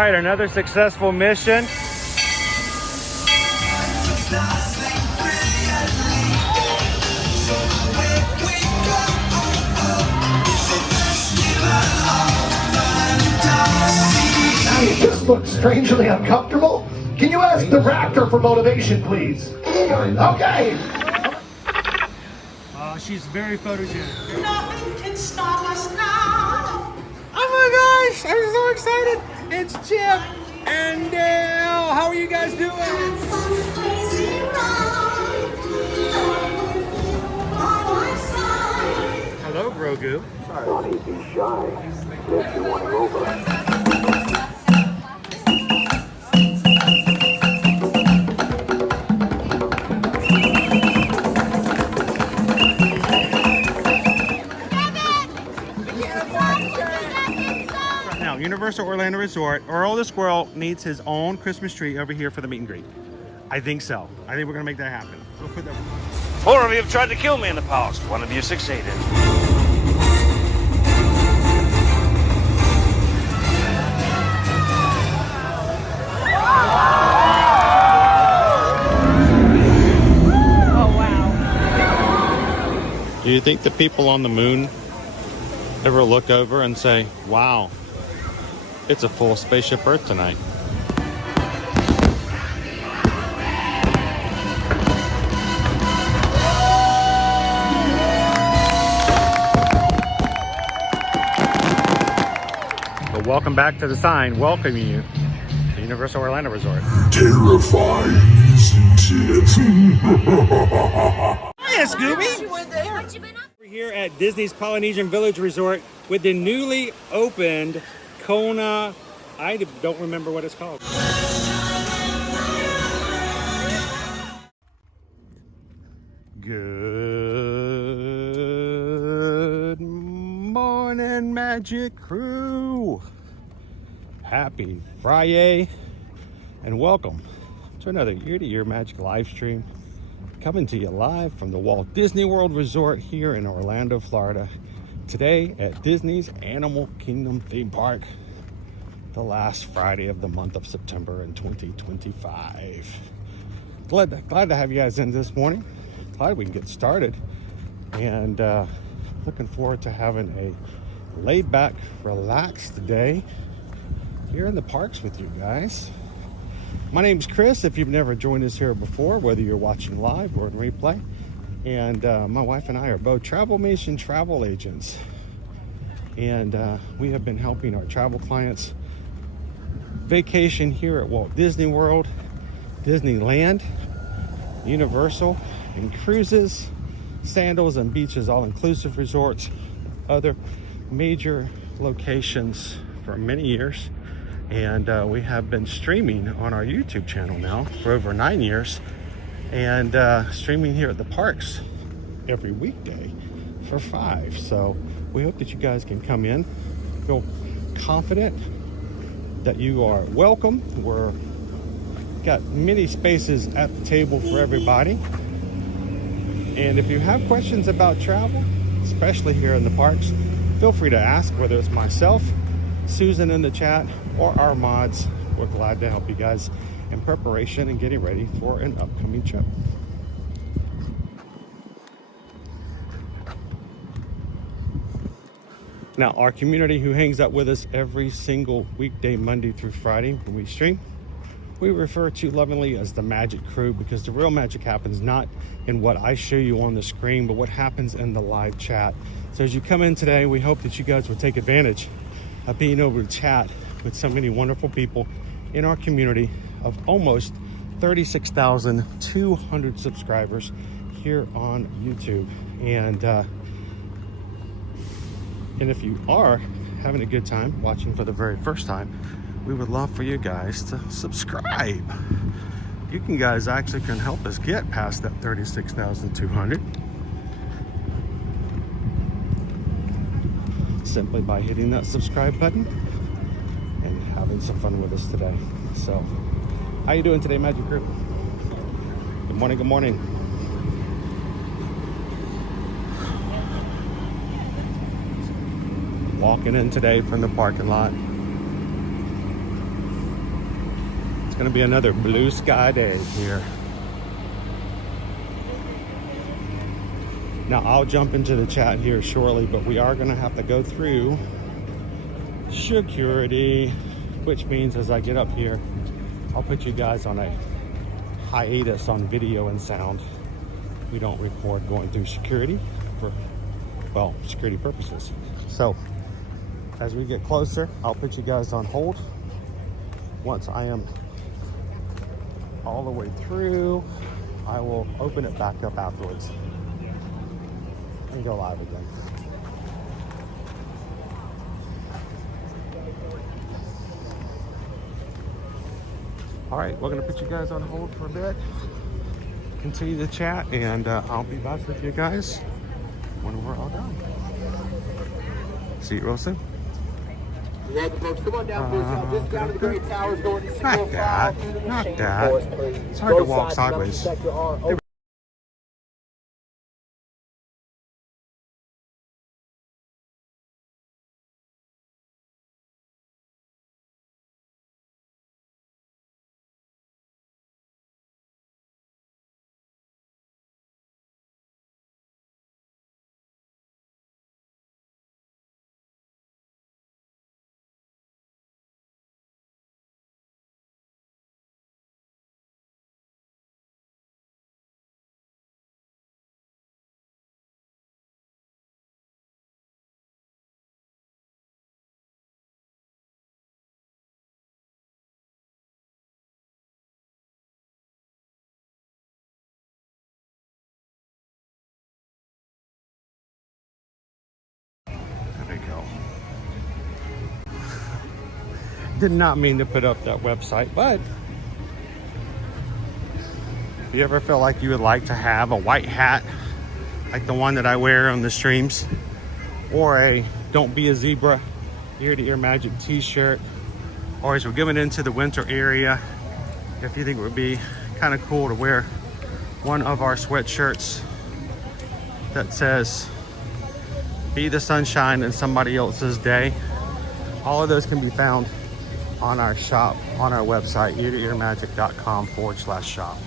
All right, another successful mission. You just look strangely uncomfortable. Can you ask the Raptor for motivation, please? Okay. She's very photogenic. Nothing can stop us now. Oh my gosh, I'm so excited. It's Chip and Dale. How are you guys doing? Hello, Grogu. Don't be shy. If you want to over. Universal Orlando Resort, Earl the Squirrel needs his own Christmas tree over here for the meet and greet. I think so. I think we're gonna make that happen. We'll put that. 4 of you have tried to kill me in the past. 1 of you succeeded. Oh wow. Do you think the people on the moon ever look over and say, wow, it's a full spaceship Earth tonight? But welcome back to the sign welcoming you to Universal Orlando Resort. Terrifying, isn't it? Hiya, Scooby! We're here at Disney's Polynesian Village Resort with the newly opened Kona, I don't remember what it's called. Good morning, Magic Crew. Happy Friday and welcome to another year-to-year Magic live stream, coming to you live from the Walt Disney World Resort here in Orlando, Florida. Today at Disney's Animal Kingdom theme park, the last Friday of the month of September in 2025. Glad to have you guys in this morning. Glad we can get started, and looking forward to having a laid back, relaxed day here in the parks with you guys. My name's Chris, if you've never joined us here before, whether you're watching live or in replay. And my wife and I are both Travel Nation travel agents. And we have been helping our travel clients vacation here at Walt Disney World, Disneyland, Universal, and cruises, sandals and beaches, all-inclusive resorts, other major locations for many years. And we have been streaming on our YouTube channel now for over 9 years, and streaming here at the parks every weekday for 5. So we hope that you guys can come in, feel confident that you are welcome. We're got many spaces at the table for everybody. And if you have questions about travel, especially here in the parks, feel free to ask, whether it's myself, Susan in the chat, or our mods. We're glad to help you guys in preparation and getting ready for an upcoming trip. Now, our community who hangs out with us every single weekday, Monday through Friday when we stream, we refer to lovingly as the Magic Crew, because the real magic happens not in what I show you on the screen, but what happens in the live chat. So as you come in today, we hope that you guys will take advantage of being able to chat with so many wonderful people in our community of almost 36,200 subscribers here on YouTube. And if you are having a good time watching for the very first time, we would love for you guys to subscribe. You guys actually can help us get past that 36,200 simply by hitting that subscribe button and having some fun with us today. So, how you doing today, Magic Crew? Good morning, good morning. Walking in today from the parking lot. gonna be another blue sky day here. Now I'll jump into the chat here shortly, but we are gonna have to go through security, which means as I get up here, I'll put you guys on a hiatus on video and sound. We don't record going through security for, well, security purposes. So as we get closer, I'll put you guys on hold. Once I am all the way through, I will open it back up afterwards and go live again. All right, we're gonna put you guys on hold for a bit, continue the chat, and I'll be back with you guys when we're all done. See you real soon. Welcome, folks. Come on down, please. Just down to the great towers, going to Not that, not that. It's hard to walk sideways. There we go. Did not mean to put up that website, but if you ever feel like you would like to have a white hat like the one that I wear on the streams, or a Don't Be a Zebra Ear to Ear Magic t-shirt, or as we're getting into the winter area, if you think it would be kind of cool to wear one of our sweatshirts that says "Be the sunshine in somebody else's day," all of those can be found on our shop, on our website, eartoearmagic.com/shop.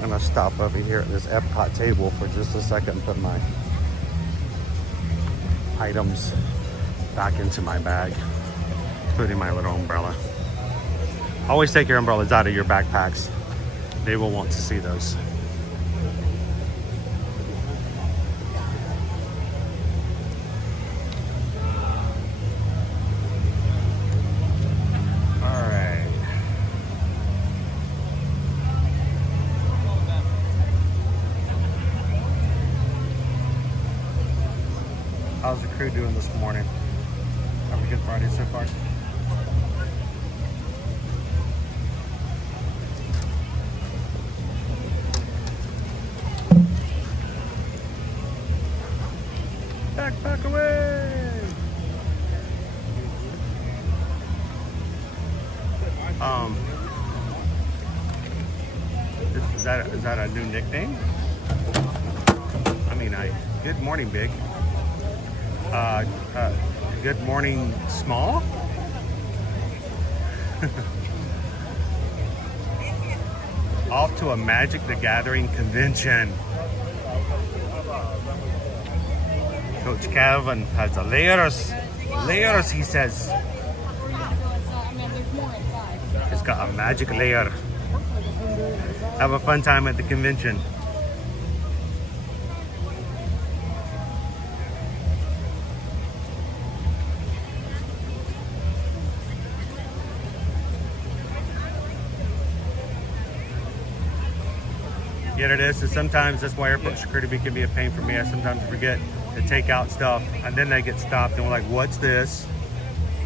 I'm gonna stop over here at this Epcot table for just a second and put my items back into my bag, including my little umbrella. Always take your umbrellas out of your backpacks. They will want to see those. How's the crew doing this morning? Have a good Friday so far? Backpack away! Is that a new nickname? I mean, good morning, Big. Good morning, Small. Off to a Magic the Gathering convention. Coach Calvin has the layers. Layers, he says. He's got a magic layer. Have a fun time at the convention. Get it is, and sometimes that's why airport security can be a pain for me. I sometimes forget to take out stuff, and then they get stopped, and we're like, "What's this?"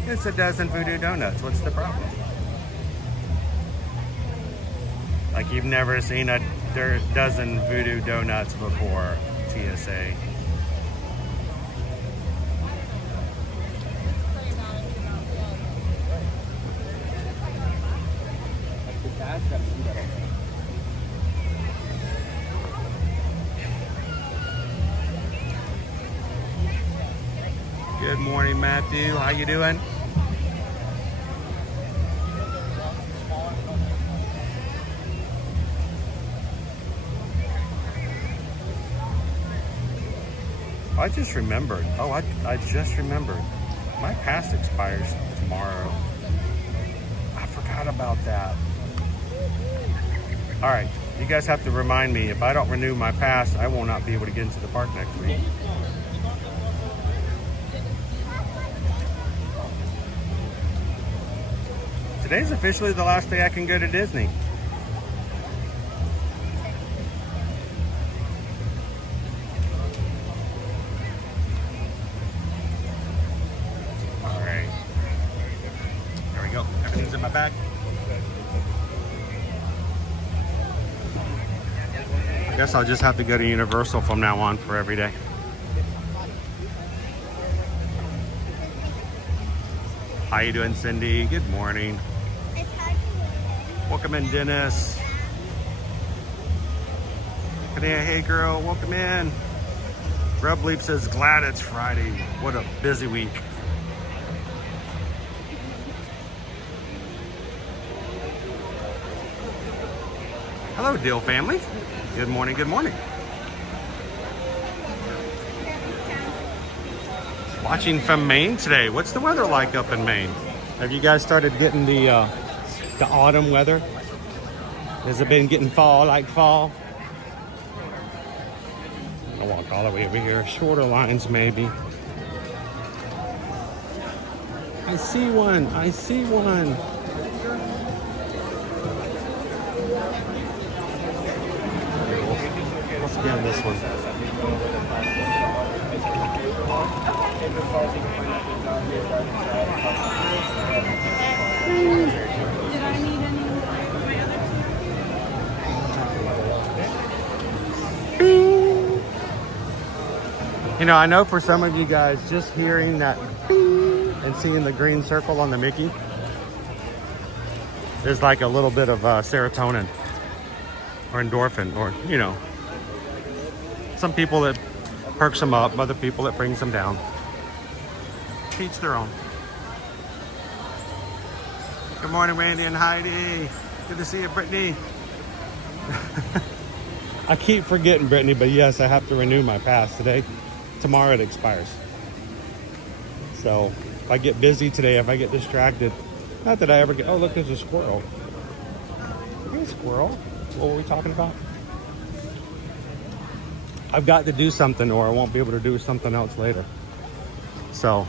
It's a dozen voodoo donuts. What's the problem? Like you've never seen a dozen voodoo donuts before, TSA. Good morning, Matthew. How you doing? I just remembered. Oh, I just remembered. My pass expires tomorrow. I forgot about that. All right, you guys have to remind me. If I don't renew my pass, I will not be able to get into the park next week. Today's officially the last day I can go to Disney. All right. There we go. Everything's in my bag. I guess I'll just have to go to Universal from now on for every day. How you doing, Cindy? Good morning. Welcome in, Dennis. Hey girl, welcome in. Rub Leap says, glad it's Friday. What a busy week. Hello, Dill family. Good morning, good morning. Watching from Maine today. What's the weather like up in Maine? Have you guys started getting the autumn weather? Has it been getting fall like fall? I'll walk all the way over here. Shorter lines maybe. I see one. I see one. Let's scan this one. You know, I know for some of you guys, just hearing that and seeing the green circle on the Mickey is like a little bit of serotonin or endorphin, or, you know, some people it perks them up, other people it brings them down. Each their own. Good morning, Randy and Heidi. Good to see you, Brittany. I keep forgetting, Brittany, but yes, I have to renew my pass today. Tomorrow it expires. So if I get busy today, if I get distracted, not that I ever get, oh look, there's a squirrel. Hey, squirrel. What were we talking about? I've got to do something or I won't be able to do something else later. So.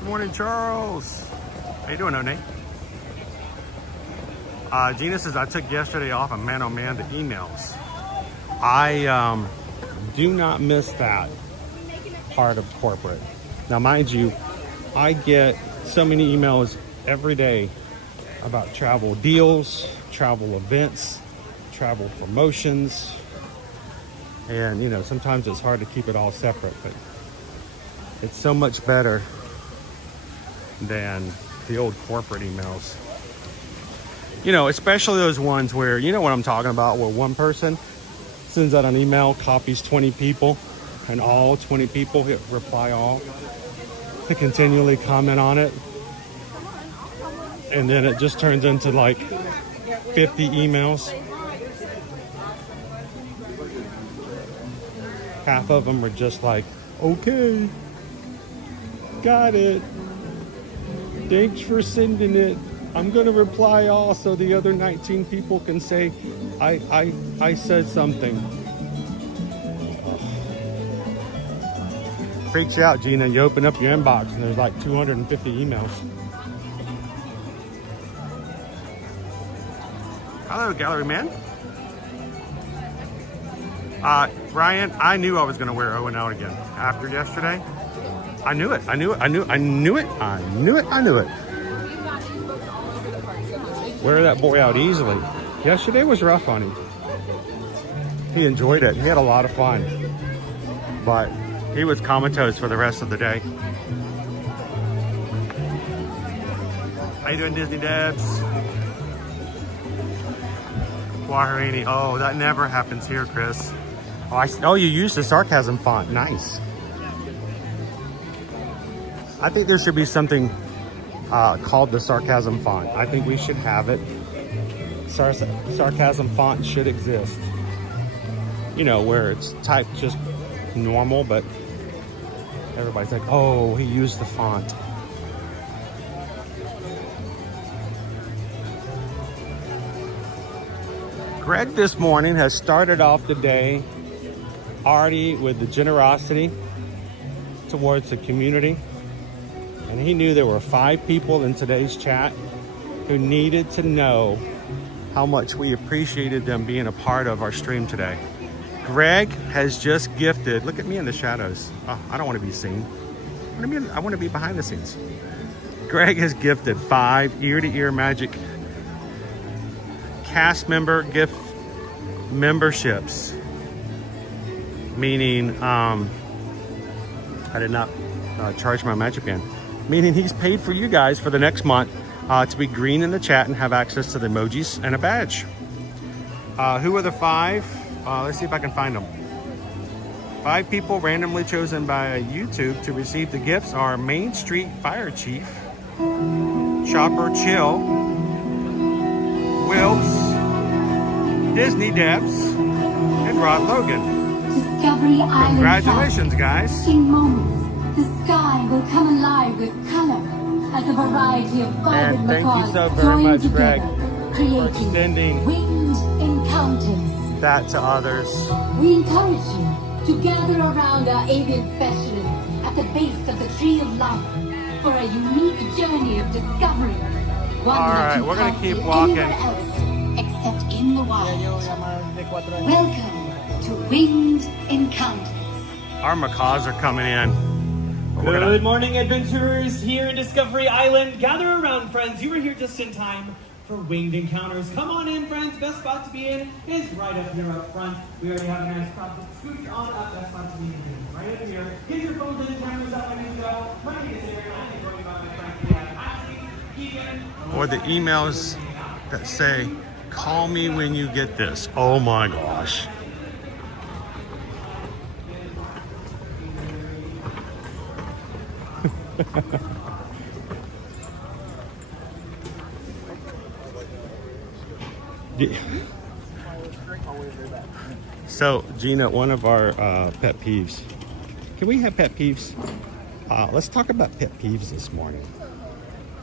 Good morning, Charles. How you doing, Nate? Gina says, I took yesterday off, and man, oh man, the emails. I do not miss that part of corporate. Now, mind you, I get so many emails every day about travel deals, travel events, travel promotions. And, you know, sometimes it's hard to keep it all separate, but it's so much better than the old corporate emails. You know, especially those ones where, you know what I'm talking about, where one person sends out an email, copies 20 people, and all 20 people hit reply all to continually comment on it. And then it just turns into like 50 emails. Half of them are just like, okay, got it. Thanks for sending it. I'm going to reply all so the other 19 people can say, I said something. Ugh. Freaks you out, Gina. You open up your inbox and there's like 250 emails. Hello, gallery man. Ryan, I knew I was going to wear O and Out again after yesterday. I knew it. Wear that boy out easily. Yesterday was rough on him. He enjoyed it. He had a lot of fun. But he was comatose for the rest of the day. How you doing, Disney Debs? Guarini. Oh, that never happens here, Chris. Oh, you used the sarcasm font. Nice. I think there should be something called the sarcasm font. I think we should have it. Sarcasm font should exist. You know, where it's typed just normal, but everybody's like, oh, he used the font. Greg this morning has started off the day already with the generosity towards the community. And he knew there were 5 people in today's chat who needed to know how much we appreciated them being a part of our stream today. Greg has just gifted, look at me in the shadows. Oh, I don't want to be seen. I want to be behind the scenes. Greg has gifted 5 ear-to-ear magic cast member gift memberships. Meaning, I did not charge my magic band. Meaning he's paid for you guys for the next month to be green in the chat and have access to the emojis and a badge. Who are the 5? Let's see if I can find them. 5 people randomly chosen by YouTube to receive the gifts are Main Street Fire Chief, Chopper Chill, Wilts, Disney Debs, and Rod Logan. Discovery Island. Congratulations, guys. In moments, the sky will come alive with color as a variety of vibrant And thank you macaws so very join much, together, Greg, for creating extending winged encounters. that to others. We encourage you to gather around our avian specialists at the base of the Tree of Life for a unique journey of discovery. One All that right, you we're gonna can't keep see walking. anywhere else except in the wild. Welcome to Winged Encounters. Our macaws are coming in. But we're Good gonna- morning, adventurers here in Discovery Island. Gather around, friends. You were here just in time for Winged Encounters. Come on in, friends. Best spot to be in is right up here up front. We already have a nice crowd. Scooch on up. Best spot to be in right up here. Get your phones and cameras up ready to go. My name is Aaron. I'm joined by my friend Ashley, Keegan. Or the emails that say, call me when you get this. Oh my gosh. So, Gina, one of our pet peeves. Can we have pet peeves? Let's talk about pet peeves this morning.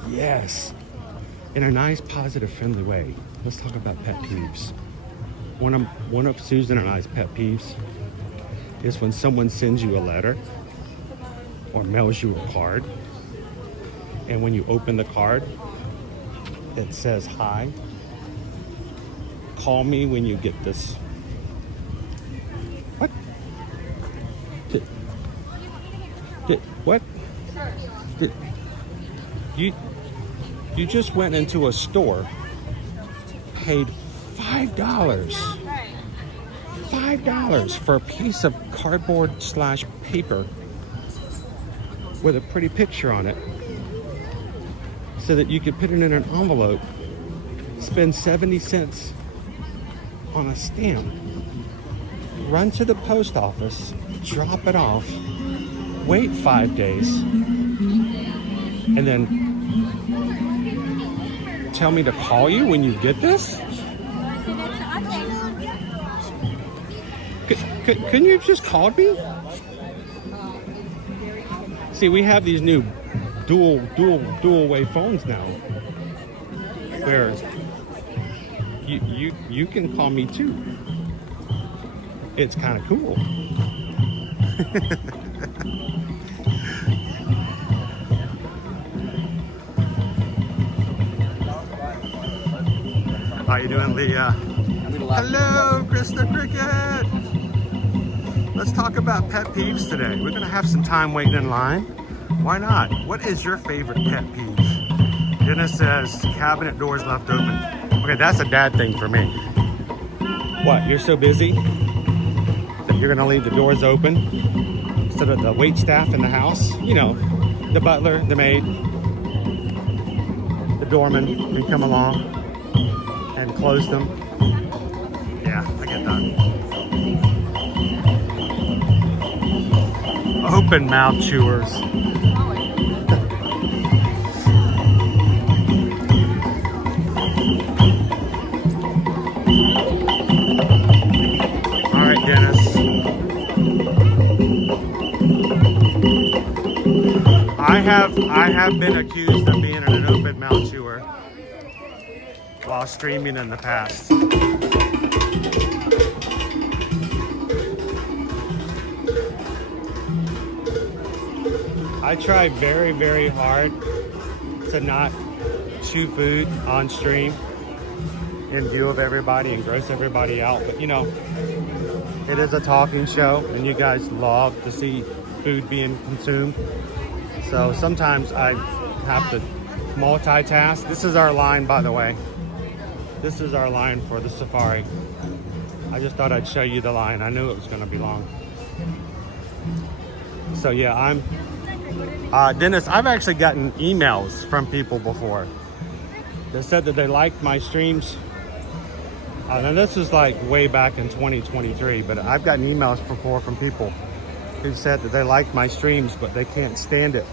Yes. In a nice, positive, friendly way. Let's talk about pet peeves. One of Susan and I's pet peeves is when someone sends you a letter or mails you a card, and when you open the card, it says, hi, call me when you get this. What? What? You just went into a store, paid $5 for a piece of cardboard / paper with a pretty picture on it so that you could put it in an envelope, spend 70 cents on a stamp, run to the post office, drop it off, wait 5 days, and then tell me to call you when you get this? Couldn't you have just called me? See, we have these new dual way phones now, where you can call me too. It's kind of cool. How you doing, Leah? Hello, Krista Cricket. Let's talk about pet peeves today. We're gonna have some time waiting in line. Why not? What is your favorite pet peeve? Jenna says cabinet doors left open. Okay, that's a dad thing for me. What, you're so busy that you're gonna leave the doors open so that the wait staff in the house, you know, the butler, the maid, the doorman can come along and close them. Yeah, I get that. Open mouth chewers. All right, Dennis. I have been accused of being an open mouth chewer while streaming in the past. I try very, very hard to not chew food on stream in view of everybody and gross everybody out. But you know, it is a talking show and you guys love to see food being consumed. So sometimes I have to multitask. This is our line, by the way. This is our line for the safari. I just thought I'd show you the line. I knew it was gonna be long. So yeah, I'm Dennis, I've actually gotten emails from people before that said that they liked my streams. And this is like way back in 2023, but I've gotten emails before from people who said that they like my streams, but they can't stand it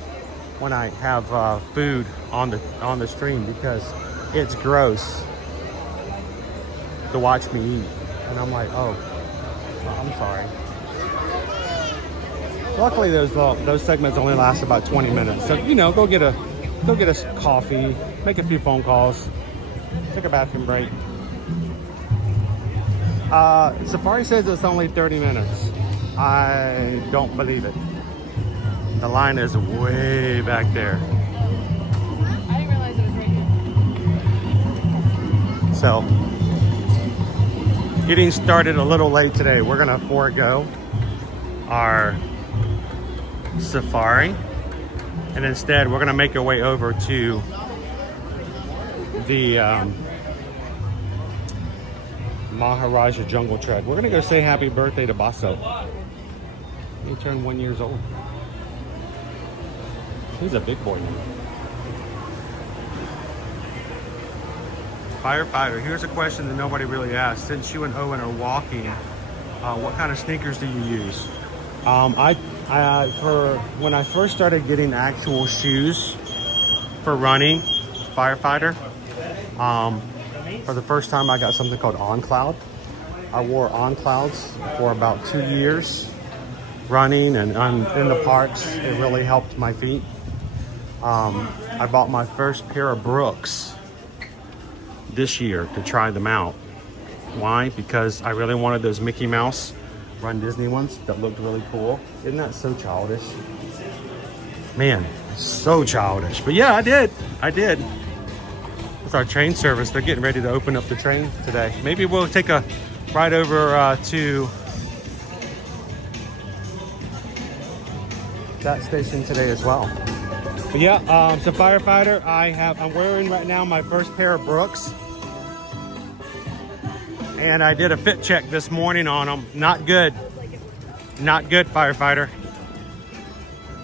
when I have food on the stream because it's gross to watch me eat. And I'm like, oh, I'm sorry. Luckily, those segments only last about 20 minutes. So you know, go get a coffee, make a few phone calls, take a bathroom break. Safari says it's only 30 minutes. I don't believe it. The line is way back there. I didn't realize it was right here. So, getting started a little late today. We're gonna forego our safari, and instead we're gonna make our way over to the Maharaja Jungle Tread. We're gonna go say happy birthday to Basso. He turned 1 year old. He's a big boy now. Firefighter, here's a question that nobody really asked. Since you and Owen are walking, what kind of sneakers do you use? For when I first started getting actual shoes for running, Firefighter, for the first time I got something called On Cloud. I wore On Clouds for about 2 years running and in the parks. It really helped my feet. I bought my first pair of Brooks this year to try them out. Why? Because I really wanted those Mickey Mouse Run Disney ones that looked really cool. Isn't that so childish? Man, so childish. But yeah, I did. It's our train service. They're getting ready to open up the train today. Maybe we'll take a ride over to that station today as well. But yeah, so Firefighter, I'm wearing right now my first pair of Brooks. And I did a fit check this morning on them. Not good. Not good, Firefighter.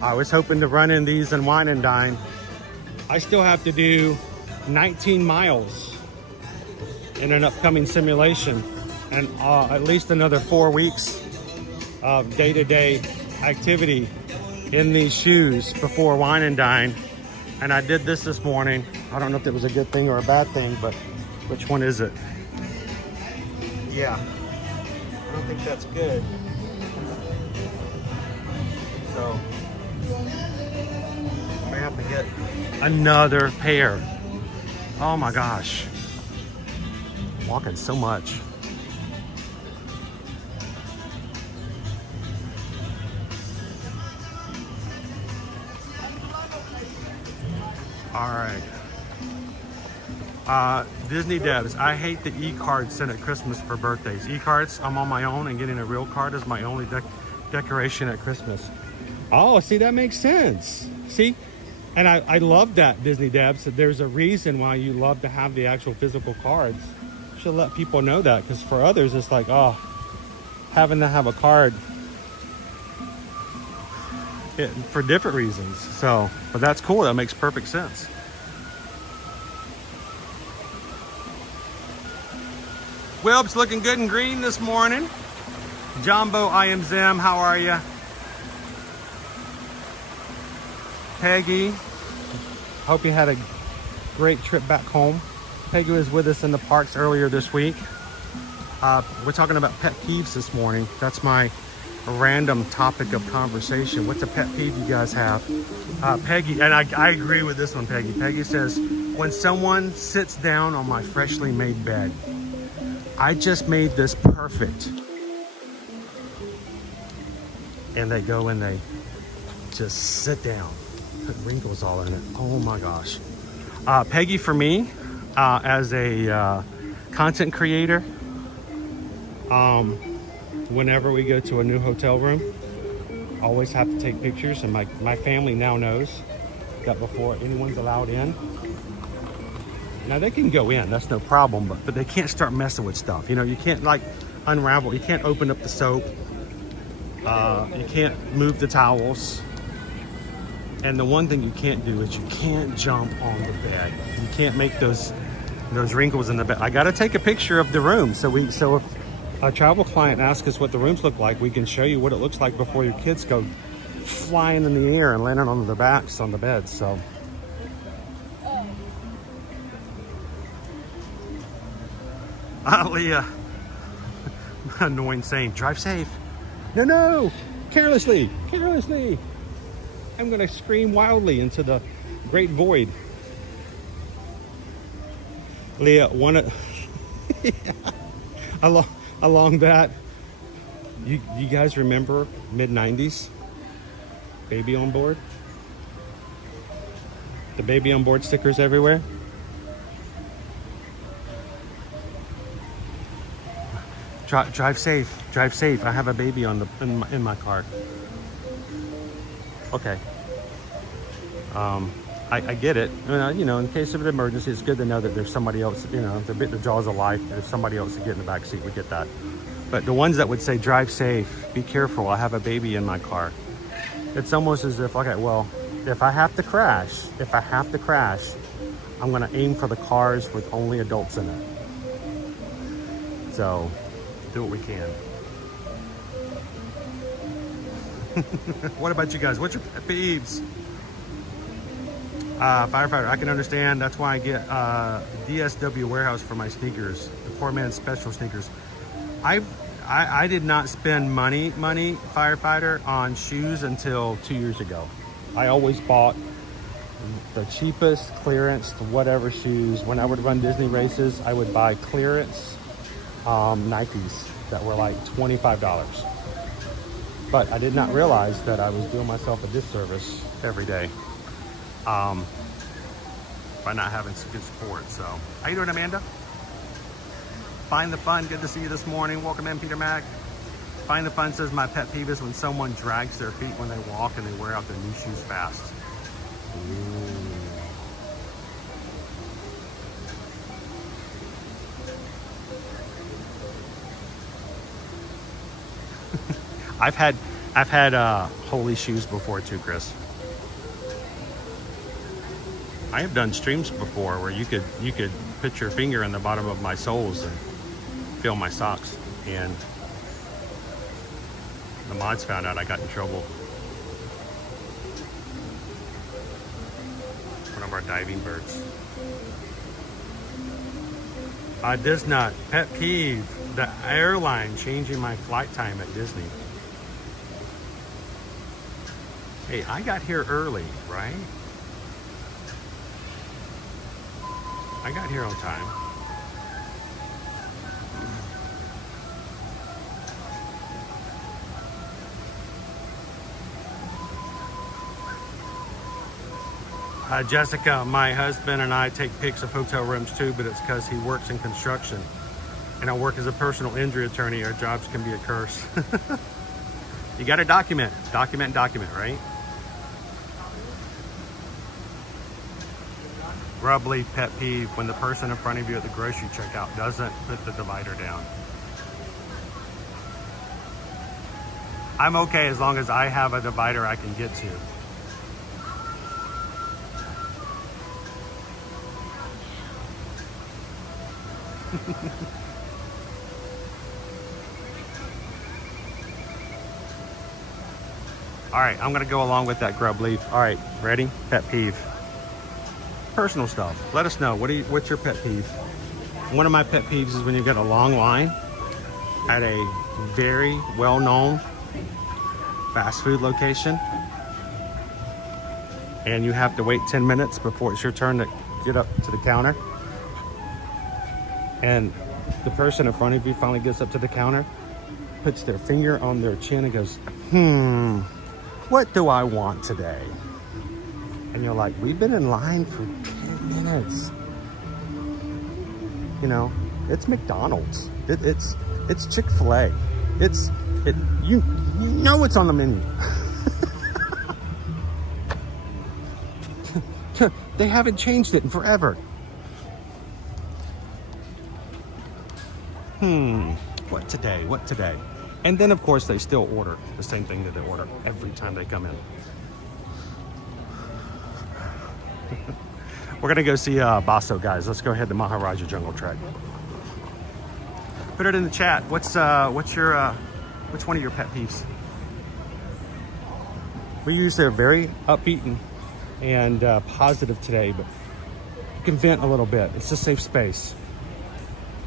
I was hoping to run in these and wine and dine. I still have to do 19 miles in an upcoming simulation and at least another 4 weeks of day-to-day activity in these shoes before wine and dine. And I did this morning. I don't know if it was a good thing or a bad thing, but which one is it? Yeah, I don't think that's good. So I may have to get another pair. Oh my gosh, I'm walking so much. All right. Disney Devs, I hate the e-cards sent at Christmas for birthdays. E-cards, I'm on my own, and getting a real card is my only decoration at Christmas. Oh, see, that makes sense. See, and I love that, Disney Devs. There's a reason why you love to have the actual physical cards. You should let people know that, because for others, it's like, oh, having to have a card for different reasons. So, but that's cool. That makes perfect sense. Wilb's looking good and green this morning. Jumbo, I am Zim. How are you? Peggy, hope you had a great trip back home. Peggy was with us in the parks earlier this week. We're talking about pet peeves this morning. That's my random topic of conversation. What's a pet peeve you guys have? Peggy, and I agree with this one, Peggy. Peggy says, when someone sits down on my freshly made bed, I just made this perfect. And they go and they just sit down. Put wrinkles all in it. Oh my gosh. Peggy, for me, as a content creator, whenever we go to a new hotel room, always have to take pictures, and my family now knows that before anyone's allowed in, now they can go in, that's no problem, but they can't start messing with stuff. You know, you can't like unravel, you can't open up the soap, you can't move the towels. And the one thing you can't do is you can't jump on the bed. You can't make those wrinkles in the bed. I got to take a picture of the room. So if a travel client asks us what the rooms look like, we can show you what it looks like before your kids go flying in the air and landing on their backs on the bed. So. Leah, annoying saying, drive safe. No, carelessly. I'm gonna scream wildly into the great void. Leah, along that, you guys remember mid-90s? Baby on board? The baby on board stickers everywhere? Drive safe. I have a baby in my car. Okay. I get it. You know, in case of an emergency, it's good to know that there's somebody else, you know, the jaws of life, there's somebody else to get in the back seat. We get that. But the ones that would say, drive safe, be careful, I have a baby in my car. It's almost as if, okay, well, if I have to crash, I'm going to aim for the cars with only adults in it. So, do what we can. What about you guys? What's your pet peeves? Firefighter, I can understand. That's why I get DSW warehouse for my sneakers, the poor man's special sneakers. I did not spend money, firefighter, on shoes until 2 years ago. I always bought the cheapest clearance to whatever shoes. When I would run Disney races, I would buy clearance Nikes that were like $25. But I did not realize that I was doing myself a disservice every day by not having good support. So, how you doing, Amanda? Find the Fun, good to see you this morning. Welcome in, Peter Mac. Find the Fun says, my pet peeve is when someone drags their feet when they walk and they wear out their new shoes fast. Ooh. I've had holy shoes before too, Chris. I have done streams before where you could put your finger in the bottom of my soles and feel my socks, and the mods found out I got in trouble. One of our diving birds. Does not pet peeve, the airline changing my flight time at Disney. Hey, I got here early, right? I got here on time. Jessica, my husband and I take pics of hotel rooms too, but it's because he works in construction and I work as a personal injury attorney. Our jobs can be a curse. You got to document, right? Rubbly pet peeve, when the person in front of you at the grocery checkout doesn't put the divider down. I'm okay as long as I have a divider I can get to. All right, I'm gonna go along with that grub leaf. All right, ready? Pet peeve. Personal stuff. Let us know. What's your pet peeve? One of my pet peeves is when you get a long line at a very well-known fast food location and you have to wait 10 minutes before it's your turn to get up to the counter. And the person in front of you finally gets up to the counter, puts their finger on their chin and goes, what do I want today? And you're like, we've been in line for 10 minutes. You know, it's McDonald's. It's Chick-fil-A. You know it's on the menu. They haven't changed it in forever. What today? What today? And then of course they still order the same thing that they order every time they come in. We're gonna go see Basso, guys. Let's go ahead to Maharaja Jungle Trek. Put it in the chat. Which one of your pet peeves? We usually are very upbeat and positive today, but you can vent a little bit. It's a safe space.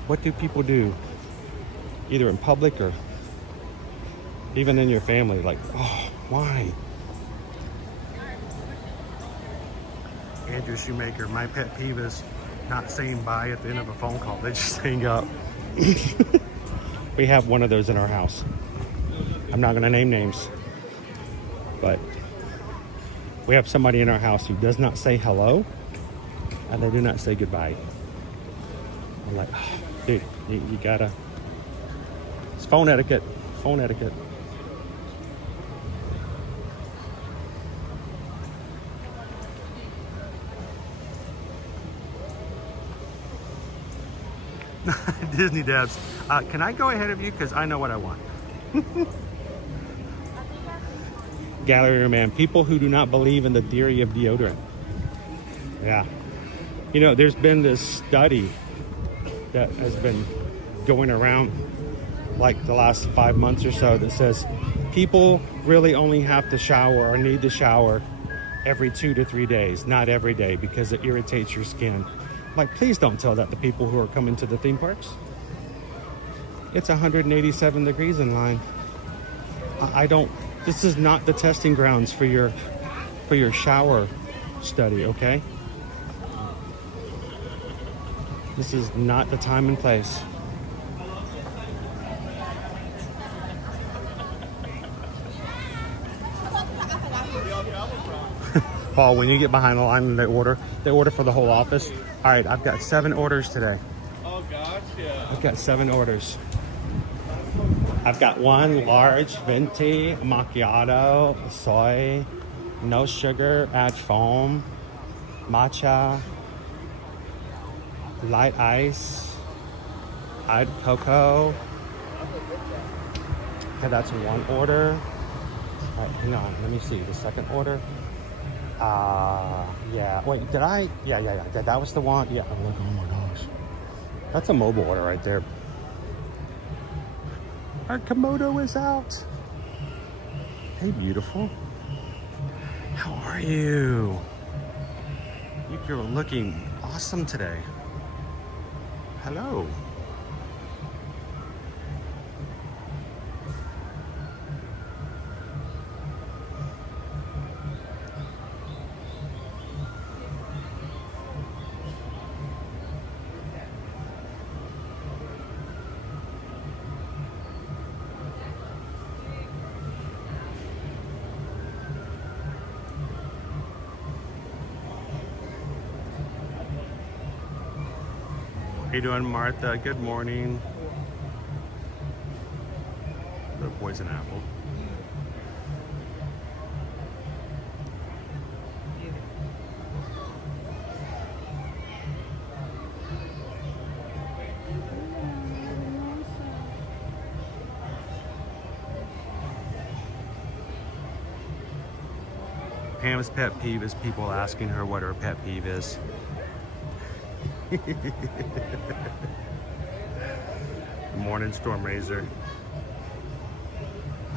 What do people do, either in public or even in your family? Like, oh, why? Andrew Shoemaker, my pet peeve is not saying bye at the end of a phone call. They just hang up. We have one of those in our house. I'm not gonna name names, but we have somebody in our house who does not say hello and they do not say goodbye. I'm like, oh, dude, you gotta, it's phone etiquette, phone etiquette. Disney Dabs, can I go ahead of you? Because I know what I want. Gallery man, people who do not believe in the theory of deodorant. Yeah. You know, there's been this study that has been going around like the last 5 months or so that says people really only have to shower or need to shower every 2 to 3 days, not every day, because it irritates your skin. Like, please don't tell that to people who are coming to the theme parks. It's 187 degrees in line. This is not the testing grounds for your shower study, okay? This is not the time and place. Paul, when you get behind the line and they order for the whole office. All right, I've got 7 orders today. Oh, gotcha. I've got 7 orders. I've got 1 large venti macchiato, soy, no sugar, add foam, matcha, light ice, add cocoa. Okay, that's 1 order. All right, hang on, let me see the second order. Yeah, wait, did I? Yeah, that was the one. Yeah, I'm like, oh my gosh. That's a mobile order right there. Our Komodo is out. Hey, beautiful. How are you? You're looking awesome today. Hello. How you doing, Martha? Good morning. The poison apple. Pam's pet peeve is people asking her what her pet peeve is. Good morning, Storm Razor.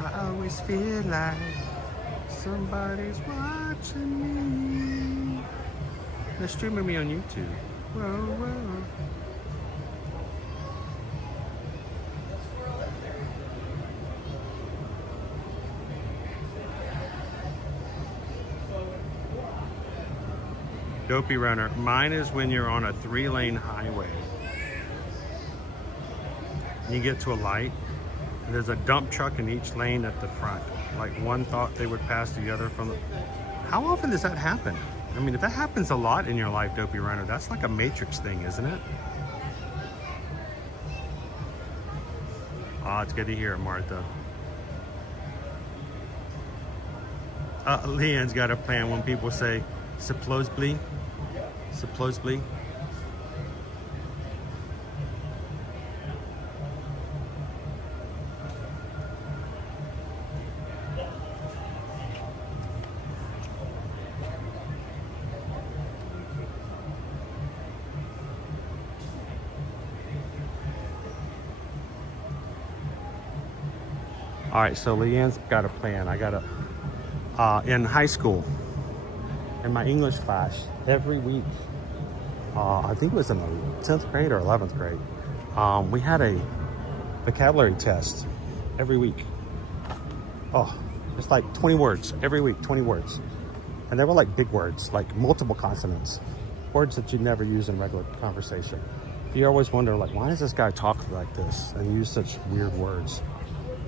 I always feel like Somebody's watching me. They're streaming me on YouTube. Whoa, whoa. Dopey runner. Mine is when you're on a 3-lane highway. And you get to a light, and there's a dump truck in each lane at the front. Like one thought they would pass the other from the... How often does that happen? I mean, if that happens a lot in your life, Dopey runner, that's like a Matrix thing, isn't it? Oh, it's good to hear it, Martha. Leanne's got a plan when people say, supposedly. Supposedly. All right, so Leanne's got a plan. I got in high school, in my English class, every week, I think it was in the 10th grade or 11th grade, we had a vocabulary test every week. Oh, it's like 20 words every week, 20 words. And they were like big words, like multiple consonants, words that you'd never use in regular conversation. You always wonder, like, why does this guy talk like this and use such weird words?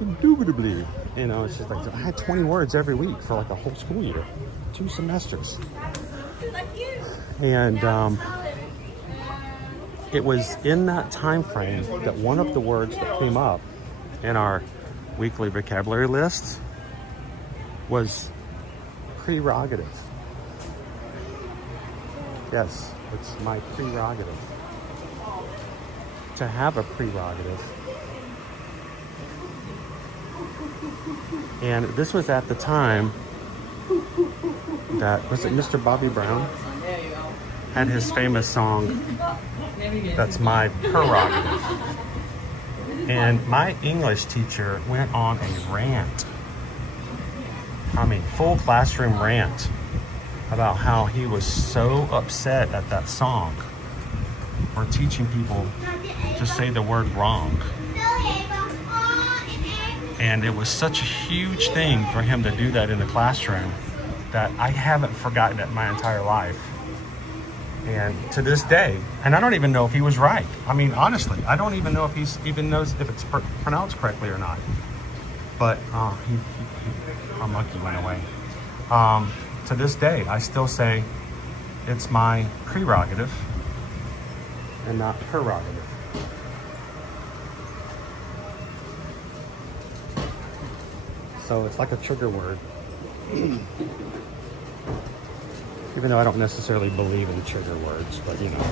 Indubitably, you know, it's just like, I had 20 words every week for like a whole school year, 2 semesters. And it was in that time frame that one of the words that came up in our weekly vocabulary list was prerogative. Yes, it's my prerogative to have a prerogative. And this was at the time that, was it Mr. Bobby Brown? Had his famous song, That's My Prerogative. And my English teacher went on a rant. I mean, full classroom rant about how he was so upset at that song for teaching people to say the word wrong. And it was such a huge thing for him to do that in the classroom that I haven't forgotten it my entire life. And to this day, and I don't even know if he was right. I mean, honestly, I don't even know if he even knows if it's pronounced correctly or not. But our monkey went away. To this day, I still say it's my prerogative and not prerogative. So it's like a trigger word. Even though I don't necessarily believe in trigger words, but you know.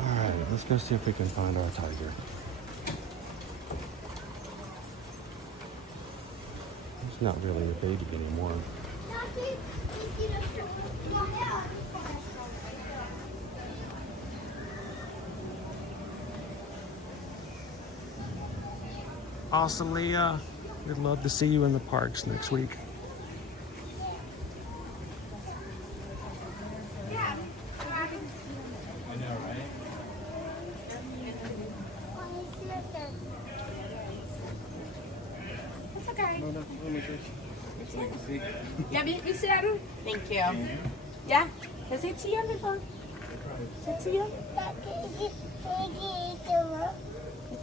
Alright, let's go see if we can find our tiger. He's not really a baby anymore. Awesome, Leah. We'd love to see you in the parks next week. I know, right? It's okay. No, let me just so I can see. Ja, vi ser den. Thank you. Ja, kan jeg se tigeren, min far? Se tigeren?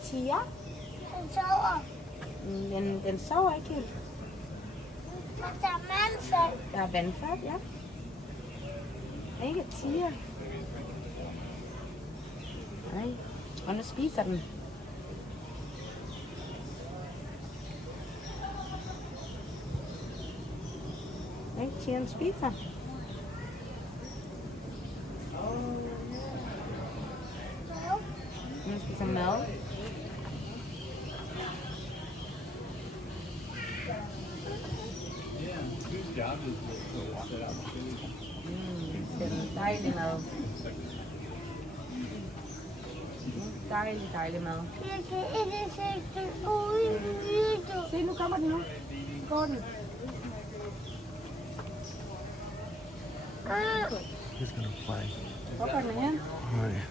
Tiger? Den sover ikke helt. Der er vandfald, ja. Ikke tiger. Nej, og nu spiser den. Nej, tigeren spiser. Den spiser mad. Det er dejlig mad. Dejlig mad. Se, nu kommer den nu. Går den. He's gonna play. Hvorfor den hen? All right.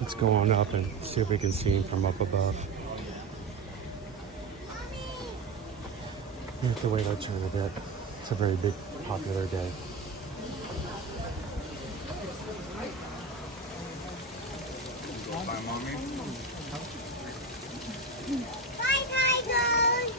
Let's go on up and see if we can see him from up above. We have to wait our turn a bit. It's a very big, popular day. Bye, tigers!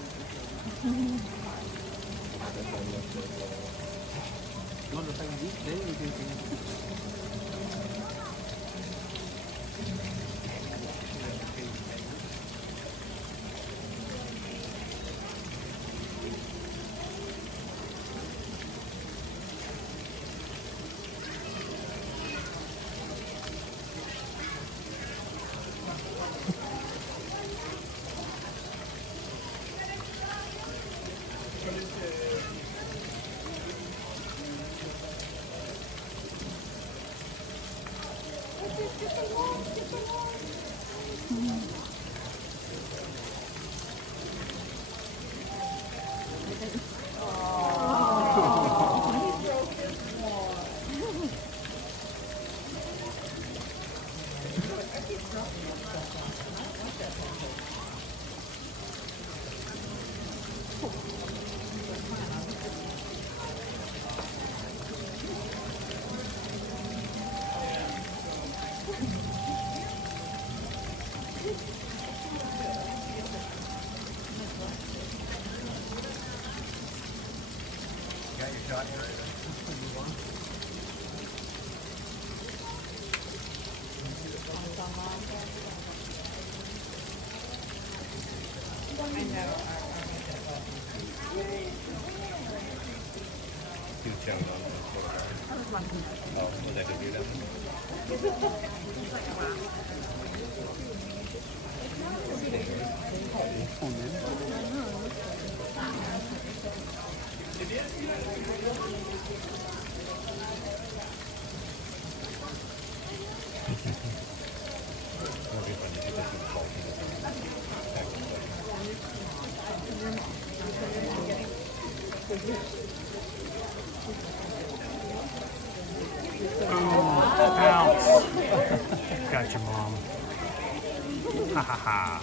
Got your mom. Ha ha ha.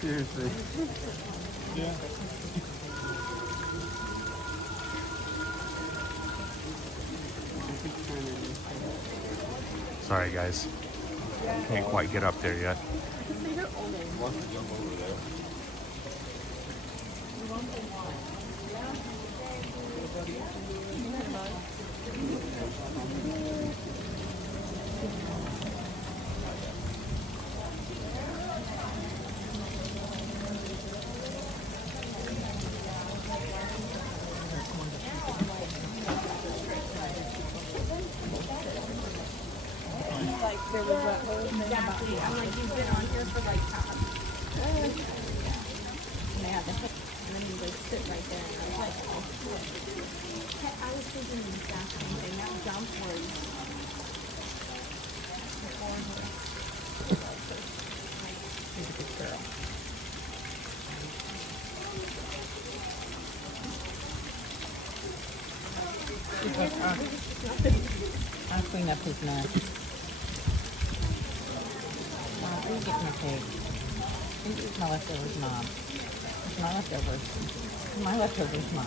Seriously. Yeah. Sorry guys. Can't quite get up there yet. There was that whole thing about I'm like, you've been on here for like half. Yeah, and then you like sit right there and I was like, oh. I was thinking the exact same thing. That jump was she's a good girl. She's like, I'll clean up his mess. Please get my cake. Please eat my leftovers, Mom. It's my leftovers. My leftovers, Mom.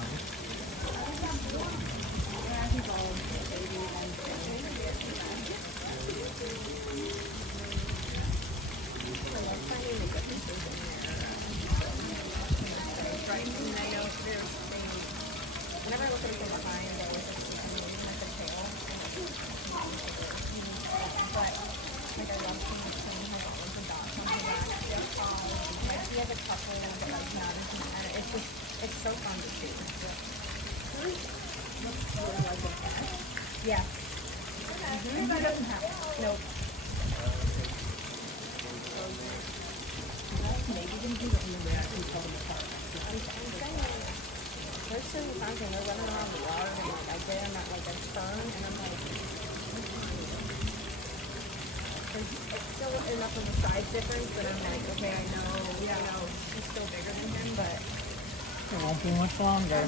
Whenever I look at it from behind, I always like the tail. But like I love seeing her all of the dots on her back. Like she has a couple of them, but like not as much. And it's just, it's so fun to see. Yeah. She doesn't have it. Nope. Maybe gonna do the only way I can tell them apart. I'm saying, there's certain times when they're running around the water and like I get them at like a turn and I'm like, it's still enough of a size difference that I'm like, okay, I know she's still bigger than him, but It won't be much longer.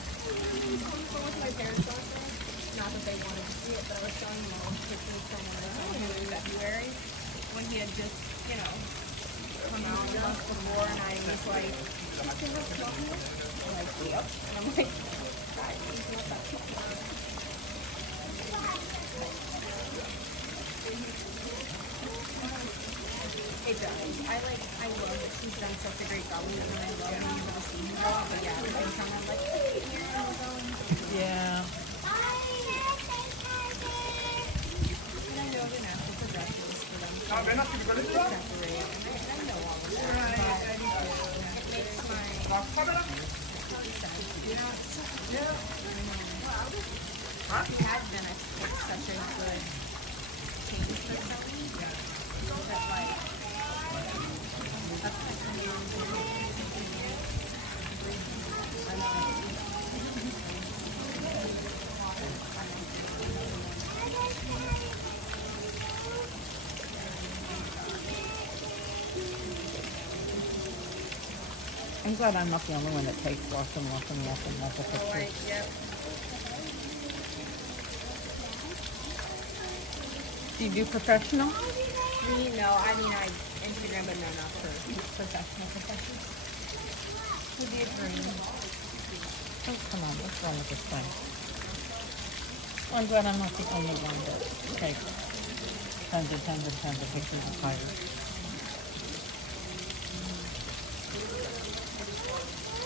with my parents last night, not that they wanted to see it, but I was showing them all pictures from when I saw him in February when he had just, come out a month before and I was like, I'm like, yep. And I'm like, God, he's not that small. It does. I love that she's done such a great job with it, and I love being able to see him grow up. But yeah, at the same time, I'm like, hey, here I was going. Yeah. And I know the natural progression is for them to separate, and I know all of that. But it makes my He had been such a good change for Kelly that like. I'm glad I'm not the only one that takes lots and lots and lots and lots of pictures. Right, yep. Do you do professional? No, I mean I Instagram, but no, not for professional. Would be a dream. Oh, come on, what's wrong with this thing? Well, I'm glad I'm not the only one that takes tons of pictures of tigers.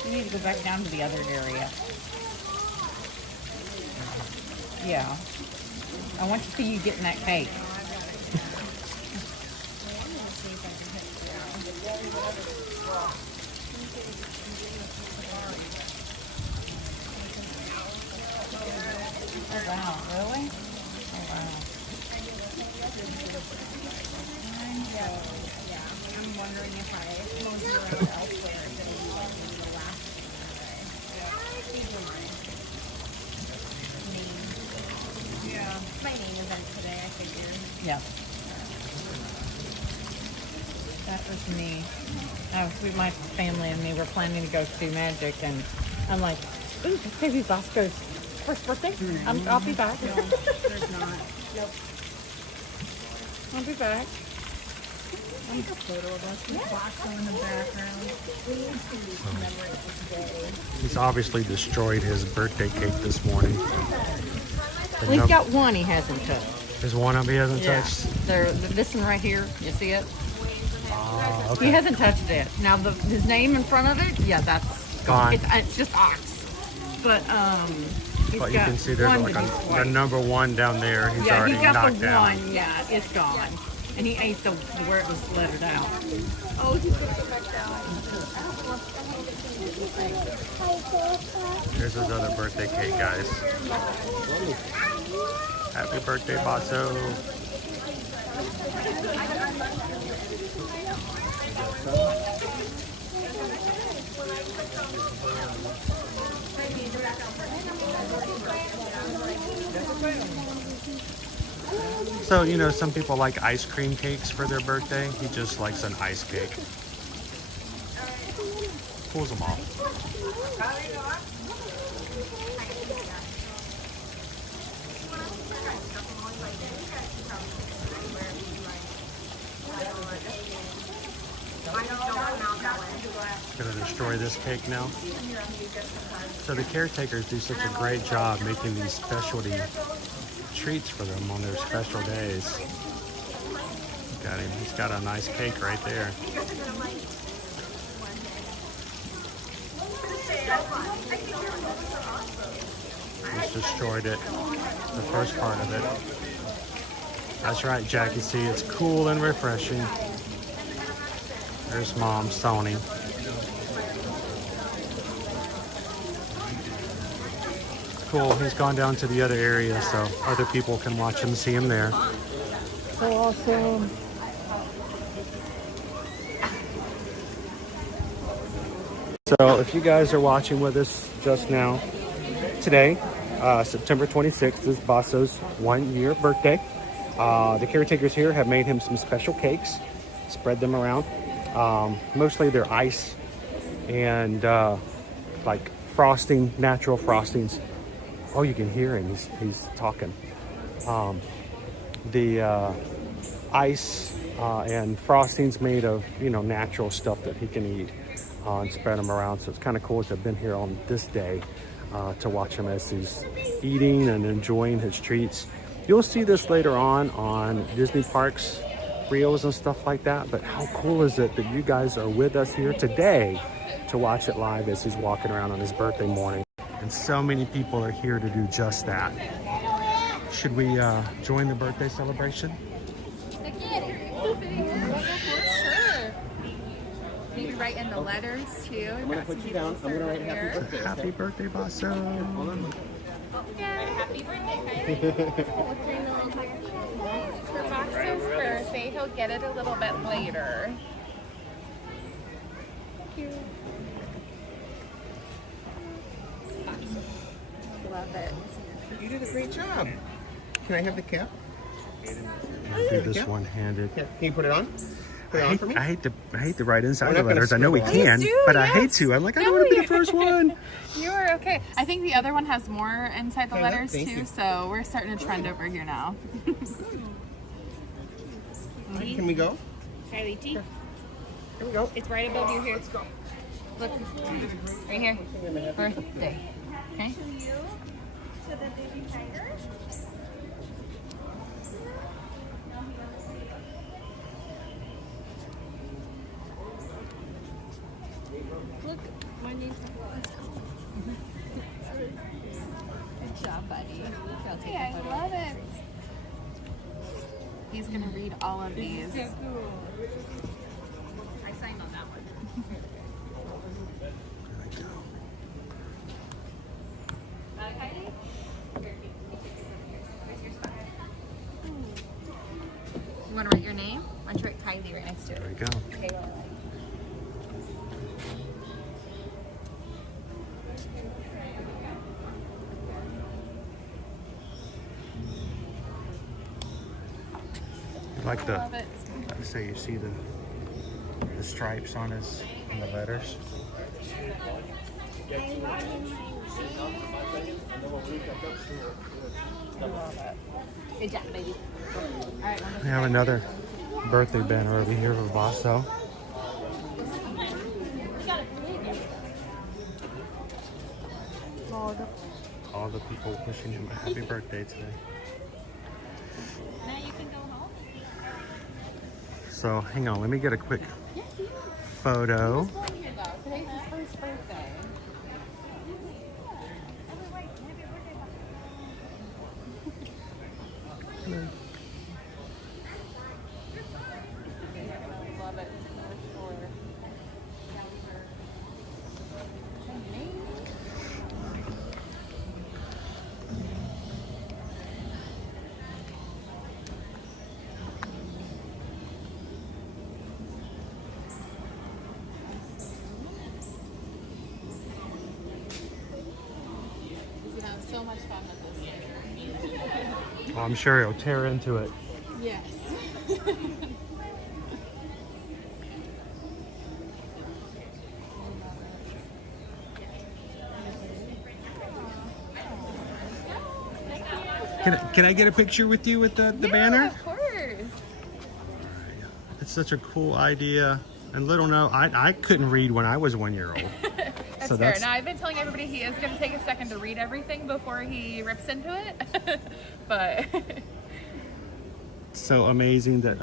You need to go back down to the other area. Yeah. I want to see you getting that cake. Oh wow, really? Oh wow. Yeah, I'm wondering if I close you around elsewhere, if it'll be like maybe the last thing these are my name. Yeah. My name event today, I figured. Yeah. That was me. My family and me were planning to go see Magic, and I'm like, ooh, this baby's Oscar's first birthday. I'll be back. No, there's not. Nope. I'll be back. Take a photo of us with Waxo in the background. We need to commemorate this day. He's obviously destroyed his birthday cake this morning. Well, he's got one he hasn't touched. There's one of them he hasn't Yeah. touched. This one right here, you see it? Okay. He hasn't touched it. Now his name in front of it, yeah, that's Gone. It's just ox. But he's But you got can see there's one like to be a swiped. number one down there. He's Yeah, already he got knocked the down. one. Yeah, it's gone. And he ate the where it was lettered out. Oh, he's gonna go back down. Here's his other birthday cake, guys. Happy birthday, Basso. So, you know, some people like ice cream cakes for their birthday. He just likes an ice cake. Pulls them off. Gonna destroy this cake now. So the caretakers do such a great job making these specialty treats for them on their special days. Got him. He's got a nice cake right there. He's destroyed it. The first part of it. That's right, Jackie. See, it's cool and refreshing. There's Mom, Sony. cool. He's gone down to the other area so other people can watch him, see him there. So awesome. So if you guys are watching with us just now, today, September 26th is Basso's 1-year birthday. The caretakers here have made him some special cakes, spread them around. Mostly they're ice and like frosting, natural frostings. Oh, you can hear him, he's talking. The ice and frostings made of, you know, natural stuff that he can eat and spread them around. So it's kind of cool to have been here on this day to watch him as he's eating and enjoying his treats. You'll see this later on Disney parks, reels and stuff like that. But how cool is it that you guys are with us here today to watch it live as he's walking around on his birthday morning? And so many people are here to do just that. Should we join the birthday celebration? Maybe write in the letters too. I'm gonna put you down. I'm gonna write happy birthday. Happy birthday, Basso. Happy birthday, for Basso's birthday, he'll get it a little bit later. Thank you. Love it. You did a great job. Can I have the cap? I'll do this one-handed. Yeah. Can you put it on? Put it on for me? I hate to write inside We're the not gonna letters. I know we scribble. can, Please do, but I yes. hate to. I'm like, I don't No, want to be the you- first one. You're okay. I think the other one has more inside the Okay, letters thank too, you. so we're starting a trend over here now. Can we go? Kylie T. Here we go. It's right above you here. Let's go. Look, right here. Birthday. Okay. So that they can tiger. Look, my name's Good job, buddy. Hey, I love it. He's gonna read all of these. I signed on that one. You want to write your name? Why don't you write Kylie right next to it? There we go. Okay. I like the, Love it. like I say, you see the stripes on the letters. Good job, baby. All right, We have another birthday banner over here for Basso. All the people wishing him a happy birthday today. Now you can go home. So hang on, let me get a quick photo. Today's his first birthday. Love it. For sure. He's gonna have so much fun with this. Oh, I'm sure he'll tear into it. Yes. Can I get a picture with you with the banner? Of course. It's such a cool idea. And little no, I couldn't read when I was 1 year old. That's So fair. that's- Now, I've been telling everybody he is going to take a second to read everything before he rips into it. But So amazing that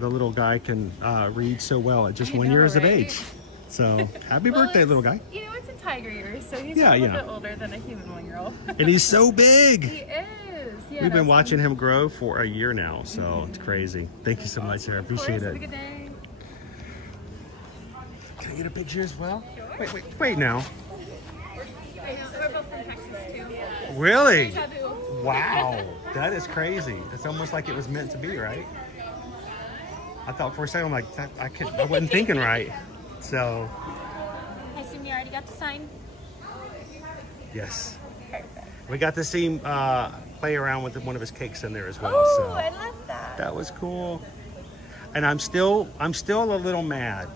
the little guy can read so well at just I 1 know, year of right? age. So happy birthday, it's- little guy. You know, it's in tiger years, so he's Yeah, a little yeah. bit older than a human 1-year-old. And he's so big. He is. Yeah, We've been watching him grow for a year now, so it's crazy. Thank you so much, sir. I Of course, appreciate have a it. good day. Can I get a picture as well? Wait now. We're both from Texas too. Really? Taboo. Wow, that is crazy. It's almost like it was meant to be, right? I thought for a second, I'm like, I wasn't thinking right. So, I assume you already got to sign. yes. We got to see him play around with one of his cakes in there as well. Oh, So I love that. that was cool. And I'm still a little mad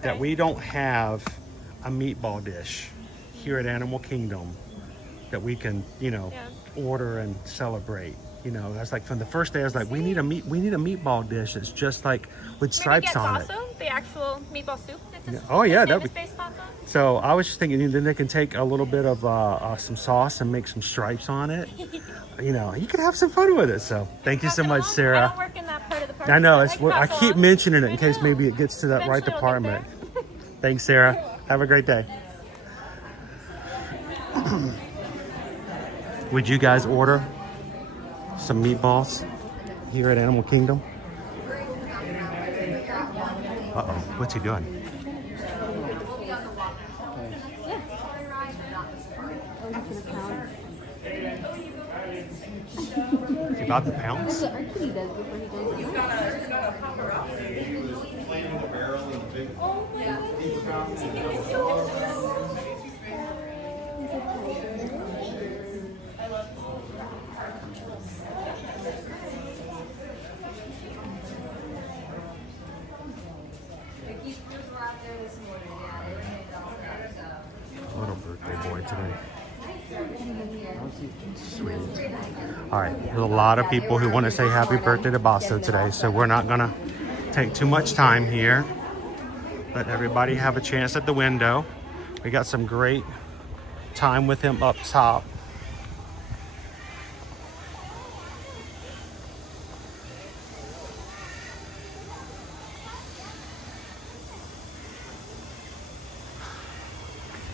that we don't have a meatball dish here at Animal Kingdom that we can, order and celebrate. That's like from the first day I was like, we need a meatball dish that's just like with stripes on it. The actual meatball soup. Oh yeah, that'd be. Based off of. So I was just thinking, then they can take a little bit of some sauce and make some stripes on it. You could have some fun with it. So thank you so much, Sarah. I don't work in that part of the park. I know. I pass keep along. mentioning it in case maybe it gets to that right Eventually we'll get department. Thanks, Sarah. Have a great day. Would you guys order some meatballs here at Animal Kingdom? Uh-oh, what's he doing? Is he about to pounce? Little birthday boy today. Sweet. All right, there's a lot of people who want to say happy birthday to Basso today, so we're not gonna take too much time here. Let everybody have a chance at the window. We got some great time with him up top.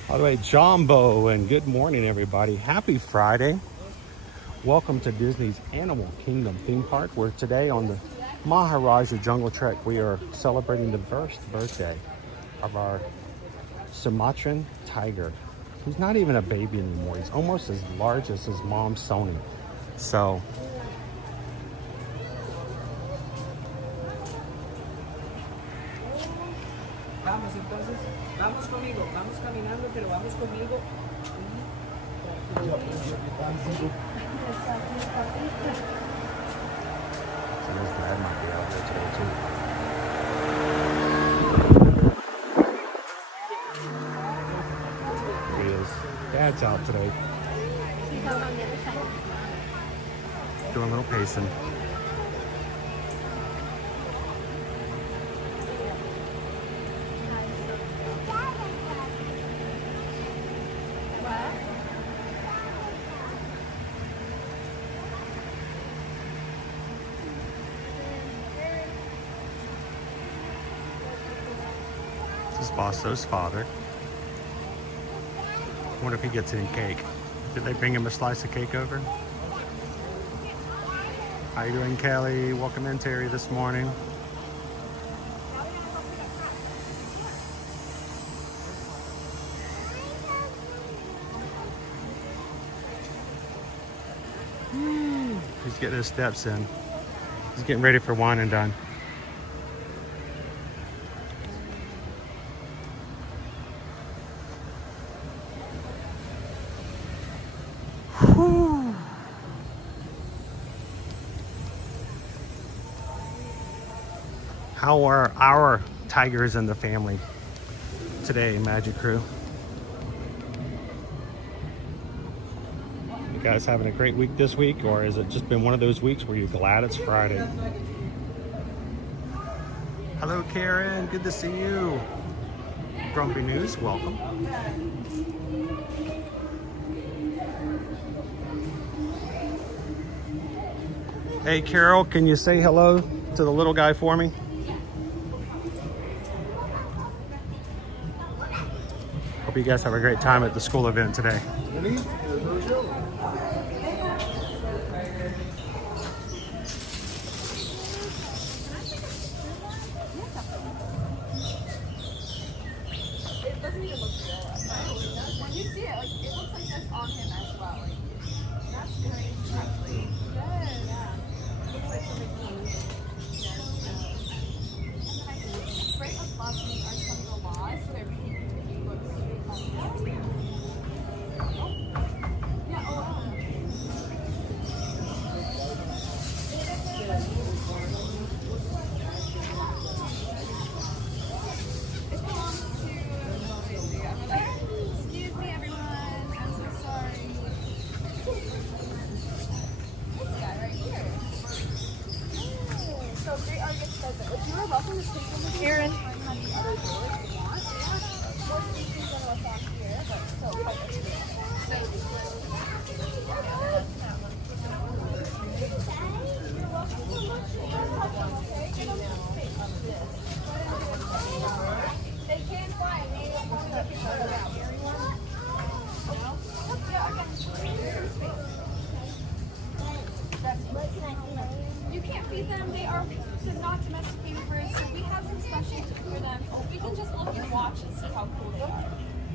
By the way, Jumbo, and good morning, everybody. Happy Friday. Welcome to Disney's Animal Kingdom theme park, where today on the Maharaja Jungle Trek, we are celebrating the first birthday of our Sumatran tiger. He's not even a baby anymore. He's almost as large as his mom, Sony. So, vamos entonces, vamos conmigo, vamos caminando, pero vamos conmigo. So his dad might be out there today too. There he is. Dad's out today. Doing a little pacing. This is Bosso's father. I wonder if he gets any cake. Did they bring him a slice of cake over? How you doing, Kelly? Welcome in, Terry, this morning. He's getting his steps in. He's getting ready for wine and dine. How are our tigers and the family today, Magic Crew? You guys having a great week this week, or has it just been one of those weeks where you're glad it's Friday? Hello, Karen. Good to see you. Grumpy News, welcome. Hey, Carol, can you say hello to the little guy for me? Hope you guys have a great time at the school event today. you see it, like, it looks like this on him as well. Like, that's great, actually. Yes. Yeah. Looks like something cool. Yes. And then I think right above me are some of the laws, so everything looks like that. Yeah, oh, excuse me, everyone. I'm so sorry. This guy right here. Oh, so great August present. If you were welcome to take them with Aaron. On the other door if you want. More speakers than what's on here, but still quite a few. You're welcome to look. Okay, give them some space. They can fly. Maybe they'll probably let you try it out. No? Yeah, okay. There's space. You can't feed them. They are not domesticated birds, so we have some special for them. We can just look and watch and see how cool they are.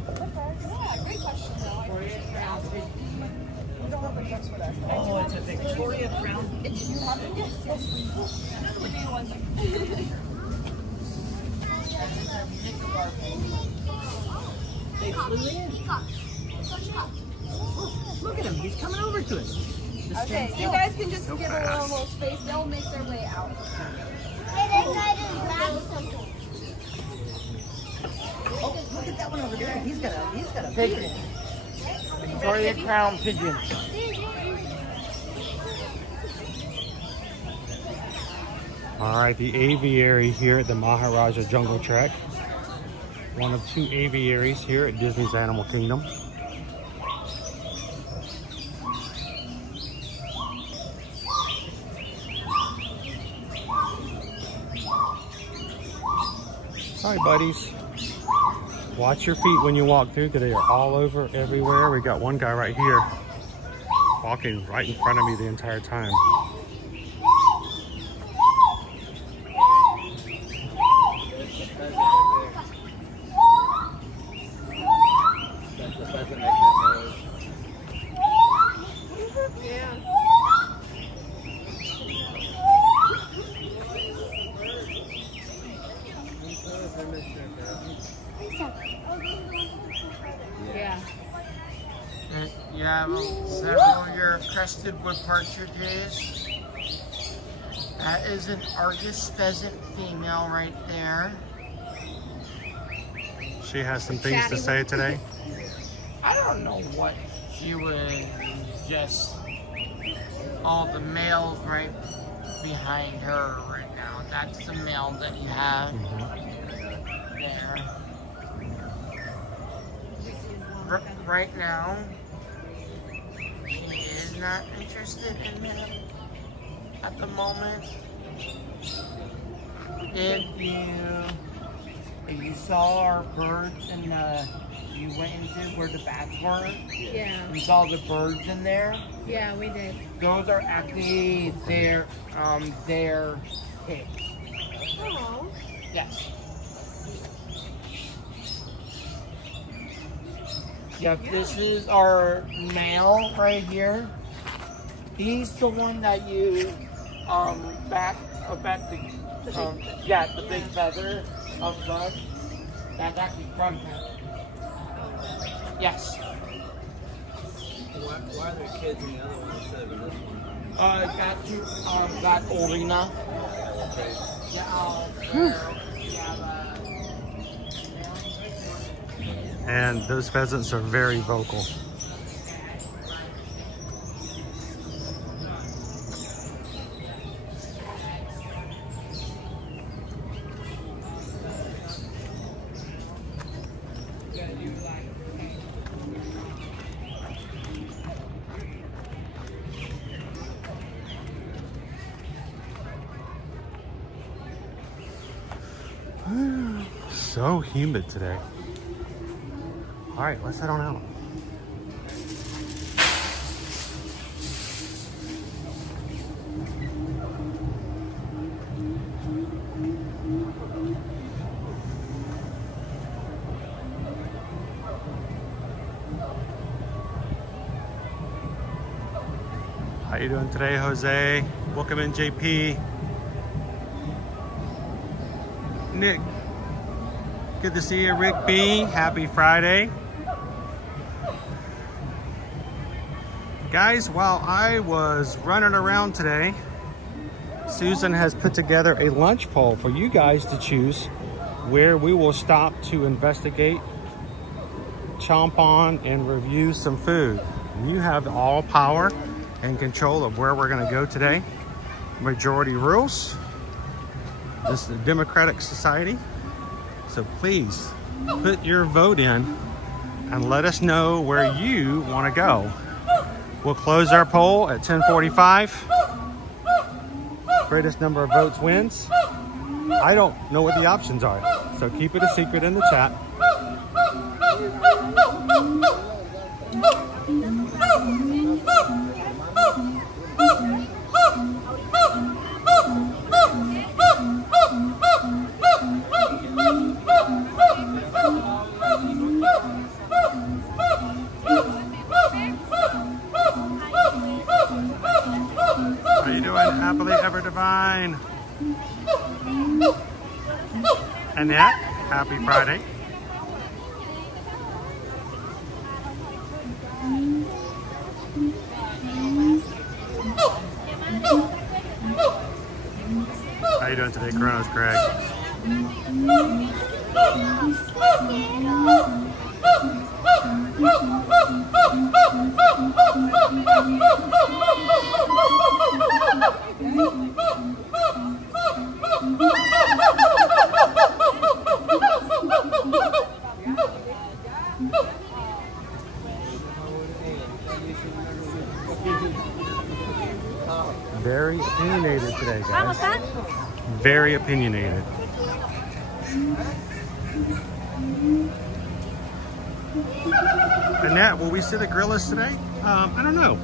Yeah, great question though. I appreciate your asking. We don't have a guess for that. Oh, it's a Victoria Crown. You have a guess? Yes. The new ones. They flew in. Look at him. He's coming over to us. Okay, you guys can just give a little space. They'll make their way out. Oh, look at that one over there. He's got a pigeon. Victoria Crown pigeon. All right, the aviary here at the Maharaja Jungle Trek. One of 2 aviaries here at Disney's Animal Kingdom. Hi, buddies. Watch your feet when you walk through because they are all over everywhere. We got one guy right here walking right in front of me the entire time. Yeah. And you have several of your crested wood partridges. That is an Argus pheasant female right there. She has some things to say today. I don't know what she was just all the males right behind her right now. That's the male that you have there. Right now, she is not interested in him at the moment. If you saw our birds and you went into where the bats were, Yeah. you saw the birds in there. Yeah, we did. Those are actually their pigs. Oh. Yes. Yep, this is our male right here. He's the one that you back the big feather of blood. That's actually from him. Yes. Why are there kids in the other one instead of in this one? Got old enough. And those pheasants are very vocal. So humid today. All right, let's head on out. How you doing today, Jose? Welcome in, JP. Nick, good to see you. Rick B, happy Friday. Guys, while I was running around today, Susan has put together a lunch poll for you guys to choose where we will stop to investigate, chomp on, and review some food. You have all power and control of where we're going to go today. Majority rules. This is a democratic society. So please put your vote in and let us know where you want to go. We'll close our poll at 10:45. Greatest number of votes wins. I don't know what the options are, so keep it a secret in the chat. How you doing? Happily ever divine. Annette, happy Friday. How you doing today, Kronos Craig? Very opinionated today, guys. What's that? Very opinionated. Annette, will we sit at Grillers today? I don't know.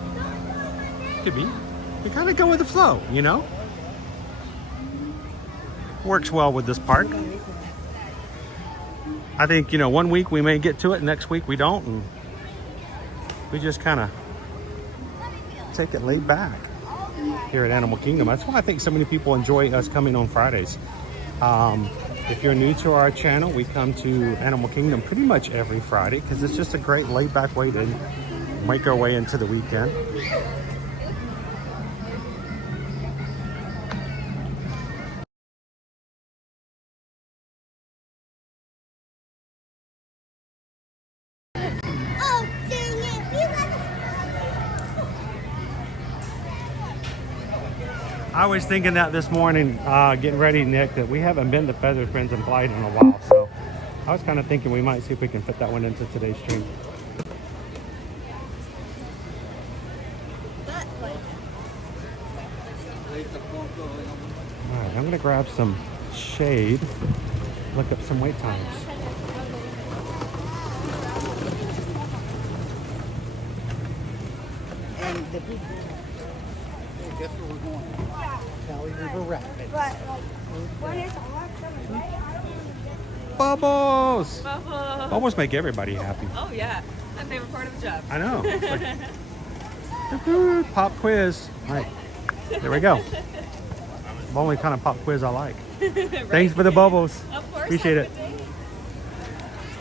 Could be. We kind of go with the flow, you know? Works well with this park. I think, you know, one week we may get to it, next week we don't, and we just kind of take it laid back here at Animal Kingdom. That's why I think so many people enjoy us coming on Fridays. If you're new to our channel, we come to Animal Kingdom pretty much every Friday because it's just a great laid back way to make our way into the weekend. I was thinking that this morning, getting ready, Nick, that we haven't been to Feather Friends and Flight in a while. So I was kind of thinking we might see if we can fit that one into today's stream. All right, I'm going to grab some shade, look up some wait times. And the big guess where we're going? Cali River Rapids. Bubbles! Bubbles! Bubbles make everybody happy. Oh yeah, my favorite part of the job. I know. It's like, pop quiz. All right, there we go. The only kind of pop quiz I like. Right? Thanks for the bubbles. Of course. Appreciate it.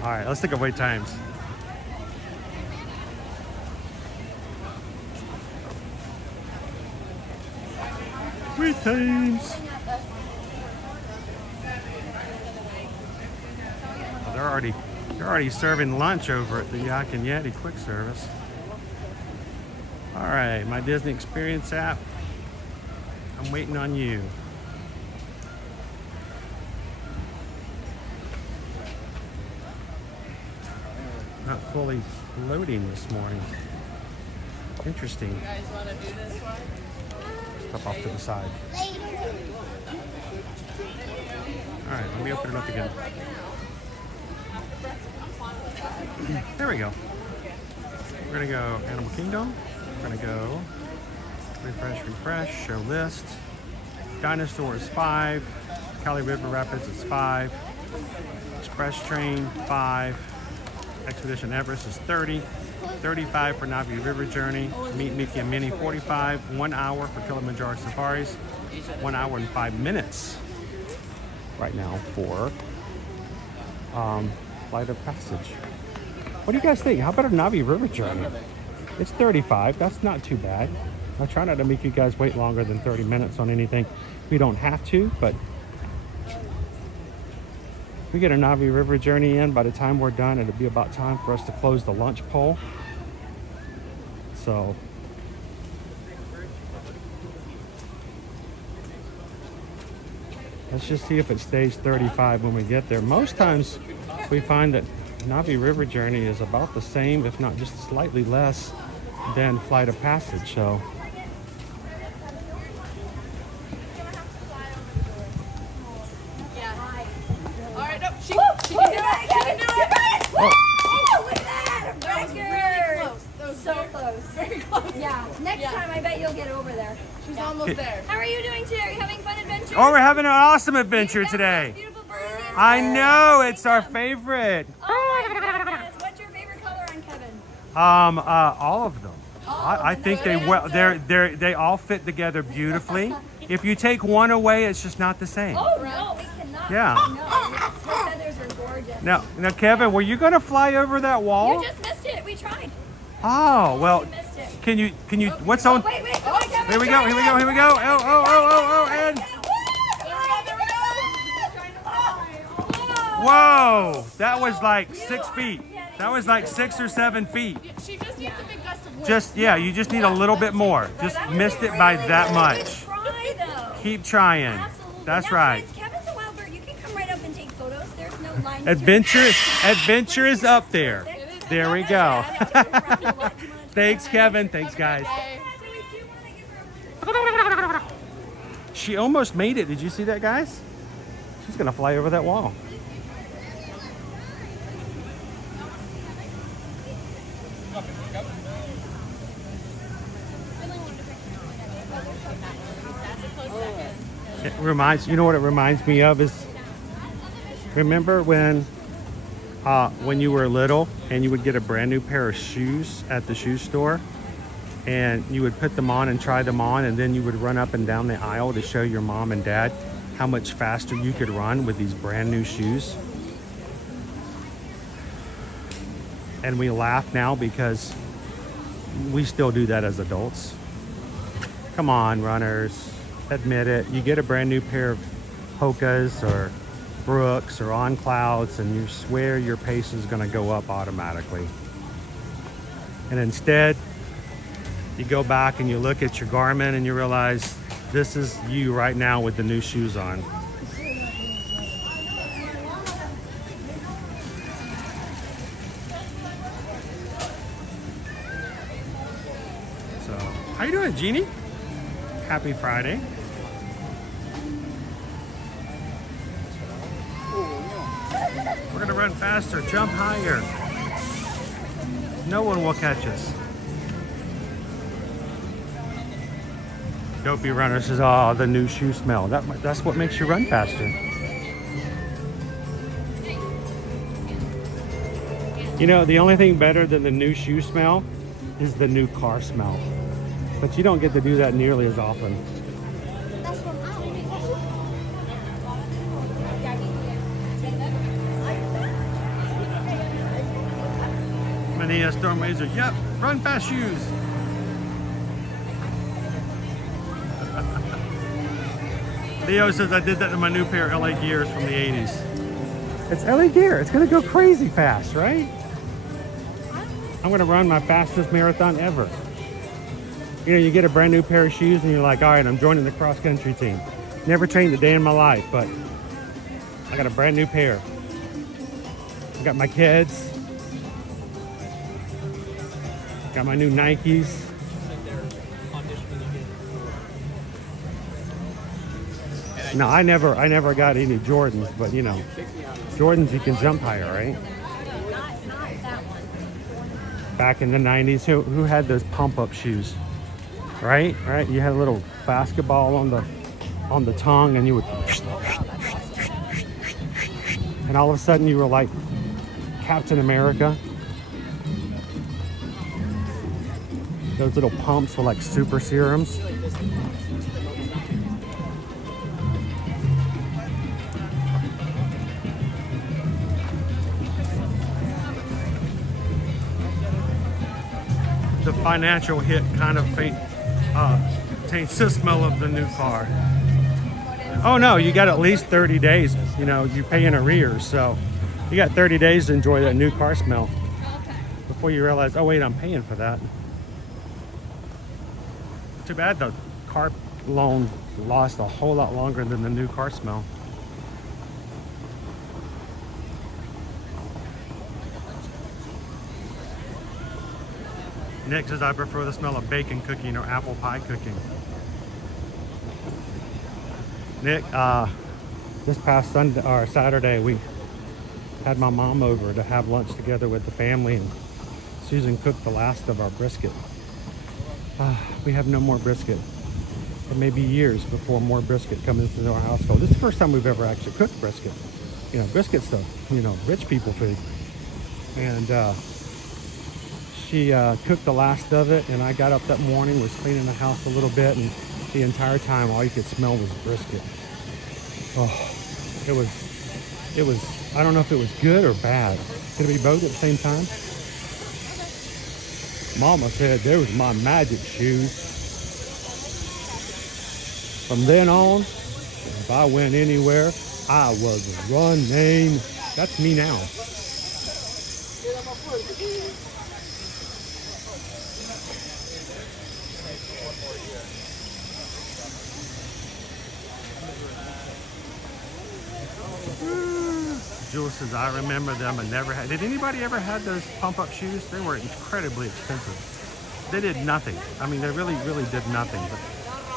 All right, let's look at wait times. Wait times. Oh, they're already serving lunch over at the Yak and Yeti quick service. All right, my Disney Experience app. I'm waiting on you. Not fully loading this morning. Interesting. You guys want to do this one? Step off to the side. All right, let me open it up again. There we go. We're gonna go Animal Kingdom. We're gonna go refresh, show list. Dinosaur is 5. Cali River Rapids is 5. Express Train 5. Expedition Everest is 30, 35 for Navi River Journey, Meet Mickey and Minnie 45, 1 hour for Kilimanjaro Safaris, 1 hour and 5 minutes right now for Flight of Passage. What do you guys think? How about a Navi River Journey? It's 35, that's not too bad. I try not to make you guys wait longer than 30 minutes on anything. We don't have to, but we get a Navi River Journey in. By the time we're done, it'll be about time for us to close the lunch poll. So let's just see if it stays 35 when we get there. Most times we find that Navi River Journey is about the same, if not just slightly less than Flight of Passage. So She can do it. She can do it. Oh, look at that! That was Record. really close. That was So close. Very close. Yeah. Next time, I bet you'll get over there. She's almost there. How are you doing today? Are you having fun adventure? oh, we're having an awesome adventure today. Beautiful bird. I know, it's our favorite. Oh my goodness. What's your favorite color on Kevin? All of them. I think they all fit together beautifully. If you take one away, it's just not the same. Oh no, we cannot. Yeah. No, her feathers are gorgeous. Now, Kevin, were you gonna fly over that wall? You just missed it. We tried. Oh, well, You missed it. can you, what's on? Wait, come on, Kevin. Here we go, here we go, here we go. Oh, and. Whoa, that was like 6 feet. That was like 6 or 7 feet. She just needs a big gust of wind. You just need a little bit more. Just missed it by that much. Try though. Keep trying. Absolutely. That's Now, right. friends, Kevin's a wild bird. You can come right up and take photos. There's no lines. Adventure is up there. There we go. Thanks, Kevin. Thanks, guys. She almost made it. Did you see that, guys? She's gonna fly over that wall. It reminds, you know what it reminds me of is, remember when you were little and you would get a brand new pair of shoes at the shoe store and you would put them on and try them on, and then you would run up and down the aisle to show your mom and dad how much faster you could run with these brand new shoes. And we laugh now because we still do that as adults. Come on, runners. Admit it. You get a brand new pair of Hokas or Brooks or On Clouds and you swear your pace is going to go up automatically. And instead, you go back and you look at your Garmin and you realize this is you right now with the new shoes on. So, how you doing, Jeannie? Happy Friday. We're gonna run faster, jump higher. No one will catch us. Dopey Runner says, oh, the new shoe smell. That's what makes you run faster. You know, the only thing better than the new shoe smell is the new car smell. But you don't get to do that nearly as often. Mania Storm Razor, yep, run fast shoes. Leo says I did that in my new pair of LA Gears from the 80s. It's LA Gear, it's gonna go crazy fast, right? I'm gonna run my fastest marathon ever. You know, you get a brand new pair of shoes and you're like, all right, I'm joining the cross country team. Never trained a day in my life, but I got a brand new pair. I got my kids. Got my new Nikes. No, I never got any Jordans, but you know, Jordans you can jump higher, right? Not that one. Back in the 90s, who had those pump-up shoes? Right? You had a little basketball on the tongue and you would, and all of a sudden you were like Captain America. Those little pumps are like super serums. The financial hit kind of taints the smell of the new car. Oh no, you got at least 30 days. You know, you pay in arrears, so you got 30 days to enjoy that new car smell before you realize, oh wait, I'm paying for that. Too bad the car loan lasts a whole lot longer than the new car smell. Nick says, I prefer the smell of bacon cooking or apple pie cooking. Nick, this past Sunday or Saturday, we had my mom over to have lunch together with the family, and Susan cooked the last of our brisket. We have no more brisket. It may be years before more brisket comes into our household. This is the first time we've ever actually cooked brisket. You know, brisket stuff, you know, rich people food. And she cooked the last of it, and I got up that morning, was cleaning the house a little bit, and the entire time all you could smell was brisket. Oh, it was, I don't know if it was good or bad. Could it be both at the same time? Mama said there was my magic shoes. From then on, if I went anywhere, I was running. That's me now. Jules says, I remember them and never had. Did anybody ever had those pump-up shoes? They were incredibly expensive. They did nothing. I mean, they really, really did nothing, but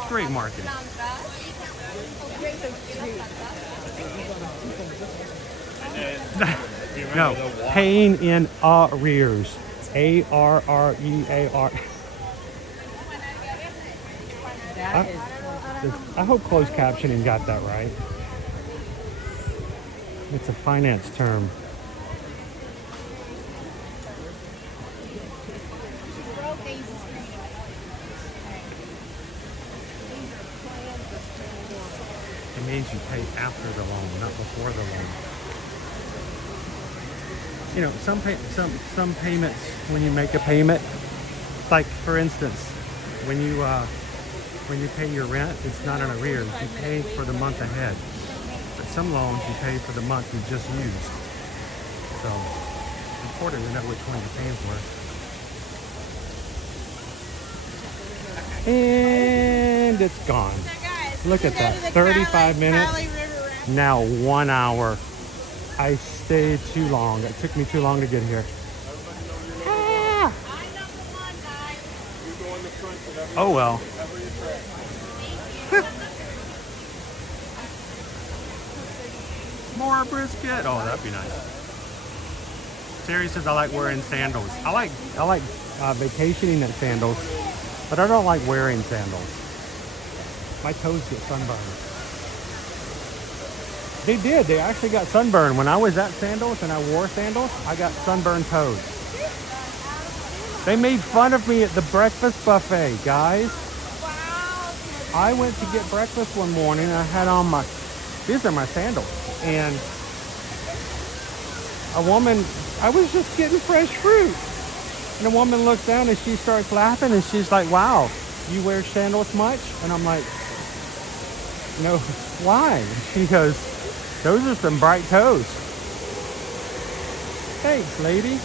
great marketing. No, paying in arrears. A-R-R-E-A-R. I hope closed captioning got that right. It's a finance term. It means you pay after the loan, not before the loan. You know, some payments, when you make a payment, like for instance, when you pay your rent, it's not an arrears. You pay for the month ahead. But some loans you pay for the month you just used. So it's important to know which one you're paying for. And it's gone. Look at that. 35 minutes. Now 1 hour. I stayed too long. It took me too long to get here. Ah. Oh well. More brisket. Oh, that'd be nice. Terry says I like wearing sandals. I like vacationing in sandals, but I don't like wearing sandals. My toes get sunburned. They did. They actually got sunburned. When I was at Sandals and I wore sandals, I got sunburned toes. They made fun of me at the breakfast buffet, guys. I went to get breakfast one morning and I had on these are my sandals. And a woman, I was just getting fresh fruit. And a woman looks down and she starts laughing and she's like, wow, you wear sandals much? And I'm like, no, why? She goes, those are some bright toes. Thanks, lady.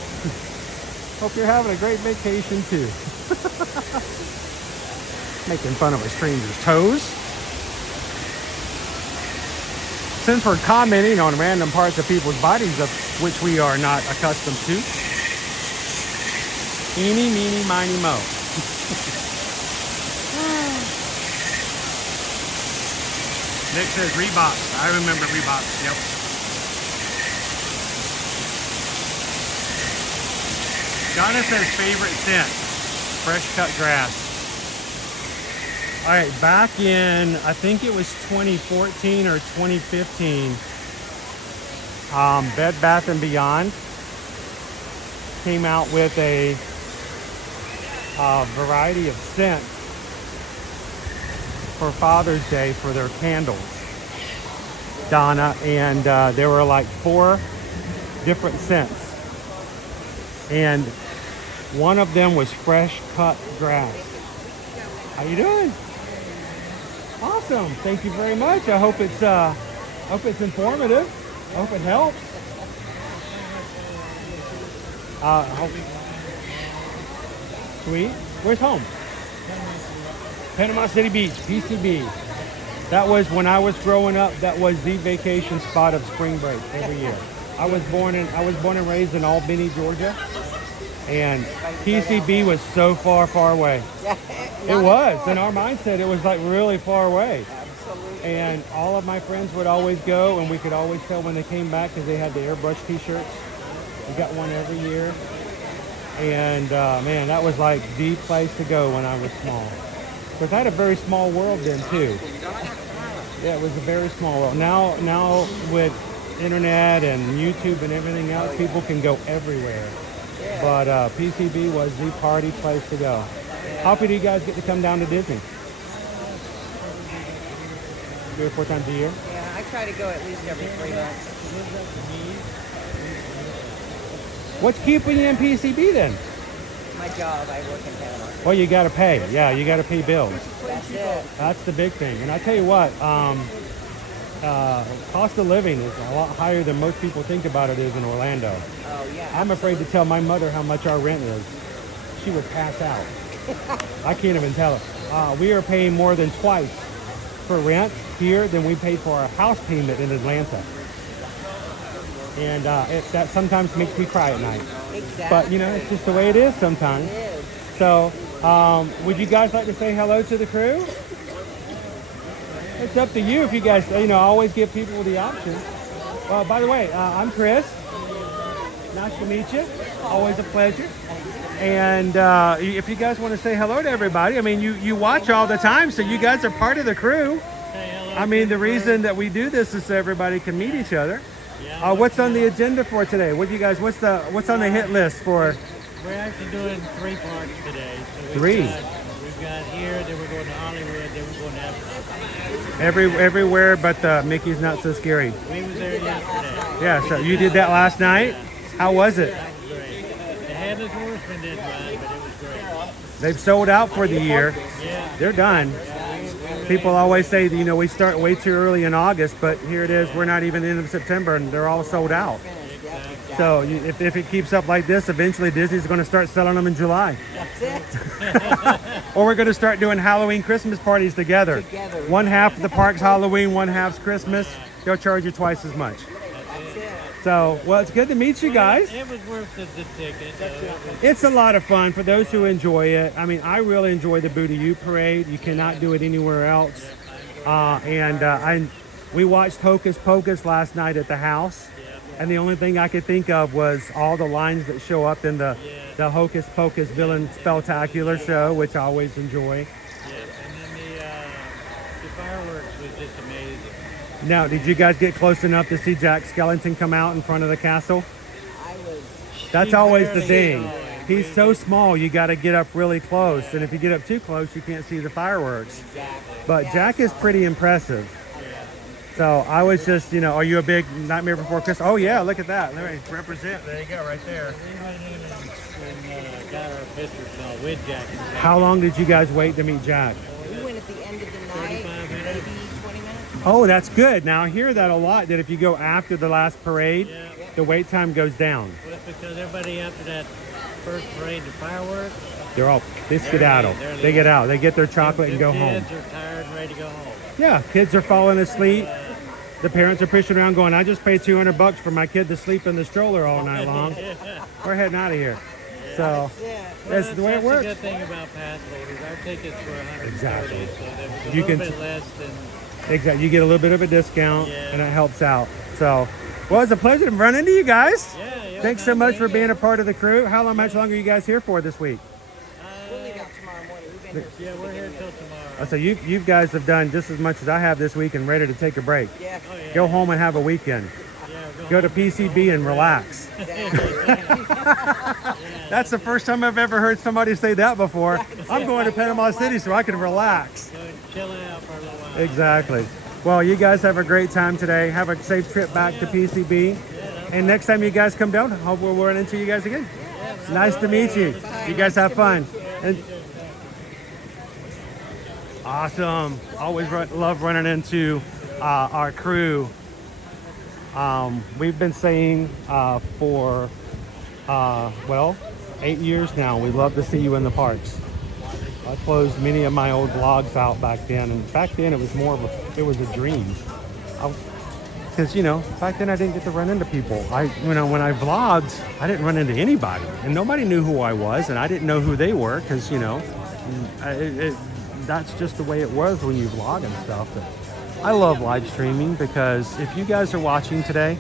Hope you're having a great vacation too. Making fun of a stranger's toes. Since we're commenting on random parts of people's bodies of which we are not accustomed to. Eeny, meeny, miny, mo. Nick says Reebok. I remember Reebok. Yep. Donna says favorite scent. Fresh cut grass. All right, back in, I think it was 2014 or 2015, Bed Bath & Beyond came out with a variety of scents for Father's Day for their candles, Donna, and there were like 4 different scents, and one of them was fresh cut grass. How you doing? Awesome. Thank you very much. I hope it's informative. I hope it helps. Sweet. Where's home? Panama City Beach, PCB. That was when I was growing up. That was the vacation spot of spring break every year. I was born and raised in Albany, Georgia, and PCB was so far away. It was, in our mindset, it was like really far away. Absolutely. And all of my friends would always go, and we could always tell when they came back because they had the airbrush t-shirts. We got one every year. And man, that was like the place to go when I was small. Because I had a very small world then too. Yeah, it was a very small world. Now with internet and YouTube and everything else, people can go everywhere. But PCB was the party place to go. How often do you guys get to come down to Disney? 3 or 4 times a year? Yeah, I try to go at least every 3 months. What's keeping you in PCB then? My job, I work in Panama. Well, you got to pay. Yeah, you got to pay bills. That's it. That's the big thing. And I tell you what, cost of living is a lot higher than most people think about it is in Orlando. Oh, yeah. I'm afraid to tell my mother how much our rent is. She would pass out. I can't even tell her. We are paying more than twice for rent here than we paid for our house payment in Atlanta. And that sometimes makes me cry at night. Exactly. But, you know, it's just the way it is sometimes. It is. So, would you guys like to say hello to the crew? It's up to you if you guys, you know, I always give people the option. Well, by the way, I'm Chris. Nice to meet you. Always a pleasure. And if you guys want to say hello to everybody, I mean, you watch all the time, so you guys are part of the crew. I mean, the reason that we do this is so everybody can meet each other. What's on the agenda for today? What do you guys? What's on the hit list for? We're actually doing 3 parks today. So Three. We've got here, then we're going to Hollywood, then we're going to Ambersweet. Everywhere but Mickey's Not So Scary. We was there yesterday. Yeah, so you did that last night. How was it? That was great. The Headless Horseman didn't ride, but it was great. They've sold out for the year. Yeah. They're done. People always say, you know, we start way too early in August, but here it is. We're not even in September, and they're all sold out. So if it keeps up like this, eventually Disney's going to start selling them in July. That's it. Or we're going to start doing Halloween Christmas parties together. One half of the park's Halloween, one half's Christmas. They'll charge you twice as much. That's it. So, well, it's good to meet you guys. It was worth the ticket. It's a lot of fun for those who enjoy it. I mean, I really enjoy the Boo to You parade. You cannot do it anywhere else. We watched Hocus Pocus last night at the house. And the only thing I could think of was all the lines that show up in the Hocus Pocus Villain Spectacular show, which I always enjoy. Yeah, and then the fireworks was just amazing. Now, did you guys get close enough to see Jack Skellington come out in front of the castle? That's always the thing. He's so small, you got to get up really close. And if you get up too close, you can't see the fireworks. But Jack is pretty impressive. So I was just, you know, are you a big Nightmare Before Christmas? Oh yeah, look at that. Let me represent. There you go, right there. We went in and got our pictures with Jack. How long did you guys wait to meet Jack? We went at the end of the night, maybe 20 minutes. Oh, that's good. Now I hear that a lot, that if you go after the last parade, the wait time goes down. Well, because everybody after that first parade, the fireworks, They skedaddle. They get out. They get their chocolate and go home. Kids are tired and ready to go home. Yeah, kids are falling asleep. The parents are pushing around going, I just paid $200 for my kid to sleep in the stroller all night long. We're heading out of here. So that's the way it works. That's the good thing about pass holders. Our tickets were $130, Exactly. so there was a You little can bit less than... Exactly. You get a little bit of a discount, and it helps out. So, well, it's a pleasure to run into you guys. Thanks so much for being a part of the crew. How much longer are you guys here for this week? We'll leave out tomorrow morning. We've been here. Yeah, we're here till tomorrow. So you guys have done just as much as I have this week and ready to take a break. Yeah. Go home and have a weekend. Yeah, we're go to PCB and relax. That's the first time I've ever heard somebody say that before. I'm going to Panama City so I can relax. Chill out for a little while. Exactly. Well, you guys have a great time today. Have a safe trip back to PCB. And next time you guys come down, hope we'll run into you guys again. Nice to meet you. You guys have fun. And awesome. Always love running into our crew. We've been saying for, well, 8 years now, we love to see you in the parks. I closed many of my old vlogs out back then, and back then it was more of it was a dream. Because, you know, back then I didn't get to run into people. When I vlogged, I didn't run into anybody, and nobody knew who I was, and I didn't know who they were, because, you know, that's just the way it was when you vlog and stuff. But I love live streaming because if you guys are watching today,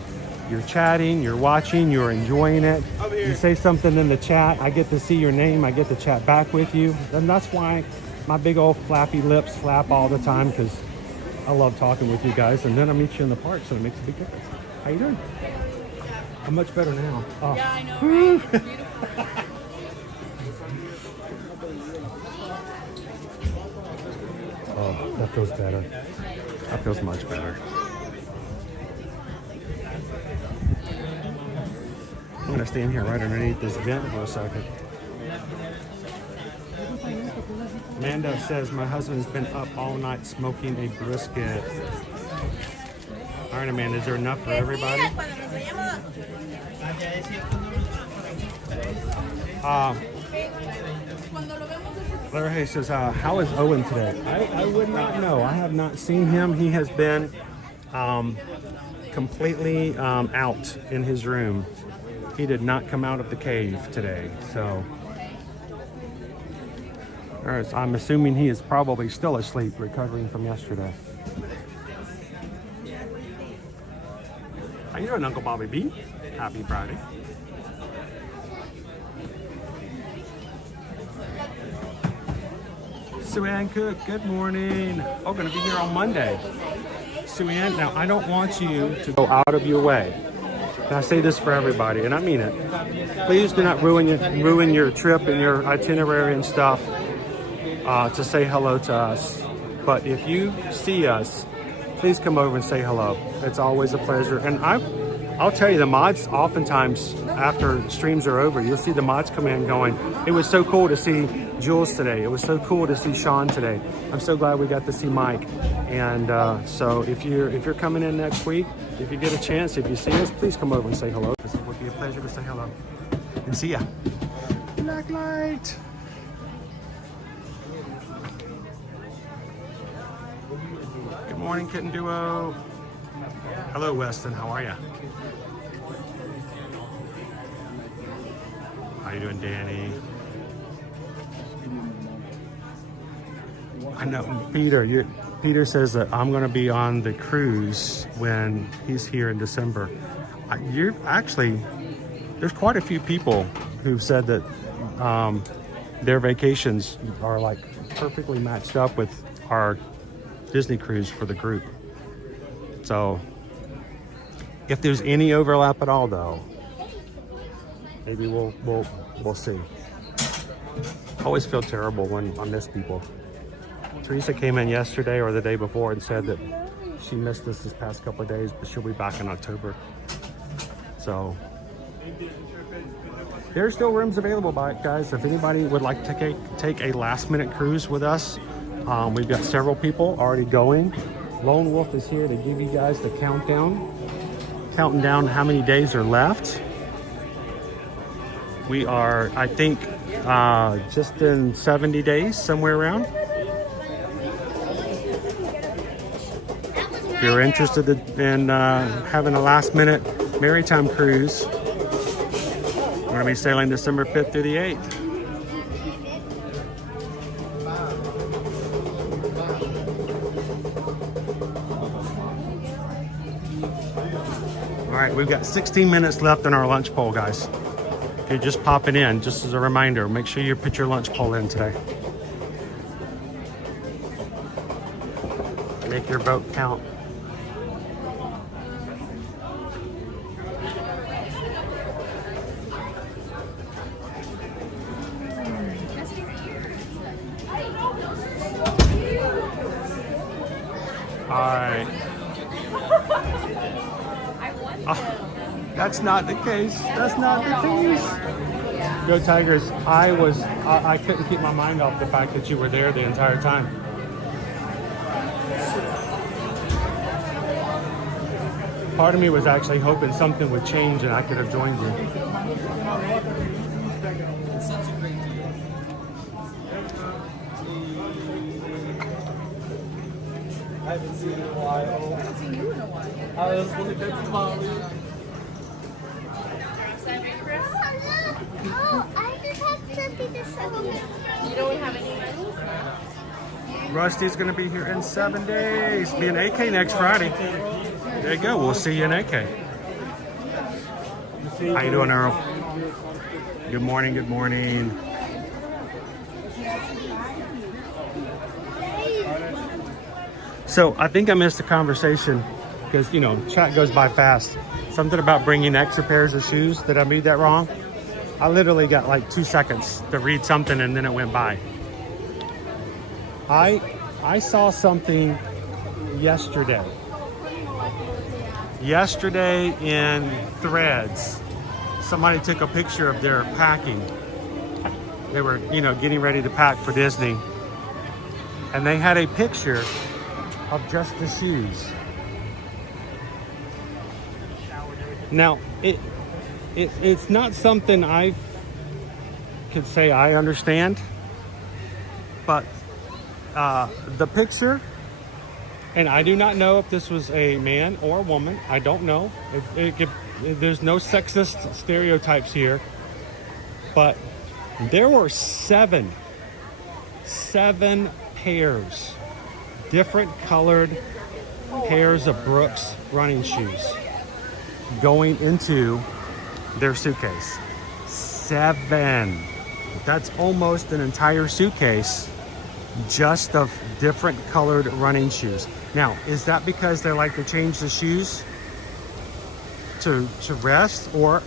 you're chatting, you're watching, you're enjoying it. You say something in the chat, I get to see your name, I get to chat back with you. And that's why my big old flappy lips flap all the time, because I love talking with you guys. And then I meet you in the park, so it makes a big difference. How you doing? I'm much better now. Oh. Yeah, I know, right? Oh, that feels better. That feels much better. I'm gonna stand here right underneath this vent for a second. Amanda says my husband's been up all night smoking a brisket. All right, Amanda, is there enough for everybody? Larry says, how is Owen today? I would not know. I have not seen him. He has been completely out in his room. He did not come out of the cave today. So, all right, so I'm assuming he is probably still asleep, recovering from yesterday. How you doing, Uncle Bobby B? Happy Friday. Sue Ann Cook, good morning. Oh, gonna be here on Monday. Sue Ann, now I don't want you to go out of your way. And I say this for everybody, and I mean it. Please do not ruin your trip and your itinerary and stuff to say hello to us. But if you see us, please come over and say hello. It's always a pleasure. And I'll tell you, the mods oftentimes after streams are over, you'll see the mods come in going, it was so cool to see Jules today. It was so cool to see Sean today. I'm so glad we got to see Mike. And so if you're coming in next week, if you get a chance, if you see us, please come over and say hello. It would be a pleasure to say hello and see ya. Black light. Good morning, Kitten Duo. Hello, Weston. How are ya? How you doing, Danny? I know, Peter. Peter says that I'm going to be on the cruise when he's here in December. You're actually, there's quite a few people who've said that their vacations are like perfectly matched up with our Disney cruise for the group. So if there's any overlap at all, though, maybe we'll see. I always feel terrible when I miss people. Teresa came in yesterday or the day before and said that she missed us this past couple of days, but she'll be back in October. So there's still rooms available, guys. If anybody would like to take a last-minute cruise with us, we've got several people already going. Lone Wolf is here to give you guys the countdown, counting down how many days are left. We are, I think, just in 70 days, somewhere around. If you're interested in having a last-minute maritime cruise, we're going to be sailing December 5th through the 8th. All right, we've got 16 minutes left in our lunch poll, guys. If you're just popping in, just as a reminder, make sure you put your lunch poll in today. Make your vote count. right. That's not the case. That's not the case. Go Tigers. I couldn't keep my mind off the fact that you were there the entire time. Part of me was actually hoping something would change and I could have joined you. I haven't seen you in a while. I haven't seen you in a while. I was looking at Molly. Oh, I just have to be the shovel. You don't have any money? Rusty's going to be here in 7 days. Be in AK next Friday. There you go. We'll see you in AK. How you doing, Earl? Good morning. Good morning. So I think I missed the conversation because, you know, chat goes by fast. Something about bringing extra pairs of shoes. Did I read that wrong? I literally got like 2 seconds to read something and then it went by. I saw something yesterday. Yesterday in Threads, somebody took a picture of their packing. They were, you know, getting ready to pack for Disney. And they had a picture of just the shoes. Now, it's not something I could say I understand, but the picture, and I do not know if this was a man or a woman. I don't know. There's no sexist stereotypes here, but there were seven pairs, different colored pairs of Brooks running shoes going into their suitcase. 7. That's almost an entire suitcase just of different colored running shoes. Now, is that because they like to change the shoes to rest, or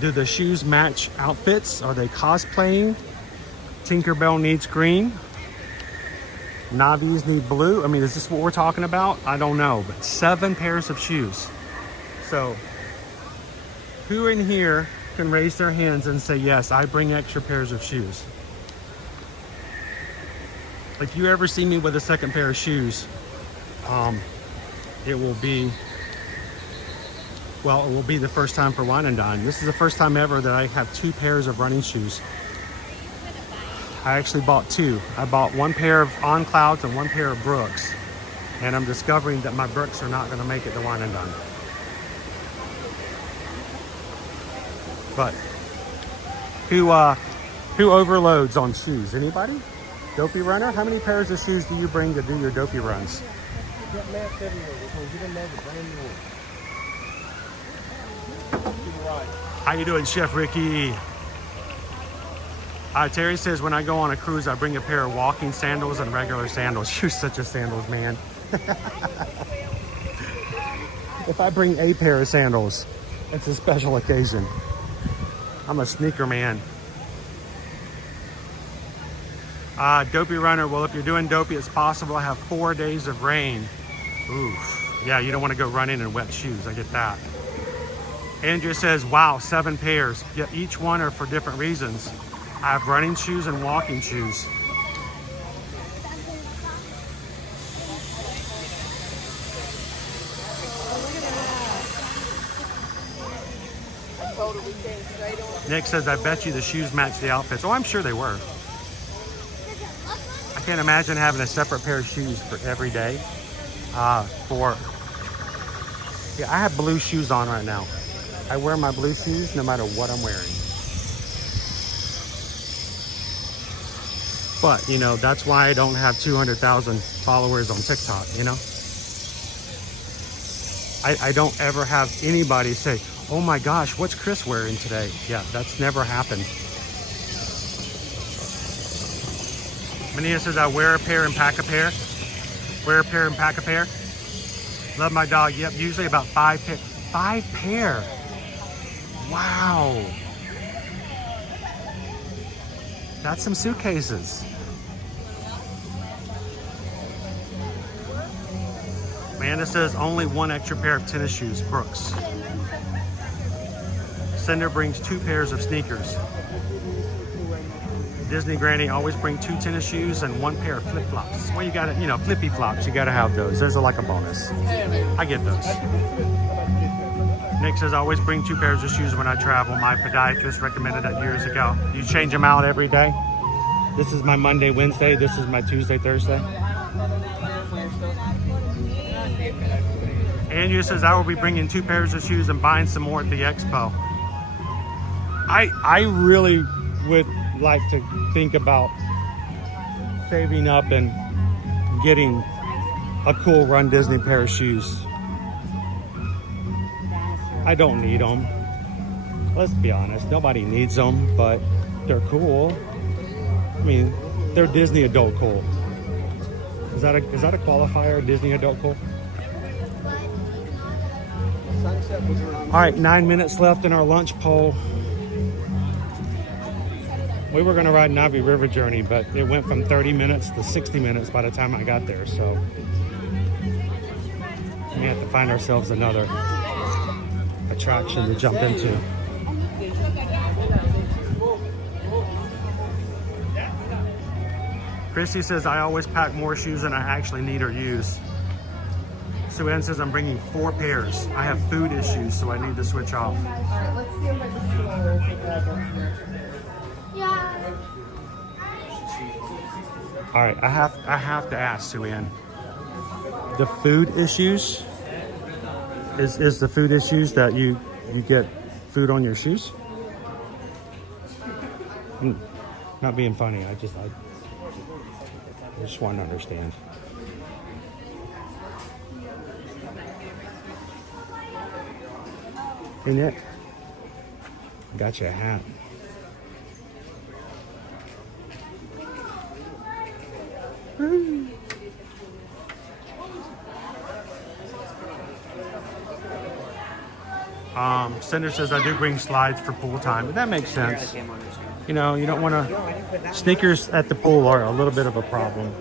do the shoes match outfits? Are they cosplaying? Tinkerbell needs green. Navis need blue. I mean, is this what we're talking about? I don't know, but 7 pairs of shoes. So who in here can raise their hands and say, yes, I bring extra pairs of shoes? If you ever see me with a second pair of shoes, it will be the first time for Wine and Dine. This is the first time ever that I have 2 pairs of running shoes. I actually bought 2. I bought 1 pair of On Clouds and 1 pair of Brooks. And I'm discovering that my Brooks are not going to make it to Wine and Dine. But who overloads on shoes? Anybody? Dopey runner? How many pairs of shoes do you bring to do your dopey runs? How you doing, Chef Ricky? Terry says, when I go on a cruise, I bring a pair of walking sandals and regular sandals. You're such a sandals man. If I bring a pair of sandals, it's a special occasion. I'm a sneaker man. Dopey runner. Well, if you're doing dopey, it's possible to have 4 days of rain. Oof. Yeah, you don't want to go running in wet shoes. I get that. Andrea says, wow, 7 pairs. Yeah, each one are for different reasons. I have running shoes and walking shoes. Nick says, I bet you the shoes match the outfits. Oh, I'm sure they were. I can't imagine having a separate pair of shoes for every day. Yeah, I have blue shoes on right now. I wear my blue shoes no matter what I'm wearing. But, you know, that's why I don't have 200,000 followers on TikTok, you know? I don't ever have anybody say, oh my gosh, what's Chris wearing today? Yeah, that's never happened. Mania says, I wear a pair and pack a pair. Wear a pair and pack a pair. Love my dog. Yep, usually about 5 pair. 5 pair. Wow. That's some suitcases. Anna says only one extra pair of tennis shoes, Brooks. Cinder brings 2 pairs of sneakers. Disney Granny always bring 2 tennis shoes and 1 pair of flip-flops. Well, you gotta, you know, flippy flops, you gotta have those. Those are like a bonus. I get those. Nick says, I always bring 2 pairs of shoes when I travel. My podiatrist recommended that years ago. You change them out every day? This is my Monday, Wednesday. This is my Tuesday, Thursday. Andrew says, I will be bringing 2 pairs of shoes and buying some more at the expo. I really would like to think about saving up and getting a cool Run Disney pair of shoes. I don't need them. Let's be honest, nobody needs them, but they're cool. I mean, they're Disney adult cool. Is that a qualifier, Disney adult cool? All right, 9 minutes left in our lunch poll. We were gonna ride Navi River Journey, but it went from 30 minutes to 60 minutes by the time I got there, so we have to find ourselves another attraction to jump into. Christy says, I always pack more shoes than I actually need or use. Sue Ann says, I'm bringing 4 pairs. I have food issues, so I need to switch off. All right, let's see if I can All right, I have to ask Sue Ann. The food issues is the food issues that you get food on your shoes? Not being funny. I just want to understand. Hey Nick, got you a hat. Cinder says I do bring slides for pool time, but that makes sense. You know, you don't want to. Sneakers at the pool are a little bit of a problem.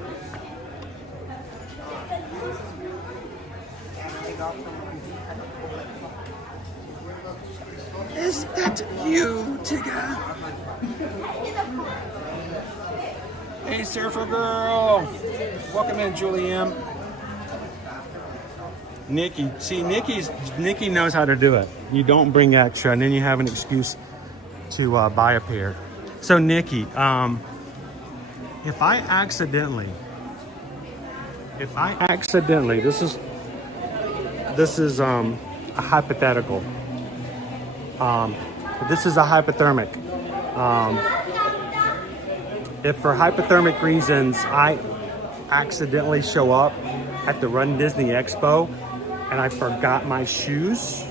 Is that you, Tigger? Hey, Surfer Girl. Welcome in, Julianne. Nikki, see, Nikki knows how to do it. You don't bring extra, and then you have an excuse to buy a pair. So, Nikki, if I accidentally, this is a hypothetical. This is a hypothermic. If for hypothermic reasons I accidentally show up at the Run Disney Expo and I forgot my shoes,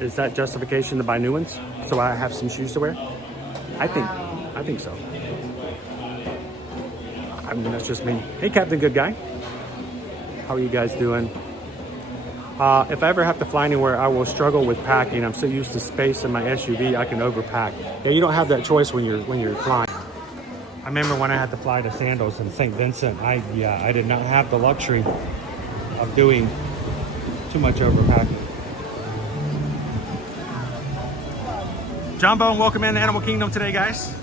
is that justification to buy new ones so I have some shoes to wear? I think so. I mean, that's just me. Hey, Captain Good Guy. How are you guys doing? If I ever have to fly anywhere, I will struggle with packing. I'm so used to space in my SUV, I can overpack. Yeah, you don't have that choice when you're flying. I remember when I had to fly to Sandals in St. Vincent, I did not have the luxury of doing too much overpacking. Jumbo, and welcome in to Animal Kingdom today, guys.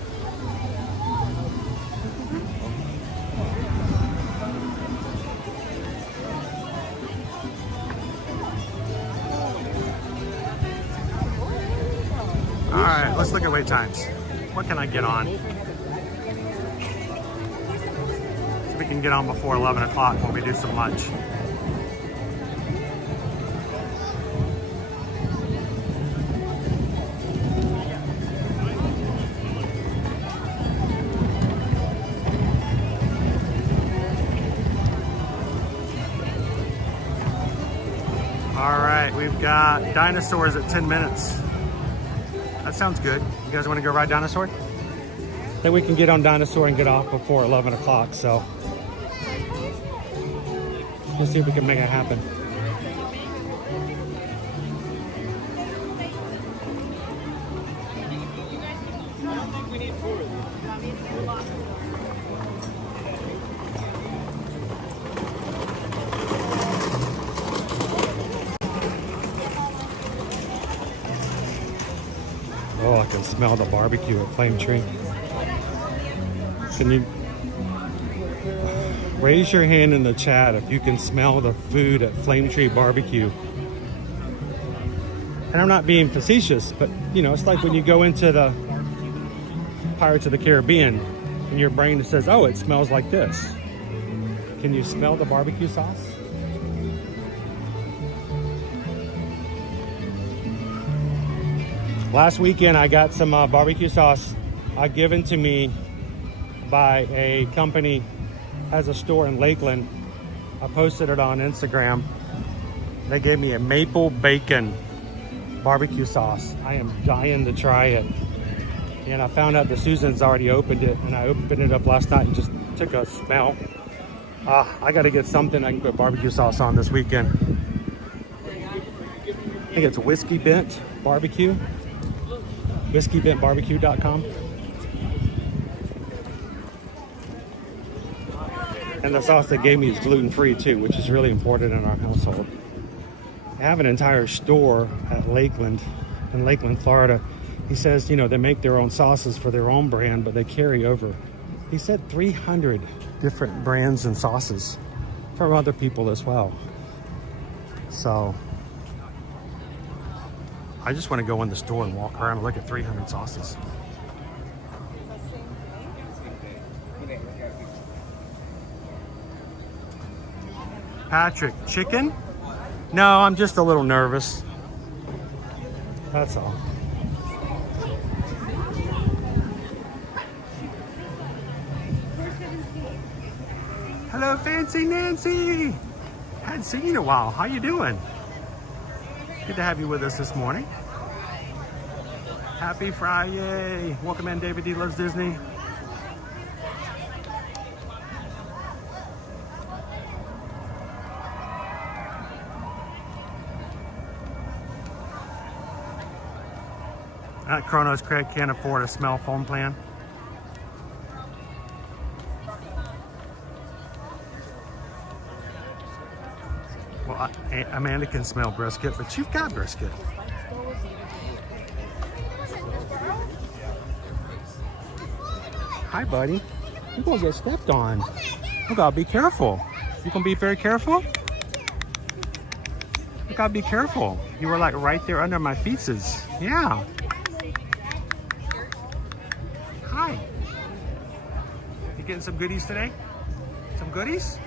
All right, let's look at wait times. What can I get on? So we can get on before 11 o'clock when we do some lunch. All right, we've got dinosaurs at 10 minutes. That sounds good. You guys want to go ride dinosaur? Then we can get on dinosaur and get off before 11 o'clock, so let's see if we can make it happen. can smell the barbecue at Flame Tree. Can you raise your hand in the chat if you can smell the food at Flame Tree Barbecue? And I'm not being facetious, but you know, it's like when you go into the Pirates of the Caribbean and your brain says, oh, it smells like this. Can you smell the barbecue sauce? Last weekend I got some barbecue sauce given to me by a company has a store in Lakeland. I posted it on Instagram. They gave me a maple bacon barbecue sauce. I am dying to try it. And I found out that Susan's already opened it, and I opened it up last night and just took a smell. I gotta get something I can put barbecue sauce on this weekend. I think it's Whiskey Bent Barbecue. WhiskeyBentBarbecue.com. And the sauce they gave me is gluten-free too, which is really important in our household. I have an entire store at Lakeland, in Lakeland, Florida. He says, you know, they make their own sauces for their own brand, but they carry over. He said 300 different brands and sauces from other people as well. So I just want to go in the store and walk around and look at 300 sauces. Patrick, chicken? No, I'm just a little nervous. That's all. Hello, Fancy Nancy. Hadn't seen you in a while. How you doing? Good to have you with us this morning. Happy Friday. Welcome in, David D. Loves Disney. Kronos Craig can't afford a smell foam plan. Well, Amanda can smell brisket, but you've got brisket. Hi, buddy. You're gonna get stepped on. You gotta be careful. You gonna be very careful? You gotta be careful. You were like right there under my feeces. Yeah. Hi. You getting some goodies today? Some goodies?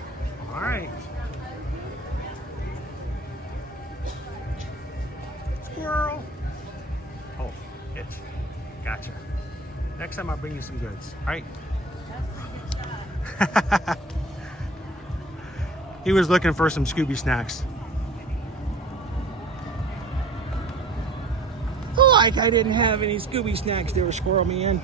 All right. Squirrel. Oh, itch. Gotcha. Next time I'll bring you some goods. All right. He was looking for some Scooby snacks. Like I didn't have any Scooby snacks. They were squirrel me in.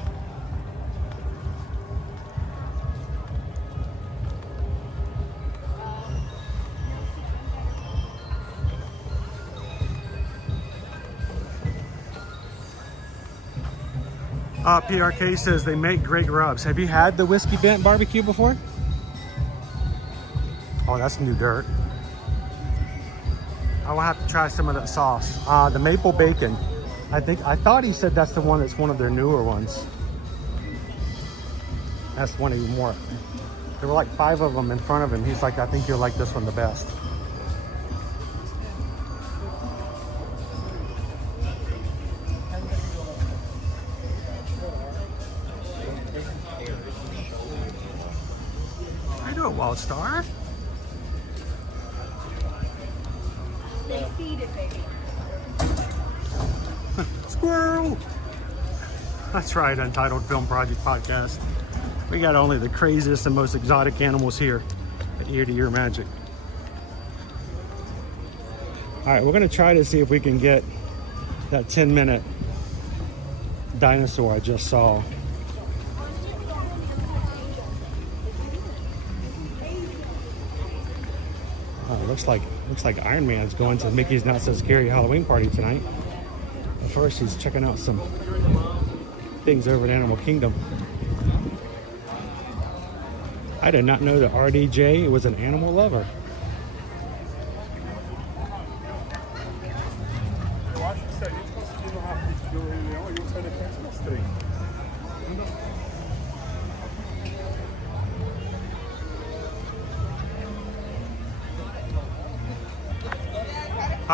PRK says they make great rubs. Have you had the Whiskey Bent barbecue before? Oh, that's new dirt. I will have to try some of that sauce. The maple bacon. I thought he said that's the one that's one of their newer ones. That's one even more. There were like 5 of them in front of him. He's like, I think you'll like this one the best. How you doing, Walt Star? They feed it, baby. Squirrel! That's right, Untitled Film Project Podcast. We got only the craziest and most exotic animals here at Ear to Ear Magic. All right, we're gonna try to see if we can get that 10-minute dinosaur I just saw. Looks like Iron Man's going to Mickey's Not So Scary Halloween party tonight. But first, he's checking out some things over at Animal Kingdom. I did not know that RDJ was an animal lover.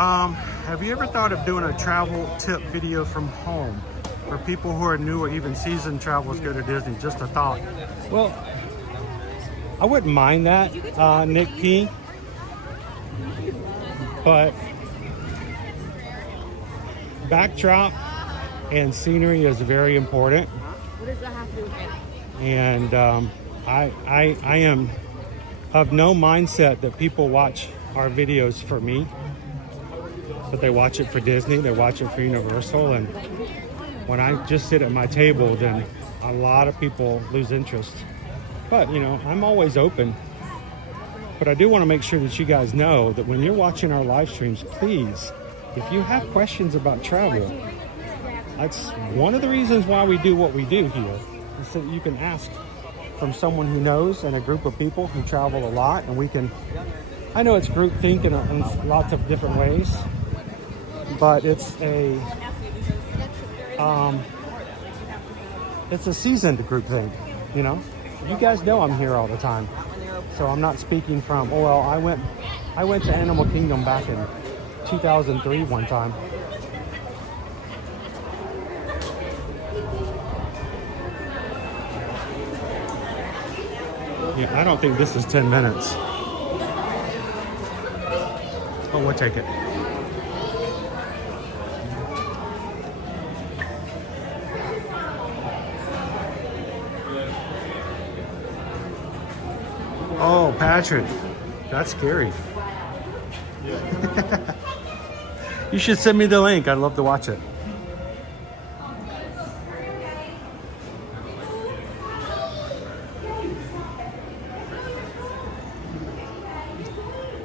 Have you ever thought of doing a travel tip video from home for people who are new or even seasoned travelers go to Disney? Just a thought. Well, I wouldn't mind that, Nick P. But backdrop and scenery is very important. What does that have to do with it? And I am of no mindset that people watch our videos for me, but they watch it for Disney, they watch it for Universal, and when I just sit at my table, then a lot of people lose interest. But you know, I'm always open. But I do want to make sure that you guys know that when you're watching our live streams, please, if you have questions about travel, that's one of the reasons why we do what we do here, is so that you can ask from someone who knows and a group of people who travel a lot, and we can, I know it's groupthink in lots of different ways, but it's a seasoned groupthink, you know? You guys know I'm here all the time. So I'm not speaking from, oh, well, I went to Animal Kingdom back in 2003 one time. Yeah, I don't think this is 10 minutes. Oh, we'll take it. Oh, Patrick, that's scary. You should send me the link. I'd love to watch it.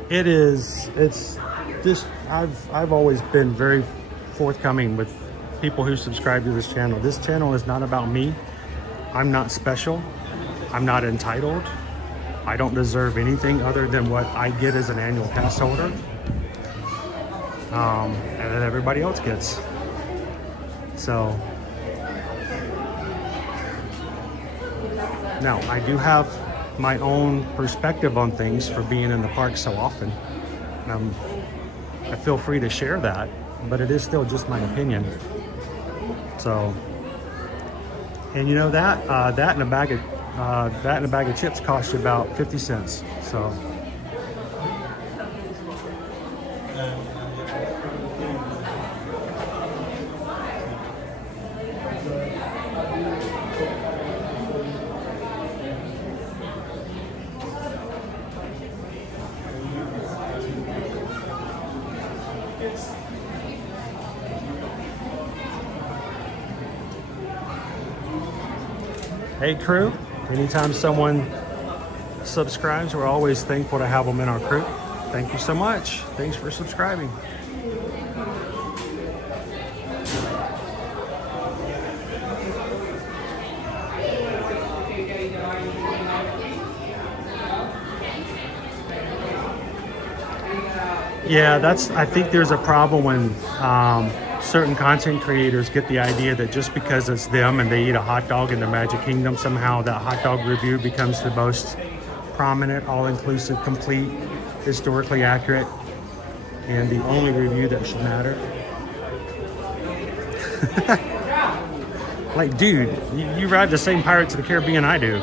It's just, I've always been very forthcoming with people who subscribe to this channel. This channel is not about me. I'm not special. I'm not entitled. I don't deserve anything other than what I get as an annual pass holder, and that everybody else gets. So now I do have my own perspective on things for being in the park so often. I feel free to share that, but it is still just my opinion. So, and you know that that and a bag of chips cost you about 50 cents. So. Hey crew, anytime someone subscribes, we're always thankful to have them in our crew. Thank you so much. Thanks for subscribing. Yeah, I think there's a problem when certain content creators get the idea that just because it's them and they eat a hot dog in the Magic Kingdom, somehow that hot dog review becomes the most prominent, all-inclusive, complete, historically accurate, and the only review that should matter. Like, dude, you ride the same Pirates of the Caribbean I do.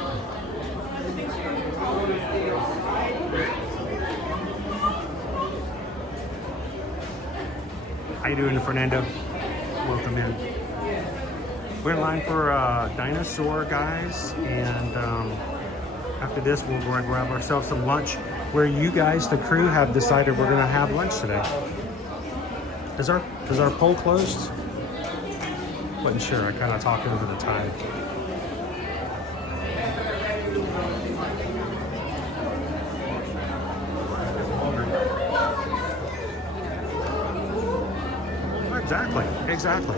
How you doing, Fernando? Welcome in. We're in line for dinosaur, guys, and after this we're going to grab ourselves some lunch where you guys, the crew, have decided we're going to have lunch today. Is our poll closed? Wasn't sure. I kind of talked over the tide. Exactly.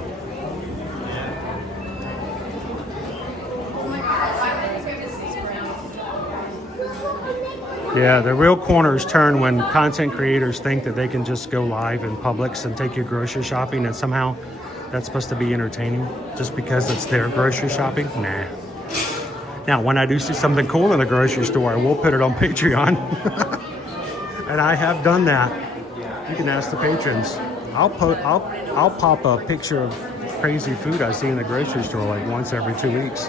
Yeah, the real corners turn when content creators think that they can just go live in Publix and take you grocery shopping, and somehow that's supposed to be entertaining just because it's their grocery shopping. Nah. Now, when I do see something cool in the grocery store, I will put it on Patreon. And I have done that. You can ask the patrons. I'll pop a picture of crazy food I see in the grocery store like once every 2 weeks.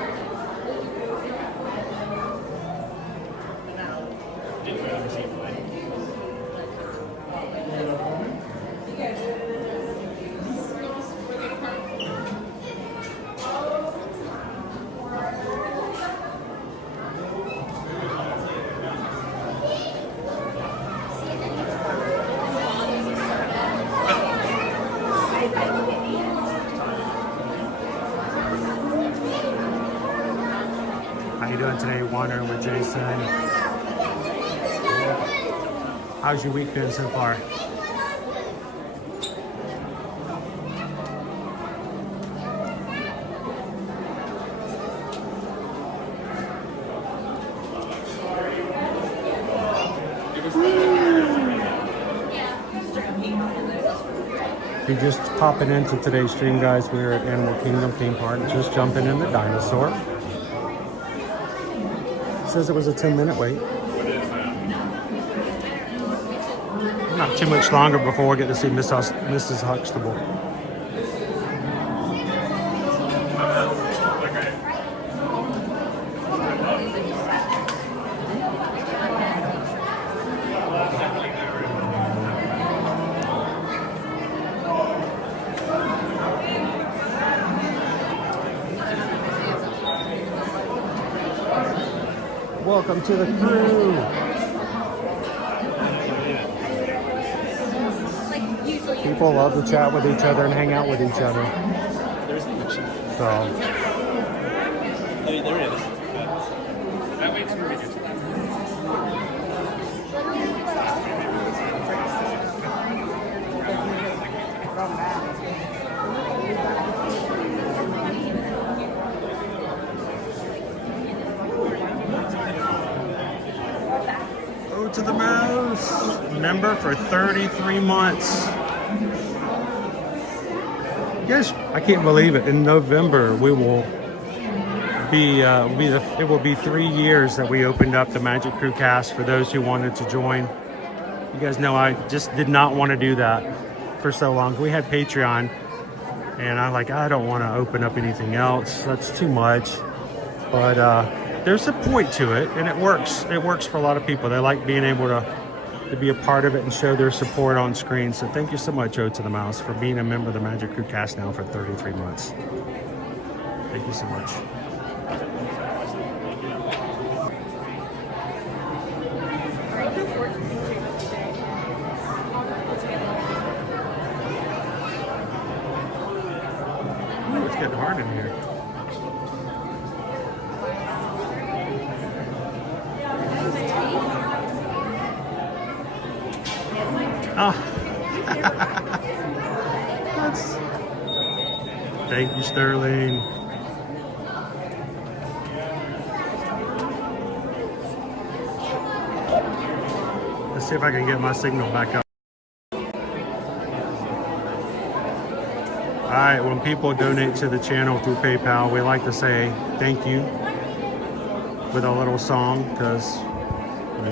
How you doing today, Wandering with Jason? How's your week been so far? If you're just popping into today's stream, guys, we're at Animal Kingdom theme park, just jumping in the dinosaur. Says it was a 10-minute wait. Not too much longer before we get to see Mrs. Huxtable. Welcome to the crew. People love to chat with each other and hang out with each other. So. There it is. That way too ridiculous. To the mouse. Member for 33 months. Yes, I can't believe it. In November, we will be, it will be 3 years that we opened up the Magic Crew cast for those who wanted to join. You guys know I just did not want to do that for so long. We had Patreon, and I'm like, I don't want to open up anything else. That's too much. But there's a point to it, and it works. It works for a lot of people. They like being able to be a part of it and show their support on screen. So thank you so much, O to the Mouse, for being a member of the Magic Crew cast now for 33 months. Thank you so much. Ooh, it's getting hard in here. Oh. Thank you, Sterling. Let's see if I can get my signal back up. Alright, when people donate to the channel through PayPal, we like to say thank you with a little song, because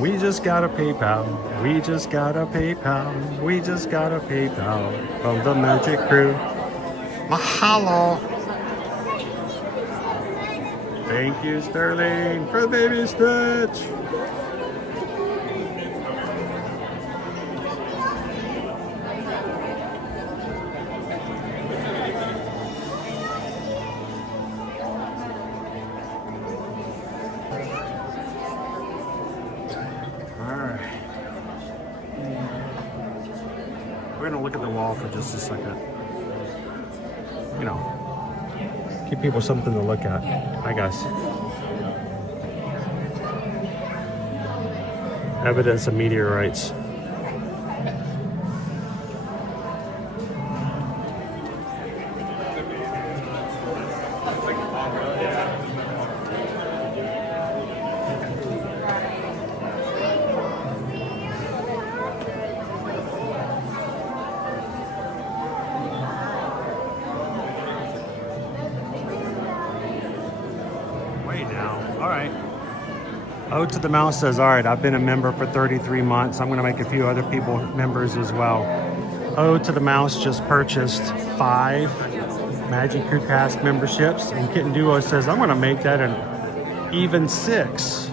we just got a PayPal, we just got a PayPal, we just got a PayPal from the Magic Crew. Mahalo! Thank you, Sterling, for the baby stretch. We're gonna look at the wall for just a second. You know, give people something to look at. Hi guys. Evidence of meteorites. Ode to the Mouse says, all right, I've been a member for 33 months. I'm going to make a few other people members as well. Ode to the Mouse just purchased 5 Magic Crew Cast memberships. And Kitten Duo says, I'm going to make that an even 6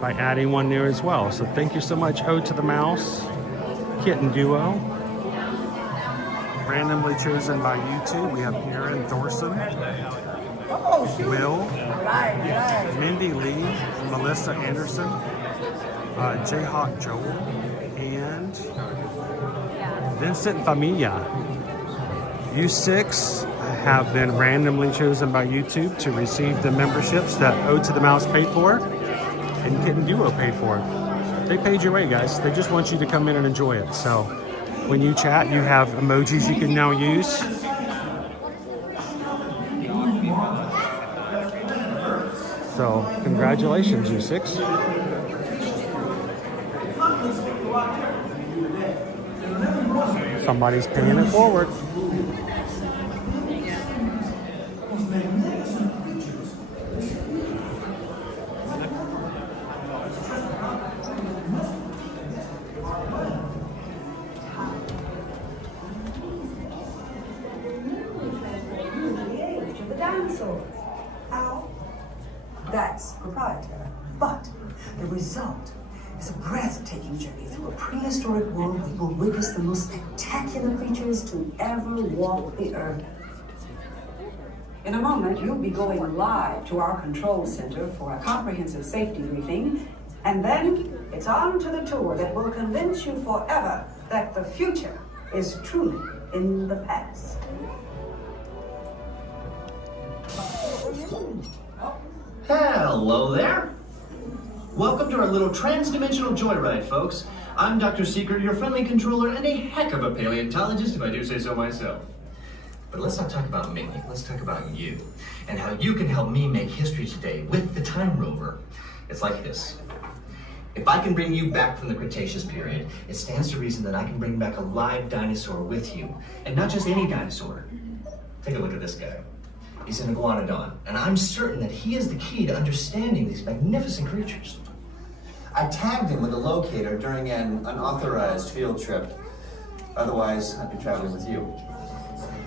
by adding one new as well. So thank you so much, Ode to the Mouse, Kitten Duo. Randomly chosen by YouTube, we have Aaron Thorson, Will, Mindy Lee, Melissa Anderson, Jayhawk Joel, and Vincent Familia. You 6 have been randomly chosen by YouTube to receive the memberships that Ode to the Mouse paid for and Kitten Duo paid for. They paid your way, guys. They just want you to come in and enjoy it. So when you chat, you have emojis you can now use. So congratulations, you 6. Somebody's paying it forward. That's proprietary. But the result is a breathtaking journey through a prehistoric world that will witness the most spectacular creatures to ever walk the earth. In a moment, you'll be going live to our control center for a comprehensive safety briefing, and then it's on to the tour that will convince you forever that the future is truly in the past. Hello there. Welcome to our little trans-dimensional joyride, folks. I'm Dr. Secret, your friendly controller, and a heck of a paleontologist, if I do say so myself. But let's not talk about me. Let's talk about you, and how you can help me make history today with the Time Rover. It's like this. If I can bring you back from the Cretaceous period, it stands to reason that I can bring back a live dinosaur with you, and not just any dinosaur. Take a look at this guy. He's an iguanodon, and I'm certain that he is the key to understanding these magnificent creatures. I tagged him with a locator during an unauthorized field trip. Otherwise, I'd be traveling with you.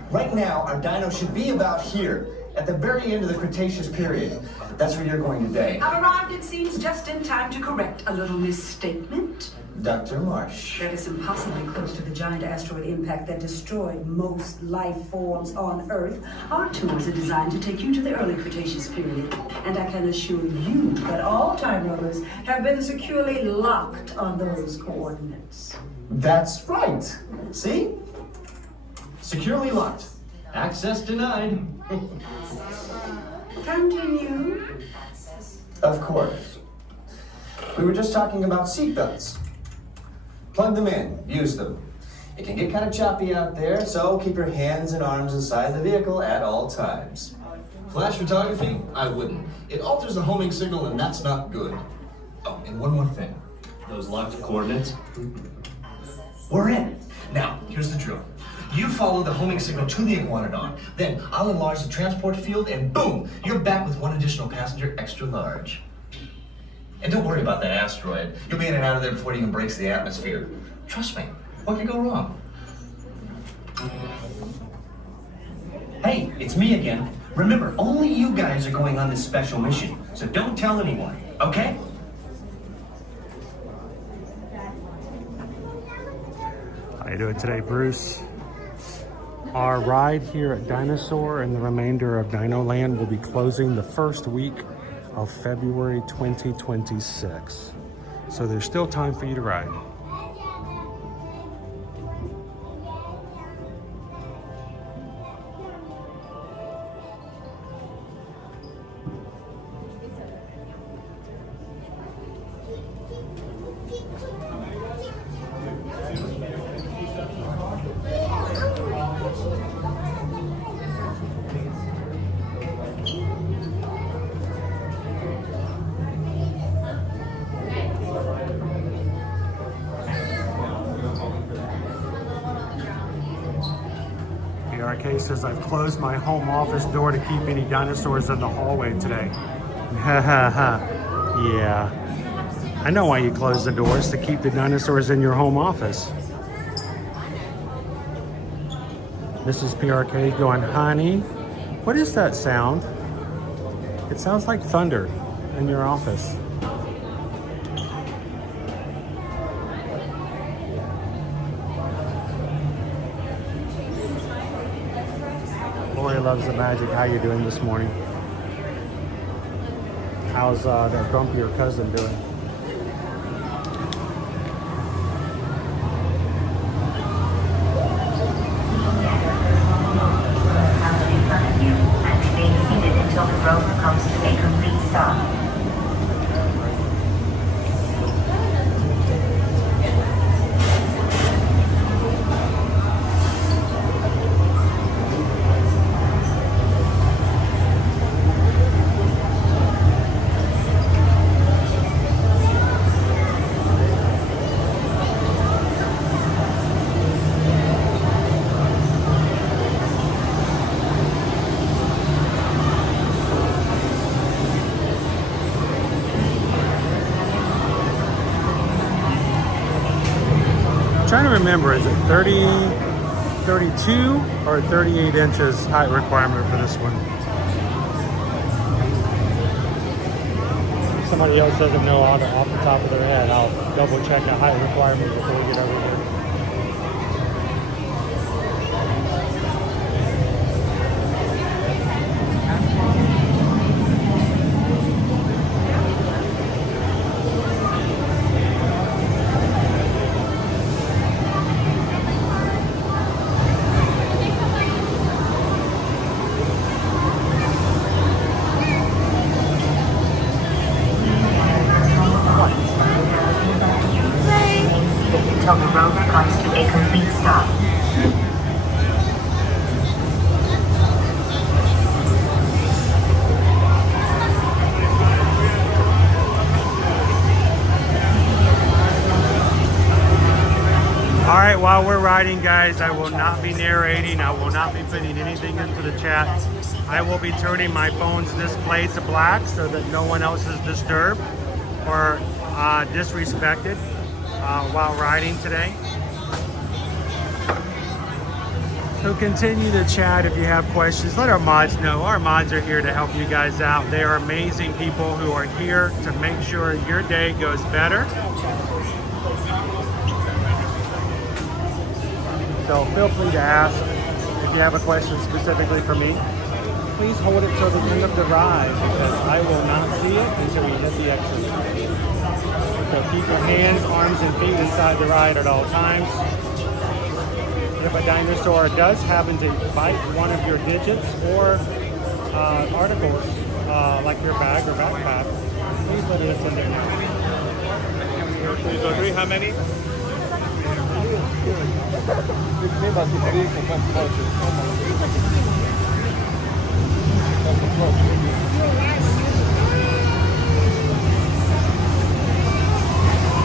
Right now, our dino should be about here, at the very end of the Cretaceous period. That's where you're going today. I've arrived, it seems, just in time to correct a little misstatement. Dr. Marsh. That is impossibly close to the giant asteroid impact that destroyed most life forms on Earth. Our tours are designed to take you to the early Cretaceous period, and I can assure you that all time rovers have been securely locked on those coordinates. That's right. See? Securely locked. Access denied. Continue. Of course. We were just talking about seatbelts. Plug them in, use them. It can get kind of choppy out there, so keep your hands and arms inside the vehicle at all times. Flash photography? I wouldn't. It alters the homing signal, and that's not good. Oh, and one more thing. Those locked coordinates? We're in. Now, here's the drill. You follow the homing signal to the iguanodon, then I'll enlarge the transport field, and boom, you're back with one additional passenger extra large. And don't worry about that asteroid. You'll be in and out of there before it even breaks the atmosphere. Trust me, what could go wrong? Hey, it's me again. Remember, only you guys are going on this special mission, so don't tell anyone, okay? How you doing today, Bruce? Our ride here at Dinosaur and the remainder of Dino Land will be closing the first week of February 2026. So there's still time for you to ride. BRK says I've closed my home office door to keep any dinosaurs in the hallway today. Ha ha ha. Yeah. I know why you close the doors, to keep the dinosaurs in your home office. Mrs. PRK going, honey, what is that sound? It sounds like thunder in your office. Lori loves the magic. How you doing this morning? How's that grumpier cousin doing? Until the rover comes to a complete stop. Trying to remember, is it 32 or 38 inches height requirement for this one? If somebody else doesn't know off the top of their head, I'll double check the height requirement before we get over here. Until the rover comes to a complete stop. All right, while we're riding, guys, I will not be narrating. I will not be putting anything into the chat. I will be turning my phone's display to black so that no one else is disturbed or disrespected while riding today. So continue to chat if you have questions. Let our mods know. Our mods are here to help you guys out. They are amazing people who are here to make sure your day goes better. So feel free to ask if you have a question specifically for me. Please hold it till the end of the ride because I will not see it until we hit the exit. So keep your hands, arms, and feet inside the ride at all times. If a dinosaur does happen to bite one of your digits or articles like your bag or backpack, please let an attendant know. Please agree, how many?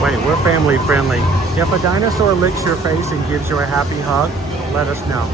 Wait, we're family friendly. If a dinosaur licks your face and gives you a happy hug, let us know.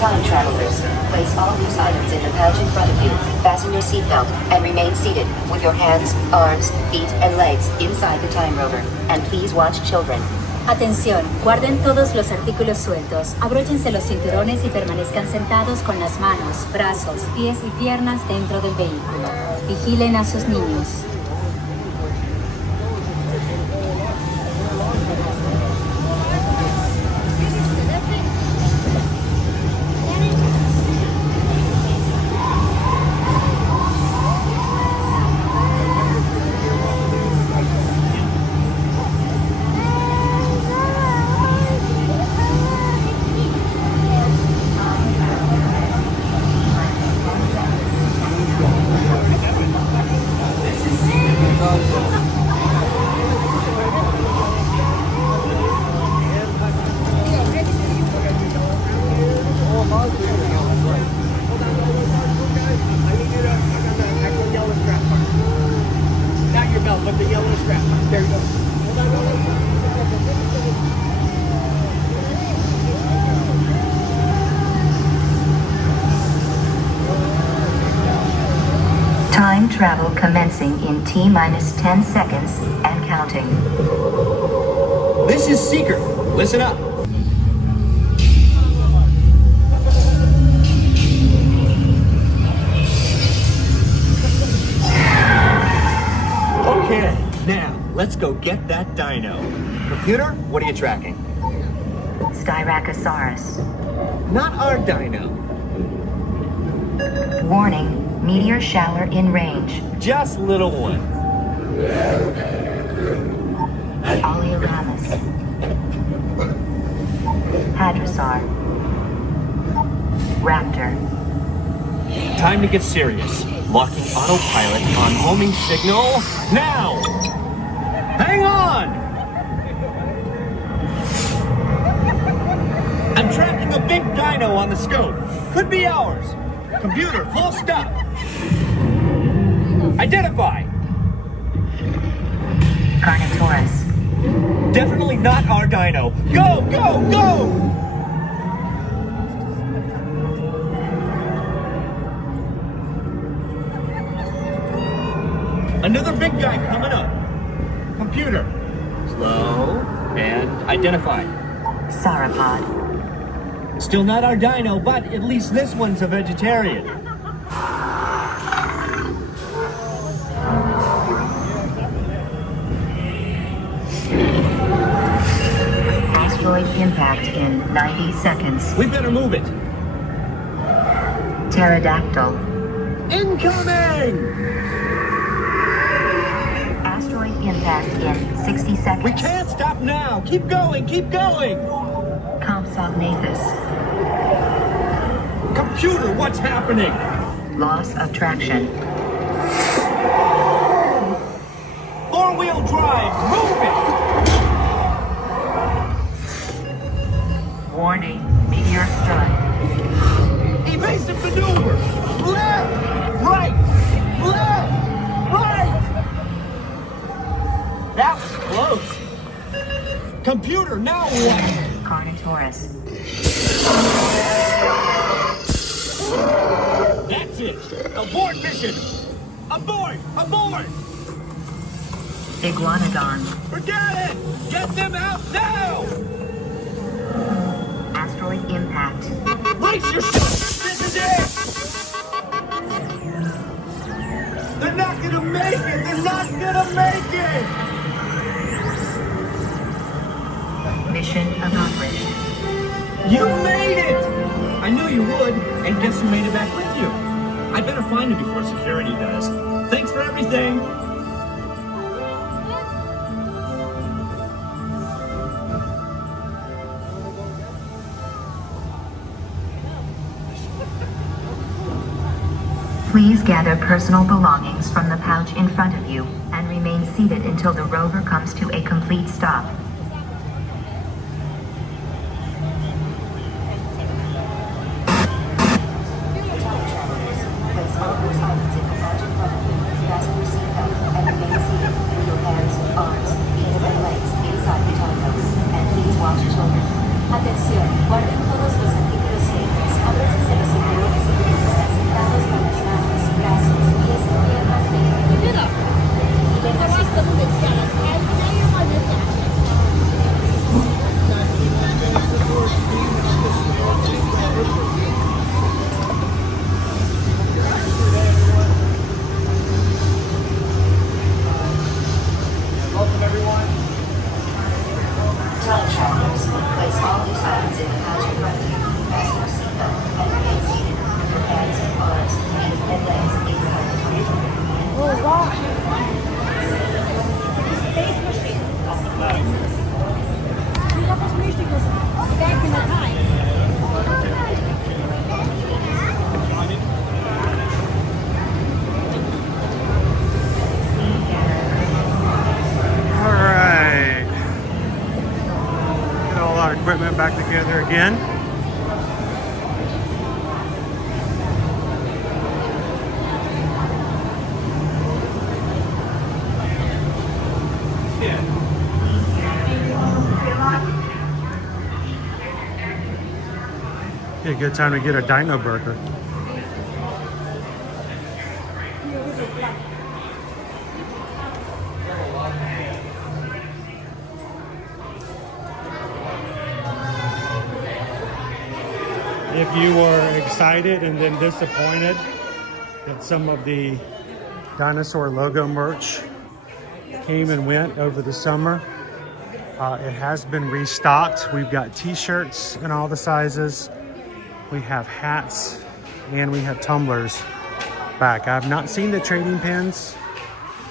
Time travelers, place all loose items in the pouch in front of you, fasten your seatbelt, and remain seated with your hands, arms, feet, and legs inside the time rover. And please watch children. Atención, guarden todos los artículos sueltos, abróchense los cinturones y permanezcan sentados con las manos, brazos, pies y piernas dentro del vehículo. Vigilen a sus niños. crap. There you go. Time travel commencing in T-minus 10 seconds and counting. This is Seeker. Listen up. Okay, now let's go get that dino. Computer, what are you tracking? Styracosaurus. Not our dino. Warning, meteor shower in range. Just little one. Oleoramus. Hadrosaur. Raptor. Time to get serious. Locking autopilot on homing signal now! Hang on! I'm tracking a big dino on the scope. Could be ours. Computer, full stop. Identify. Carnotaurus. Definitely not our dino. Go, go, go! Another big guy coming up. Computer. Slow and identify. Sauropod. Still not our dino, but at least this one's a vegetarian. Asteroid impact in 90 seconds. We better move it. Pterodactyl. Incoming! Asteroid impact in 60 seconds. We can't stop now. Keep going, keep going. Compsognathus. Computer, what's happening? Loss of traction. Four-wheel drive, move it! Warning, meteor strike. Evasive maneuver! Left! Right! Left! Right! That was close. Computer, now what? Carnotaurus. That's it! Abort mission! Abort! Abort! Iguanodon. Forget it! Get them out now! Asteroid impact. Brace yourself! This is it! They're not gonna make it! They're not gonna make it! Mission accomplished. You made it! I knew you would, and guess who made it back with you? I better find him before security does. Thanks for everything! Please gather personal belongings from the pouch in front of you and remain seated until the rover comes to a complete stop. Atención, guarden todos los artículos sueltos, abróchense los cinturones y están sentados con las manos, brazos, pies y piernas libres. Welcome, everyone. Time travelers, place all loose items in the pouch in front of you. Fasten your seatbelt and remain seated with your hands, arms, feet, and legs inside the time. Oh, wow. Space machine. You got this machine was back in the time. All right. Get all our equipment back together again. Be a good time to get a dino burger. If you were excited and then disappointed that some of the dinosaur logo merch came and went over the summer, it has been restocked. We've got t-shirts in all the sizes. We have hats and we have tumblers back. I've not seen the trading pins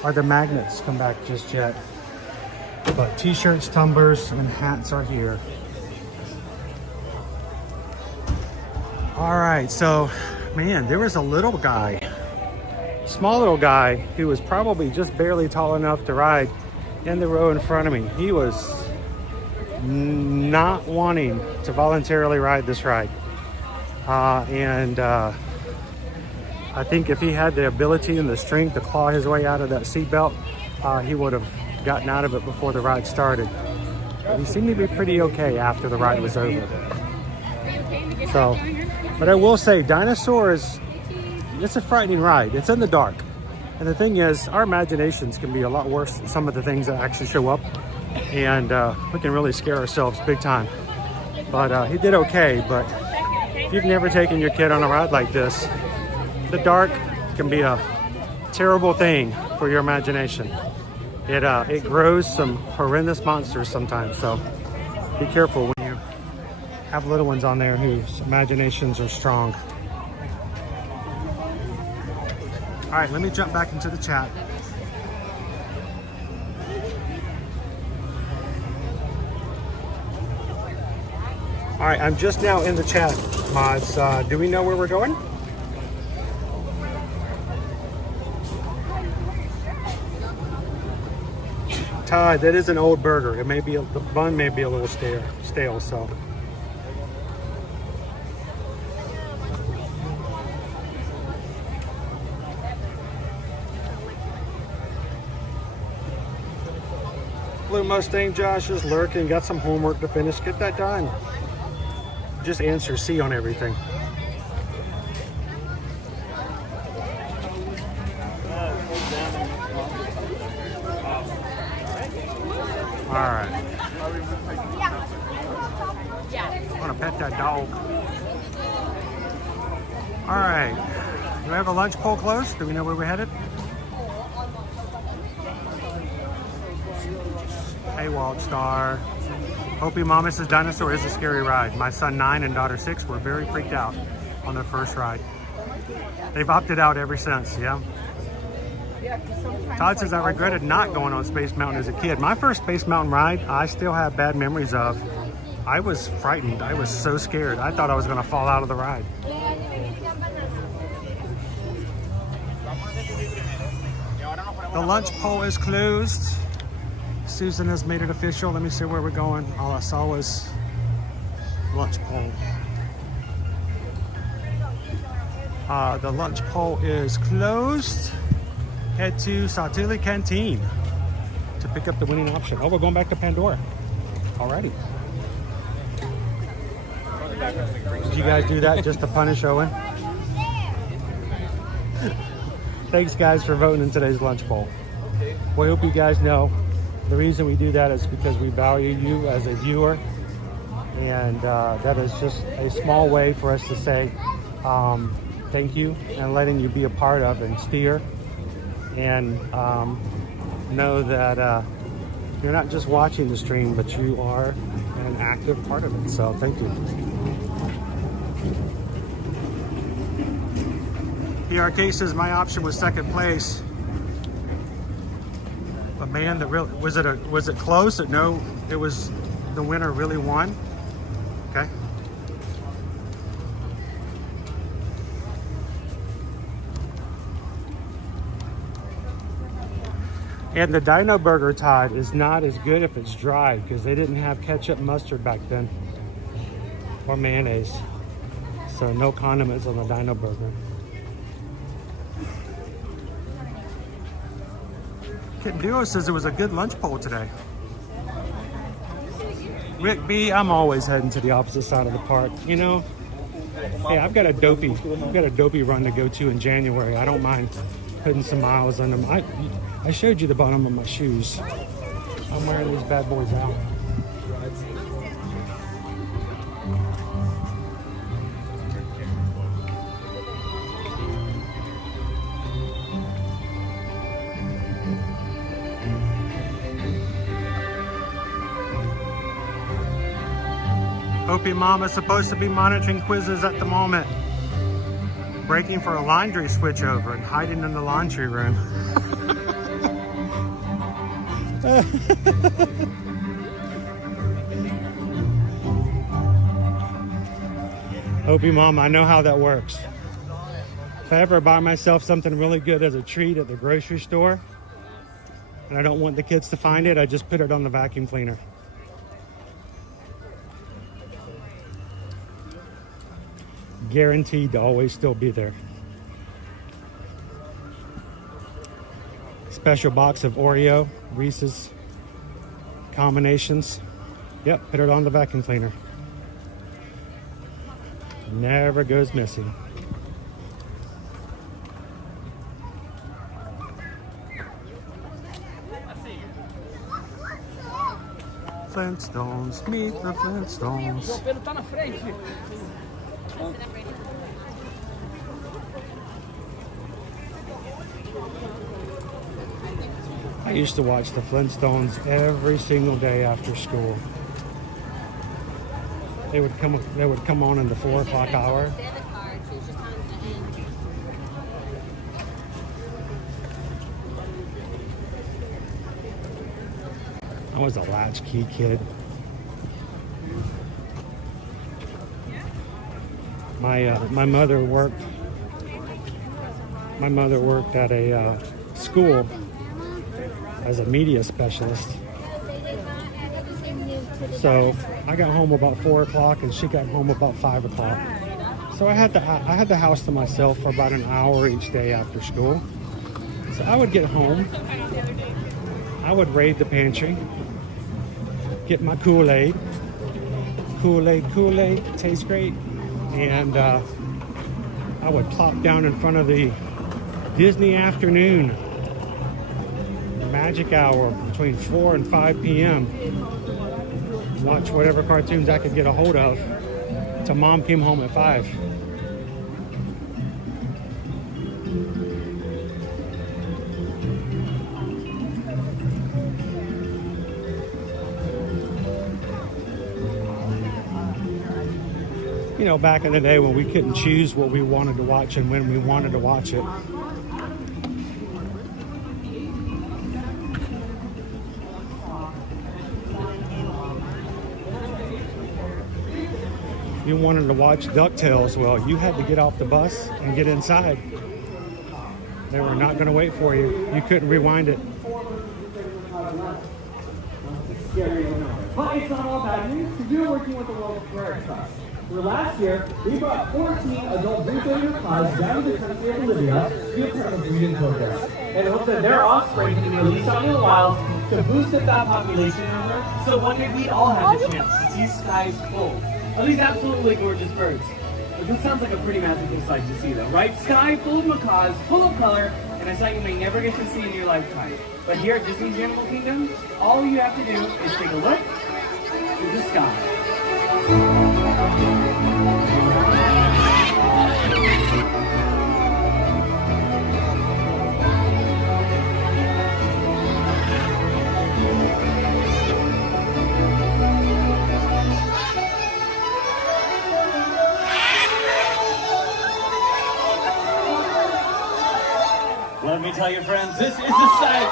or the magnets come back just yet, but t-shirts, tumblers, and hats are here. All right, so man, there was a little guy, small little guy, who was probably just barely tall enough to ride in the row in front of me. He was not wanting to voluntarily ride this ride. I think if he had the ability and the strength to claw his way out of that seatbelt, he would have gotten out of it before the ride started. But he seemed to be pretty okay after the ride was over. So, but I will say, Dinosaur it's a frightening ride. It's in the dark. And the thing is, our imaginations can be a lot worse than some of the things that actually show up. And we can really scare ourselves big time. But he did okay. But if you've never taken your kid on a ride like this, the dark can be a terrible thing for your imagination. It grows some horrendous monsters sometimes. So be careful when you have little ones on there whose imaginations are strong. All right, let me jump back into the chat. All right, I'm just now in the chat, mods. Do we know where we're going? Todd, that is an old burger. It may be the bun may be a little stale, so. Blue Mustang Josh is lurking, got some homework to finish. Get that done. Just answer C on everything. All right. I want to pet that dog. All right. Do we have a lunch poll close? Do we know where we're headed? Hey, Walt Star. Hopi Mama says Dinosaur is a scary ride. My son 9 and daughter 6 were very freaked out on their first ride. They've opted out ever since, yeah. Todd says I regretted not going on Space Mountain as a kid. My first Space Mountain ride, I still have bad memories of. I was frightened. I was so scared. I thought I was going to fall out of the ride. The lunch poll is closed. Susan has made it official. Let me see where we're going. All I saw was lunch poll. The lunch poll is closed. Head to Saltillo Canteen to pick up the winning option. Oh, we're going back to Pandora. Alrighty. Did you guys do that just to punish Owen? Thanks, guys, for voting in today's lunch poll. We hope you guys know the reason we do that is because we value you as a viewer, and that is just a small way for us to say thank you and letting you be a part of and steer, and know that you're not just watching the stream, but you are an active part of it. So thank you. PRK says my option was second place. But man, was it close? No, it was the winner really won. Okay. And the Dino Burger, Todd, is not as good if it's dry because they didn't have ketchup and mustard back then, or mayonnaise. So no condiments on the Dino Burger. Kitten Duo says it was a good lunch poll today. Rick B, I'm always heading to the opposite side of the park. You know, Hey, I've got a dopey run to go to in January. I don't mind putting some miles on them. I showed you the bottom of my shoes. I'm wearing these bad boys out. Opie Mom is supposed to be monitoring quizzes at the moment. Breaking for a laundry switchover and hiding in the laundry room. Opie Mom, I know how that works. If I ever buy myself something really good as a treat at the grocery store, and I don't want the kids to find it, I just put it on the vacuum cleaner. Guaranteed to always still be there. Special box of Oreo, Reese's combinations. Yep, put it on the vacuum cleaner. Never goes missing. Flintstones, meet the Flintstones. I used to watch the Flintstones every single day after school. They would come on in the 4 o'clock hour. I was a latchkey kid. My mother worked at a school as a media specialist. So I got home about 4 o'clock and she got home about 5 o'clock. So I had the house to myself for about an hour each day after school. So I would get home, I would raid the pantry, get my Kool-Aid. Kool-Aid, tastes great. And I would plop down in front of the Disney afternoon magic hour between 4 and 5 p.m. Watch whatever cartoons I could get a hold of till Mom came home at 5. You know, back in the day when we couldn't choose what we wanted to watch and when we wanted to watch it. You wanted to watch DuckTales, well, you had to get off the bus and get inside. They were not going to wait for you. You couldn't rewind it. But it's not all bad news, because we're working with the local Prayer Trust. For last year, we brought 14 adult breed macaws down to the country of Bolivia to be a part of a breeding program, and hope that their offspring can be released out in the wild to boost up that population number, so one day we all have the chance to see skies full of these absolutely gorgeous birds. But this sounds like a pretty magical sight to see though, right? Sky full of macaws, full of color, and a sight you may never get to see in your lifetime. But here at Disney's Animal Kingdom, all you have to do is take a look to the sky. Let me tell you, friends, this is a sight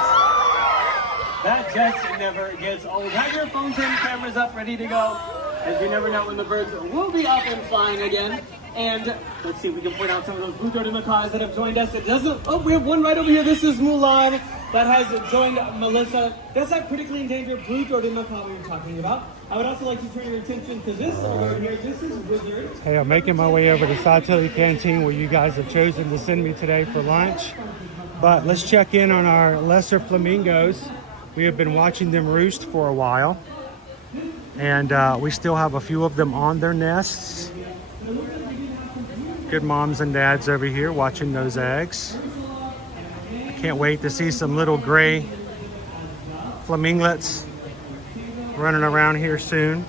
that just never gets old. Have your phones and cameras up, ready to go, as you never know when the birds will be up and flying again. And let's see if we can point out some of those blue-throated macaws that have joined us. It doesn't. Oh, we have one right over here. This is Mulan that has joined Melissa. That's that critically endangered blue-throated macaw we were talking about. I would also like to turn your attention to this bird here. This is Wizard. Hey, I'm making my way over to Sautelli Canteen where you guys have chosen to send me today for lunch. But let's check in on our lesser flamingos. We have been watching them roost for a while. And we still have a few of them on their nests. Good moms and dads over here watching those eggs. I can't wait to see some little gray flaminglets running around here soon.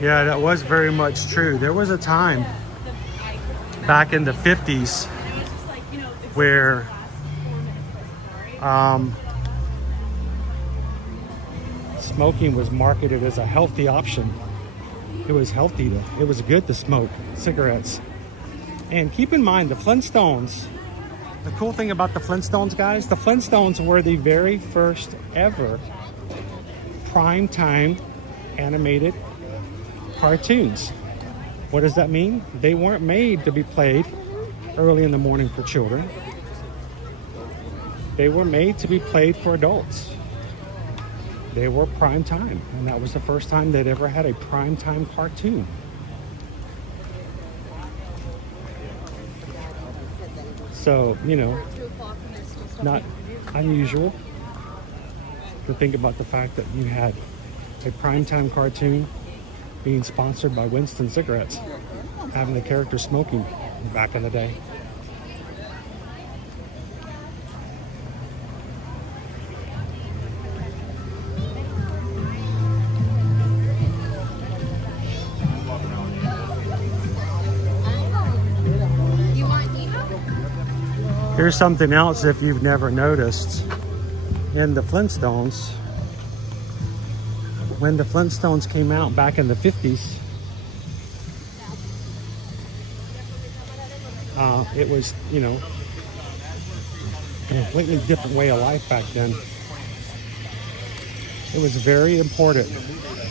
Yeah, that was very much true. There was a time back in the 50s where smoking was marketed as a healthy option. It was healthy, it was good to smoke cigarettes. And keep in mind, the Flintstones, the cool thing about the Flintstones, guys, the Flintstones were the very first ever primetime animated cartoons. What does that mean? They weren't made to be played early in the morning for children. They were made to be played for adults. They were prime time, and that was the first time they'd ever had a prime time cartoon. So, you know, not unusual to think about the fact that you had a primetime cartoon being sponsored by Winston cigarettes, having the character smoking back in the day. Here's something else if you've never noticed. In the Flintstones, when the Flintstones came out back in the 50s, it was, you know, a completely different way of life back then. It was very important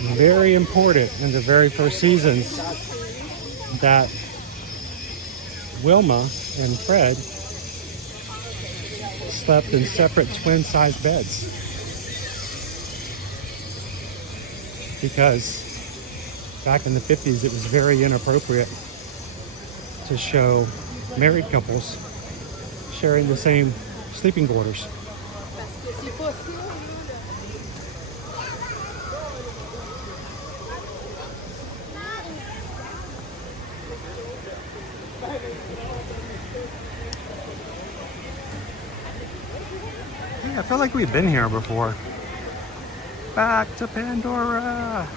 in the very first seasons that Wilma and Fred slept in separate twin-sized beds, because back in the 50s it was very inappropriate to show married couples sharing the same sleeping quarters. I feel like we've been here before. Back to Pandora.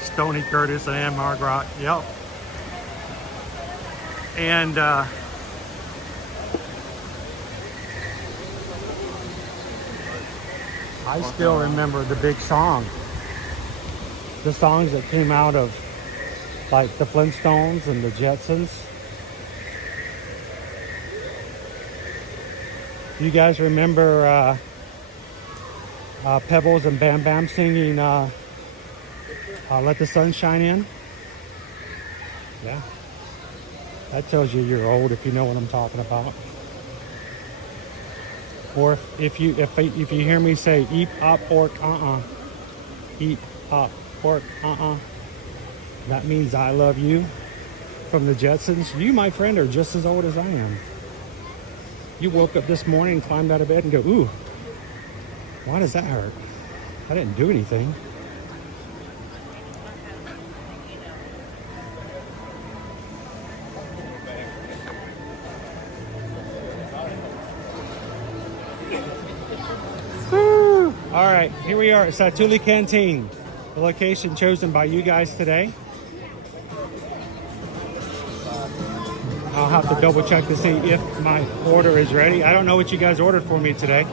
Stony Curtis and Ann Margaret. Yep. And I still remember the big song. The songs that came out of like the Flintstones and the Jetsons. You guys remember Pebbles and Bam Bam singing Let the Sun Shine In? Yeah. That tells you you're old if you know what I'm talking about. Or if you hear me say eep op pork eep op pork that means I love you from the Jetsons. You, my friend, are just as old as I am. You woke up this morning and climbed out of bed and go, ooh, why does that hurt? I didn't do anything. Woo. All right, here we are at Satuli Canteen, the location chosen by you guys today. I'll have to double check to see if my order is ready. I don't know what you guys ordered for me today.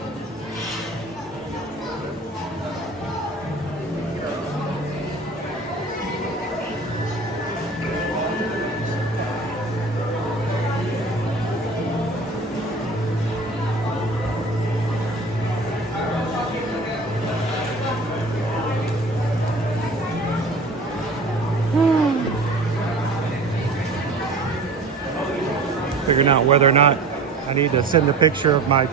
Figuring out whether or not I need to send a picture of my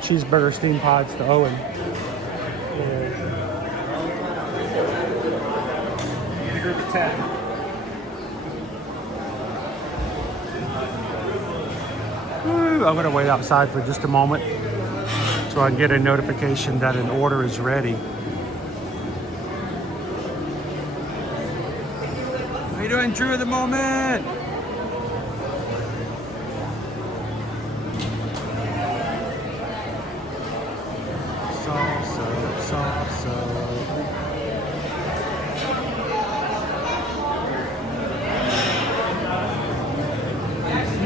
cheeseburger steam pods to Owen. Group of 10. Woo, I'm gonna wait outside for just a moment so I can get a notification that an order is ready. How you doing, Drew, at the moment? Soft soap.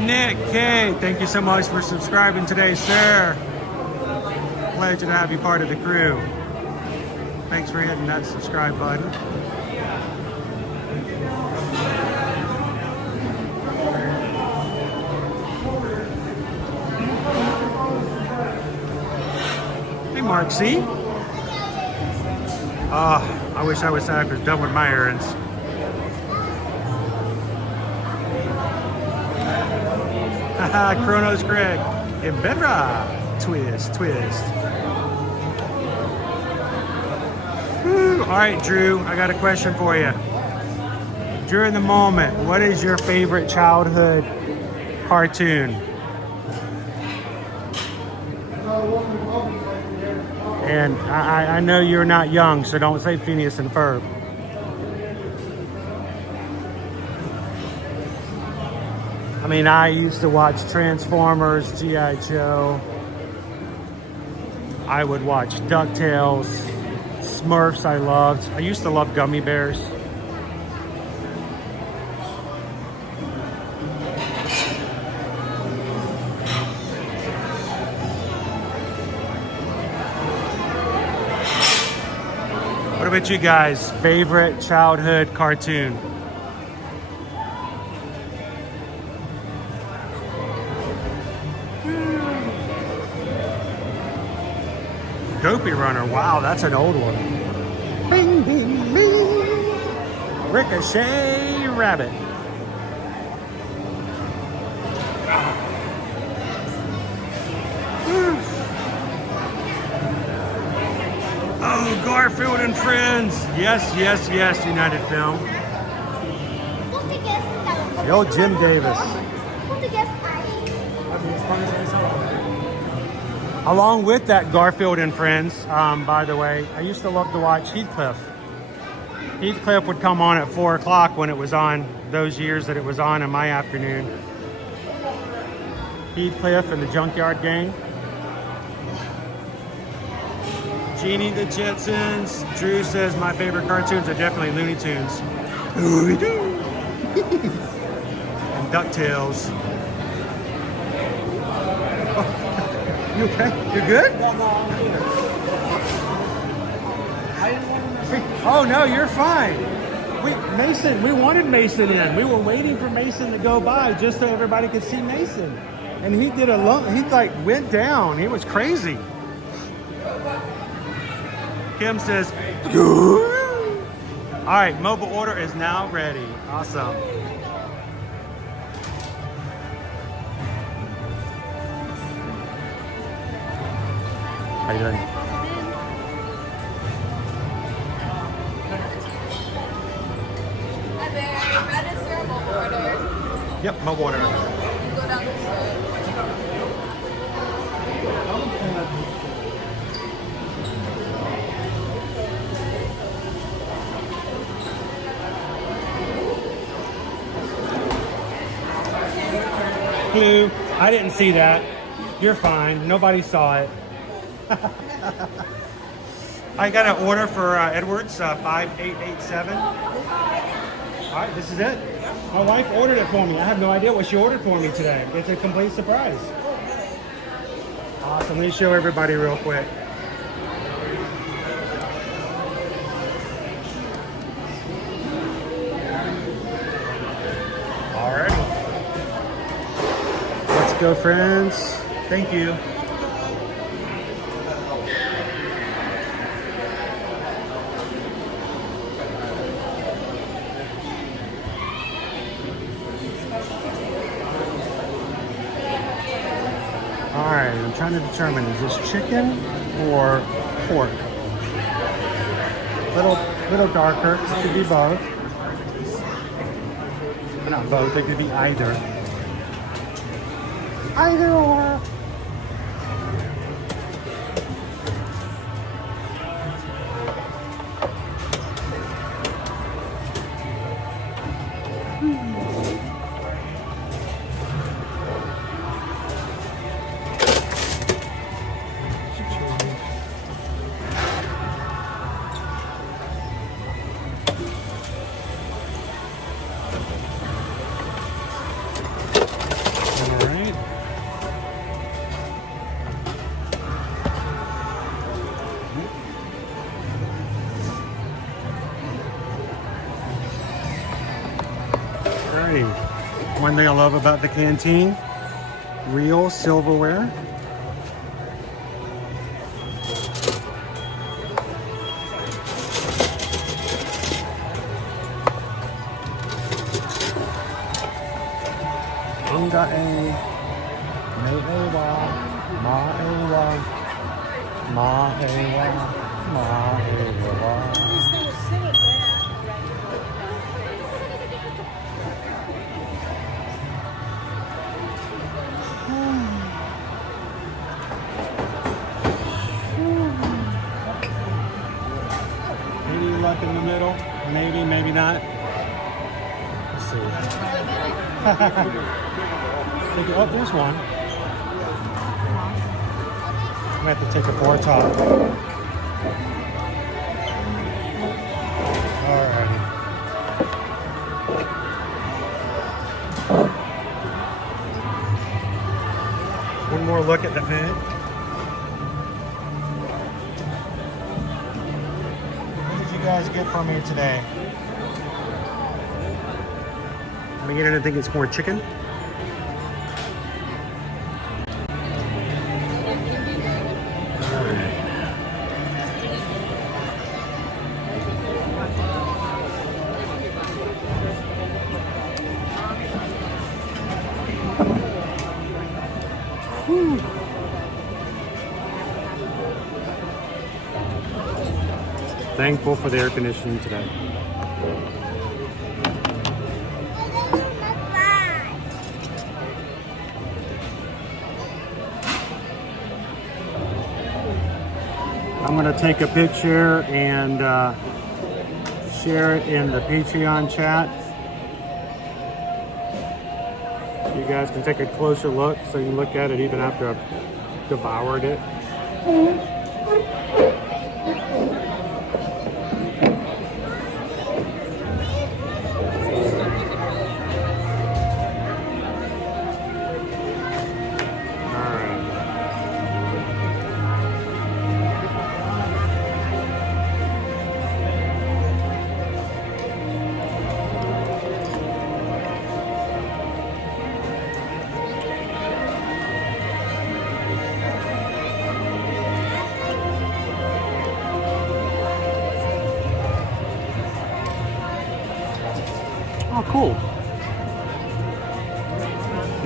Nick K, thank you so much for subscribing today, sir. Pleasure to have you part of the crew. Thanks for hitting that subscribe button. Hey, Mark C. I wish I was done with my errands. Haha, Chronos Greg. Ibera. Twist. Woo. All right, Drew, I got a question for you. During the moment, what is your favorite childhood cartoon? And I know you're not young, so don't say Phineas and Ferb. I mean, I used to watch Transformers, G.I. Joe. I would watch DuckTales, Smurfs I loved. I used to love gummy bears. What about you guys? Favorite childhood cartoon? Dopey Runner. Wow, that's an old one. Bing, bing, bing. Ricochet Rabbit. Oh, Garfield and Friends. Yes, United Film. The old Jim Davis. Along with that Garfield and Friends, by the way, I used to love to watch Heathcliff. Heathcliff would come on at 4 o'clock when it was on, those years that it was on in my afternoon. Heathcliff and the Junkyard Gang. Genie the Jetsons. Drew says my favorite cartoons are definitely Looney Tunes. And DuckTales. You okay? You good? Oh no, you're fine. We wanted Mason in. We were waiting for Mason to go by just so everybody could see Mason. And he did he like went down. He was crazy. Kim says, all right, mobile order is now ready. Awesome. How you doing? Hi there, register a mobile order. Yep, mobile order. Go down this way. Hello. I didn't see that. You're fine. Nobody saw it. I got an order for Edwards, 5887. All right, this is it. My wife ordered it for me. I have no idea what she ordered for me today. It's a complete surprise. Awesome. Let me show everybody real quick. All right. Let's go, friends. Thank you. right, I'm trying to determine, is this chicken or pork? Little darker, it could be both. But not both, it could be either. Either or. One thing I love about the canteen, real silverware. Maybe luck in the middle, maybe, maybe not. Let's see. Oh, there's one. I have to take a pour top. Alrighty. One more look at the vent. What did you guys get from me today? Am I getting anything that's more chicken? Thankful for the air conditioning today. I'm going to take a picture and share it in the Patreon chat. So you guys can take a closer look, so you can look at it even after I've devoured it. Oh, cool.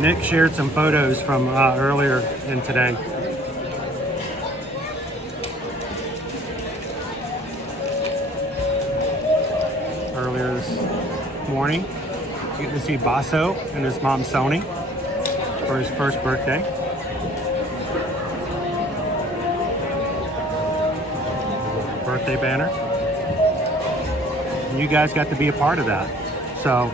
Nick shared some photos from earlier in today. Earlier this morning, you get to see Basso and his mom Sony for his first birthday. Birthday banner. And you guys got to be a part of that. So,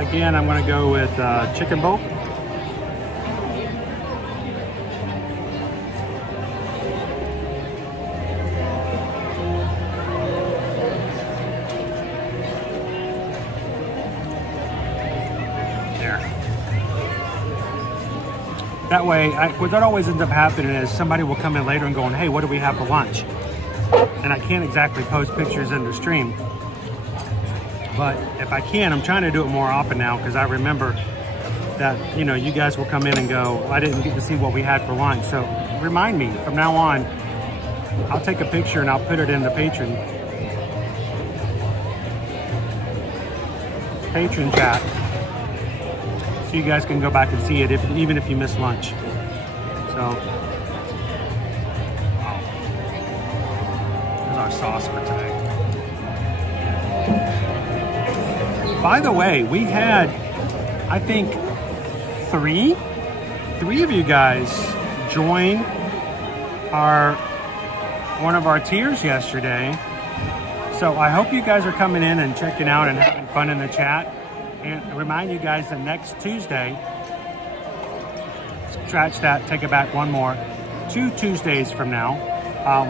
again, I'm going to go with chicken bowl. There. That way, what that always ends up happening is somebody will come in later and going, hey, what do we have for lunch? And I can't exactly post pictures in the stream, but if I can, I'm trying to do it more often now, because I remember that, you know, you guys will come in and go, I didn't get to see what we had for lunch. So remind me from now on. I'll take a picture and I'll put it in the patron so you guys can go back and see it even if you miss lunch. So, there's our sauce for today. By the way, we had, I think, three of you guys join one of our tiers yesterday. So I hope you guys are coming in and checking out and having fun in the chat. And I remind you guys that next Tuesday, scratch that, take it back one more, 2 Tuesdays from now,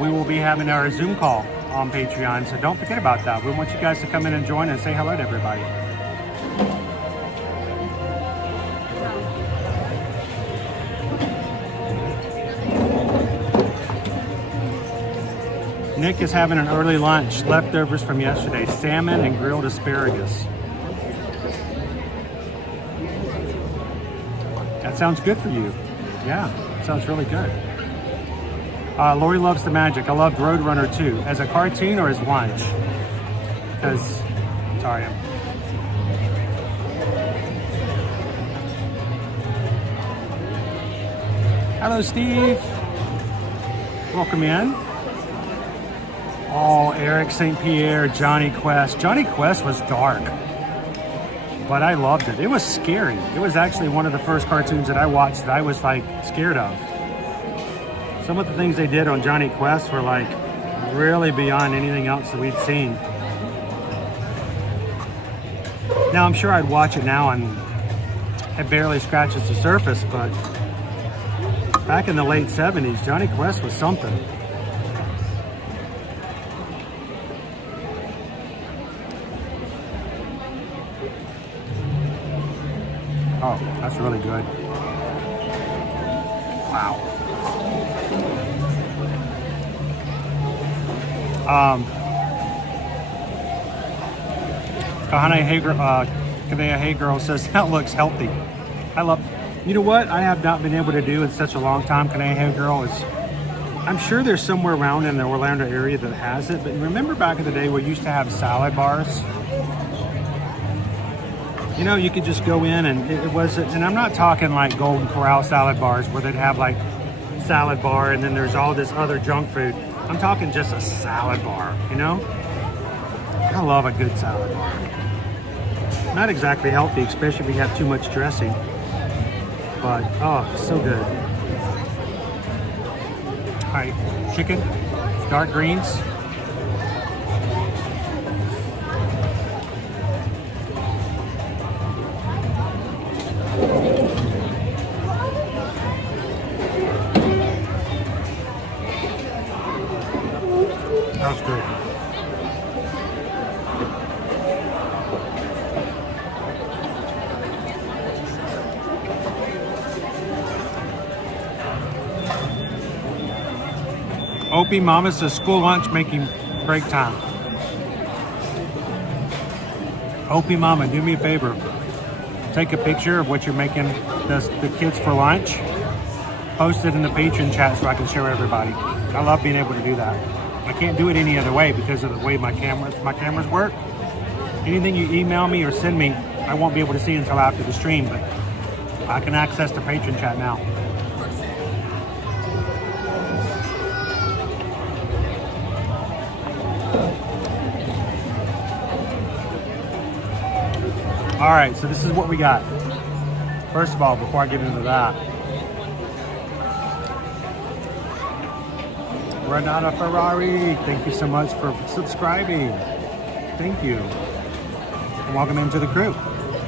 we will be having our Zoom call on Patreon. So don't forget about that. We want you guys to come in and join and say hello to everybody. Nick is having an early lunch, leftovers from yesterday, salmon and grilled asparagus. That sounds good for you. Yeah, sounds really good. Lori loves the magic. I loved Roadrunner too. As a cartoon or as lunch? Because, sorry. Hello, Steve. Welcome in. Oh, Eric St. Pierre, Johnny Quest. Johnny Quest was dark, but I loved it. It was scary. It was actually one of the first cartoons that I watched that I was like scared of. Some of the things they did on Johnny Quest were like really beyond anything else that we'd seen. Now I'm sure I'd watch it now and it barely scratches the surface, but back in the late 70s, Johnny Quest was something. Oh, that's really good. Wow. Kanea Hey Girl says that looks healthy. I love. You know what I have not been able to do in such a long time, Kanea Hey Girl, is I'm sure there's somewhere around in the Orlando area that has it. But remember back in the day we used to have salad bars. You know, you could just go in and it wasn't, and I'm not talking like Golden Corral salad bars where they'd have like salad bar and then there's all this other junk food. I'm talking just a salad bar, you know? I love a good salad bar. Not exactly healthy, especially if you have too much dressing. But, oh, it's so good. All right, chicken, dark greens. That was good. Opie Mama says school lunch making break time. Opie Mama, do me a favor. Take a picture of what you're making the kids for lunch. Post it in the Patreon chat so I can show everybody. I love being able to do that. I can't do it any other way because of the way my cameras work. Anything you email me or send me, I won't be able to see until after the stream, but I can access the Patreon chat now. All right, so this is what we got. First of all, before I get into that, Renata Ferrari, thank you so much for subscribing. Thank you. And welcome into the crew.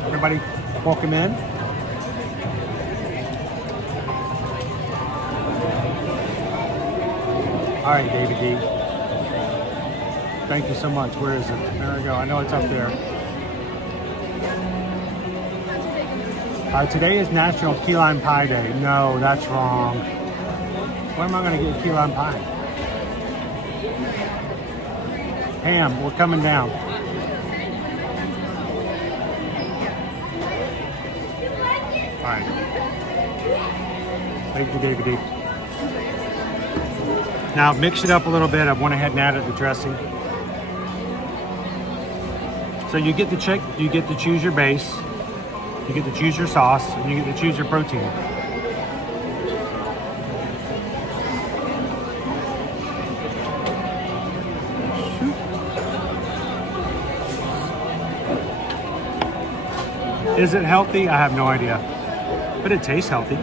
Everybody, welcome in. All right, David D. Thank you so much. Where is it? There we go. I know it's up there. Today is National Key Lime Pie Day. No, that's wrong. When am I going to get key lime pie? Ham, we're coming down. All right. Thank you, David D. Now mix it up a little bit. I went ahead and added the dressing. So you get to choose your base. You get to choose your sauce, and you get to choose your protein. Is it healthy? I have no idea, but it tastes healthy.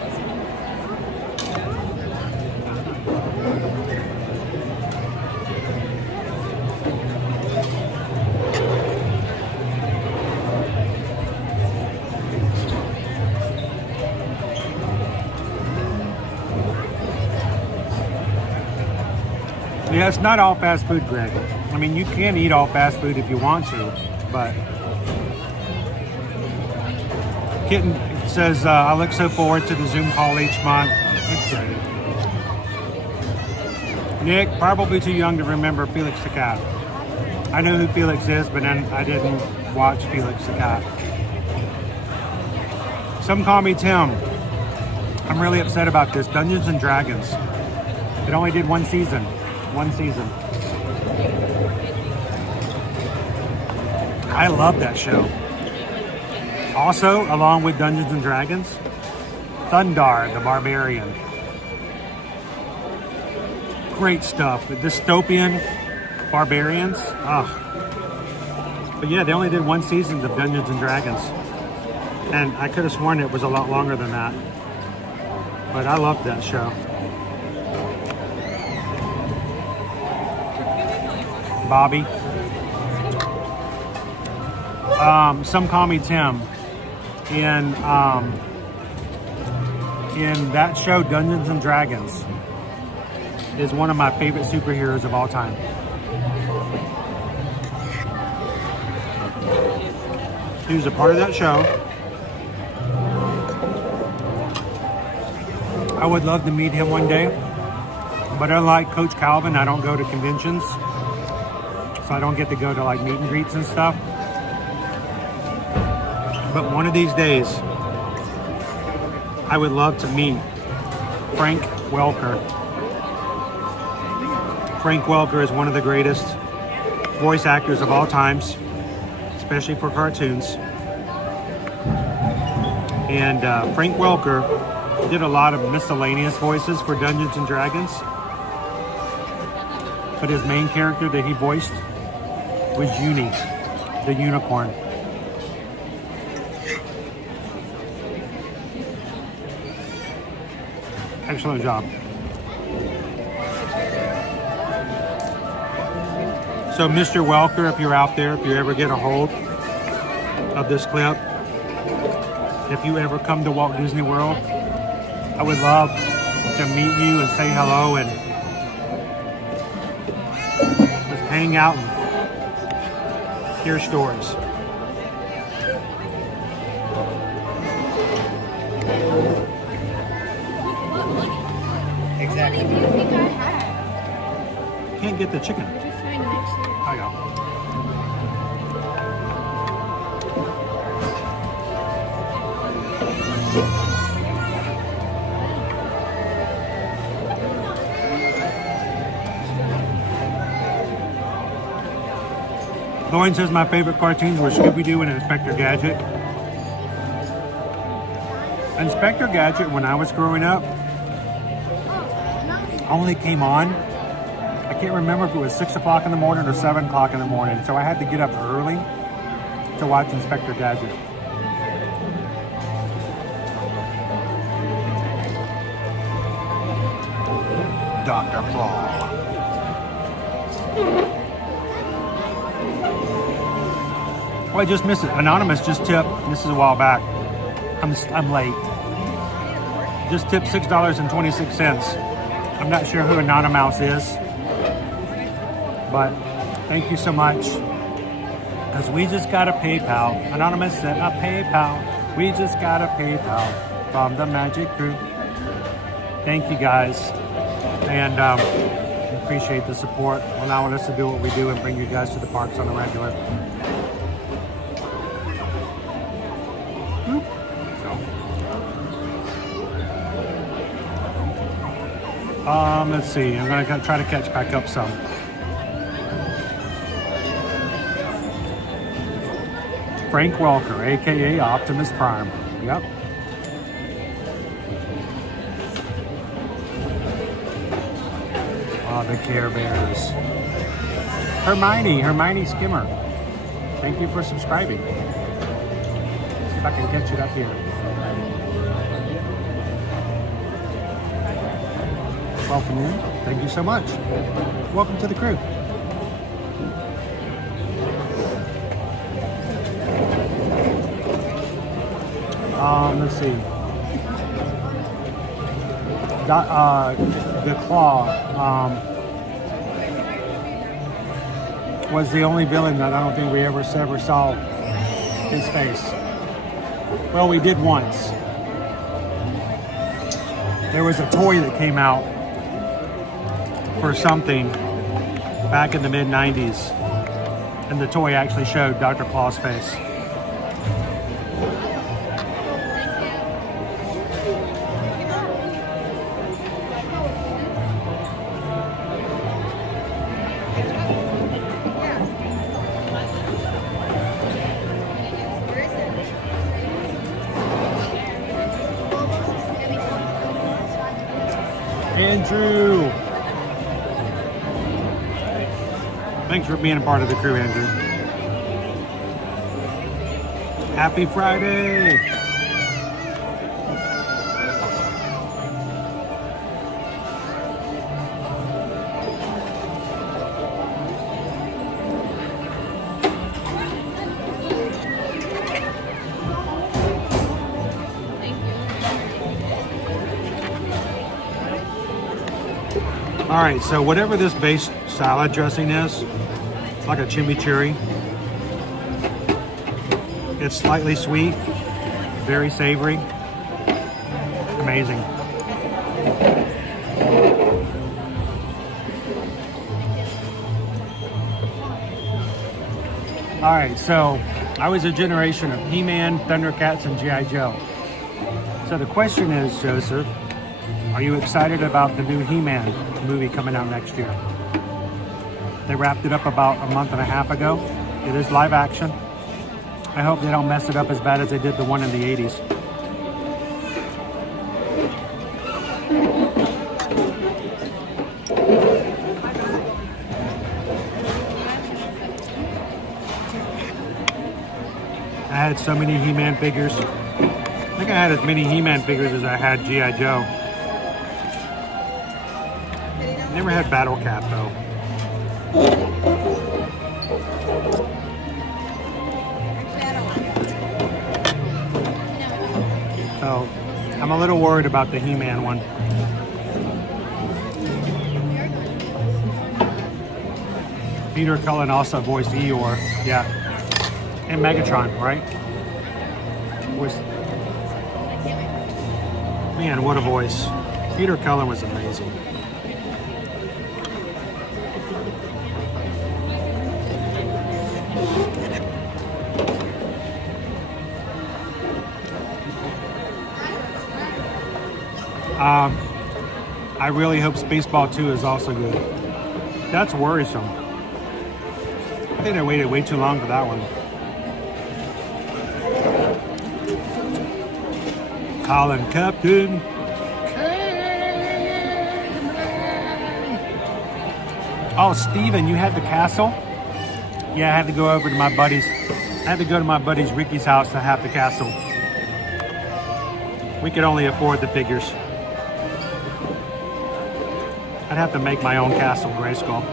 Yeah, it's not all fast food, Greg. I mean, you can eat all fast food if you want to, but Kitten says, I look so forward to the Zoom call each month. It's great. Nick, probably too young to remember Felix the Cat. I know who Felix is, but then I didn't watch Felix the Cat. Some call me Tim. I'm really upset about this. Dungeons and Dragons. It only did one season. One season. I love that show. Also, along with Dungeons and Dragons, Thundar the Barbarian. Great stuff. The dystopian barbarians. Oh. But yeah, they only did one season of Dungeons and Dragons. And I could have sworn it was a lot longer than that. But I loved that show. Bobby. Some call me Tim. In that show, Dungeons and Dragons is one of my favorite superheroes of all time. He was a part of that show. I would love to meet him one day, but unlike Coach Calvin, I don't go to conventions, so I don't get to go to like meet and greets and stuff. But one of these days, I would love to meet Frank Welker. Frank Welker is one of the greatest voice actors of all times, especially for cartoons. And Frank Welker did a lot of miscellaneous voices for Dungeons and Dragons. But his main character that he voiced was Uni, the unicorn. Excellent job. So Mr. Welker, if you're out there, if you ever get a hold of this clip, if you ever come to Walt Disney World, I would love to meet you and say hello and just hang out and hear stories. Exactly. What do you think I had? Can't get the chicken. Just trying to make sure. I go. Lauren says my favorite cartoons were Scooby-Doo and Inspector Gadget. Inspector Gadget, when I was growing up, only came on. I can't remember if it was 6 o'clock in the morning or 7 o'clock in the morning, so I had to get up early to watch Inspector Gadget. Dr. Claw. Oh, I just missed it. Anonymous just tipped, this is a while back. I'm late. Just tipped $6.26. I'm not sure who Anonymous is, but thank you so much. Because we just got a PayPal. Anonymous said a PayPal. We just got a PayPal from the Magic Crew. Thank you guys. And appreciate the support, allowing us to do what we do and bring you guys to the parks on a regular. Let's see. I'm going to try to catch back up some. Frank Welker, aka Optimus Prime. Yep. Oh, the Care Bears. Hermione Skimmer. Thank you for subscribing. See if I can catch it up here. Welcome in. Thank you so much. Welcome to the crew. Let's see. The Claw was the only villain that I don't think we ever saw his face. Well, we did once. There was a toy that came out for something back in the mid-90s, and the toy actually showed Dr. Claw's face. Andrew! Thanks for being a part of the crew, Andrew. Happy Friday! All right, so whatever this base salad dressing is, it's like a chimichurri. It's slightly sweet, very savory, amazing. All right, so I was a generation of He-Man, Thundercats, and G.I. Joe. So the question is, Joseph, are you excited about the new He-Man movie coming out next year? They wrapped it up about a month and a half ago. It is live action. I hope they don't mess it up as bad as they did the one in the 80s. I had so many He-Man figures. I think I had as many He-Man figures as I had G.I. Joe. Never had Battle Cat though. So I'm a little worried about the He-Man one. Peter Cullen also voiced Eeyore, yeah, and Megatron, right? Man, what a voice! Peter Cullen was amazing. I really hope Spaceball 2 is also good. That's worrisome. I think I waited way too long for that one. Colin Captain. Oh, Steven, you had the castle? Yeah, I had to go over to my buddy's. I had to go to my buddy's Ricky's house to have the castle. We could only afford the figures. I'd have to make my own castle, Grayskull.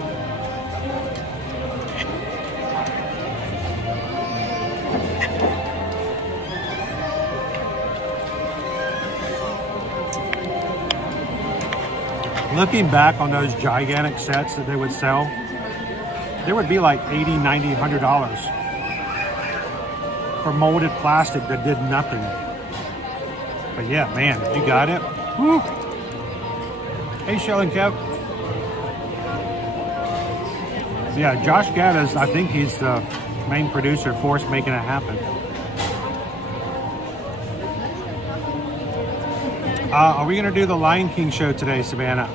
Looking back on those gigantic sets that they would sell, there would be like $80, $90, $100 for molded plastic that did nothing. But yeah, man, if you got it, woo. Hey, Shell and Kev. Yeah, Josh Gaddis, I think he's the main producer for us making it happen. Are we going to do the Lion King show today, Savannah?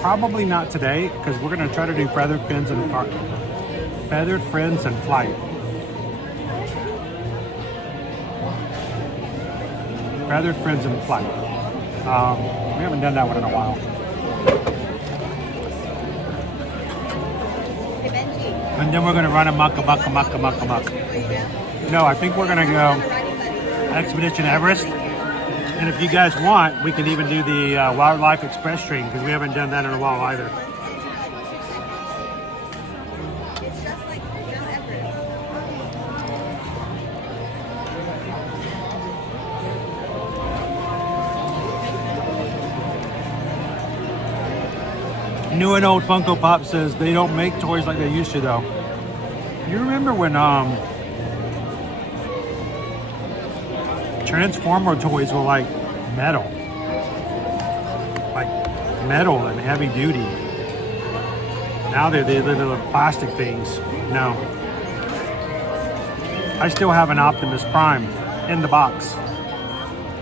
Probably not today, because we're going to try to do Feathered Friends and Flight. Feathered Friends in Flight. We haven't done that one in a while. And then we're going to run amok. No, I think we're going to go Expedition Everest. And if you guys want, we can even do the Wildlife Express train because we haven't done that in a while either. New and old Funko Pop says they don't make toys like they used to though. You remember when Transformer toys were like metal and heavy duty. Now they're the little plastic things. No. I still have an Optimus Prime in the box.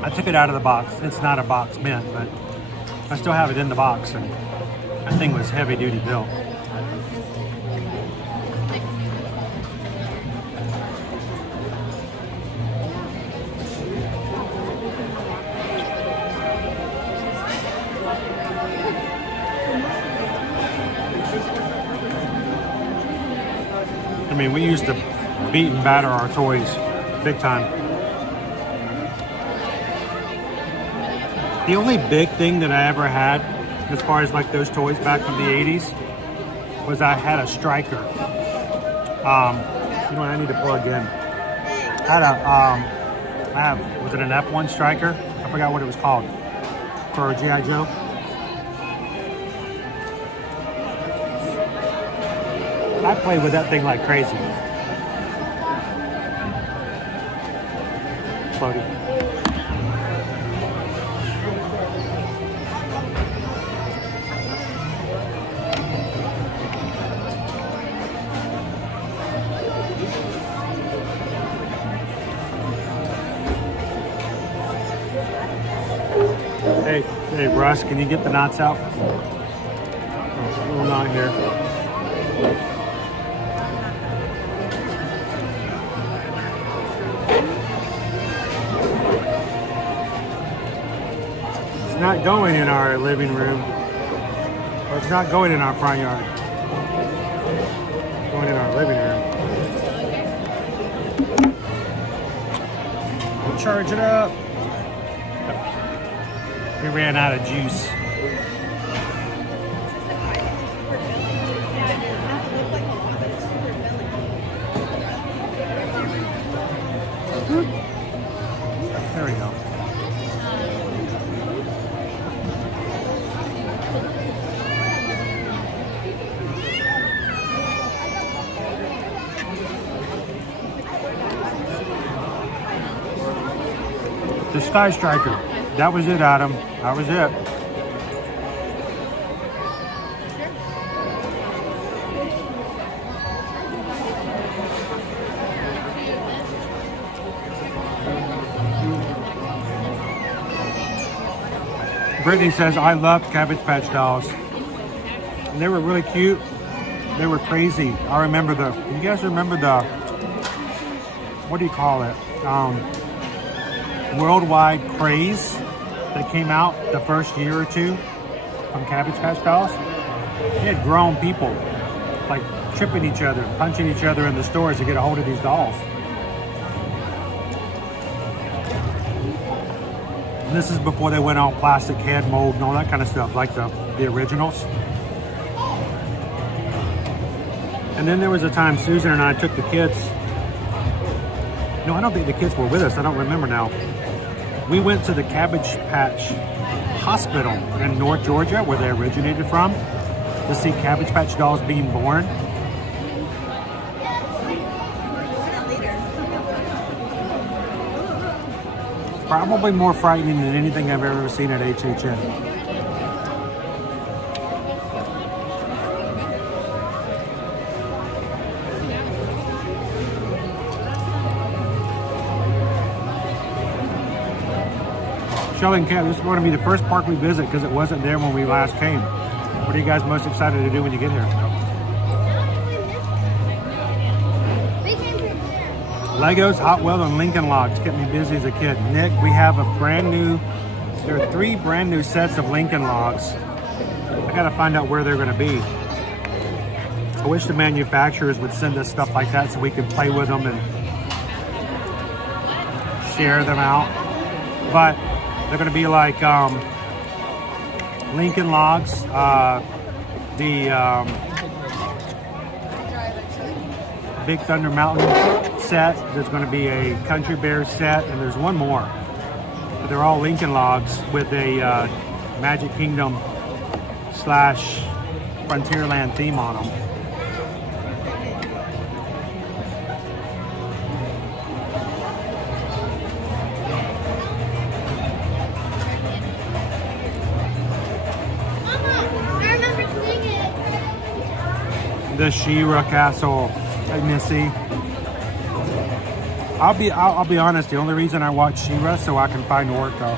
I took it out of the box. It's not a box mint, but I still have it in the box, and that thing was heavy duty built. I mean, we used to beat and batter our toys big time. The only big thing that I ever had as far as like those toys back from the 80s was I had a Striker. You know what, I need to plug in. Was it an F1 Striker? I forgot what it was called. For G.I. Joe. I played with that thing like crazy. Floaty. Hey, Russ, can you get the knots out? Oh, a little knot here. It's not going in our living room, or it's not going in our front yard. It's going in our living room. We'll charge it up. We ran out of juice. There we go. The Sky Striker. That was it, Adam. That was it. Brittany says, I loved Cabbage Patch Dolls. And they were really cute. They were crazy. I remember you guys remember the, what do you call it? Worldwide craze that came out the first year or two from Cabbage Patch Dolls. They had grown people like tripping each other, punching each other in the stores to get a hold of these dolls. And this is before they went on plastic head mold and all that kind of stuff, like the originals. And then there was a time Susan and I took the kids. No, I don't think the kids were with us. I don't remember now. We went to the Cabbage Patch Hospital in North Georgia, where they originated from, to see Cabbage Patch Dolls being born. Probably more frightening than anything I've ever seen at HHN. Shelly and Kat, this is going to be the first park we visit because it wasn't there when we last came. What are you guys most excited to do when you get here? Legos, Hot Wheels, and Lincoln Logs kept me busy as a kid. Nick, we have there are 3 brand new sets of Lincoln Logs. I gotta find out where they're gonna be. I wish the manufacturers would send us stuff like that so we could play with them and share them out. But they're gonna be like Lincoln Logs, the Big Thunder Mountain set. There's going to be a Country Bears set, and there's one more. But they're all Lincoln Logs with a Magic Kingdom / Frontierland theme on them. The She-Ra Castle at Missy. I'll be honest, the only reason I watch She-Ra so I can find Orko.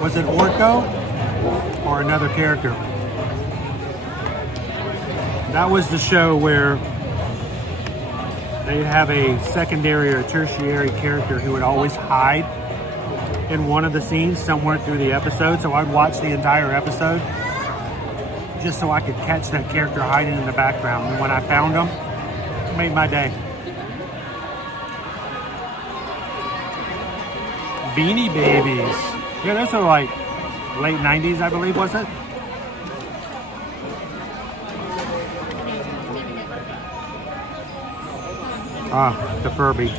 Was it Orko or another character? That was the show where they'd have a secondary or tertiary character who would always hide in one of the scenes somewhere through the episode, so I'd watch the entire episode just so I could catch that character hiding in the background. And when I found him, it made my day. Beanie Babies. Yeah, those are like late 90s, I believe, was it? Ah, the Furby.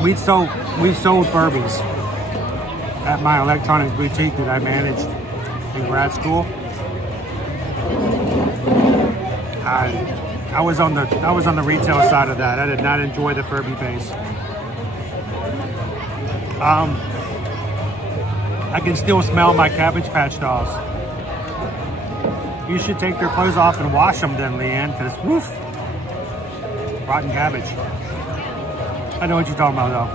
We sold Furbies at my electronics boutique that I managed in grad school. I was on the retail side of that. I did not enjoy the Furby phase. I can still smell my Cabbage Patch dolls. You should take their clothes off and wash them then, Leanne, because woof, rotten cabbage. I know what you're talking about, though.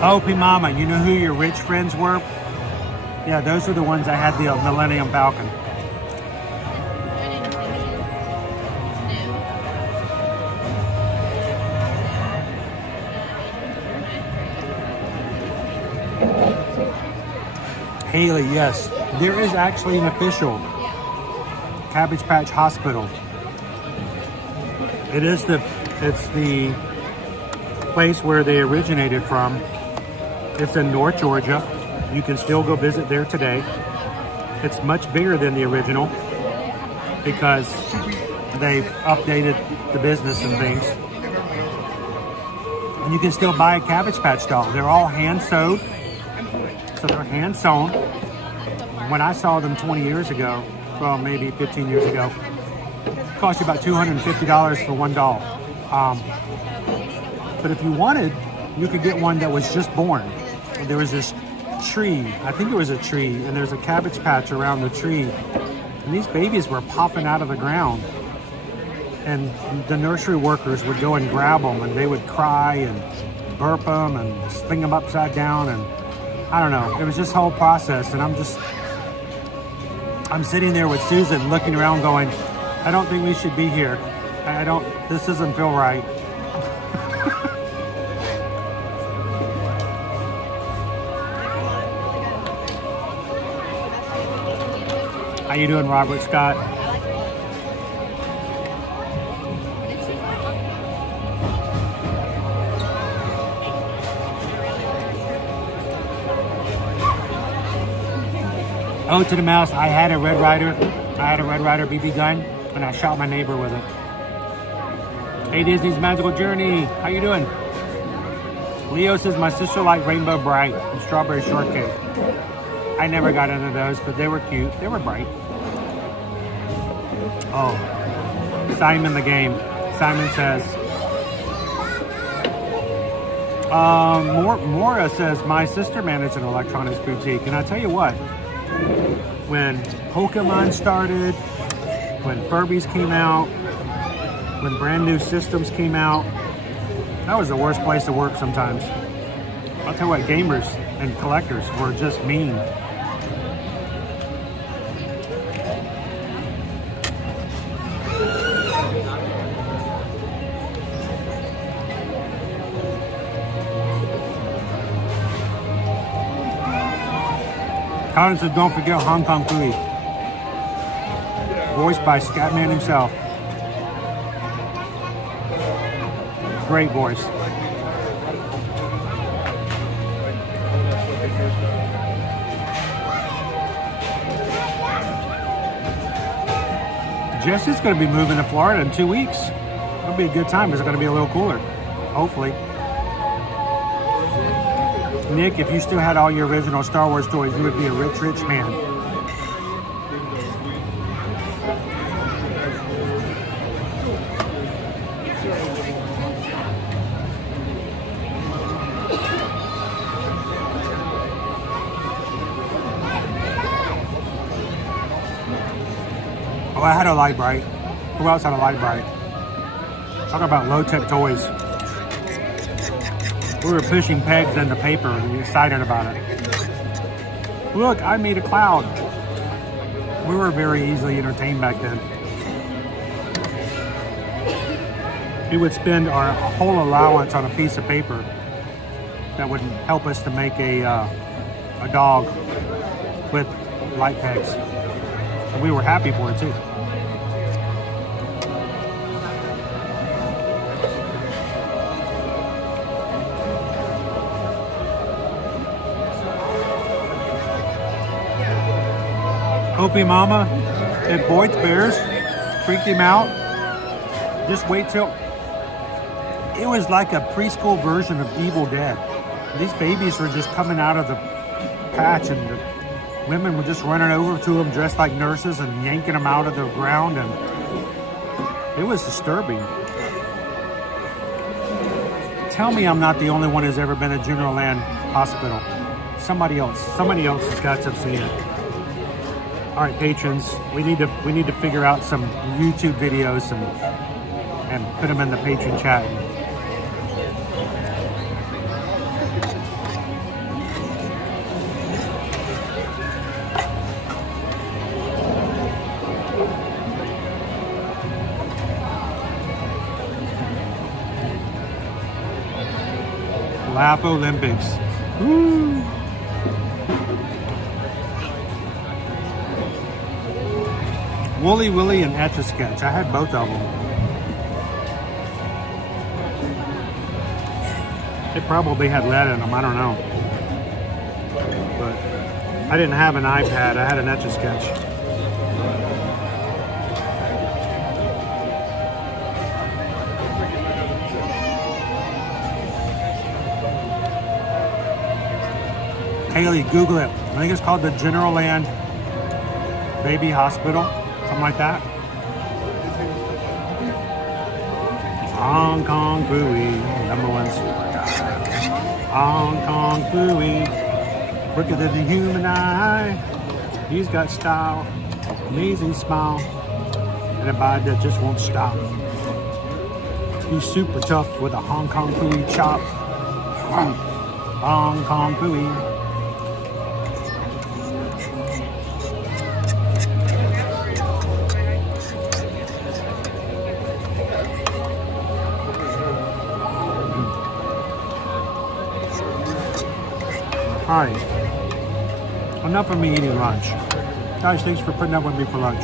Oh, P Mama, you know who your rich friends were? Yeah, those were the ones that had the Millennium Falcon. Haley, yes. There is actually an official Cabbage Patch Hospital. It's the place where they originated from. It's in North Georgia. You can still go visit there today. It's much bigger than the original because they've updated the business and things. And you can still buy a Cabbage Patch doll. They're all hand sewed. So they're hand sewn. When I saw them 20 years ago, well, maybe 15 years ago, it cost you about $250 for one doll. But if you wanted, you could get one that was just born. There was this tree, I think it was a tree, and there's a Cabbage Patch around the tree. And these babies were popping out of the ground. And the nursery workers would go and grab them, and they would cry and burp them and sling them upside down. And I don't know, it was this whole process. And I'm sitting there with Susan looking around going, I don't think we should be here. This doesn't feel right. How you doing, Robert Scott? Oh, to the mouse, I had a Red Ryder BB gun, and I shot my neighbor with it. Hey, Disney's Magical Journey, how you doing? Leo says, my sister liked Rainbow Bright and Strawberry Shortcake. I never got into those, but they were cute. They were bright. Oh, Simon the Game. Simon says, Mora says, my sister managed an electronics boutique. And I tell you what, when Pokemon started, when Furbies came out, when brand new systems came out, that was the worst place to work sometimes. I'll tell you what, gamers and collectors were just mean. Colin said, don't forget Hong Kong Phooey. Voiced by Scatman himself. Great voice. Jesse's going to be moving to Florida in 2 weeks. It'll be a good time. It's going to be a little cooler. Hopefully. Nick, if you still had all your original Star Wars toys, you would be a rich, rich man. Oh, I had a light bright. Who else had a light bright? Talk about low-tech toys. We were pushing pegs into paper and excited about it. Look, I made a cloud. We were very easily entertained back then. We would spend our whole allowance on a piece of paper that would help us to make a dog with light pegs. And we were happy for it too. Opie Mama at Boyd's Bears freaked him out. Just wait till... It was like a preschool version of Evil Dead. These babies were just coming out of the patch and the women were just running over to them dressed like nurses and yanking them out of the ground, and it was disturbing. Tell me I'm not the only one who's ever been at General Land Hospital. Somebody else has got to have seen it. All right, patrons, we need to figure out some YouTube videos and put them in the patron chat. Laugh Olympics. Woo. Wooly Willy and Etch-a-Sketch. I had both of them. They probably had lead in them. I don't know. But I didn't have an iPad. I had an Etch-a-Sketch. Haley, Google it. I think it's called the General Land Baby Hospital. Something like that. Hong Kong Phooey, #1 super guy. Hong Kong Phooey, quicker than the human eye. He's got style, amazing smile, and a body that just won't stop. He's super tough with a Hong Kong Phooey chop. Hong Kong Phooey. Alright, enough of me eating lunch. Guys, thanks for putting up with me for lunch.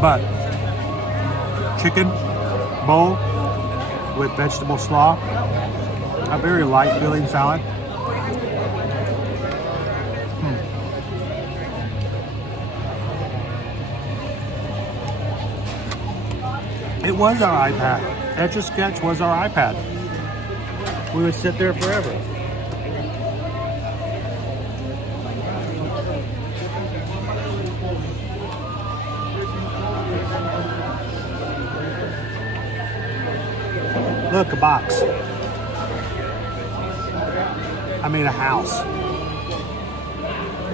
But, chicken bowl with vegetable slaw, a very light feeling salad. It was our iPad. Etch-a-Sketch was our iPad. We would sit there forever. Look, a box. I mean, a house.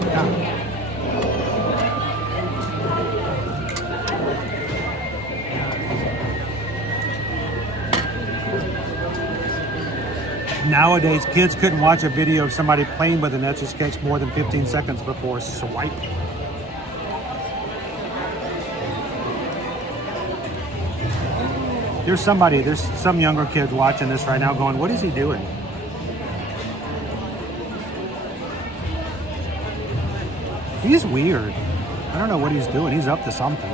Yeah. Nowadays, kids couldn't watch a video of somebody playing with an Etch-a-Sketch more than 15 seconds before swipe. There's some younger kids watching this right now going, what is he doing? He's weird. I don't know what he's doing. He's up to something.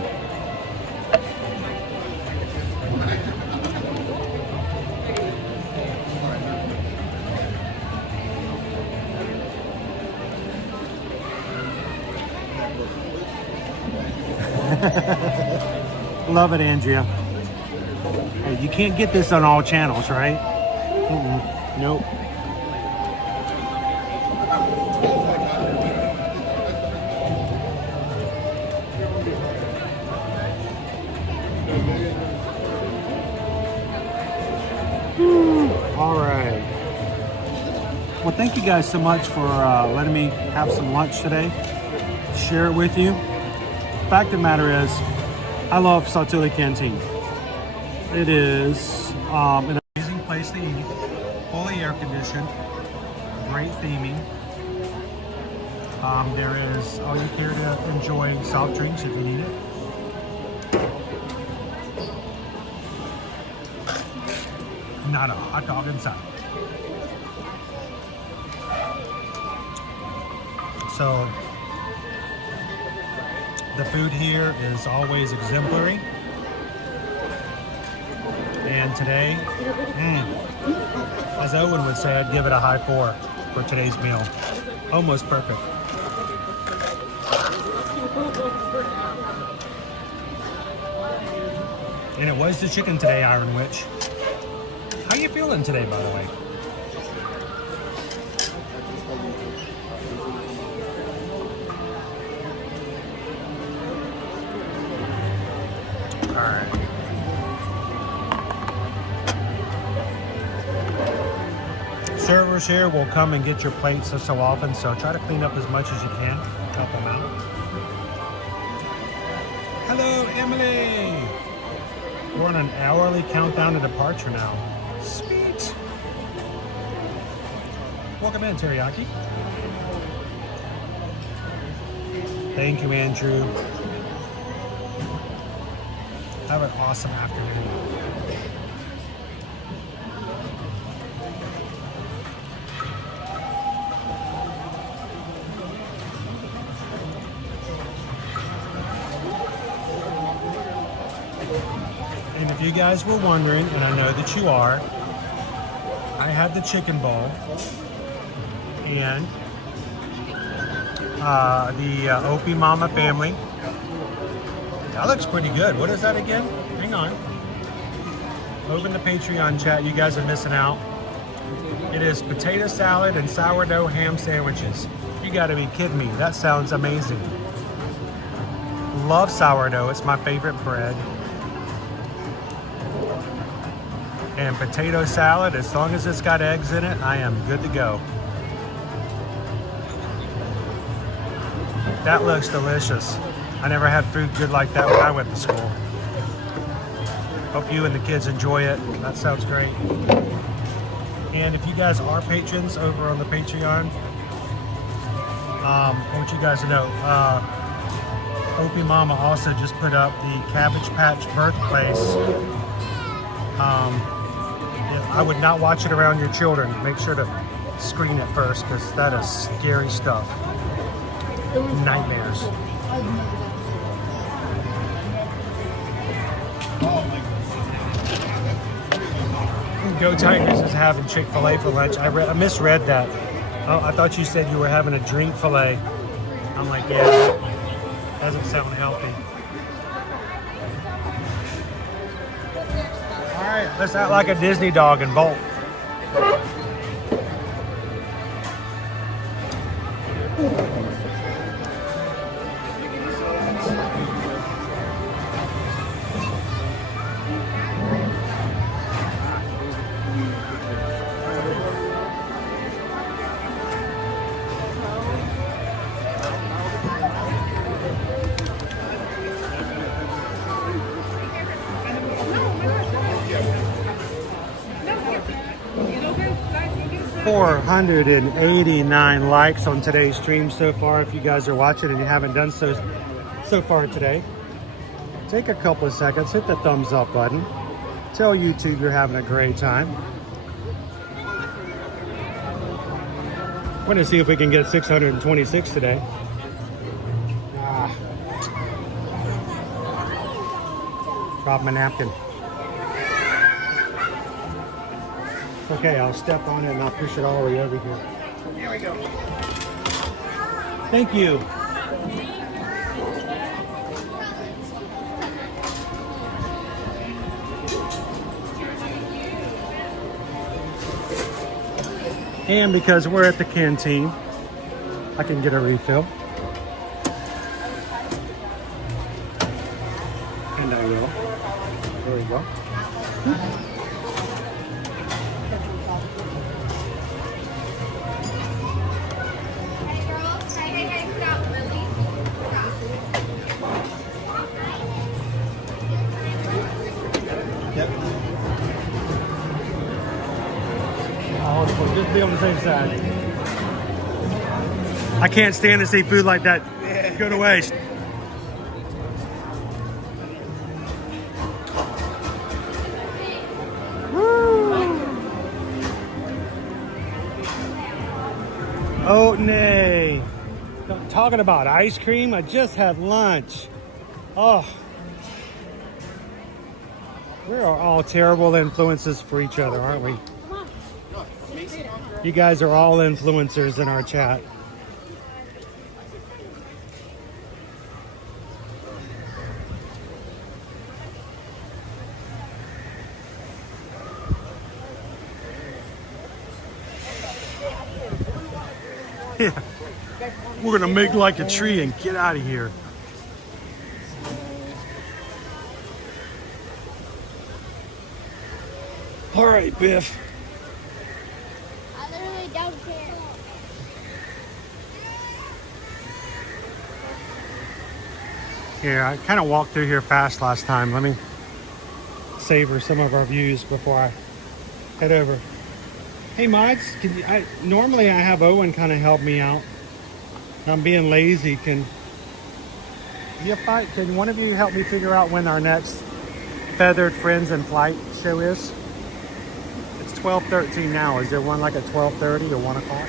Love it, Andrea. Hey, you can't get this on all channels, right? Nope. All right. Well, thank you guys so much for letting me have some lunch today. Share it with you. Fact of the matter is, I love Saltillo Canteen. It is an amazing place to eat, fully air conditioned, great theming. There is all you care to enjoy soft drinks if you need it. Not a hot dog inside. So the food here is always exemplary. And today, as Owen would say, I'd give it a high 4 for today's meal. Almost perfect. And it was the chicken today, Iron Witch. How you feeling today, by the way? All right. Servers here will come and get your plates so often, so try to clean up as much as you can. Help them out. Hello, Emily. We're on an hourly countdown to departure now. Sweet. Welcome in, Teriyaki. Thank you, Andrew. Have an awesome afternoon. And if you guys were wondering, and I know that you are, I had the chicken bowl and the Opie Mama family. That looks pretty good. What is that again? Hang on. Open the Patreon chat. You guys are missing out. It is potato salad and sourdough ham sandwiches. You got to be kidding me. That sounds amazing. Love sourdough. It's my favorite bread. And potato salad, as long as it's got eggs in it, I am good to go. That looks delicious. I never had food good like that when I went to school. Hope you and the kids enjoy it. That sounds great. And if you guys are patrons over on the Patreon, I want you guys to know, Opie Mama also just put up the Cabbage Patch birthplace. I would not watch it around your children. Make sure to screen it first, because that is scary stuff. Nightmares. Go Tigers is having Chick-fil-A for lunch. I misread that. Oh, I thought you said you were having a drink fillet. I'm like, yeah, that doesn't sound healthy. All right, let's act like a Disney dog and bolt. 489 likes on today's stream so far. If you guys are watching and you haven't done so far today, take a couple of seconds, hit the thumbs up button. Tell YouTube you're having a great time. We're going to see if we can get 626 today. Drop my napkin. Okay, I'll step on it and I'll push it all the way over here. Here we go. Thank you. And because we're at the canteen, I can get a refill. And I will. There we go. Just be on the safe side. I can't stand to see food like that go to waste. Oh, nay. Talking about ice cream, I just had lunch. Oh. We are all terrible influences for each other, aren't we? You guys are all influencers in our chat. Yeah. We're gonna make like a tree and get out of here. All right, Biff. I literally don't care. Yeah, I kind of walked through here fast last time. Let me savor some of our views before I head over. Hey, mods, normally I have Owen kind of help me out. I'm being lazy. Can one of you help me figure out when our next Feathered Friends in Flight show is? It's 12:13 now. Is there one like at 12:30 or 1 o'clock?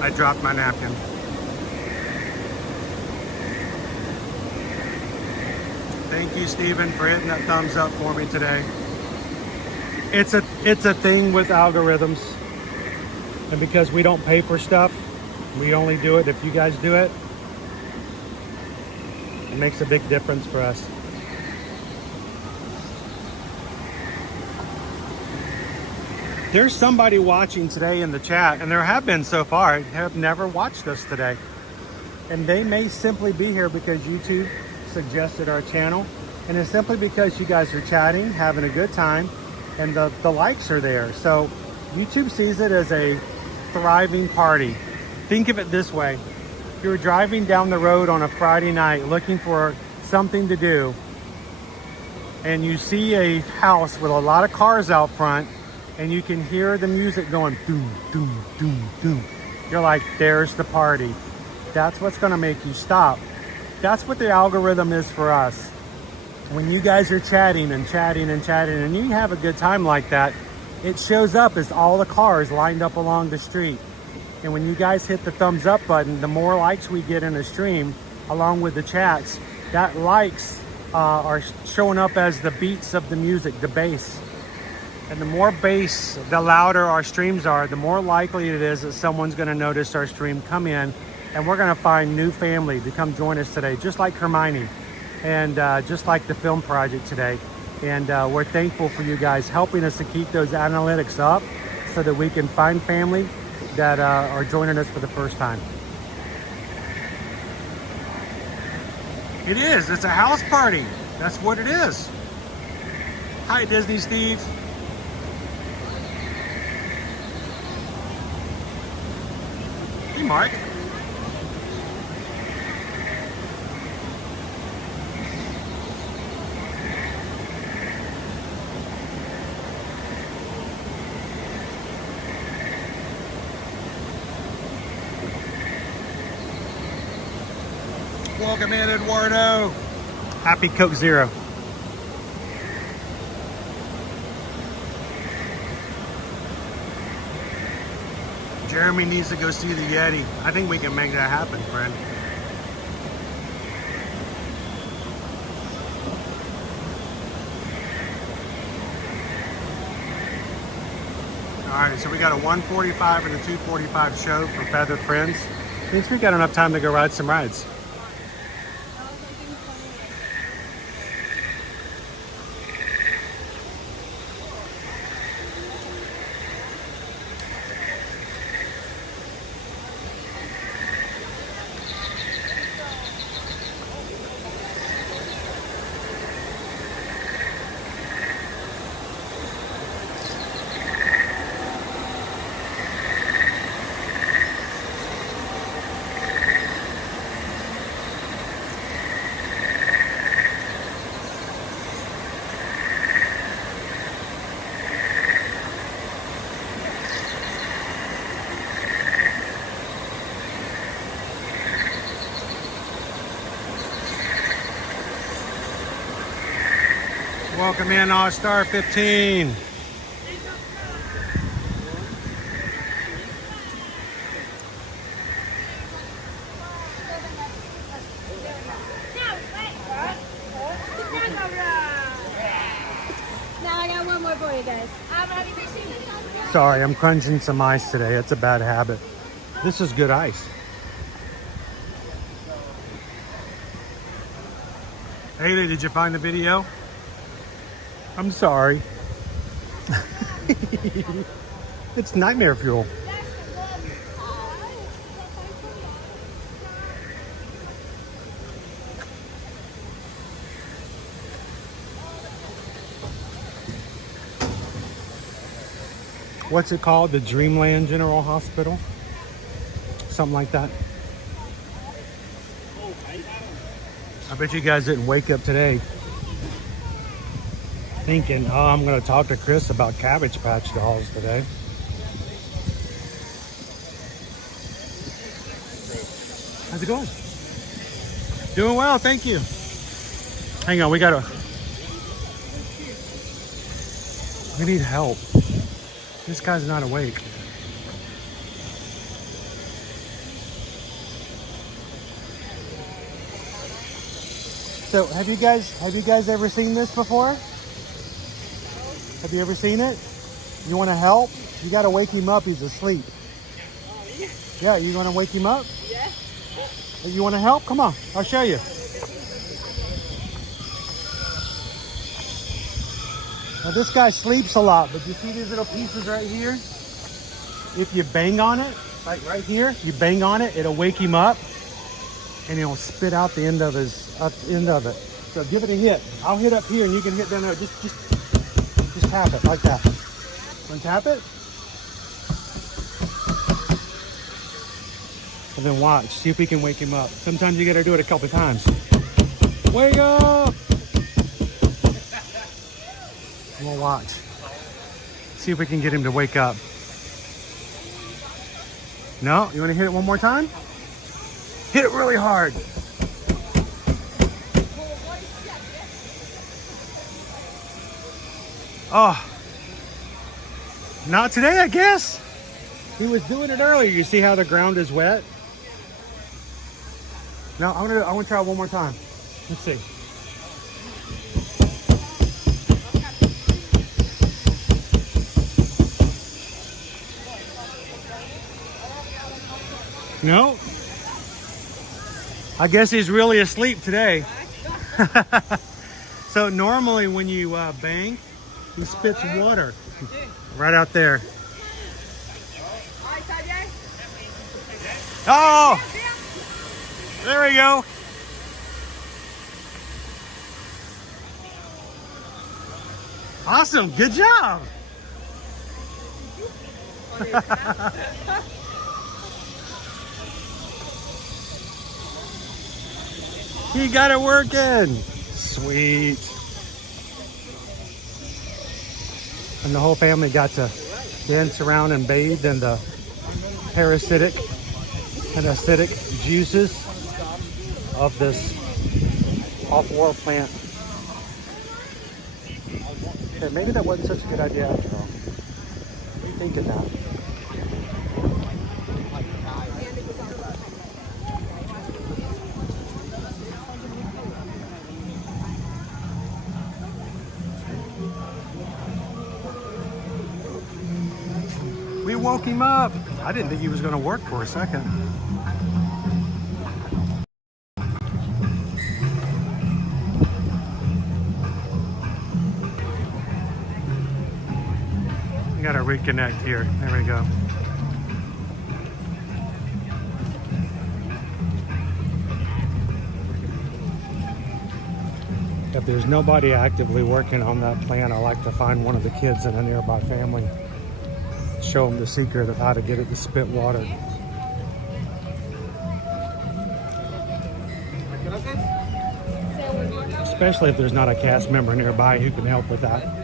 I dropped my napkin. Thank you, Stephen, for hitting that thumbs up for me today. It's a thing with algorithms. And because we don't pay for stuff, we only do it if you guys do it. It makes a big difference for us. There's somebody watching today in the chat, and there have been so far, have never watched us today. And they may simply be here because YouTube suggested our channel, and it's simply because you guys are chatting, having a good time, and the likes are there. So YouTube sees it as a thriving party. Think of it this way. If you're driving down the road on a Friday night looking for something to do, and you see a house with a lot of cars out front, and you can hear the music going doom, doom, doom, doom. You're like, there's the party. That's what's gonna make you stop. That's what the algorithm is for us. When you guys are chatting and chatting and chatting and you have a good time like that, it shows up as all the cars lined up along the street. And when you guys hit the thumbs up button, the more likes we get in a stream, along with the chats, that likes are showing up as the beats of the music, the bass. And the more bass, the louder our streams are, the more likely it is that someone's gonna notice our stream, come in, and we're gonna find new family to come join us today, just like Hermione, and just like the film project today. And we're thankful for you guys helping us to keep those analytics up so that we can find family that are joining us for the first time. It is, it's a house party. That's what it is. Hi, Disney Steve. Hey, Mark. Welcome in, Eduardo. Happy Coke Zero. Jeremy needs to go see the Yeti. I think we can make that happen, friend. All right, so we got a 1:45 and a 2:45 show for Feathered Friends. I think we got enough time to go ride some rides. Welcome in, All-Star 15. Now I got one more for you guys. Sorry, I'm crunching some ice today. It's a bad habit. This is good ice. Haley, did you find the video? I'm sorry. It's nightmare fuel. What's it called? The Dreamland General Hospital? Something like that. I bet you guys didn't wake up today thinking, oh, I'm going to talk to Chris about Cabbage Patch dolls today. How's it going? Doing well, thank you. Hang on, we need help. This guy's not awake. So, have you guys ever seen this before? Have you ever seen it? You want to help? You got to wake him up. He's asleep. Yeah, you want to wake him up? Yeah. You want to help? Come on, I'll show you. Now this guy sleeps a lot, but you see these little pieces right here? If you bang on it, like right here, you bang on it, it'll wake him up, and he'll spit out the end of it. So give it a hit. I'll hit up here, and you can hit down there. Just tap it like that. Want to tap it? And then watch. See if we can wake him up. Sometimes you gotta do it a couple times. Wake up! We'll watch. See if we can get him to wake up. No? You want to hit it one more time? Hit it really hard. Oh. Not today, I guess. He was doing it earlier. You see how the ground is wet? No, I want to try it one more time. Let's see. No. I guess he's really asleep today. So normally when you bang, he spits water right out there. Oh, there we go. Awesome. Good job. He got it working. Sweet. And the whole family got to dance around and bathe in the parasitic and acidic juices of this off-world plant. Okay, maybe that wasn't such a good idea after all. What are you thinking now? We woke him up. I didn't think he was going to work for a second. We got to reconnect here. There we go. If there's nobody actively working on that plant, I like to find one of the kids in a nearby family. Show them the secret of how to get it to spit water. Especially if there's not a cast member nearby who can help with that.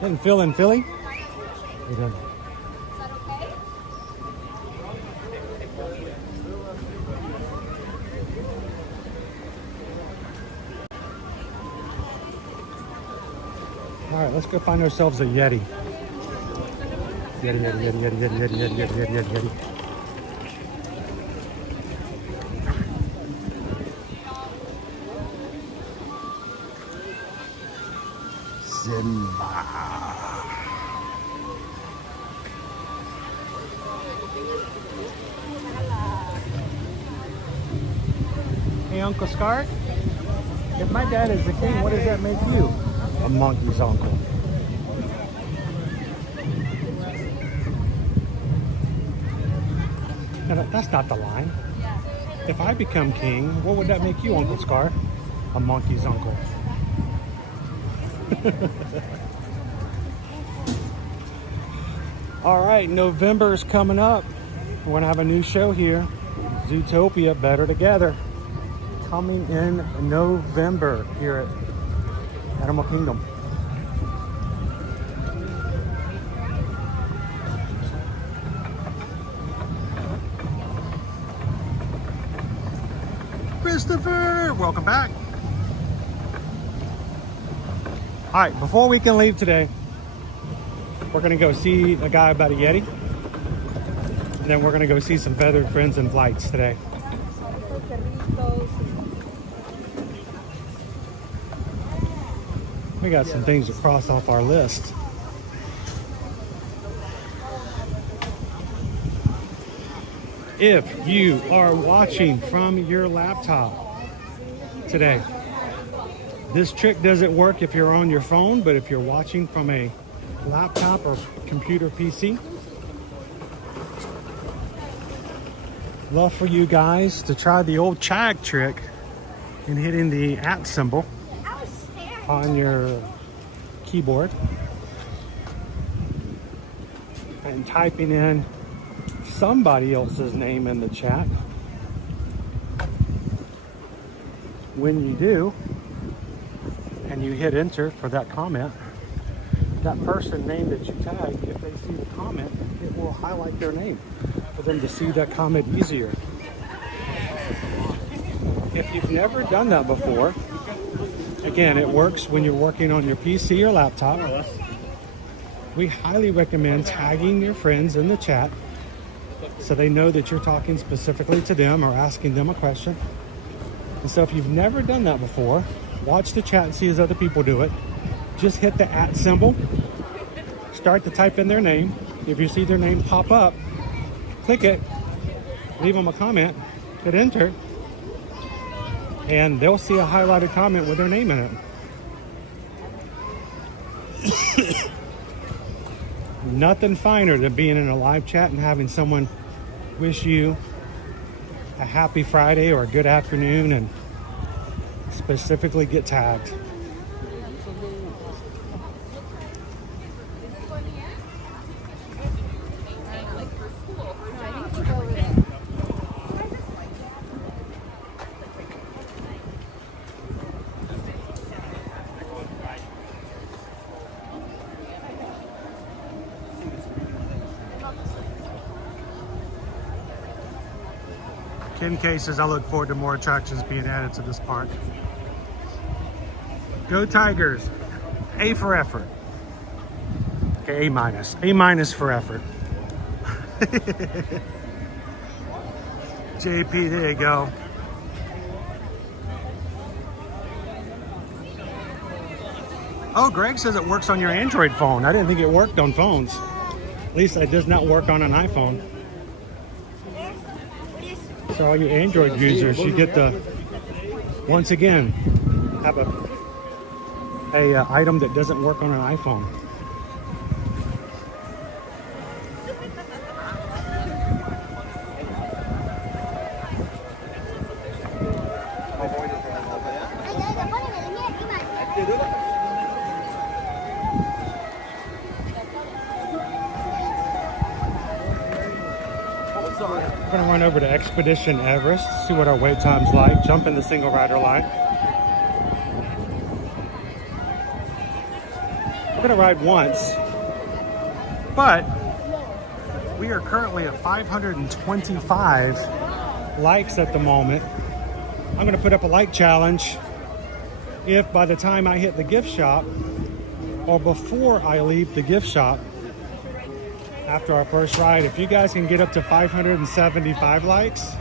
Didn't feel in Philly? You did. All right, let's go find ourselves a Yeti. Yeti. Simba. Hey, Uncle Scar, if my dad is the king, what does that make you? A monkey's uncle. No, that's not the line. If I become king, what would that make you, Uncle Scar? A monkey's uncle. All right, November's coming up. We're gonna have a new show here, Zootopia Better Together, coming in November here at Animal Kingdom. Christopher, welcome back. All right, before we can leave today, we're gonna go see a guy about a Yeti. And then we're gonna go see some feathered friends and flights today. We got some things to cross off our list. If you are watching from your laptop today, this trick doesn't work if you're on your phone, but if you're watching from a laptop or computer PC, love for you guys to try the old chag trick in hitting the @ symbol on your keyboard and typing in somebody else's name in the chat. When you do, and you hit enter for that comment, that person name that you tagged, if they see the comment, it will highlight their name for them to see that comment easier. If you've never done that before, again, it works when you're working on your PC or laptop. We highly recommend tagging your friends in the chat so they know that you're talking specifically to them or asking them a question. And so if you've never done that before, watch the chat and see as other people do it. Just hit the @ symbol, start to type in their name. If you see their name pop up, click it, leave them a comment, hit enter, and they'll see a highlighted comment with their name in it. Nothing finer than being in a live chat and having someone wish you a happy Friday or a good afternoon and specifically get tagged. In cases, I look forward to more attractions being added to this park. Go Tigers! A for effort. Okay, A minus. A minus for effort. JP, there you go. Oh, Greg says it works on your Android phone. I didn't think it worked on phones. At least it does not work on an iPhone. So all you Android users, you get the, once again, have a item that doesn't work on an iPhone. We're gonna run over to Expedition Everest, see what our wait time's like, jump in the single rider line. We're gonna ride once, but we are currently at 525 likes at the moment. I'm gonna put up a like challenge if by the time I hit the gift shop or before I leave the gift shop after our first ride, if you guys can get up to 575 likes,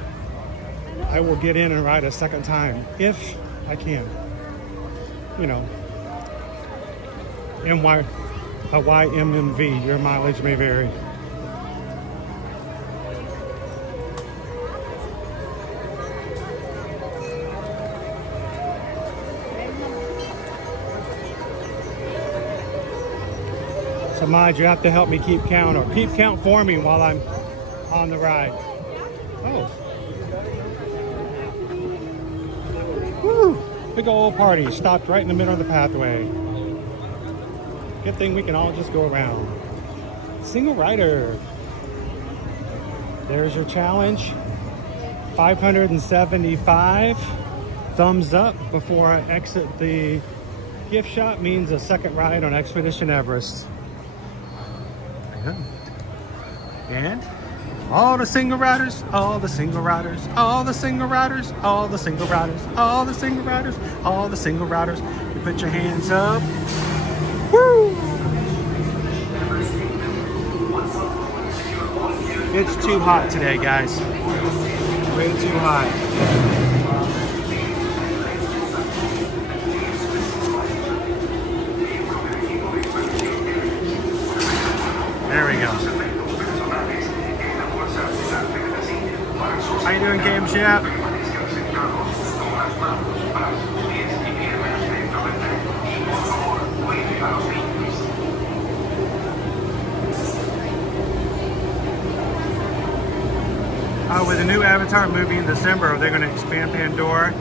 I will get in and ride a second time, if I can. You know, YMMV, your mileage may vary. So Maj, you have to help me keep count, or keep count for me while I'm on the ride. Oh. Woo! Big old party stopped right in the middle of the pathway. Good thing we can all just go around. Single rider. There's your challenge. 575 thumbs up before I exit the gift shop means a second ride on Expedition Everest. And all the single riders, all the single riders, all the single riders, all the single riders, all the single riders, all the single riders. You put your hands up. Woo! It's too hot today, guys. Way too hot. There we go. How you doing, Game Chef? With the new Avatar movie in December, they're going to expand Pandora.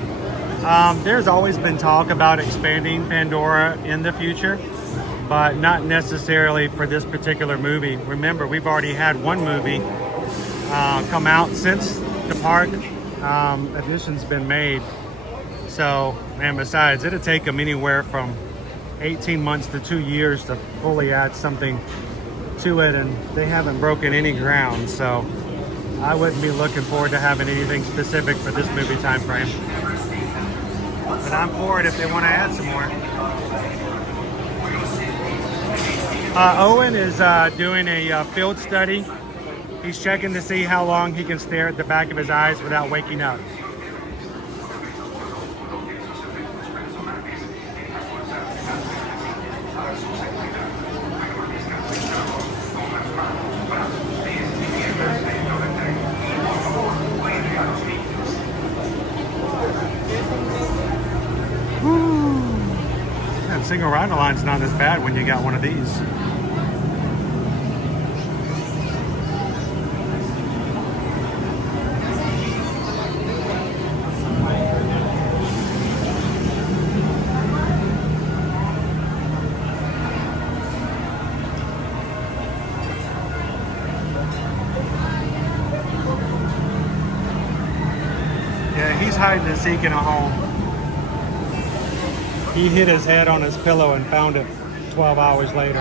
There's always been talk about expanding Pandora in the future, but not necessarily for this particular movie. Remember, we've already had one movie come out since the park addition's been made. So, and besides, it'll take them anywhere from 18 months to 2 years to fully add something to it, and they haven't broken any ground. So I wouldn't be looking forward to having anything specific for this movie time frame. But I'm for it if they want to add some more. Owen is doing a field study. He's checking to see how long he can stare at the back of his eyes without waking up. single rider line's not as bad when you got one of these. Yeah, he's hiding and seeking a home. He hit his head on his pillow and found it 12 hours later.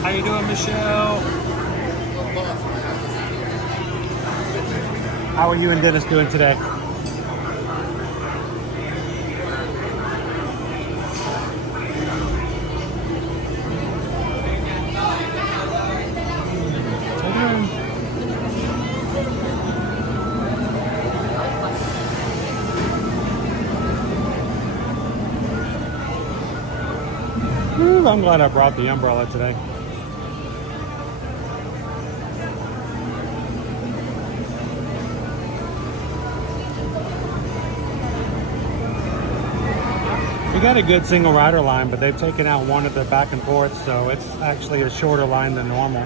How you doing, Michelle? How are you and Dennis doing today? I'm glad I brought the umbrella today. We got a good single rider line, but they've taken out one of the back and forth, so it's actually a shorter line than normal.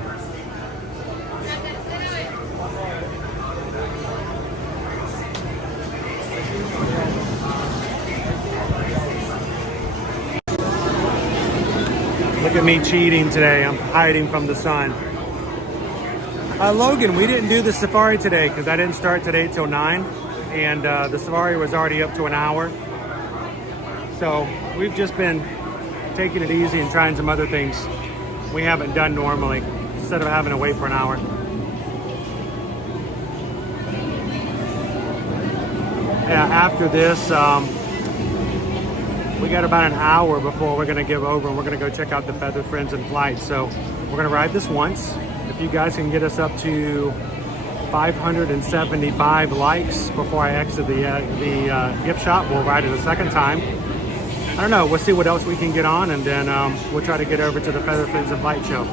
Look at me cheating today. I'm hiding from the sun. Logan, we didn't do the safari today because I didn't start today till 9, and the safari was already up to an hour. So we've just been taking it easy and trying some other things we haven't done normally instead of having to wait for an hour. Yeah, after this, we got about an hour before we're gonna give over and we're gonna go check out the Feather Friends in Flight. So we're gonna ride this once. If you guys can get us up to 575 likes before I exit the gift shop, we'll ride it a second time. I don't know, we'll see what else we can get on, and then we'll try to get over to the Feather Friends in Flight show.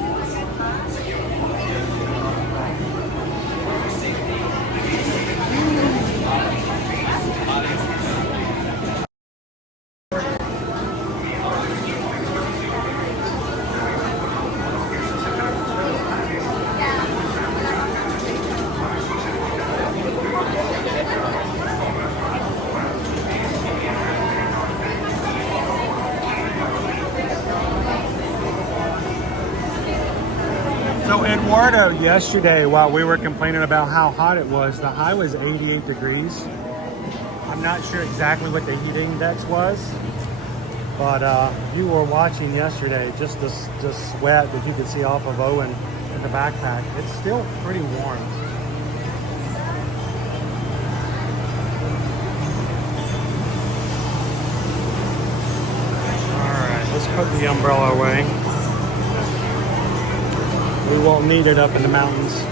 So Eduardo, yesterday while we were complaining about how hot it was, the high was 88 degrees. I'm not sure exactly what the heat index was, but you were watching yesterday, just the sweat that you could see off of Owen in the backpack. It's still pretty warm. All right, let's put the umbrella away. We won't need it up in the mountains.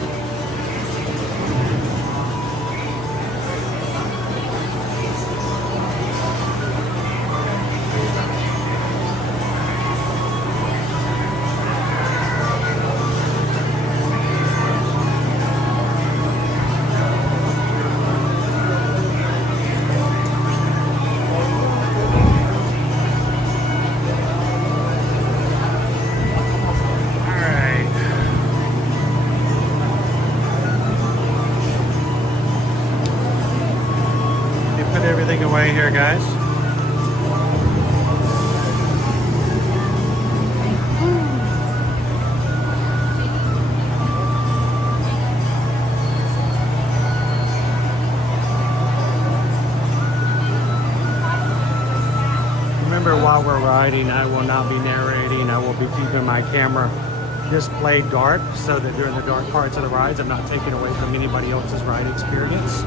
Everything away here, guys. Remember, while we're riding, I will not be narrating. I will be keeping my camera displayed dark so that during the dark parts of the rides, I'm not taking away from anybody else's ride experience.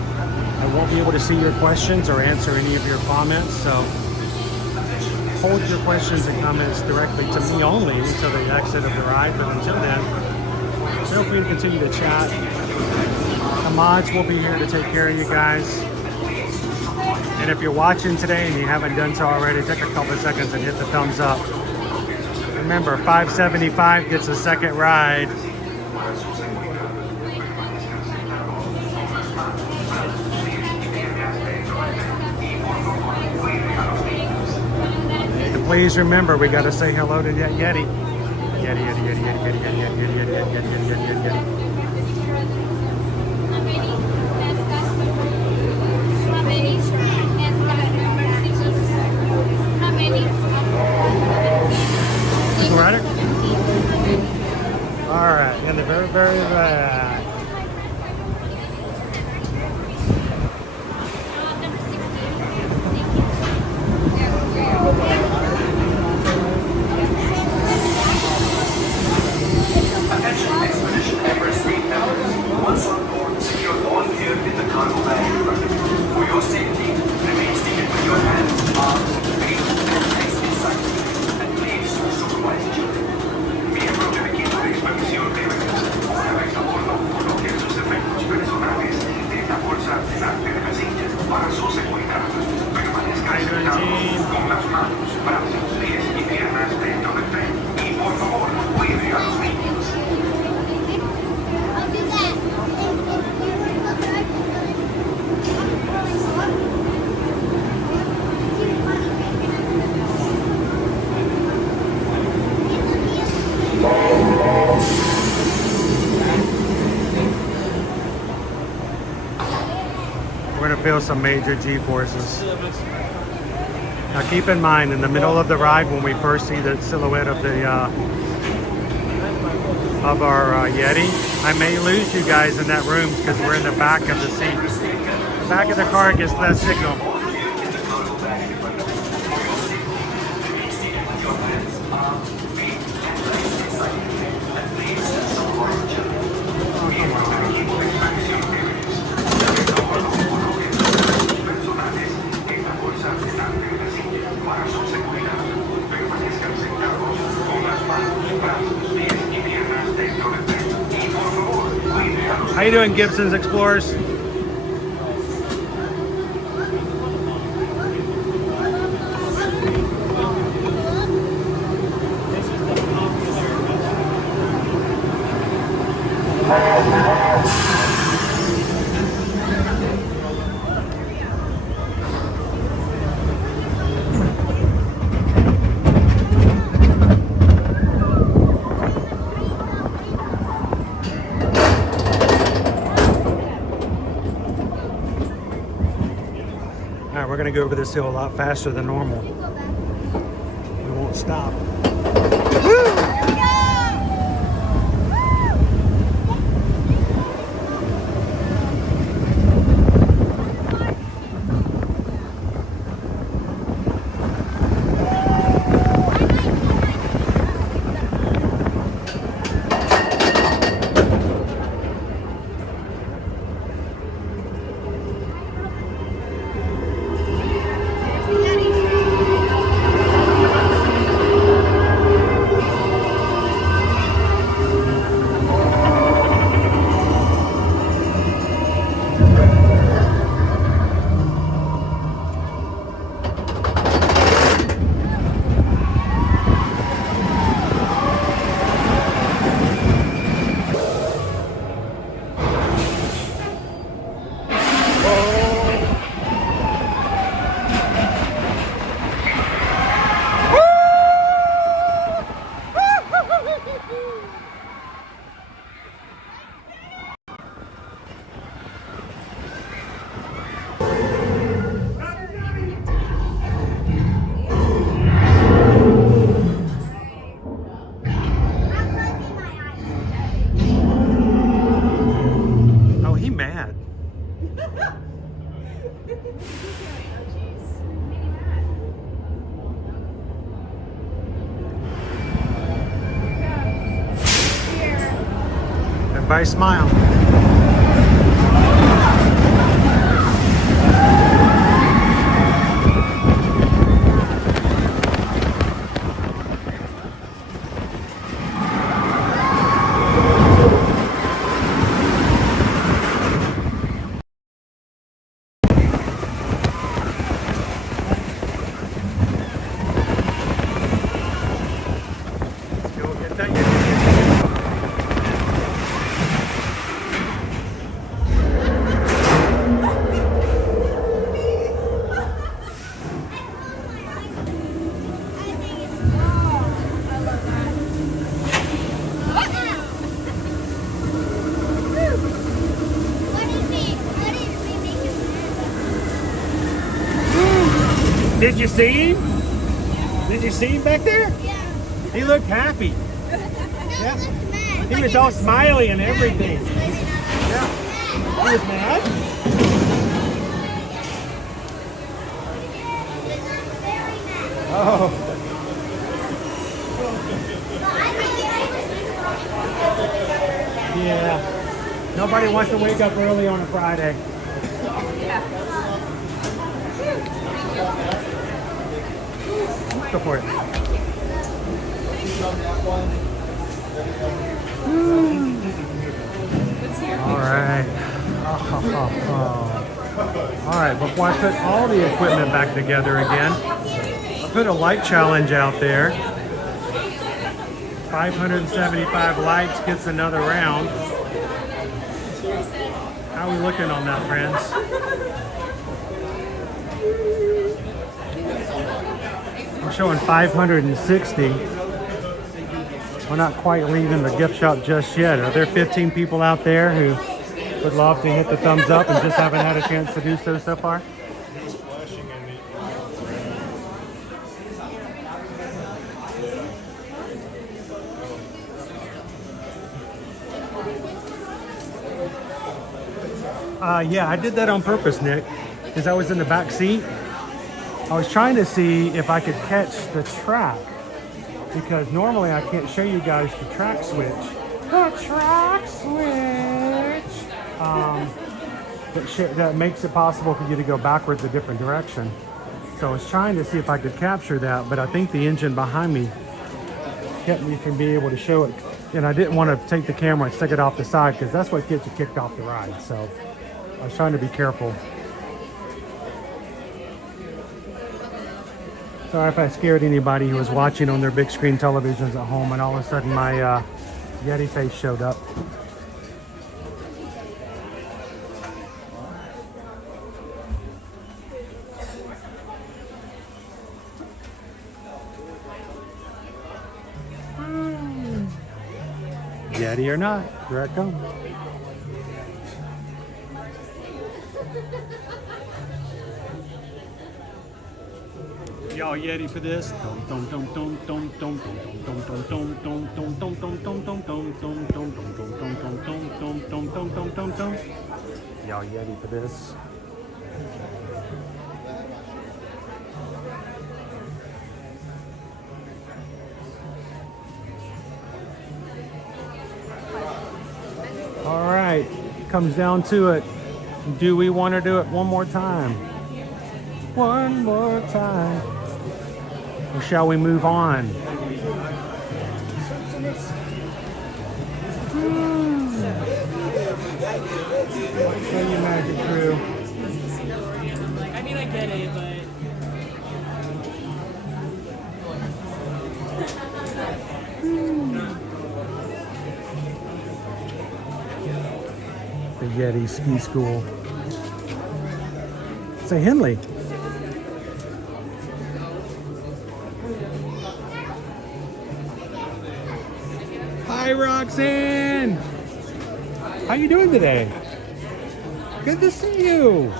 I won't be able to see your questions or answer any of your comments, so hold your questions and comments directly to me only until the exit of the ride. But until then, feel free to continue to chat. The mods will be here to take care of you guys. And if you're watching today and you haven't done so already, take a couple of seconds and hit the thumbs up. Remember, $5.75 gets a second ride. And please remember, we got to say hello to that Yeti. Yeti, Yeti, Yeti, Yeti, Yeti, Yeti, Yeti, Yeti, Yeti, Yeti, Yeti, Yeti, Yeti, Yeti. Right? All right, in the very, very back. Attention Expedition Ambersweet members. Once on board, secure all gear in the cargo bag. For your safety, remain seated with your hands, arms, feet, and legs inside. And please supervise children. Miembros del equipo de expedición deben, una vez a bordo, coloquen sus efectos personales en la bolsa delante de la silla para su seguridad. Permanezcan sentados con las manos, brazos, pies y piernas dentro del tren. Y por favor, cuide a los niños. We're going to feel some major G-forces. Now keep in mind, in the middle of the ride, when we first see the silhouette of the our Yeti, I may lose you guys in that room because we're in the back of the seat. The back of the car gets less signal. How you doing, Gibson's Explorers? We're going to go over this hill a lot faster than normal. We won't stop. Everybody smile. Did you see him? Did you see him back there? Yeah. He looked happy. Yeah. He was all smiley and everything. Yeah. He was mad. Oh. Yeah. Nobody wants to wake up early on a Friday. Go for it. All right. All right, before I put all the equipment back together again, I put a light challenge out there. 575 likes gets another round. How are we looking on that, friends? I'm showing 560. We're not quite leaving the gift shop just yet. Are there 15 people out there who would love to hit the thumbs up and just haven't had a chance to do so far? Yeah, I did that on purpose, Nick, because I was in the back seat. I was trying to see if I could catch the track, because normally I can't show you guys the track switch. The track switch! That makes it possible for you to go backwards a different direction. So I was trying to see if I could capture that, but I think the engine behind me kept me from being able to show it. And I didn't want to take the camera and stick it off the side, because that's what gets you kicked off the ride. So I was trying to be careful. Sorry if I scared anybody who was watching on their big screen televisions at home and all of a sudden my Yeti face showed up. Yeti or not, here I come. Y'all Yeti for this? Y'all Yeti for this? All right, comes down to it. Do we want to do it one more time? One more time. Or shall we move on? Show you Magic Crew. I mean, I get it, but... The Yeti Ski School. Say Henley. Hi, Roxanne. How you doing today? Good to see you.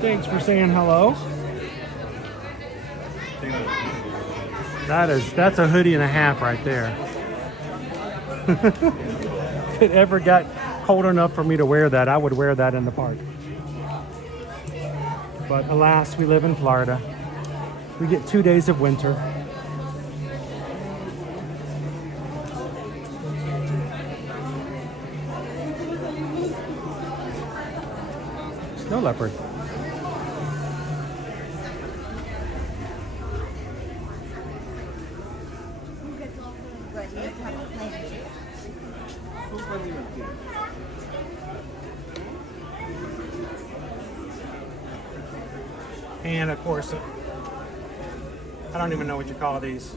Thanks for saying hello. That's a hoodie and a half right there. If it ever got cold enough for me to wear that, I would wear that in the park. But alas, we live in Florida. We get 2 days of winter. Snow leopard. And of course, I don't even know what you call these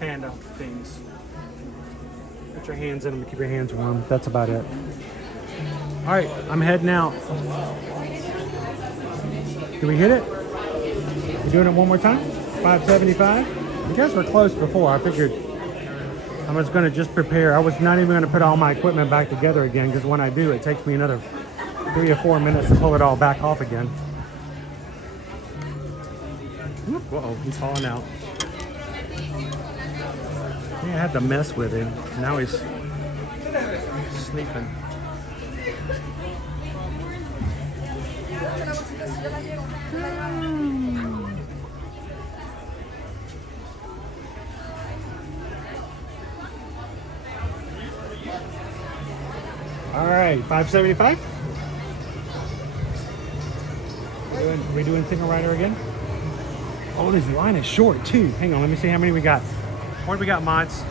panda things. Put your hands in them to keep your hands warm. That's about it. All right, I'm heading out. Do we hit it? You doing it one more time? 575? You guys were close before. I figured I was going to just prepare. I was not even going to put all my equipment back together again, because when I do, it takes me another 3 or 4 minutes to pull it all back off again. Uh-oh, he's falling out. Yeah, I had to mess with him. Now he's sleeping. All right, 575. We doing single rider again? Oh, this line is short too. Hang on, let me see how many we got. What do we got, mods?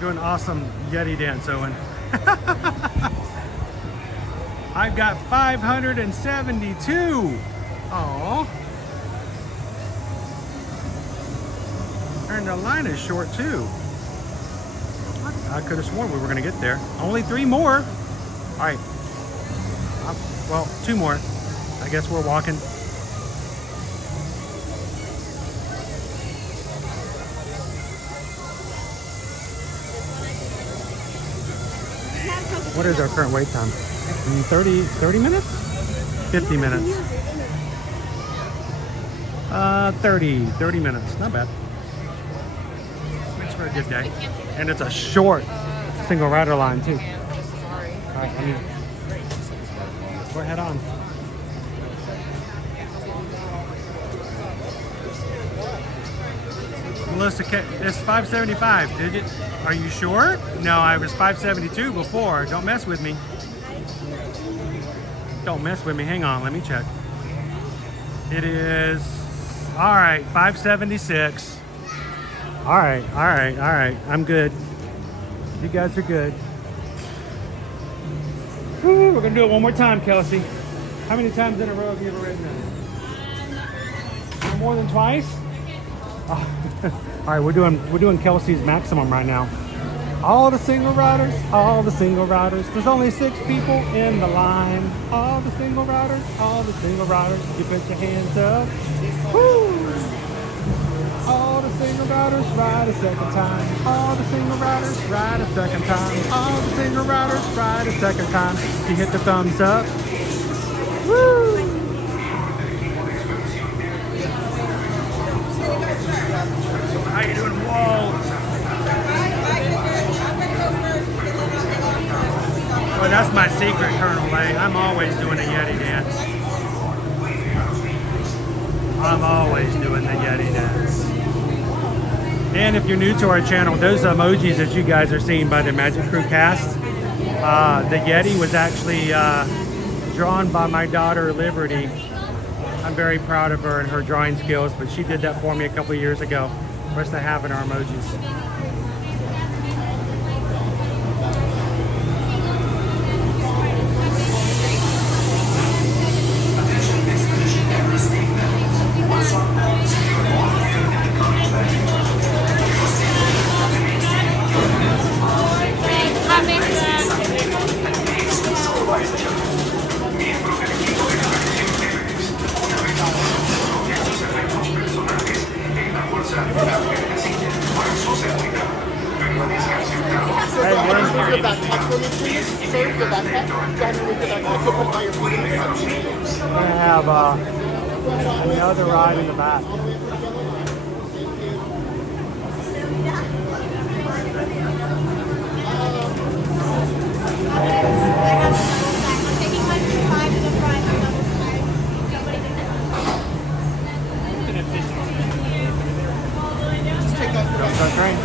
Doing awesome Yeti dance, Owen. I've got 572. Oh. And the line is short too. I could have sworn we were going to get there. Only 3 more. All right. Well, 2 more. I guess we're walking. What is our current wait time? 30 minutes? 50 minutes. 30 minutes. Not bad. Makes for a good day. And it's a short single rider line too. All right, we're head on. Melissa, it's 575. Did it? Are you sure? No, I was 572 before. Don't mess with me. Don't mess with me. Hang on, let me check. It is, all right, 576. All right. I'm good. You guys are good. Woo, we're gonna do it one more time, Kelsey. How many times in a row have you ever ridden that? More than twice? Oh. All right, we're doing Kelsey's maximum right now. All the single riders. There's only 6 people in the line. All the single riders. You put your hands up. Woo! All the single riders ride a second time. All the single riders ride a second time. All the single riders ride a second time. You hit the thumbs up. Woo! How you doing, Walt? Well, that's my secret, Colonel Lay. I'm always doing a Yeti dance. And if you're new to our channel, those emojis that you guys are seeing by the Magic Crew cast, the Yeti was actually drawn by my daughter, Liberty. I'm very proud of her and her drawing skills, but she did that for me a couple years ago for us to have in our emojis. I have another ride in the back. Don't go train.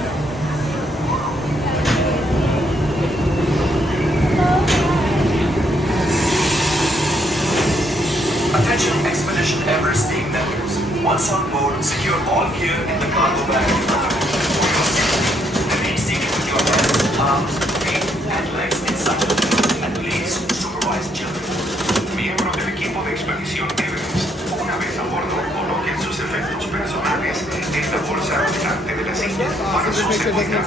Attention Expedition Everest team members. Once on board, secure all gear in the cargo bag. For your safety, remain seated with your hands, arms, feet, and legs inside. And please supervise children. Miembros del equipo de expedición Everest, una vez a bordo, coloquen sus efectos personales en la bolsa rotante de la silla para su seguridad.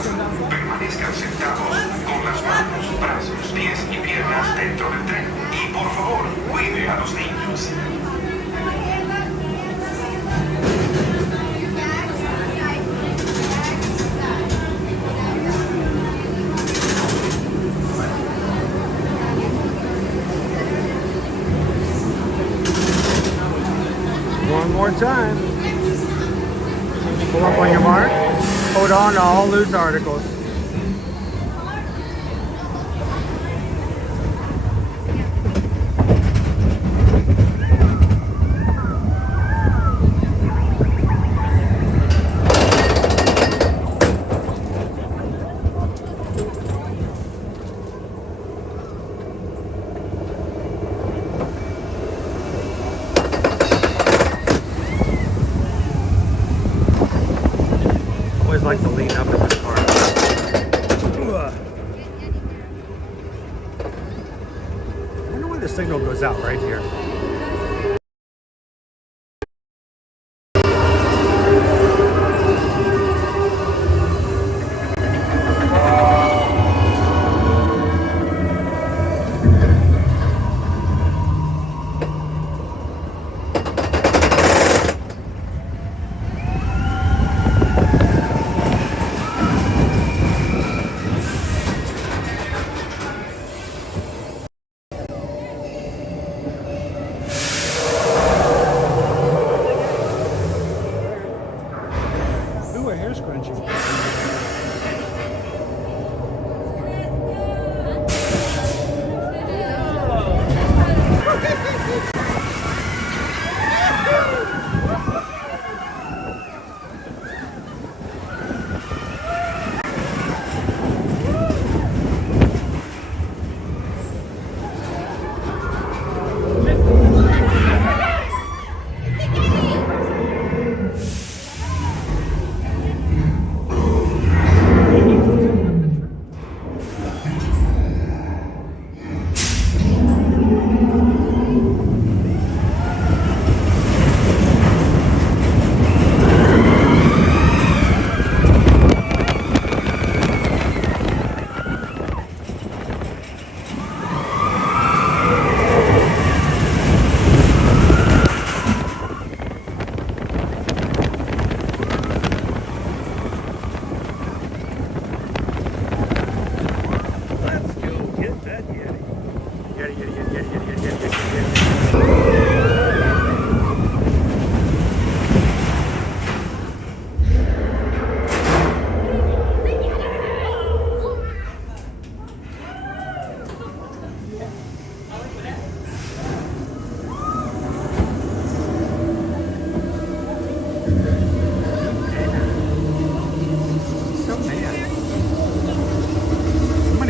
Permanezcan sentados con las manos, brazos, pies y piernas dentro del tren. Y por favor, cuide a los niños. more time. Pull up on your mark. Hold on to all loose articles. Always like to lean up in this car. Ugh. I wonder why the signal goes out right here. Ooh, a hair scrunchie.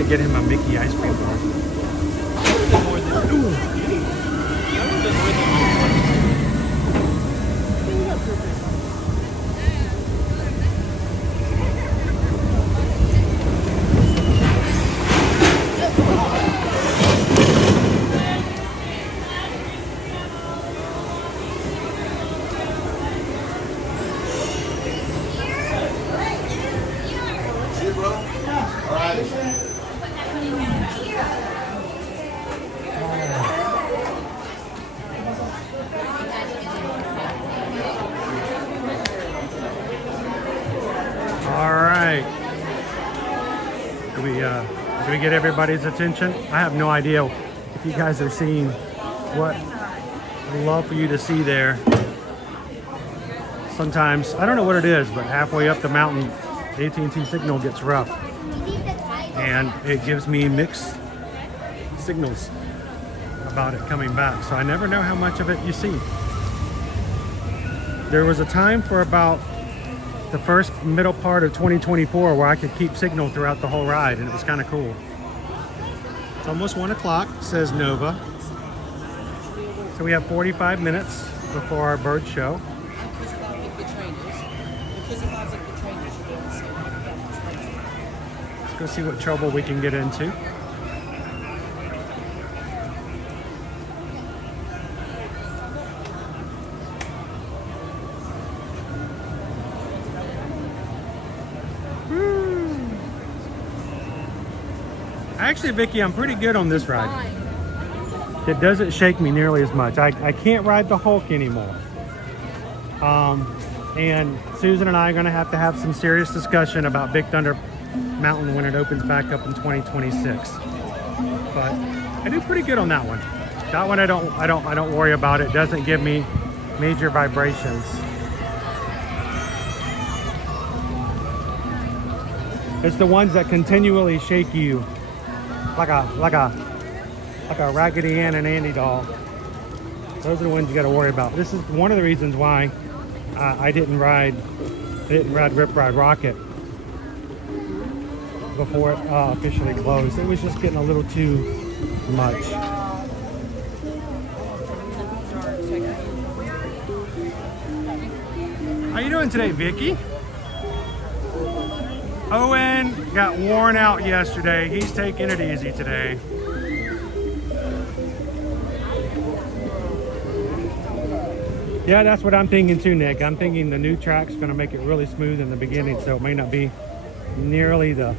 Get him a Mickey ice cream bar. Do we get everybody's attention? I have no idea if you guys are seeing what I'd love for you to see there. Sometimes, I don't know what it is, but halfway up the mountain, the AT&T signal gets rough. And it gives me mixed signals about it coming back. So I never know how much of it you see. There was a time for about the middle part of 2024 where I could keep signal throughout the whole ride, and it was kind of cool. It's almost 1 o'clock, says Nova. So we have 45 minutes before our bird show. Let's go see what trouble we can get into. Actually, Vicky, I'm pretty good on this ride. It doesn't shake me nearly as much. I can't ride the Hulk anymore. And Susan and I are going to have some serious discussion about Big Thunder Mountain when it opens back up in 2026. But I do pretty good on that one. That one I don't worry about. It doesn't give me major vibrations. It's the ones that continually shake you like a Raggedy Ann and Andy doll. Those are the ones you got to worry about. This is one of the reasons why I didn't ride Rip Ride Rocket before it officially closed. It was just getting a little too much. How you doing today, Vicky? Owen got worn out yesterday. He's taking it easy today. Yeah, that's what I'm thinking too, Nick. I'm thinking the new track's going to make it really smooth in the beginning, so it may not be nearly the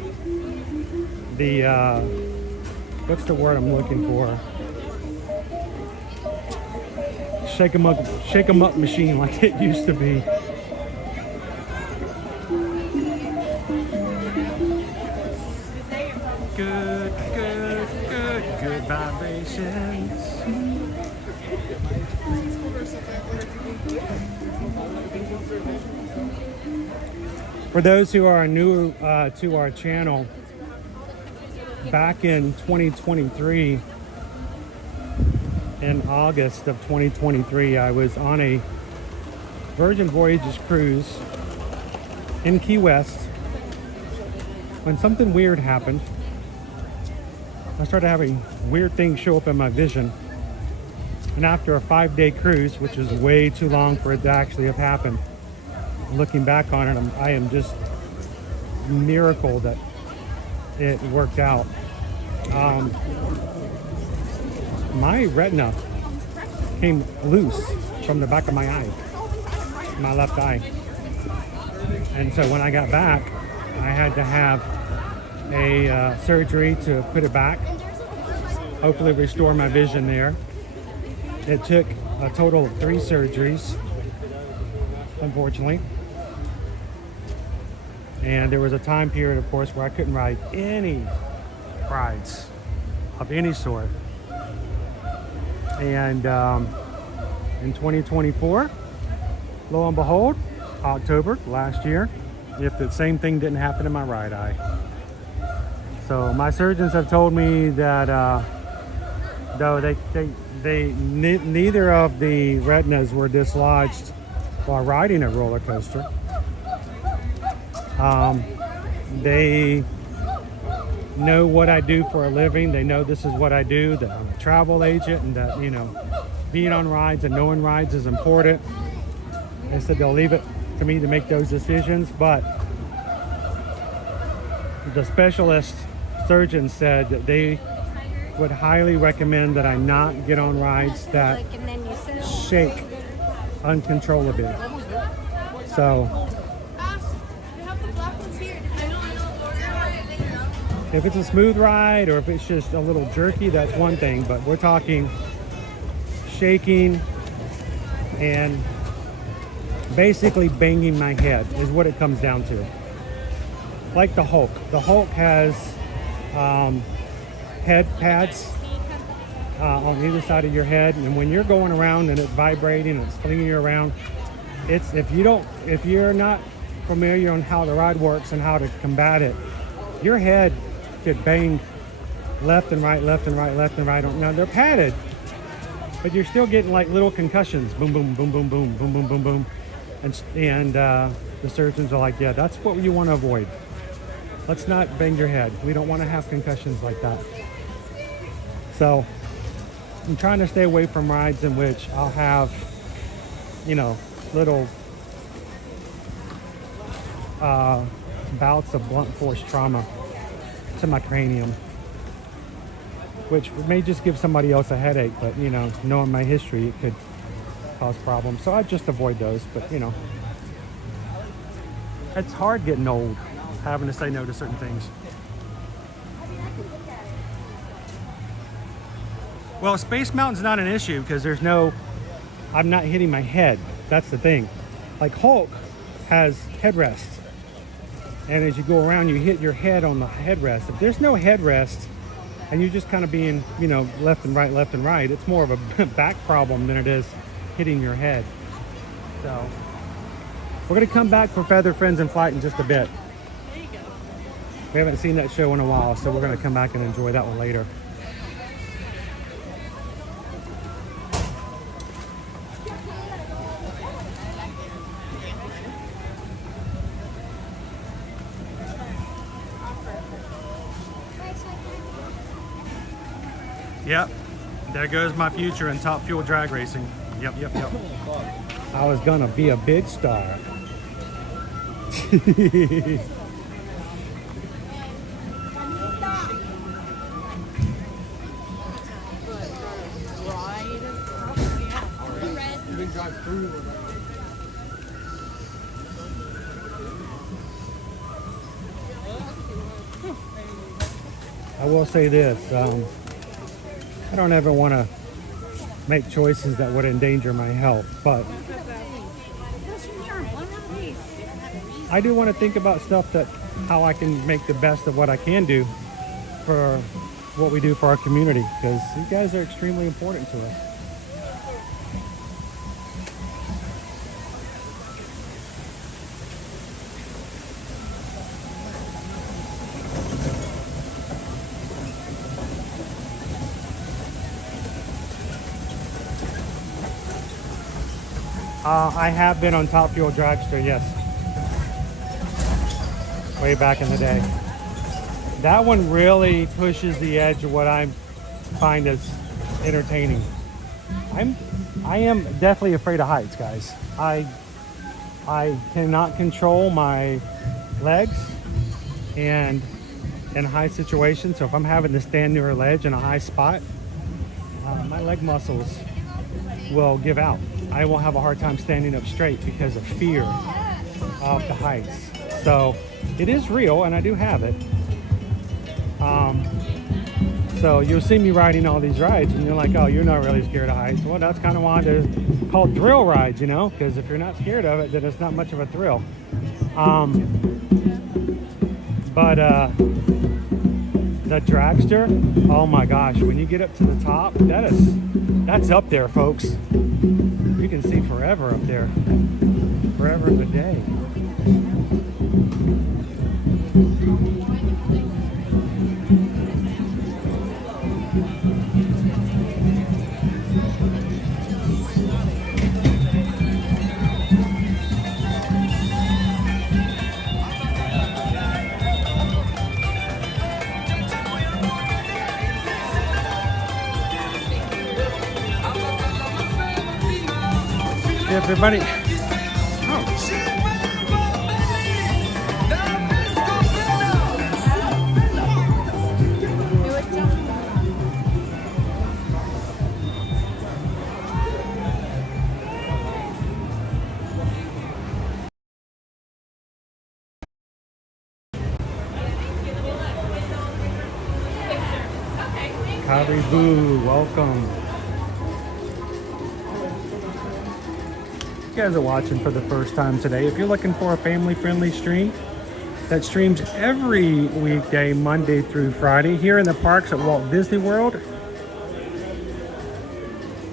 what's the word I'm looking for? Shake 'em up machine like it used to be. Good vibrations. For those who are new to our channel, back in 2023, in August of 2023, I was on a Virgin Voyages cruise in Key West when something weird happened. I started having weird things show up in my vision. And after a 5-day cruise, which is way too long for it to actually have happened, looking back on it, I am just miracle that it worked out. My retina came loose from the back of my eye, my left eye. And so when I got back, I had to have a surgery to put it back, hopefully restore my vision there. It took a total of 3 surgeries, unfortunately. And there was a time period, of course, where I couldn't ride any rides of any sort. And in 2024, lo and behold, October last year, if the same thing didn't happen in my right eye. So my surgeons have told me that though neither of the retinas were dislodged while riding a roller coaster, they know what I do for a living. They know this is what I do, that I'm a travel agent, and that, you know, being on rides and knowing rides is important. They said they'll leave it to me to make those decisions, but the specialist surgeon said that they would highly recommend that I not get on rides that shake uncontrollably. So if it's a smooth ride or if it's just a little jerky, that's one thing, but we're talking shaking and basically banging my head is what it comes down to. Like the Hulk. The Hulk has head pads on either side of your head, and when you're going around and it's vibrating and it's flinging you around, it's if you're not familiar on how the ride works and how to combat it, your head could bang left and right, left and right, left and right. Now they're padded, but you're still getting like little concussions. Boom, boom, boom, boom, boom, boom, boom, boom, boom. And the surgeons are like, yeah, that's what you want to avoid. Let's not bang your head. We don't want to have concussions like that. So I'm trying to stay away from rides in which I'll have, you know, little bouts of blunt force trauma to my cranium, which may just give somebody else a headache, but, you know, knowing my history, it could cause problems. So I just avoid those, but, you know, it's hard getting old, having to say no to certain things. Well, Space Mountain's not an issue because I'm not hitting my head. That's the thing. Like Hulk has headrests. And as you go around, you hit your head on the headrest. If there's no headrest and you're just kind of being, you know, left and right, it's more of a back problem than it is hitting your head. So we're gonna come back for Feather Friends in Flight in just a bit. There you go. We haven't seen that show in a while, so we're gonna come back and enjoy that one later. Yep, there goes my future in Top Fuel drag racing. Yep. I was gonna be a big star. I will say this, I don't ever want to make choices that would endanger my health, but I do want to think about stuff that how I can make the best of what I can do for what we do for our community, because you guys are extremely important to us. I have been on Top Fuel Dragster, yes. Way back in the day. That one really pushes the edge of what I find as entertaining. I am definitely afraid of heights, guys. I cannot control my legs and in high situations. So if I'm having to stand near a ledge in a high spot, my leg muscles will give out. I will have a hard time standing up straight because of fear of the heights. So it is real, and I do have it. So you'll see me riding all these rides, and you're like, oh, you're not really scared of heights. Well, that's kind of why they're called thrill rides, you know, because if you're not scared of it, then it's not much of a thrill. But the dragster, oh my gosh, when you get up to the top, that's up there, folks. You can see forever up there, forever in the day. Everybody. Caribou, welcome. You guys are watching for the first time today. If you're looking for a family-friendly stream that streams every weekday, Monday through Friday, here in the parks at Walt Disney World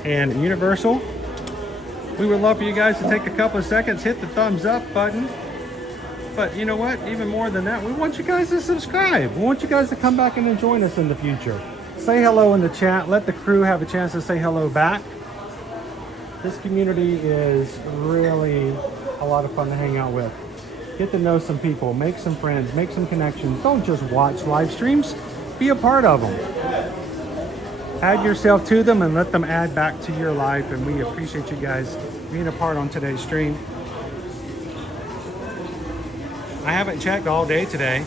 and Universal, we would love for you guys to take a couple of seconds, hit the thumbs up button. But you know what? Even more than that, we want you guys to subscribe. We want you guys to come back and join us in the future. Say hello in the chat. Let the crew have a chance to say hello back. This community is really a lot of fun to hang out with. Get to know some people, make some friends, make some connections. Don't just watch live streams, be a part of them. Add yourself to them and let them add back to your life, and we appreciate you guys being a part on today's stream. I haven't checked all day today,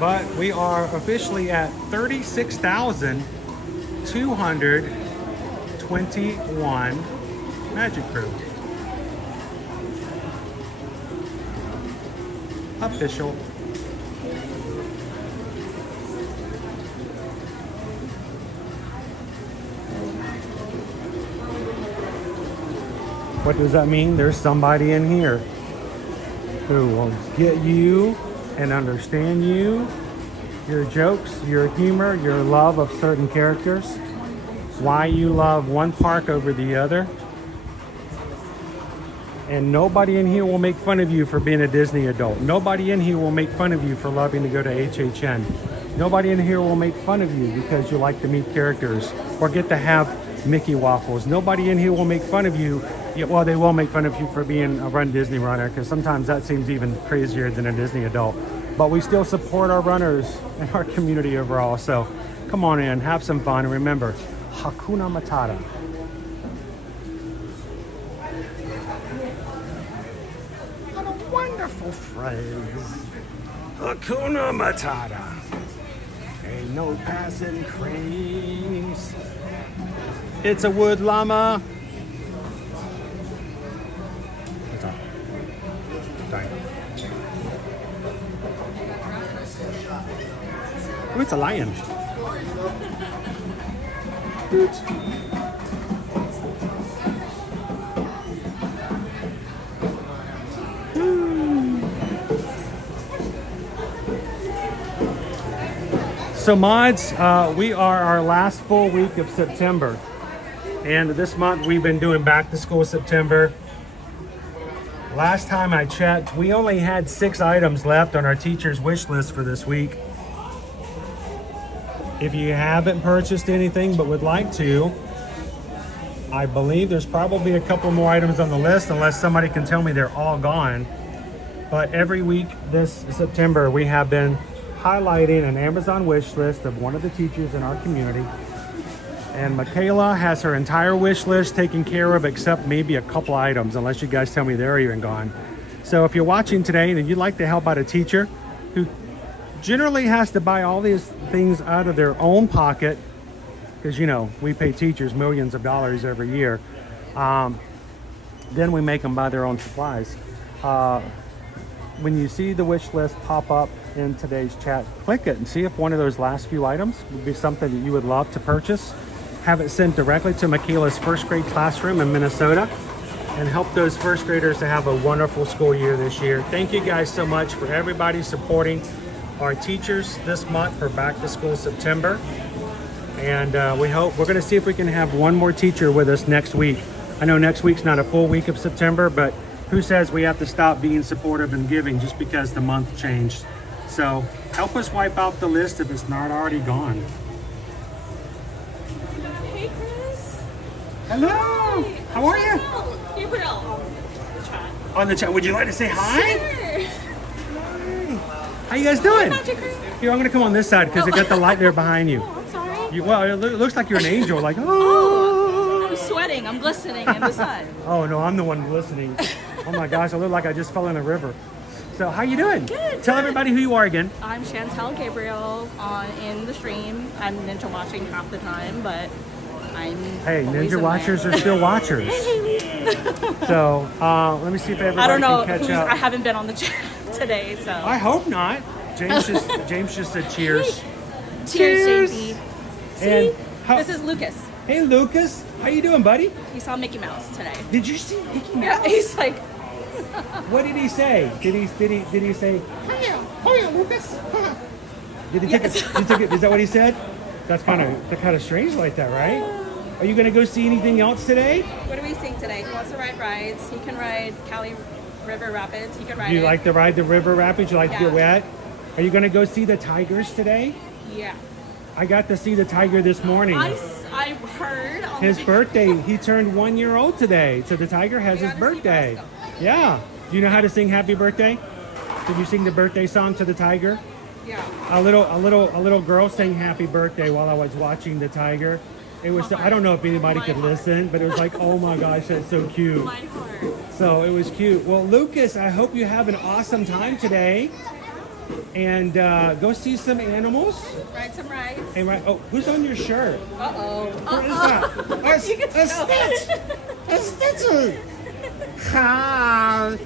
but we are officially at 36,221 Magic Crew. Official. What does that mean? There's somebody in here who will get you and understand you, your jokes, your humor, your love of certain characters, why you love one park over the other. And nobody in here will make fun of you for being a Disney adult. Nobody in here will make fun of you for loving to go to HHN. Nobody in here will make fun of you because you like to meet characters or get to have Mickey waffles. Nobody in here will make fun of you. Well, they will make fun of you for being a Run Disney runner, because sometimes that seems even crazier than a Disney adult. But we still support our runners and our community overall. So come on in, have some fun, and remember, Hakuna Matata. What a wonderful phrase. Hakuna Matata. Ain't no passing craze. It's a wood llama. Oh, it's a lion. So mods, we are our last full week of September. And this month we've been doing back to school September. Last time I checked, we only had 6 items left on our teacher's wish list for this week. If you haven't purchased anything but would like to, I believe there's probably a couple more items on the list, unless somebody can tell me they're all gone. But every week this September, we have been highlighting an Amazon wish list of one of the teachers in our community. And Michaela has her entire wish list taken care of, except maybe a couple items, unless you guys tell me they're even gone. So if you're watching today and you'd like to help out a teacher who generally has to buy all these things out of their own pocket, because you know we pay teachers millions of dollars every year, then we make them buy their own supplies. When you see the wish list pop up in today's chat, click it and see if one of those last few items would be something that you would love to purchase. Have it sent directly to Michaela's first grade classroom in Minnesota, and help those first graders to have a wonderful school year this year. Thank you guys so much for everybody supporting our teachers this month for back to school September. And we're going to see if we can have one more teacher with us next week. I know next week's not a full week of September, but who says we have to stop being supportive and giving just because the month changed? So help us wipe out the list if it's not already gone. Hey, Chris. Hello. Hi. How are you? Gabriel. On the chat. Would you like to say hi? Sure. How you guys doing? Magic Crew. Here, I'm going to come on this side because I got the light there behind you. Oh, I'm sorry. Well, it looks like you're an angel. Like, oh. I'm sweating. I'm glistening in the sun. Oh, no, I'm the one listening. Oh, my gosh. I look like I just fell in a river. So, how you doing? Good. Tell everybody who you are again. I'm Chantel Gabriel in the stream. I'm ninja watching half the time, but I'm Hey, always ninja in watchers there. are still watchers. So, let me see if everybody I don't know. can catch up. I haven't been on the chat today, so. I hope not. James just said cheers. Cheers, JP. See? And how, This is Lucas. Hey, Lucas. How you doing, buddy? He saw Mickey Mouse today. Did you see Mickey Mouse? Yeah, he's like. What did he say? Did he say? Hiya, Lucas. Did he take it? Is that what he said? That's kind of strange like that, right? Are you gonna go see anything else today? What are we seeing today? He wants to ride rides. He can ride Cali River Rapids. He can ride. You like to ride the river rapids? You like to get Yeah. wet? Are you gonna go see the tigers today? Yeah. I got to see the tiger this morning. I heard on His the birthday. He turned 1 year old today. So the tiger has his birthday. Yeah. Do you know how to sing happy birthday? Did you sing the birthday song to the tiger? Yeah. A little girl sang happy birthday while I was watching the tiger. It was I don't know if anybody could listen, but it was like, oh my gosh, that's so cute. So it was cute. Well, Lucas, I hope you have an awesome time today. And go see some animals. Ride some rides. And who's on your shirt? Uh-oh. What is that? A Stitch! A Stitch! Ha!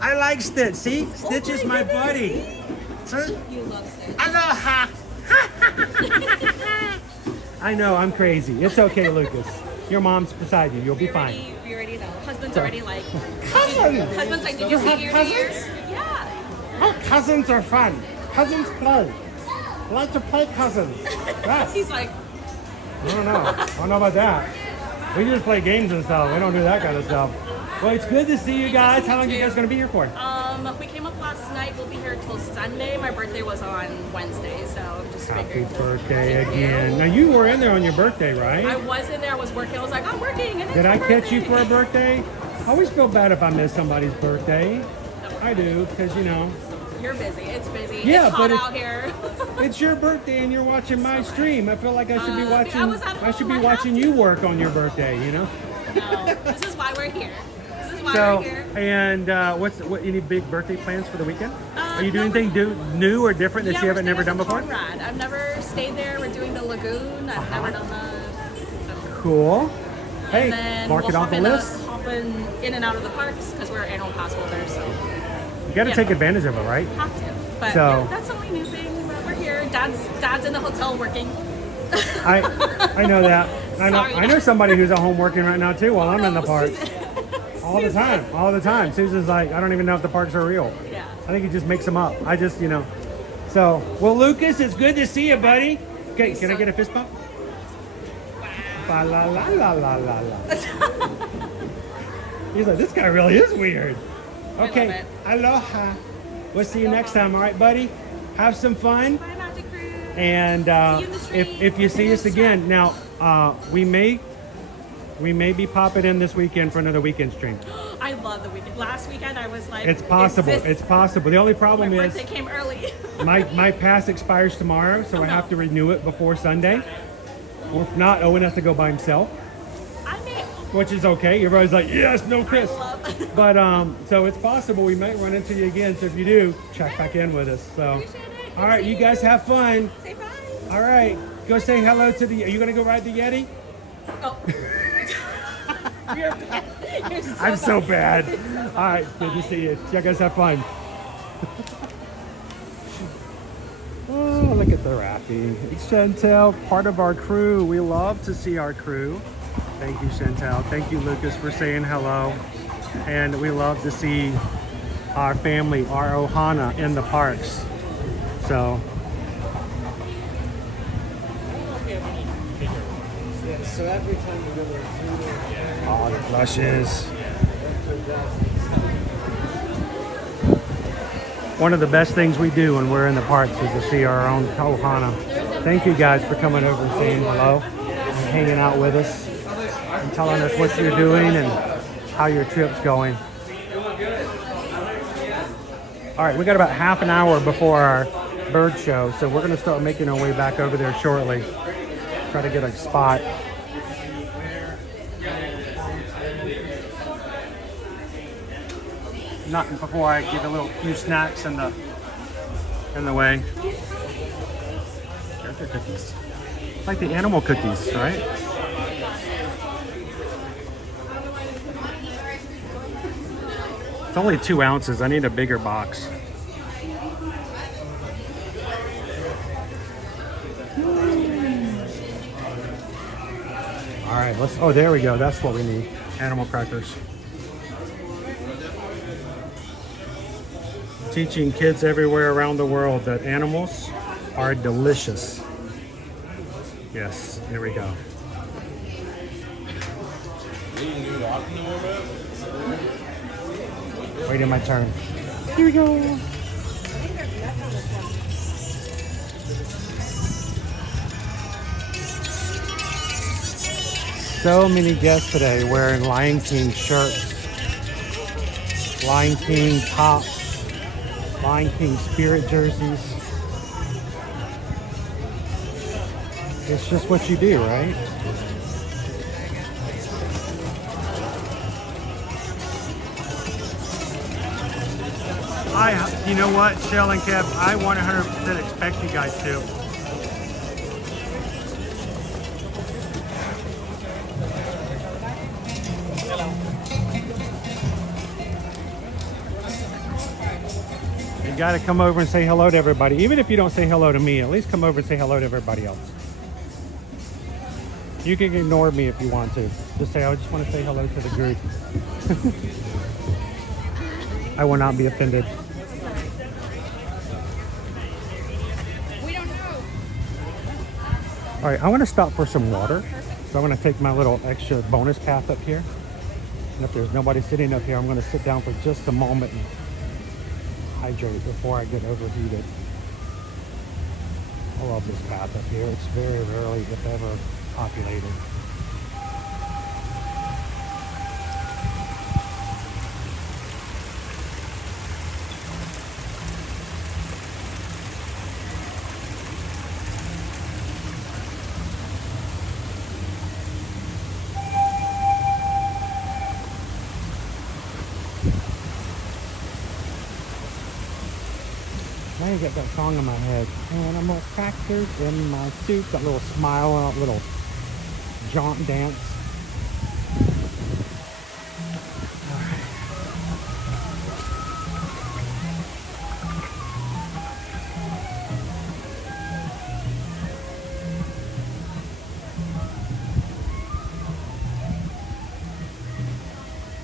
I like Stitch. See? Stitch is my buddy. So, You love Stitch. Aloha! I know, I'm crazy. It's okay, Lucas. Your mom's beside you. You'll be fine. We already know. Husband's So- already like. Cousin! Husband's like, did You you see have ear to ear? cousins? Yeah. Oh, cousins are fun. Cousins play. I like to play cousins. Yes. He's like. I don't know. I don't know about that. We just play games and stuff. We don't do that kind of stuff. Well, it's good to see you guys. How long are you guys going to be here for? We came up last night. We'll be here till Sunday. My birthday was on Wednesday, so just Happy figured. birthday again. Now, you were in there on your birthday, right? I was in there. I was working. I was like, I'm working. And Did I catch you for a birthday? I always feel bad if I miss somebody's birthday. I do, because, you know. You're busy. It's busy. Yeah, it's hot but out here. It's your birthday and you're watching my stream. I feel like I should be watching. I should be watching you work on your birthday. You know. No, this is why we're here. This is why So, we're here. and what? Any big birthday plans for the weekend? Are you doing no, anything new or different that you haven't never done before? Conrad. I've never stayed there. We're doing the lagoon. I've never done the. Cool. Hey, And then mark it we'll off the hop list. Hopping in and out of the parks because we're annual pass holders. So You got to take advantage of it, right? have to. But So- yeah, that's the only new thing. But we're here. Dad's in the hotel working. I know that. Sorry. I know somebody who's at home working right now too while I'm in the park. All the time. All the time. Susan's like, I don't even know if the parks are real. Yeah. I think he just makes them up. I just, you know. So, well, Lucas, it's good to see you, buddy. Okay, can I get a fist bump? Ba la la la la la la. He's like, this guy really is weird. Okay, aloha. We'll see you next time, all right, buddy? Have some fun. Bye, Magic Crew. And if you see us again, now we may be popping in this weekend for another weekend stream. I love the weekend. Last weekend I was like, It's possible. is this- It's possible. The only problem My is birthday came early. my pass expires tomorrow, so I have to renew it before Sunday. Or if not, Owen has to go by himself. Which is okay. Everybody's like, yes, no Chris. But so it's possible we might run into you again. So if you do, check back in with us. So, all right, you guys have fun. Say bye. All right, go say hello to the. Are you gonna go ride the Yeti? Oh. You're bad. You're I'm so bad. All right, good to see you. You guys have fun. Oh, look at the rafting. It's Chantel, part of our crew. We love to see our crew. Thank you, Chantel. Thank you, Lucas, for saying hello. And we love to see our family, our Ohana, in the parks. So. So every time you go there, Oh, the flushes. One of the best things we do when we're in the parks is to see our own Ohana. Thank you guys for coming over and saying hello and hanging out with us and telling us what you're doing and how your trip's going. All right, we got about half an hour before our bird show, so we're gonna start making our way back over there shortly. Try to get a spot. Not before I get a little few snacks in the way. Character cookies. Like the animal cookies, right? It's only 2 ounces. I need a bigger box. All right, let's. Oh, there we go. That's what we need. Animal crackers. Teaching kids everywhere around the world that animals are delicious. Yes, here we go. Waiting my turn. Here we go. So many guests today wearing Lion King shirts, Lion King tops, Lion King spirit jerseys. It's just what you do, right? You know what, Shell and Kev, I 100% expect you guys to. You got to come over and say hello to everybody. Even if you don't say hello to me, at least come over and say hello to everybody else. You can ignore me if you want to. Just say, I just want to say hello to the group. I will not be offended. We don't know. All right, I want to stop for some water. So I'm going to take my little extra bonus path up here. And if there's nobody sitting up here, I'm going to sit down for just a moment and hydrate before I get overheated. I love this path up here. It's very rarely, if ever, populated. I ain't got that song in my head. Animal crackers in my soup. That little smile, that little jaunt dance.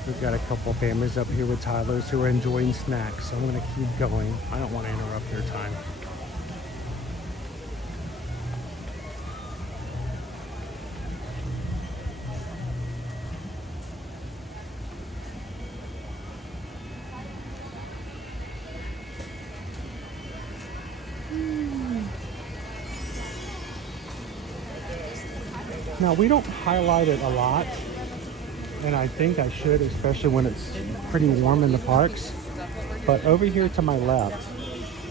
We've got a couple families up here with toddlers who are enjoying snacks, so I'm going to keep going. I don't want to interrupt their time. Now, we don't highlight it a lot, and I think I should, especially when it's pretty warm in the parks. But over here to my left,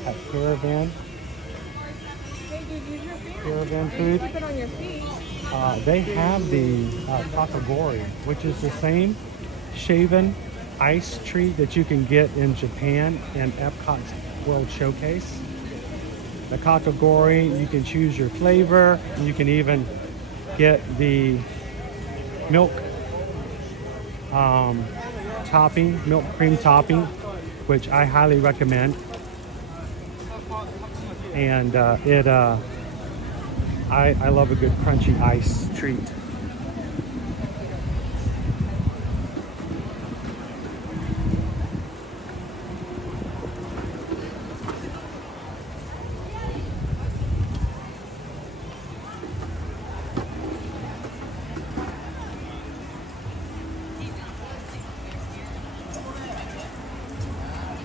at Caravan Food, they have the kakagori, which is the same shaven ice treat that you can get in Japan in Epcot's World Showcase. The kakagori, you can choose your flavor. You can even get the milk topping, milk cream topping, which I highly recommend. And I love a good crunchy ice treat.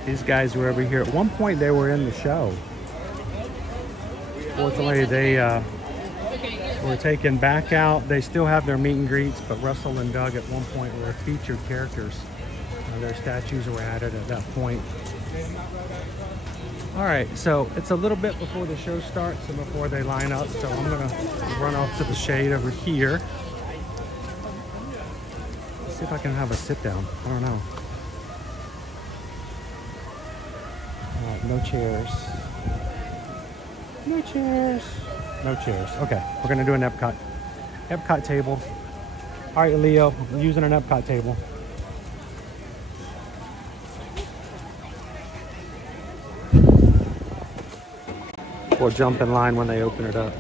These guys were over here. At one point, they were in the show. Fortunately, they were taken back out. They still have their meet and greets, but Russell and Doug at one point were featured characters. Their statues were added at that point. All right, so it's a little bit before the show starts and before they line up, so I'm gonna run off to the shade over here. Let's see if I can have a sit down. I don't know. No chairs. No chairs. No chairs. Okay, we're gonna do an Epcot table. All right, Leo, I'm using an Epcot table. We'll jump in line when they open it up.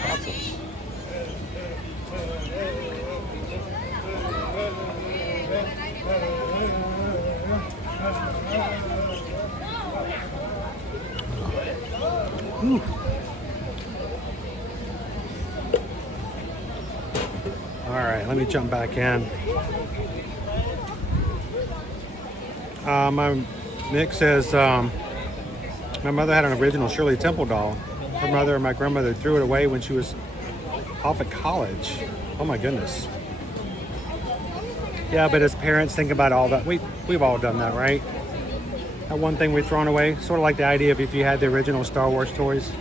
Pretzels. Ooh. All right, let me jump back in. Nick says my mother had an original Shirley Temple doll. Her mother and my grandmother threw it away when she was off at college. Oh my goodness. Yeah, but as parents, think about all that. We've all done that, right? That one thing we've thrown away. Sort of like the idea of if you had the original Star Wars toys.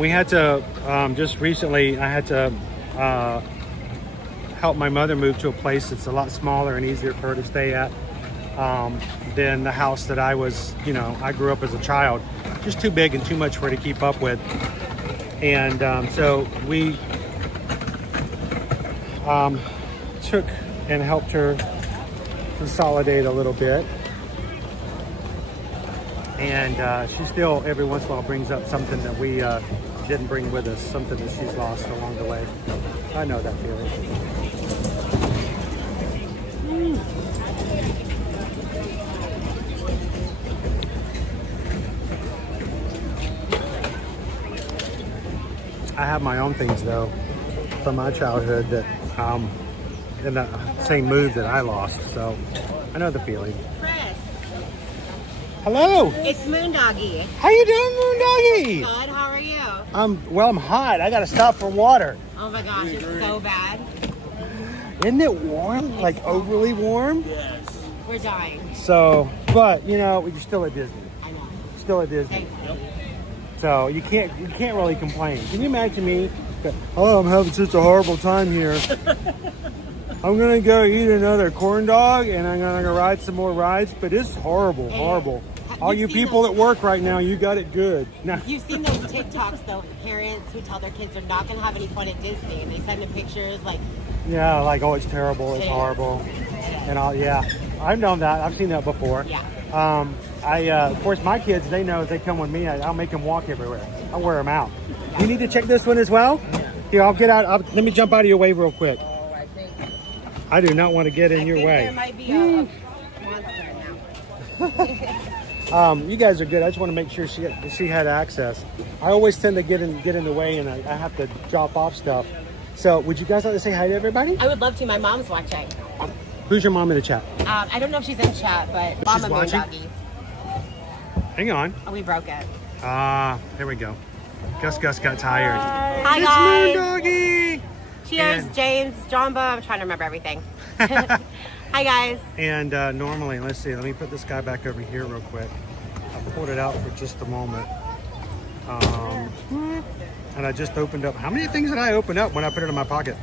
We had to, just recently, I had to help my mother move to a place that's a lot smaller and easier for her to stay at. Than the house that I was, I grew up as a child. Just too big and too much for her to keep up with. And so we took and helped her consolidate a little bit. And she still every once in a while brings up something that we didn't bring with us, something that she's lost along the way. I know that feeling. I have my own things though from my childhood that in the same move that I lost, so I know the feeling. Chris. Hello. It's Moondoggy. How you doing, Moondoggy? Good. How are you? I'm hot. I gotta stop for water. Oh my gosh, it's so bad. Isn't it warm? Like overly warm? Yes. We're dying. So, but you know, you're still at Disney. I know. Still at Disney. So you can't really complain. Can you imagine me? Oh, I'm having such a horrible time here. I'm gonna go eat another corn dog and I'm gonna go ride some more rides, but it's horrible, horrible. All you people at work right now, you got it good. Now, You've seen those TikToks though, parents who tell their kids they're not gonna have any fun at Disney, and they send them pictures like. yeah, like oh, it's terrible, it's horrible, and all. Yeah, I've known that. I've seen that before. Yeah. Of course, my kids, they know if they come with me, I'll make them walk everywhere. I'll wear them out. You need to check this one as well? Here, I'll get out. Let me jump out of your way real quick. I do not want to get in your way. There might be a monster now. You guys are good. I just want to make sure she had access. I always tend to get in the way, and I have to drop off stuff. So, would you guys like to say hi to everybody? I would love to. My mom's watching. Who's your mom in the chat? I don't know if she's in chat, but Mama watching? Moondoggy. Hang on. Oh, we broke it. There we go. Gus got tired. Hi It's guys. Moondoggy. Cheers, James, Jamba. I'm trying to remember everything. Hi guys. And normally, let's see. Let me put this guy back over here real quick. I pulled it out for just a moment. And I just opened up. How many things did I open up when I put it in my pocket?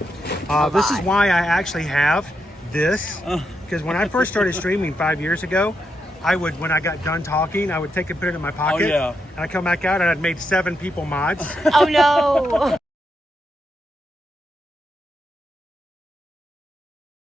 This is why I actually have this. Because when I first started streaming 5 years ago, I would, when I got done talking, I would take and put it in my pocket. Oh, yeah. And I come back out and I'd made 7 people mods. Oh no.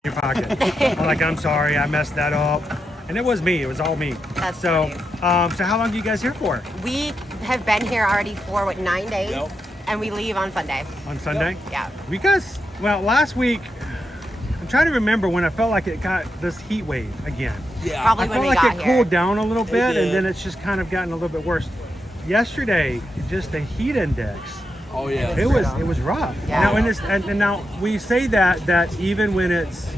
Your pocket. I'm like, I'm sorry, I messed that up. And it was me. It was all me. That's so. So how long are you guys here for? We have been here already for 9 days, and we leave on Sunday. On Sunday? Yeah. Because, well, last week, I'm trying to remember when I felt like it got this heat wave again. Yeah. Probably I when felt we like got it here. cooled down a little bit, did. and then it's just kind of gotten a little bit worse. Yesterday, just the heat index. Oh yeah. It was rough. Yeah. Now, and now we say that even when it's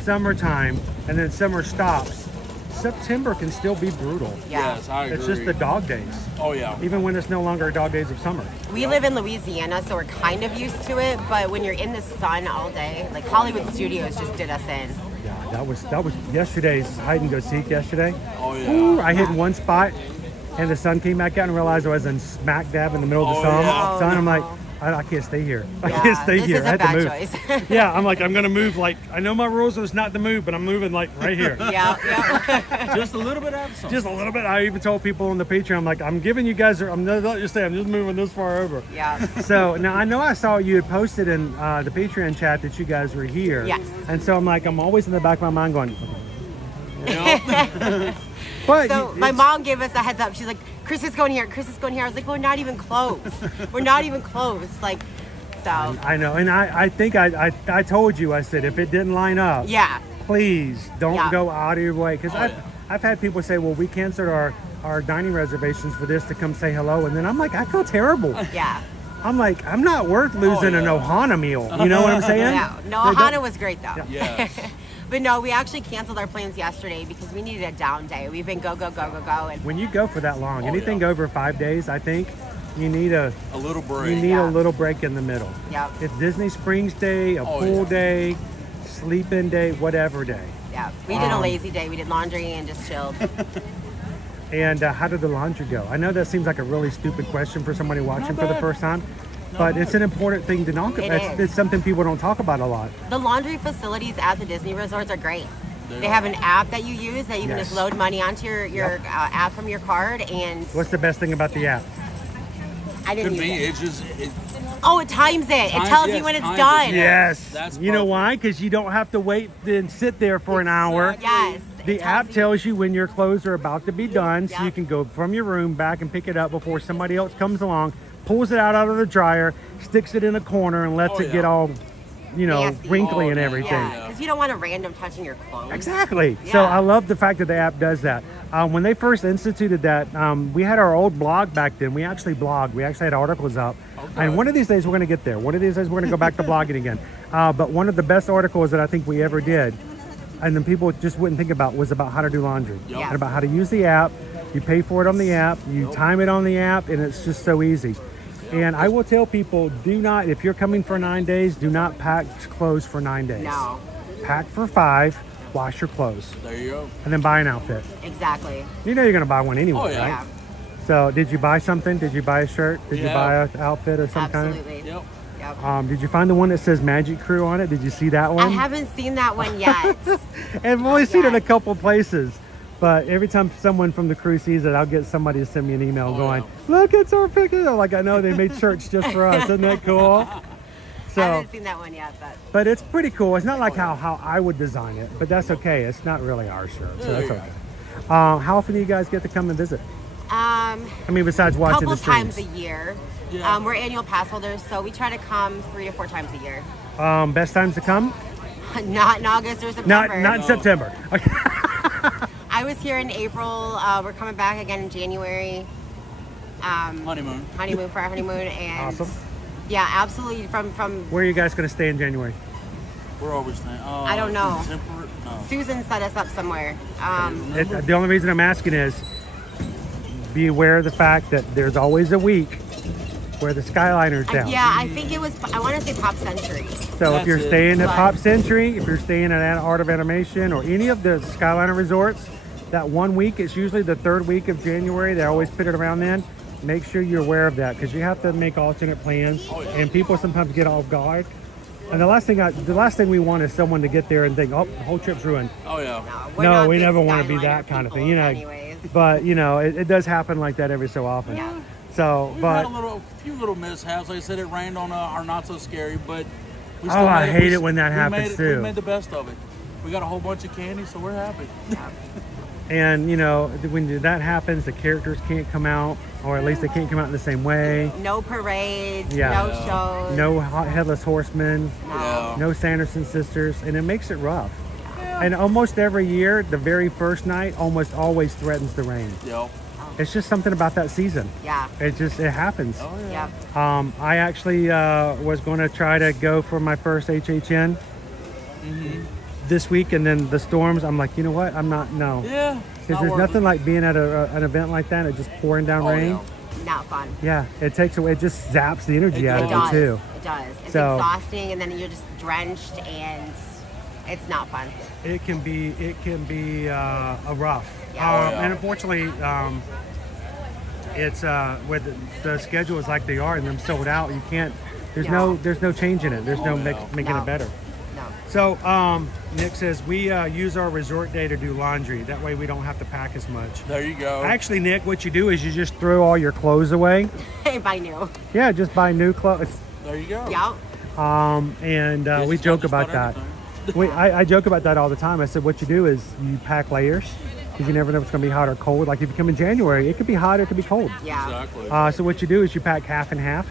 summertime and then summer stops, September can still be brutal. Yeah. Yes, I agree. It's just the dog days. Oh yeah. Even when it's no longer dog days of summer. We live in Louisiana, so we're kind of used to it, but when you're in the sun all day, like Hollywood Studios just did us in. Yeah, that was yesterday's hide and go seek yesterday. Oh yeah. Ooh, I hit one spot and the sun came back out and realized I was in smack dab in the middle of the sun. yeah. I'm like, I can't stay here. I Yeah, can't stay this here. is I a had bad to move. choice. Yeah, I'm like, I'm gonna move. Like, I know my rules was not to move, but I'm moving like right here. Yeah. Just a little bit out of Just a little bit. I even told people on the Patreon, I'm like, I'm giving you guys. I'm not just saying, I'm just moving this far over. Yeah. So now I know I saw you had posted in the Patreon chat that you guys were here. Yes. And so I'm like, I'm always in the back of my mind going. But So my mom gave us a heads up. She's like, Chris is going here. Chris is going here. I was like, we're not even close. We're not even close. Like, so. I know, and I think I told you, I said if it didn't line up, Yeah. please don't Yeah. go out of your way, because I've had people say, well, we canceled our dining reservations for this to come say hello, and then I'm like, I feel terrible. Yeah. I'm like, I'm not worth losing an Ohana meal. You know what I'm saying? Yeah. No, They don't- Ohana was great though. Yes. But no, we actually canceled our plans yesterday because we needed a down day. We've been go, and When you go for that long, anything over 5 days, I think you need a little break. You need a little break in the middle. Yep. It's Disney Springs Day, a pool day, sleep-in day, whatever day. Yeah. We did a lazy day. We did laundry and just chilled. And how did the laundry go? I know that seems like a really stupid question for somebody watching for the first time, but it's an important thing to know. It is. It's something people don't talk about a lot. The laundry facilities at the Disney resorts are great. They have an app that you use that you can Yes. just load money onto your app from your card, and What's the best thing about the app? I didn't Could use be. it. It's just. Oh, it times it. It tells you when it's done. Yes. That's you know why? Because you don't have to wait and sit there for an hour. Yes. The app tells you when your clothes are about to be done, so you can go from your room back and pick it up before somebody else comes along, pulls it out of the dryer, sticks it in a corner, and lets it get all, you know, Nasty. wrinkly and everything. Yeah, because you don't want a random touching your clothes. Exactly. Yeah. So I love the fact that the app does that. When they first instituted that, we had our old blog back then. We actually blogged. We actually had articles up. And one of these days we're going to get there. One of these days we're going to go back to blogging again. But one of the best articles that I think we ever did, and then people just wouldn't think about, was about how to do laundry. And about how to use the app. You pay for it on the app. You time it on the app, and it's just so easy. And I will tell people, do not, if you're coming for 9 days, do not pack clothes for 9 days. No. Pack for 5, wash your clothes. There you go. And then buy an outfit. Exactly. You know you're going to buy one anyway, Oh, yeah. right? So did you buy something? Did you buy a shirt? Did you buy an outfit of some Absolutely. Yep. Yep. Did you find the one that says Magic Crew on it? Did you see that one? I haven't seen that one yet. I've only seen it a couple places. But every time someone from the crew sees it, I'll get somebody to send me an email going, look, it's our picture. Like, I know they made shirts just for us. Isn't that cool? So, I haven't seen that one yet, but it's pretty cool. It's not like how I would design it, but that's okay. It's not really our shirt, so that's okay. How often do you guys get to come and visit? I mean, besides watching couple the streams. times a year. We're annual pass holders, so we try to come 3 to 4 times a year. Best times to come? Not in August or September. Not in September. Okay. I was here in April. We're coming back again in January. Honeymoon for our honeymoon, and Awesome. yeah, absolutely. From Where are you guys going to stay in January? We're always staying. I don't know. Temperate? No. Susan set us up somewhere. The only reason I'm asking is be aware of the fact that there's always a week where the Skyliner's down. Yeah, I think it was. I want to say Pop Century. So if you're staying at But- Pop Century, if you're staying at Art of Animation or any of the Skyliner resorts, that 1 week, it's usually the 3rd week of January. They always put it around then. Make sure you're aware of that because you have to make alternate plans, and people sometimes get off guard. And the last thing we want is someone to get there and think, oh, the whole trip's ruined. Oh yeah. No, we never want to be that kind of thing, you know. But you know, it does happen like that every so often. Yeah. So, We've but had a few little mishaps. Like I said, it rained on our not so scary, but we oh, I hate it when that happens too. We made the best of it. We got a whole bunch of candy, so we're happy. And you know, when that happens, the characters can't come out, or at least they can't come out in the same way. No parades. Yeah. No shows. No headless horsemen. No. No Sanderson sisters, and it makes it rough. And almost every year, the very first night almost always threatens the rain. Yep. It's just something about that season. Yeah. It happens. Oh yeah. I actually was going to try to go for my first HHN this week, and then the storms. I'm like, you know what? I'm not. No. Yeah. Because there's nothing like being at an event like that. It's just pouring down rain. Not fun. Yeah, it takes away. It just zaps the energy out of does. you too. It does. It's So- exhausting, and then you're just drenched, and it's not fun. It can be a rough. Yeah. And unfortunately, it's with the schedule is like they are and them sold out. You can't. There's no changing it. There's no making it better. No. So Nick says we use our resort day to do laundry. That way we don't have to pack as much. There you go. Actually, Nick, what you do is you just throw all your clothes away. Buy new. Yeah, just buy new clothes. There you go. Yeah. And we joke about that. I joke about that all the time. I said, what you do is you pack layers because you never know if it's going to be hot or cold. Like if you come in January, it could be hot or it could be cold. Yeah. Exactly. So what you do is you pack half and half.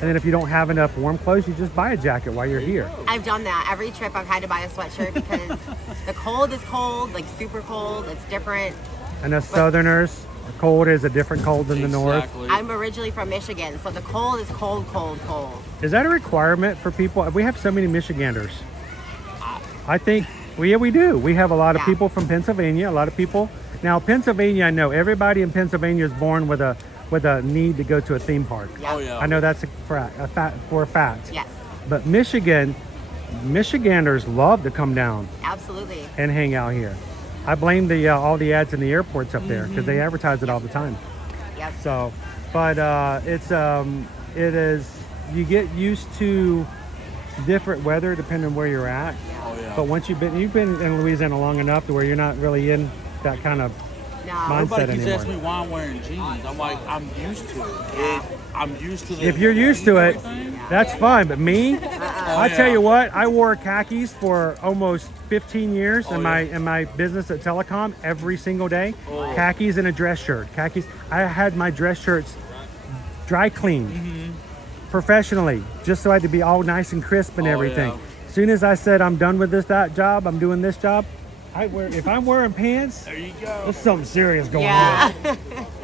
And then if you don't have enough warm clothes, you just buy a jacket while you're here. I've done that. Every trip I've had to buy a sweatshirt because the cold is cold, like super cold. It's different. And us Southerners, the cold is a different cold than the North. I'm originally from Michigan, so the cold is cold, cold, cold. Is that a requirement for people? We have so many Michiganders. I think, well, yeah, we do. We have a lot of people from Pennsylvania, a lot of people. Now, Pennsylvania, I know everybody in Pennsylvania is born with a need to go to a theme park. Yeah. Oh, yeah. I know that's for a fact. Yes. But Michiganders love to come down Absolutely. and hang out here. I blame all the ads in the airports up there because they advertise it all the time. Yep. So, but it is, you get used to different weather depending on where you're at. Oh, yeah. But once you've been in Louisiana long enough to where you're not really in that kind of mindset Everybody keeps anymore. asking me why I'm wearing jeans. I'm like, I'm used to it. I'm used to the If you're used to it, that's fine. But me, I tell you what, I wore khakis for almost 15 years in my business at Telecom every single day. Khakis and a dress shirt. Khakis. I had my dress shirts dry cleaned professionally, just so I had to be all nice and crisp and everything. As soon as I said I'm done with that job, I'm doing this job. If I'm wearing pants, there you go. There's something serious going on.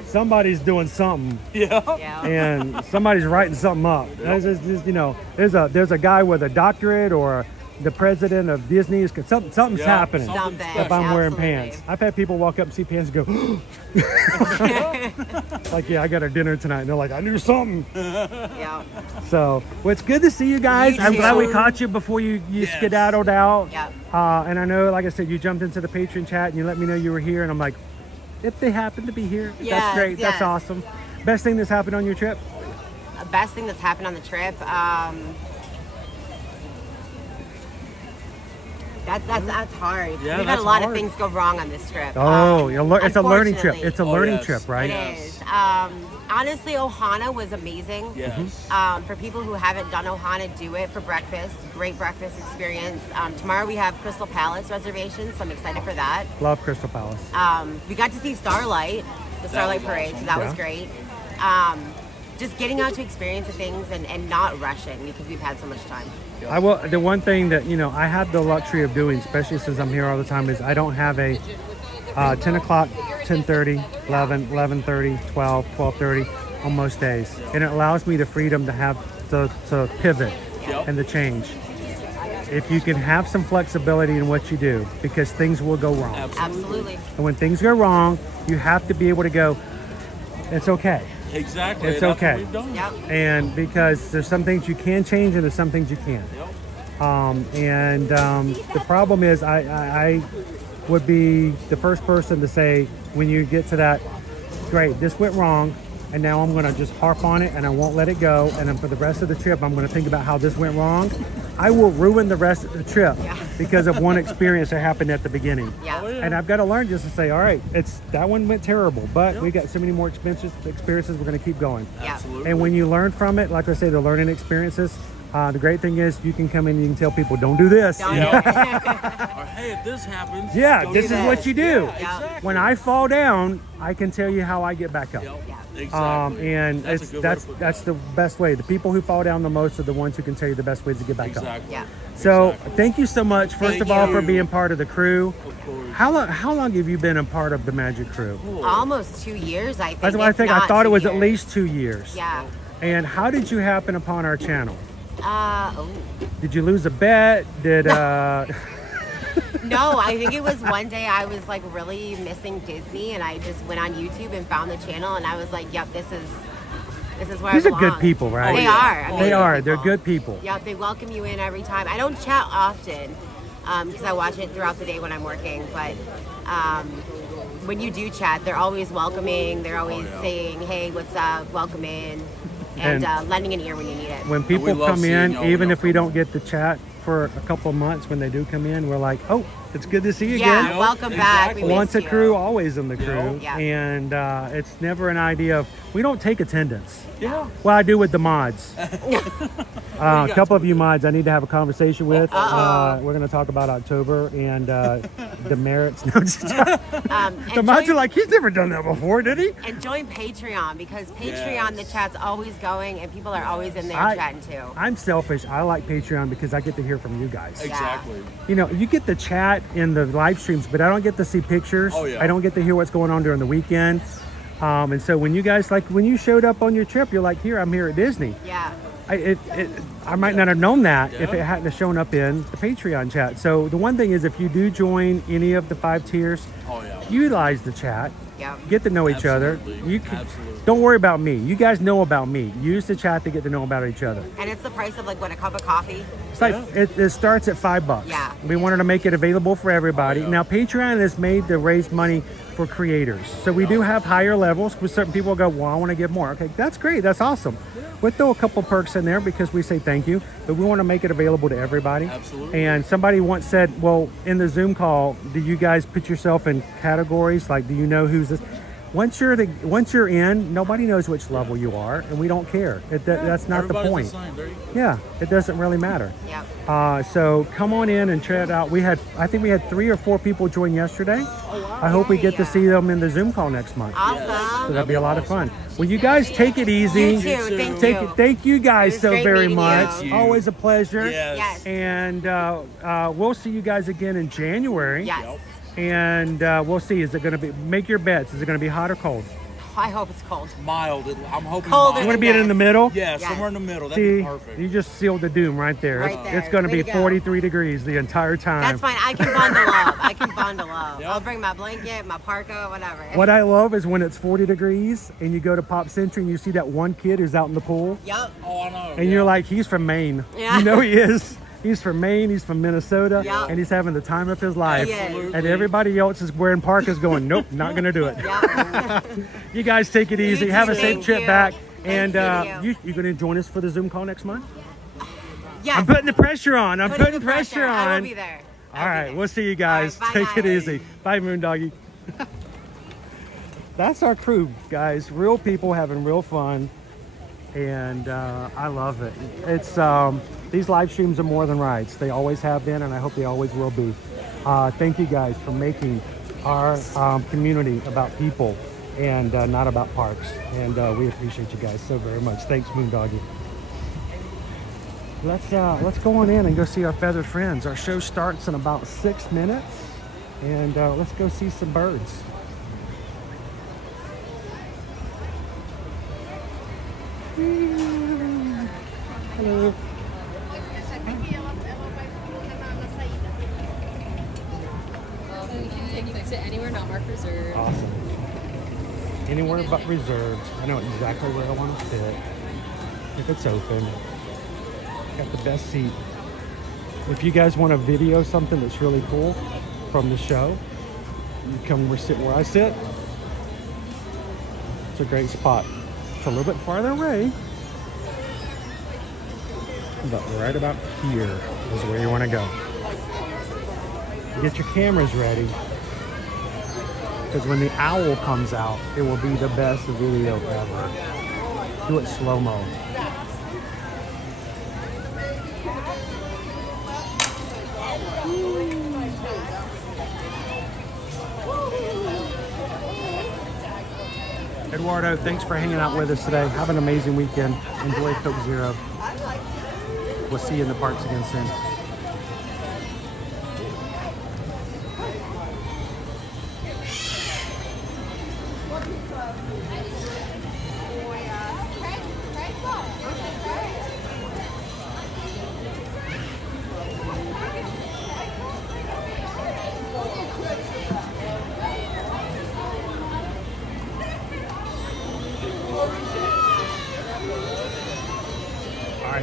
Somebody's doing something. And somebody's writing something up. There's a guy with a doctorate or the president of Disney. Something's happening if I'm wearing pants. I've had people walk up and see pants and go, like, I got a dinner tonight. And they're like, I knew something. So, well, it's good to see you guys. I'm glad we caught you before you skedaddled out. And I know, like I said, you jumped into the Patreon chat and you let me know you were here. And I'm like, if they happen to be here, that's great. That's awesome. Best thing that's happened on your trip? Best thing that's happened on the trip? That's hard. We've had a lot of things go wrong on this trip. It's a learning trip. It's a learning trip, right? It is. Honestly, Ohana was amazing. For people who haven't done Ohana, do it for breakfast. Great breakfast experience. Tomorrow we have Crystal Palace reservations, so I'm excited for that. Love Crystal Palace. We got to see Starlight, the Starlight Parade, so that was great. Just getting out to experience the things and not rushing because we've had so much time. The one thing that, I have the luxury of doing, especially since I'm here all the time, is I don't have a 10 o'clock, 10:30, 11, 11:30, 12, 12:30 on most days. And it allows me the freedom to have to pivot and to change. If you can have some flexibility in what you do, because things will go wrong. Absolutely. And when things go wrong, you have to be able to go, it's okay. Exactly. It's That's okay. what we've done. And because there's some things you can change and there's some things you can't. The problem is I would be the first person to say, when you get to that, great, this went wrong, and now I'm going to just harp on it and I won't let it go, and then for the rest of the trip I'm going to think about how this went wrong. I will ruin the rest of the trip because of one experience that happened at the beginning. And I've got to learn just to say, all right, that one went terrible, but we got so many more experiences, we're going to keep going. Absolutely. And when you learn from it, like I say, the learning experiences, the great thing is you can come in and you can tell people, don't do this. Or hey, if this happens, this is what you do. Exactly. When I fall down, I can tell you how I get back up. Exactly. And that's the best way. The people who fall down the most are the ones who can tell you the best ways to get back up. So thank you so much, first of all, for being part of the crew. Of course. How long have you been a part of the Magic Crew? Almost 2 years, I think. That's what I think. I thought it was at least 2 years. Yeah. And how did you happen upon our channel? Oh. Did you lose a bet? No, I think it was one day I was like really missing Disney, and I just went on YouTube and found the channel, and I was like, "Yep, this is where These I are belong." good people, right? They are. They are. They're good people. Yep, they welcome you in every time. I don't chat often because I watch it throughout the day when I'm working, but when you do chat, they're always welcoming. They're always saying, "Hey, what's up? Welcome in," and lending an ear when you need it. When people come in, even if we don't get the chat for a couple of months, when they do come in, we're like, oh, it's good to see you again. Yeah, welcome back. Once a crew, always in the crew. And it's never an idea of, we don't take attendance. Well, I do with the mods. A couple of you mods I need to have a conversation with. We're going to talk about October and the merits. The mods are like, he's never done that before, did he? And join Patreon, because Patreon, the chat's always going and people are always in there chatting too. I'm selfish. I like Patreon because I get to hear from you guys. Exactly. You get the chat in the live streams, but I don't get to see pictures. I don't get to hear what's going on during the weekend. And so when you guys, like when you showed up on your trip, you're like, I'm here at Disney. I might not have known that if it hadn't have shown up in the Patreon chat. So the one thing is, if you do join any of the 5 tiers, utilize the chat. Get to know each other. You can, don't worry about me. You guys know about me. Use the chat to get to know about each other. And it's the price of like what, a cup of coffee? It's like it starts at $5. Yeah. We wanted to make it available for everybody. Now Patreon is made to raise money for creators. So we do have higher levels, because certain people go, well, I want to give more. Okay, that's great. That's awesome. We'll throw a couple perks in there because we say thank you, but we want to make it available to everybody. Absolutely. And somebody once said, well, in the Zoom call, do you guys put yourself in categories? Like, do you know who's this? once you're in, nobody knows which level you are, and we don't care. That's not the point. Yeah, it doesn't really matter. Yep. So come on in and check it out. I think we had 3 or 4 people join yesterday. I hope we get to see them in the Zoom call next month. Awesome. So that'll be a lot of fun. Well, you guys take it easy. You too. Thank you. Thank you guys so great very meeting much. you. Always a pleasure. Yes. And we'll see you guys again in January. Yes. And we'll see. Is it going to be? Make your bets. Is it going to be hot or cold? I hope it's cold. Mild. I'm hoping Colder. You want to be in the middle? Yeah, somewhere in the middle. That'd See, be perfect. you just sealed the doom right there. Right there. It's going to Way be to go. 43 degrees the entire time. That's fine. I can bundle up. I'll bring my blanket, my parka, whatever. What I love is when it's 40 degrees and you go to Pop Century and you see that one kid who's out in the pool. Yep. Oh, I know. And you're like, he's from Maine. Yeah. You know he is. He's from Maine, he's from Minnesota, Yep. and he's having the time of his life. Absolutely. And everybody else is wearing parkas going, nope, not going to do it. You guys take it easy. Have a safe trip back. And you going to join us for the Zoom call next month? Yes. I'm putting the pressure on. I'm putting pressure on. I will be there. All right, we'll see you guys. All right, bye, Take it easy. Bye, Moondoggy. That's our crew, guys. Real people having real fun. And I love it. It's these live streams are more than rides. They always have been, and I hope they always will be. Thank you guys for making our community about people and not about parks. And we appreciate you guys so very much. Thanks, Moondoggy. Let's go on in and go see our feathered friends. Our show starts in about 6 minutes, and let's go see some birds. Hello. You can take it to anywhere not marked reserved. Awesome. Anywhere but reserved. I know exactly where I want to sit. If it's open. Got the best seat. If you guys want to video something that's really cool from the show, you come sit where I sit. It's a great spot. It's a little bit farther away, but right about here is where you want to go. Get your cameras ready, because when the owl comes out, it will be the best video ever. Do it slow-mo. Eduardo, thanks for hanging out with us today. Have an amazing weekend. Enjoy Coke Zero. We'll see you in the parks again soon.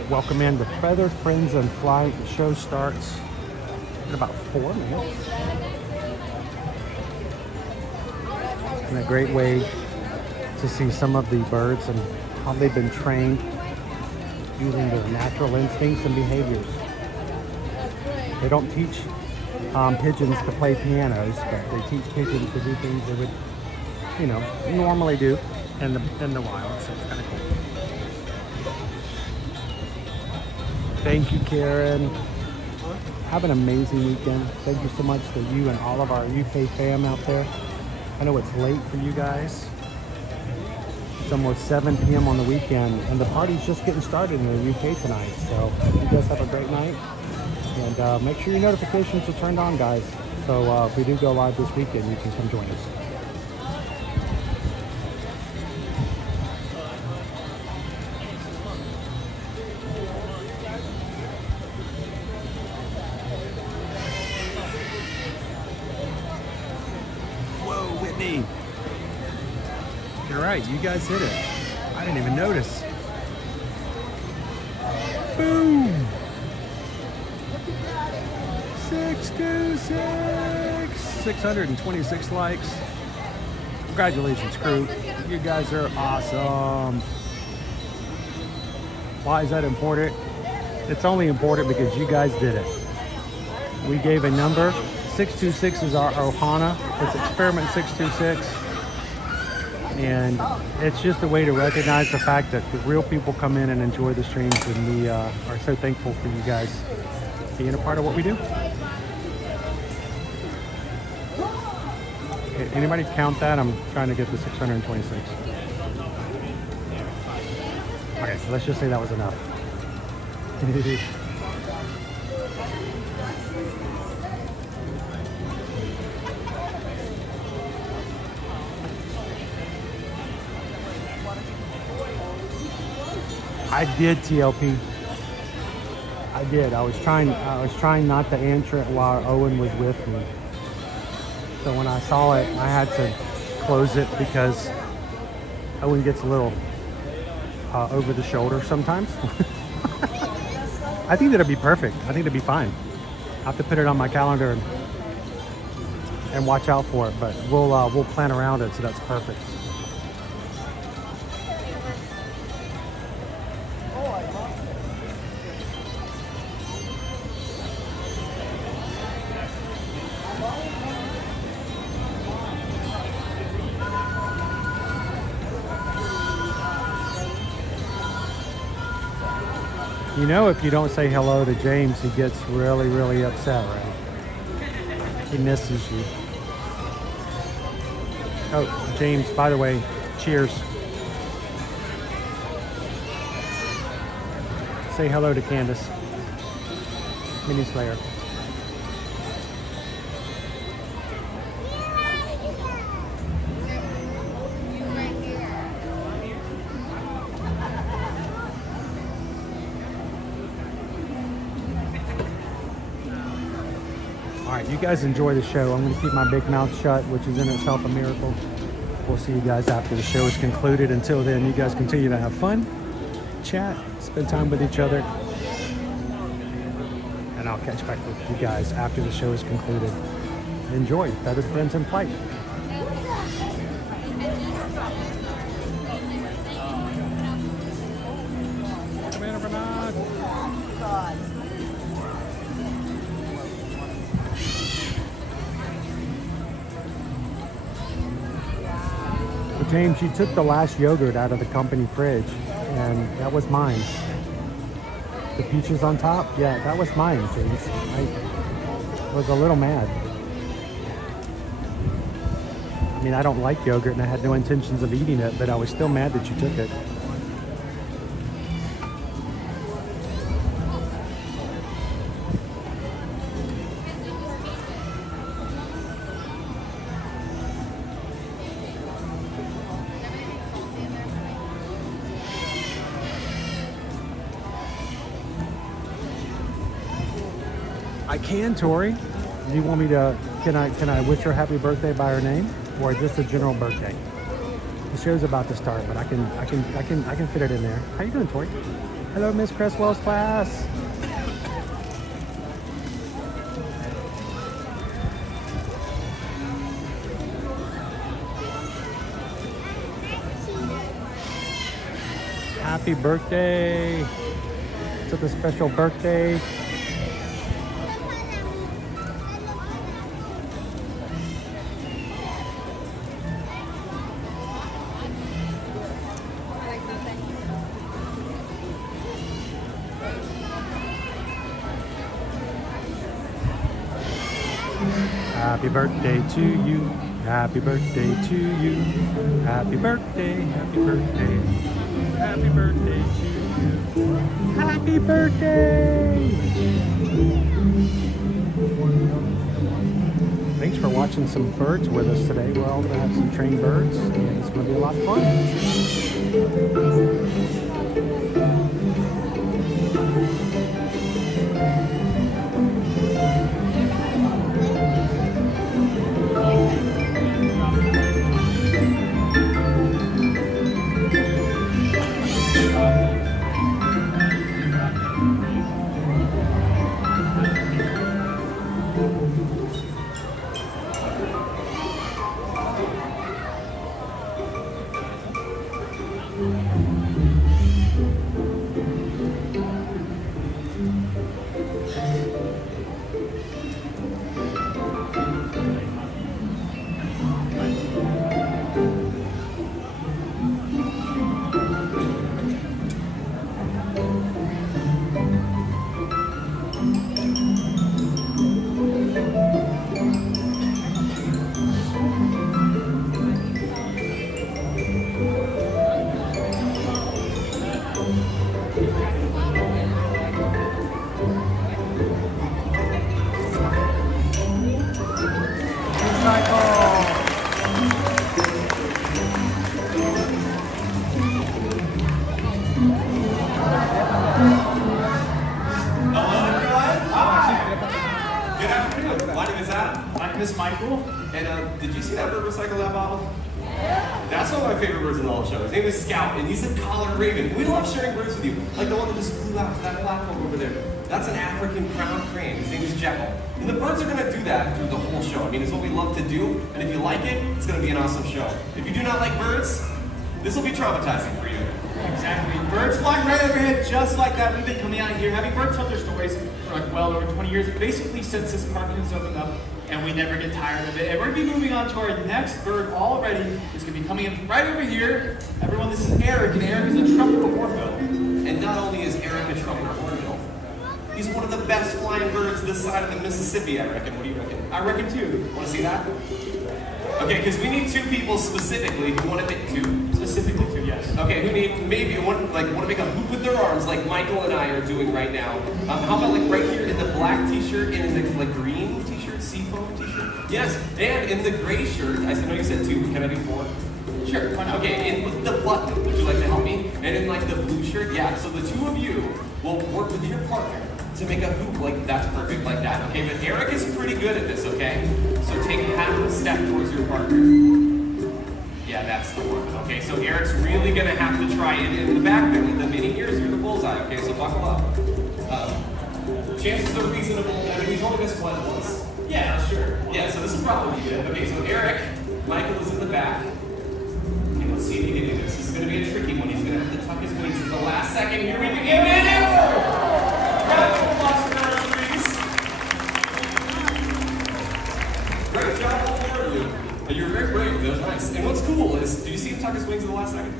Welcome in to Feathered Friends and Flight. The show starts in about 4 minutes. And a great way to see some of the birds and how they've been trained using their natural instincts and behaviors. They don't teach pigeons to play pianos, but they teach pigeons to do things they would, normally do in the wild. So it's kind of cool. Thank you, Karen. Have an amazing weekend. Thank you so much to you and all of our UK fam out there. I know it's late for you guys. It's almost 7 p.m. on the weekend, and the party's just getting started in the UK tonight. So you guys have a great night, and make sure your notifications are turned on, guys. So if we do go live this weekend, you can come join us. You're right, you guys hit it. I didn't even notice. Boom! 626! 626 likes. Congratulations, crew. You guys are awesome. Why is that important? It's only important because you guys did it. We gave a number. 626 is our Ohana. It's Experiment 626. And it's just a way to recognize the fact that the real people come in and enjoy the streams, and we are so thankful for you guys being a part of what we do. Okay, anybody count that? I'm trying to get to 626. Okay, so let's just say that was enough. I did TLP. I did. I was trying not to answer it while Owen was with me. So when I saw it, I had to close it because Owen gets a little over the shoulder sometimes. I think that'll be perfect. I think it'll be fine. I have to put it on my calendar and watch out for it, but we'll plan around it, so that's perfect. You know, if you don't say hello to James, he gets really, really upset, right? He misses you. Oh, James, by the way, cheers. Say hello to Candace. Mini Slayer. You guys enjoy the show. I'm going to keep my big mouth shut, which is in itself a miracle. We'll see you guys after the show is concluded. Until then, you guys continue to have fun, chat, spend time with each other, and I'll catch back with you guys after the show is concluded. Enjoy Feathered Friends in Flight. James, you took the last yogurt out of the company fridge, and that was mine. The peaches on top? Yeah, that was mine, James. I was a little mad. I mean, I don't like yogurt, and I had no intentions of eating it, but I was still mad that you took it. I can, Tori. Do you want me to? Can I wish her happy birthday by her name, or just a general birthday? The show's about to start, but I can fit it in there. How you doing, Tori? Hello, Miss Cresswell's class. Happy birthday! It's a special birthday. Happy birthday to you. Happy birthday to you. Happy birthday, happy birthday. Happy birthday to you. Happy birthday! Thanks for watching some birds with us today. We're all going to have some trained birds, and it's going to be a lot of fun. recycle that bottle? That's one of my favorite birds in the whole show. His name is Scout, and he's a collared raven. We love sharing birds with you, like the one that just flew out to that platform over there. That's an African crowned crane. His name is Jekyll. And the birds are going to do that through the whole show. I mean, it's what we love to do, and if you like it, it's going to be an awesome show. If you do not like birds, this will be traumatizing for you. Exactly. Birds flying right overhead just like that. We've been coming out here having birds tell their stories for like well over 20 years. Basically, since this park has opened up, and we never get tired of it. And we're going to be moving on to our next bird already. It's going to be coming in right over here. Everyone, this is Eric, and Eric is a trumpeter hornbill. And not only is Eric a trumpeter hornbill, he's one of the best flying birds this side of the Mississippi, I reckon. What do you reckon? I reckon too. Want to see that? Okay, because we need two people specifically who want to make two. Specifically two, yes. Okay, who need maybe want to make a hoop with their arms like Michael and I are doing right now. How about like right here in the black t-shirt and in the like green t-shirt, seafoam t-shirt? Yes, and in the gray shirt. I know you said two. Can I do four? Sure. Why not? Okay, in with the button. Would you like to help me? And in like the blue shirt, yeah. So the two of you will work with your partner to make a hoop like that's perfect like that. Okay, but Eric is pretty good at this. Okay, so take half a step towards your partner. Yeah, that's the one. Okay, so Eric's really gonna have to try it in the back there with the mini ears through the bullseye. Okay, so buckle up. Chances are reasonable. I mean, he's only missed one once. Yeah, sure. Yeah, so this will probably be good. Okay, so Eric, Michael is in the back. Okay, let's see if he can do this. This is gonna be a tricky one. He's gonna have to tuck his wings at the last second. Here we begin. Great job, all four of you. You're very brave. That was nice. And what's cool is, do you see him tuck his wings at the last second?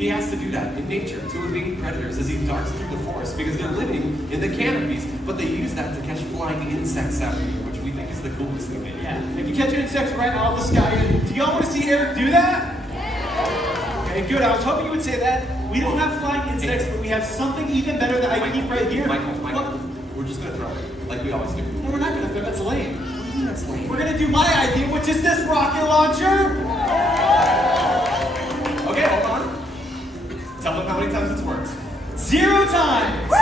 He has to do that in nature to evade predators as he darts through the forest because they're living in the canopies, but they use that to catch flying insects after you, which we think is the coolest thing they do. Yeah. If you catch insects right out of the sky, do y'all want to see Eric do that? Yeah. Okay, good. I was hoping you would say that. We don't have flying insects, but we have something even better that I keep right here. Michael, we're just gonna throw it like we always do. No, we're not gonna throw. That's lame. That's lame. We're gonna do my idea, which is this rocket launcher. Okay, hold on. Tell them how many times it's worked. 0 times.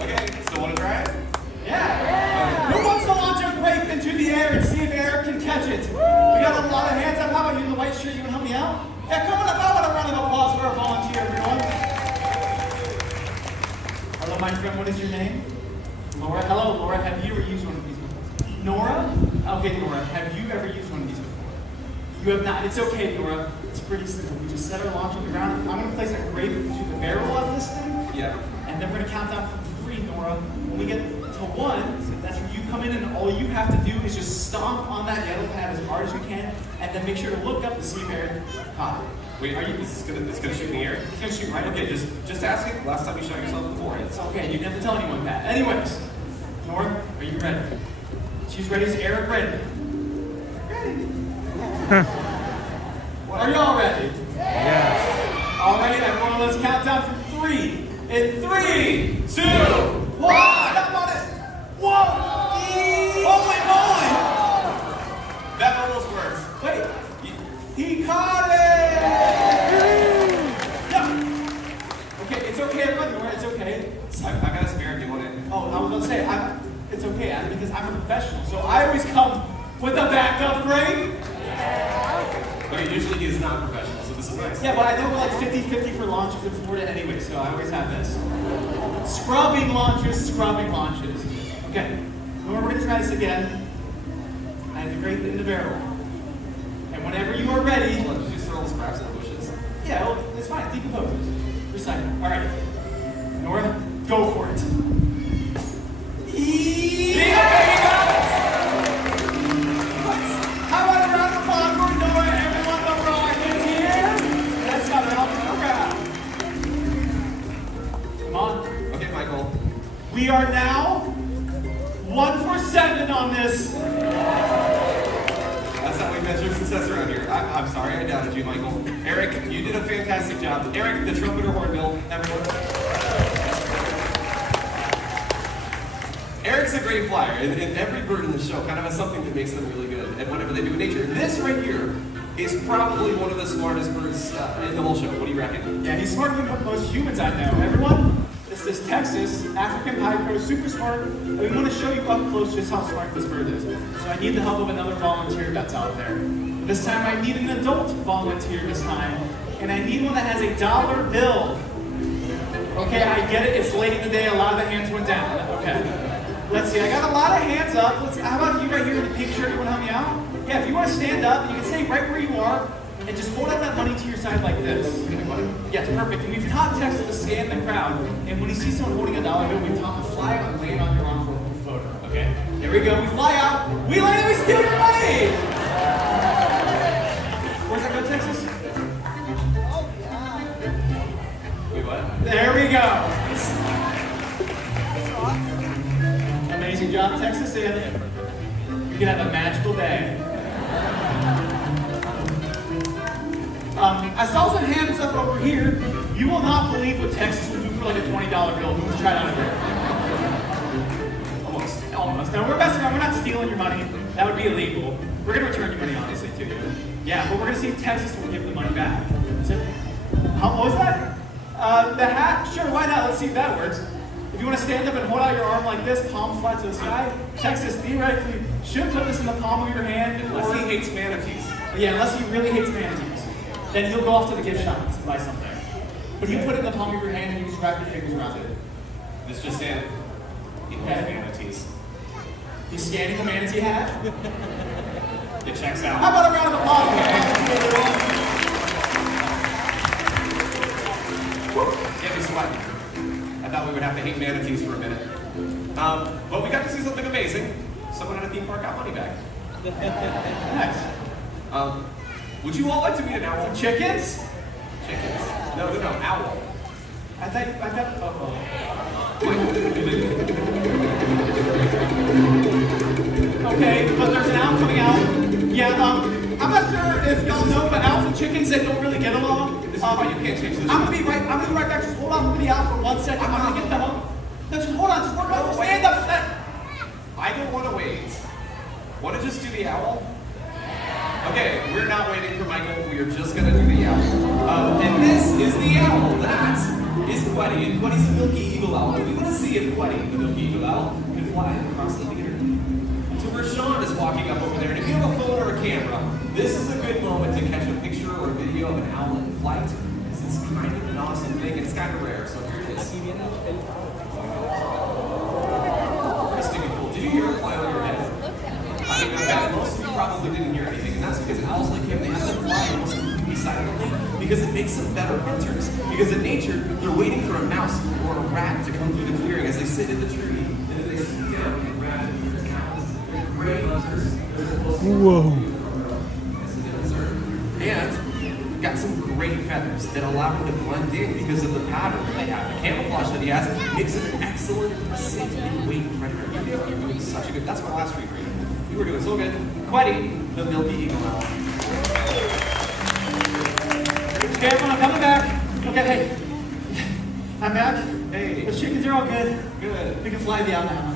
Okay, still want to try it? Yeah. Who wants to launch a grape into the air and see if Eric can catch it? We got a lot of hands up. How about you in the white shirt? You want to help me out? Yeah, come on up. How about a round of applause for our volunteer, everyone? Hello, my friend. What is your name? Laura. Hello, Laura. Have you ever used one of these before? Nora? Okay, Nora. Have you ever used one of these before? You have not. It's okay, Nora. It's pretty simple. We just set our launch on the ground. I'm going to place a grape into the barrel of this thing. Yeah. And then we're going to count down from 3, Nora. When we get to 1, that's where you come in, and all you have to do is just stomp on that yellow pad as hard as you can, and then make sure to look up to see if Eric caught it. Wait, it's gonna shoot in the air? It's going to shoot right. Okay, just ask it. Last time you shot yourself before. It's okay. You didn't have to tell anyone that. Anyways, Nora, are you ready? She's ready. Is Eric ready? Ready. Are y'all ready? Yes. All right, everyone, let's count down from 3. In 3, 2, 1. Stop on it. Whoa! Holy moly! That almost works. Wait, he caught it! Yeah. Okay, it's okay, everyone. Nora, it's okay. I got a spare if you want it. Oh, I was going to say, it's okay, because I'm a professional, so I always come with a backup grape. Okay, usually he is not professional, so this is nice. Yeah, but I know we're like 50-50 for launches in Florida anyway, so I always have this. Scrubbing launches. Okay, Nora, we're going to try this again. I have the grape in the barrel. And whenever you are ready... Hold on, did you throw all the scraps in the bushes? Yeah, well, it's fine. Decompose it. Recycle. All right. Nora, go for it. How about a round of applause for Nora? Everyone, the rockets here. Let's go out the crowd. Come on. Okay, Michael. We are now 1 for 7 on this. That's how we measure success around here. I'm sorry I doubted you, Michael. Eric, you did a fantastic job. Eric, the trumpeter hornbill, everyone. Eric's a great flyer, and every bird in the show kind of has something that makes them really good at whatever they do in nature. This right here is probably one of the smartest birds in the whole show. What do you reckon? Yeah, he's smarter than most humans I know. Everyone, this is Texas, African High Crow, super smart. We want to show you up close just how smart this bird is. So I need the help of another volunteer that's out there. This time I need an adult volunteer this time. And I need one that has a dollar bill. Okay, I get it. It's late in the day. A lot of the hands went down. Okay. Let's see. I got a lot of hands up. How about you right here in the pink shirt? You want to help me out? Yeah, if you want to stand up, you can stay right where you are and just hold out that money to your side like this. Yes, perfect. And we've taught Texas to scan the crowd. And when you see someone holding a dollar bill, we've taught them to fly out and land on your arm for a photo. Okay? Here we go. We fly out. We land and we steal your money. Where's that go, Texas? There we go. Amazing job, Texas. And you're gonna have a magical day. I saw some hands up over here. You will not believe what Texas will do for like a $20 bill. Let's try it out here. Almost. No, we're messing around. We're not stealing your money. That would be illegal. We're gonna return your money, honestly, to you. Yeah, but we're gonna see if Texas will give the money back. So, what was that? The hat? Sure, why not? Let's see if that works. If you want to stand up and hold out your arm like this, palm flat to the sky, Texas theoretically should put this in the palm of your hand. Unless he hates manatees. Yeah, unless he really hates manatees. Then he'll go off to the gift shop and buy something. But you put it in the palm of your hand and you just wrap your fingers around it. This just in. He loves manatees. He's scanning the manatee hat. It checks out. How about a round of applause? Get me sweating. I thought we would have to hate manatees for a minute. But we got to see something amazing. Someone at a theme park got money back. Nice. Would you all like to meet an owl? Chickens? Chickens. No, owl. I thought, Okay, but there's an owl coming out. Yeah, I'm not sure if y'all know, but owls and chickens, they don't really get along. This is why you can't change this. I'm gonna be right back. Just hold on for the owl for 1 second. I'm gonna get the help. No, just hold on. Just work on. Stand up. I don't want to wait. Want to just do the owl? Okay, we're not waiting for Michael. We are just gonna do the owl. And this is the owl. That is Quetty, and Quetty's a milky eagle owl. We want to see if Quetty, the milky eagle owl, can fly across the theater. So where Sean is walking up over there, and if you have a phone or a camera, this is a good moment to catch a picture or a video of an owl in flight. This is kind of an awesome thing, and it's kind of rare. So here it is. Pretty stinking cool. Did you hear it fly over your head? I mean, I bet most of you probably didn't hear anything, and that's because owls like him, they have to fly almost completely silently because it makes them better hunters. Because in nature, they're waiting for a mouse or a rat to come through the clearing as they sit in the tree, and then they sit down and rat and cows. They're great hunters. Whoa. And got some great feathers that allow him to blend in because of the pattern that they have. The camouflage that he has makes him an excellent sit and wait predator. You're doing such a good. That's my last treat for you. You were doing so good. Quetty, the milky eagle owl. Okay, everyone, I'm coming back. Okay, hey. I'm back. Hey. The chickens are all good. Good. We can fly the owl now.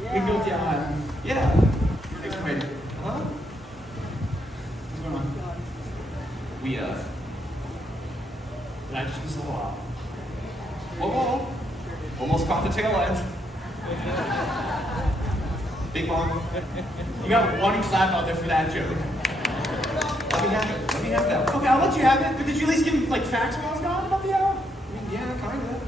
We can go with the owl now. Yeah. Thanks, Quetty. Huh? What's going on? We, Did I just miss a little owl? whoa. Almost caught the tail end. Big bong. You got one clap out there for that joke. Let me have it. Let me have that. Okay, I'll let you have it. But did you at least give me like facts while I was gone about the owl? I mean, yeah, kind of.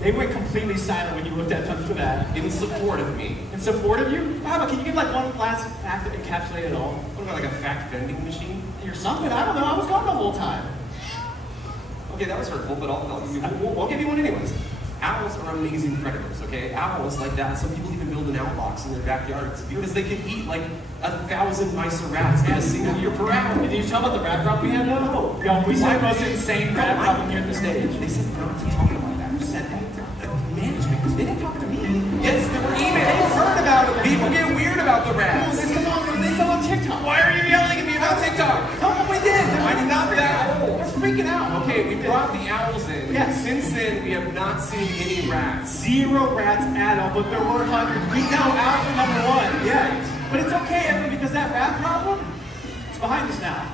They went completely silent when you looked at them for that. In support of me. In support of you? How about, can you give like one last fact that encapsulated it all? What about like a fact vending machine? Or something, I don't know. I was gone the whole time. Okay, that was hurtful, but we'll give you one anyways. Owls are amazing predators, okay? Owls like that. Some people even build an owl box in their backyards because they can eat like 1,000 mice or rats in a single year per owl. Did you tell about the rat problem we had? No. Yo, we said the most insane rat problem here at the stage. They said not to talk about that. Who said that? Management. They didn't talk to me. Yes, there were emails. Heard about it. People get weird about the rats. Come on, they saw on TikTok. Why are you yelling at me about TikTok? Come on, we did. I'm not that old. We're freaking out. Okay, we brought the owls in. Yes. Since then, we have not seen any rats. 0 rats at all, but there were hundreds. We know owls are number 1. Yeah. But it's okay, everyone, because that rat problem is behind us now.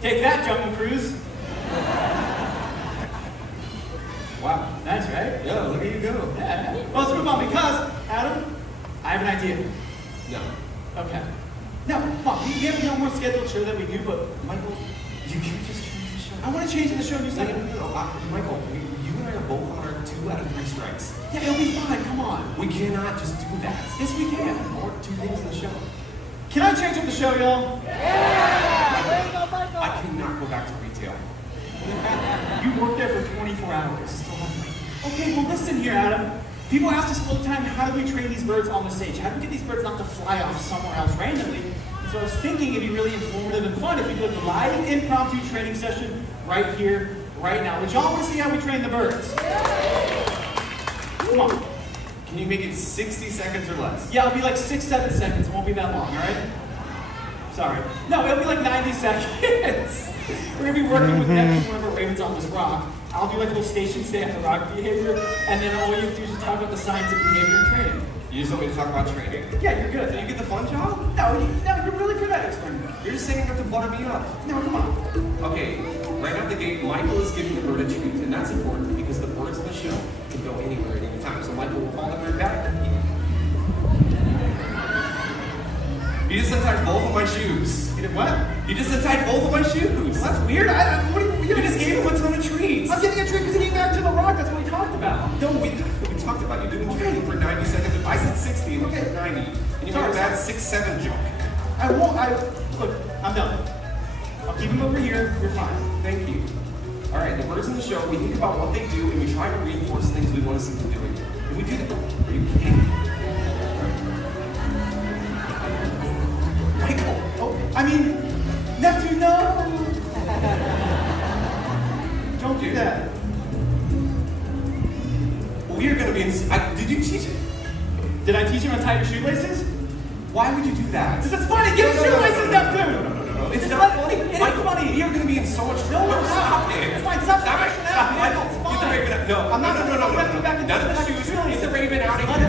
Take that, Jungle Cruise. Wow. Nice, right? Yeah, look at you go. Yeah. Well, let's move on because, Adam, I have an idea. No. Okay. No, come on. We have no more scheduled show that we do, but Michael, you can't just change the show. I want to change the show and do something. No. Michael, you and I are both on our 2 out of 3 strikes. Yeah, it'll be fine. Come on. We cannot just do that. Yes, we can. Or 2 things in the show. Can I change up the show, y'all? I cannot go back to retail. You worked there for 24 hours. Okay, well listen here, Adam. People ask us all the time, how do we train these birds on the stage? How do we get these birds not to fly off somewhere else randomly? And so I was thinking it'd be really informative and fun if we did a live impromptu training session right here, right now. Would y'all want to see how we train the birds? Come on. Can you make it 60 seconds or less? Yeah, it'll be like 6-7 seconds. It won't be that long, all right? Sorry. No, it'll be like 90 seconds. We're going to be working with Neptune, one of our ravens on this rock. I'll do like a little station stay on the rock behavior, and then all you have to do is just talk about the science of behavior and training. You just want me to talk about training? Yeah, you're good. So you get the fun job? No, you're really good at explaining. You're just saying you have to butter me up. No, come on. Okay, right out the gate, Michael is giving the bird a treat, and that's important because the birds in the show can go anywhere at any time. So Michael will follow the bird back. He just untied both of my shoes. He did what? He just untied both of my shoes. Well, that's weird. You just gave him a ton of treats. I'm giving a treat because he came back to the rock. That's what we talked about. No, we talked about you doing training for 90 seconds. I said 60, and you said 90. And you made a bad 6-7 joke. I won't. Look, I'm done. I'll keep him over here. You're fine. Thank you. All right, the birds in the show, we think about what they do, and we try to reinforce things we want to see them doing. And we do that. Are you kidding me? Michael. Oh, I mean, Neptune, no. Don't do that. We are going to be in... did you teach it? Did I teach him to tie your shoelaces? Why would you do that? Because it's funny. Get the shoelaces, Neptune. No. It's not funny. It is funny. We are going to be in so much No, trouble. stop it. It's fine. Stop it. Stop it. Michael, get the raven out. No. I'm not. No. None of the shoes. Get the raven out of here.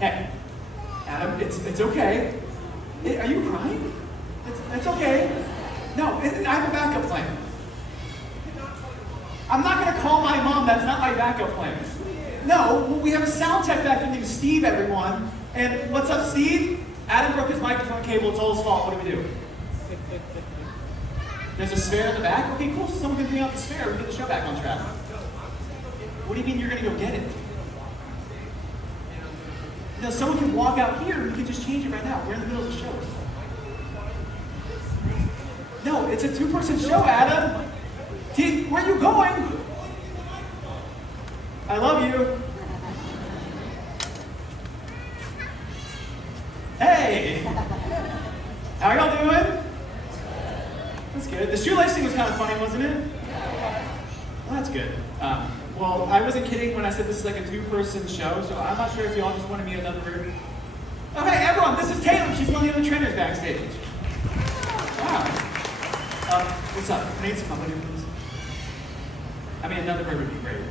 Hey, Adam, it's okay. Are you crying? It's okay. No, I have a backup plan. I'm not going to call my mom. That's not my backup plan. No, we have a sound tech back there named Steve, everyone. And what's up, Steve? Adam broke his microphone cable. It's all his fault. What do we do? There's a spare in the back? Okay, cool. So someone can bring out the spare. We can get the show back on track. What do you mean you're going to go get it? No, someone can walk out here and we can just change it right now. We're in the middle of the show. No, it's a 2-person show, Adam. Where are you going? I love you. Hey! How y'all doing? That's good. The shoelacing was kind of funny, wasn't it? Well, that's good. Well, I wasn't kidding when I said this is like a 2-person show, so I'm not sure if y'all just want to meet another bird. Oh, hey, everyone, this is Taylor. She's one of the other trainers backstage. Wow. What's up? Can I get some company, please? I mean, another bird would be great.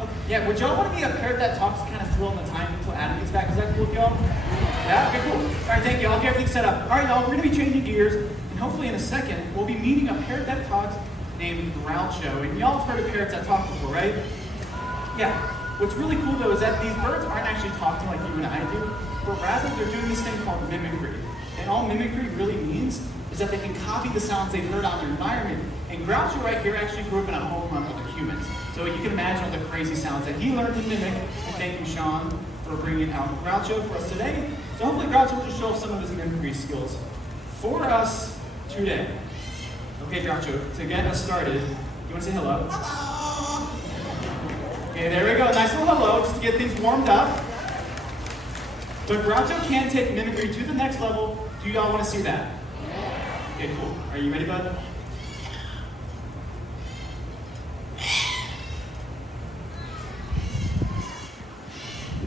Okay. Yeah, would y'all want to be a pair that talks kind of through on the time until Adam gets back? Is that cool with y'all? Yeah? Okay, cool. All right, thank you. I'll get everything set up. All right, y'all, we're going to be changing gears, and hopefully in a second, we'll be meeting a parrot that talks named Groucho. And y'all have heard of parrots that talk before, right? Yeah. What's really cool, though, is that these birds aren't actually talking like you and I do, but rather they're doing this thing called mimicry. And all mimicry really means is that they can copy the sounds they've heard out in their environment. And Groucho right here actually grew up in a home run with the humans. So you can imagine all the crazy sounds that he learned to mimic. And thank you, Sean, for bringing out Groucho for us today. So hopefully Groucho will just show off some of his mimicry skills for us today. Okay, Groucho, to get us started, you want to say hello? Hello! Okay, there we go. Nice little hello, just to get things warmed up. But Groucho can take mimicry to the next level. Do y'all want to see that? Okay, cool. Are you ready, bud?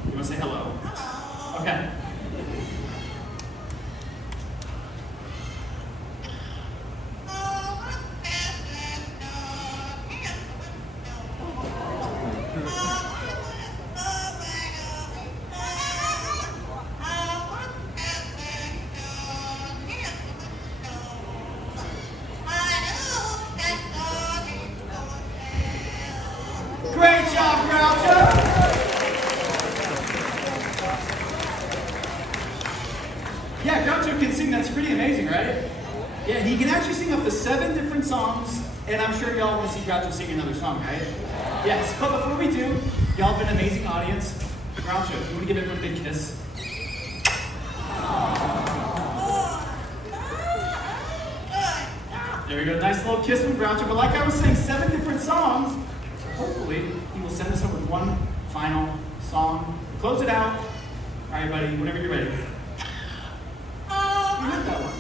You want to say hello? Hello. Okay. can sing. That's pretty amazing, right? Yeah, he can actually sing up to 7 different songs, and I'm sure y'all want to see Groucho sing another song, right? Yes, but before we do, y'all have been an amazing audience. Groucho, you want to give everyone a big kiss? There we go, nice little kiss from Groucho. But like I was saying, 7 different songs. Hopefully, he will send us over with one final song. Close it out. All right, buddy, whenever you're ready. You heard that one.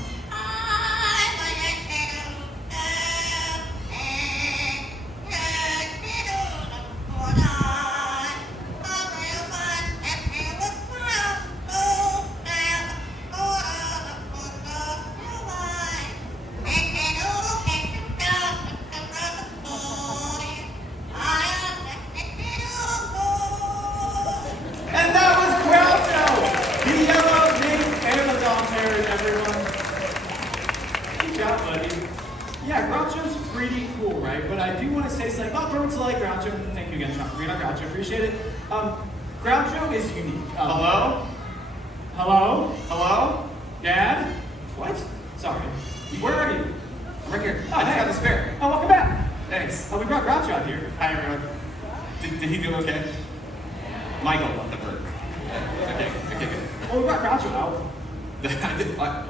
Groucho is unique. Hello? Hello? Hello? Dad? What? Sorry. Where are you? I'm right here. Oh, I got the spare. Oh, welcome back. Thanks. Oh, we brought Groucho out here. Hi, everyone. Did he do okay? Michael left the bird. Okay, good. Well, we brought Groucho out.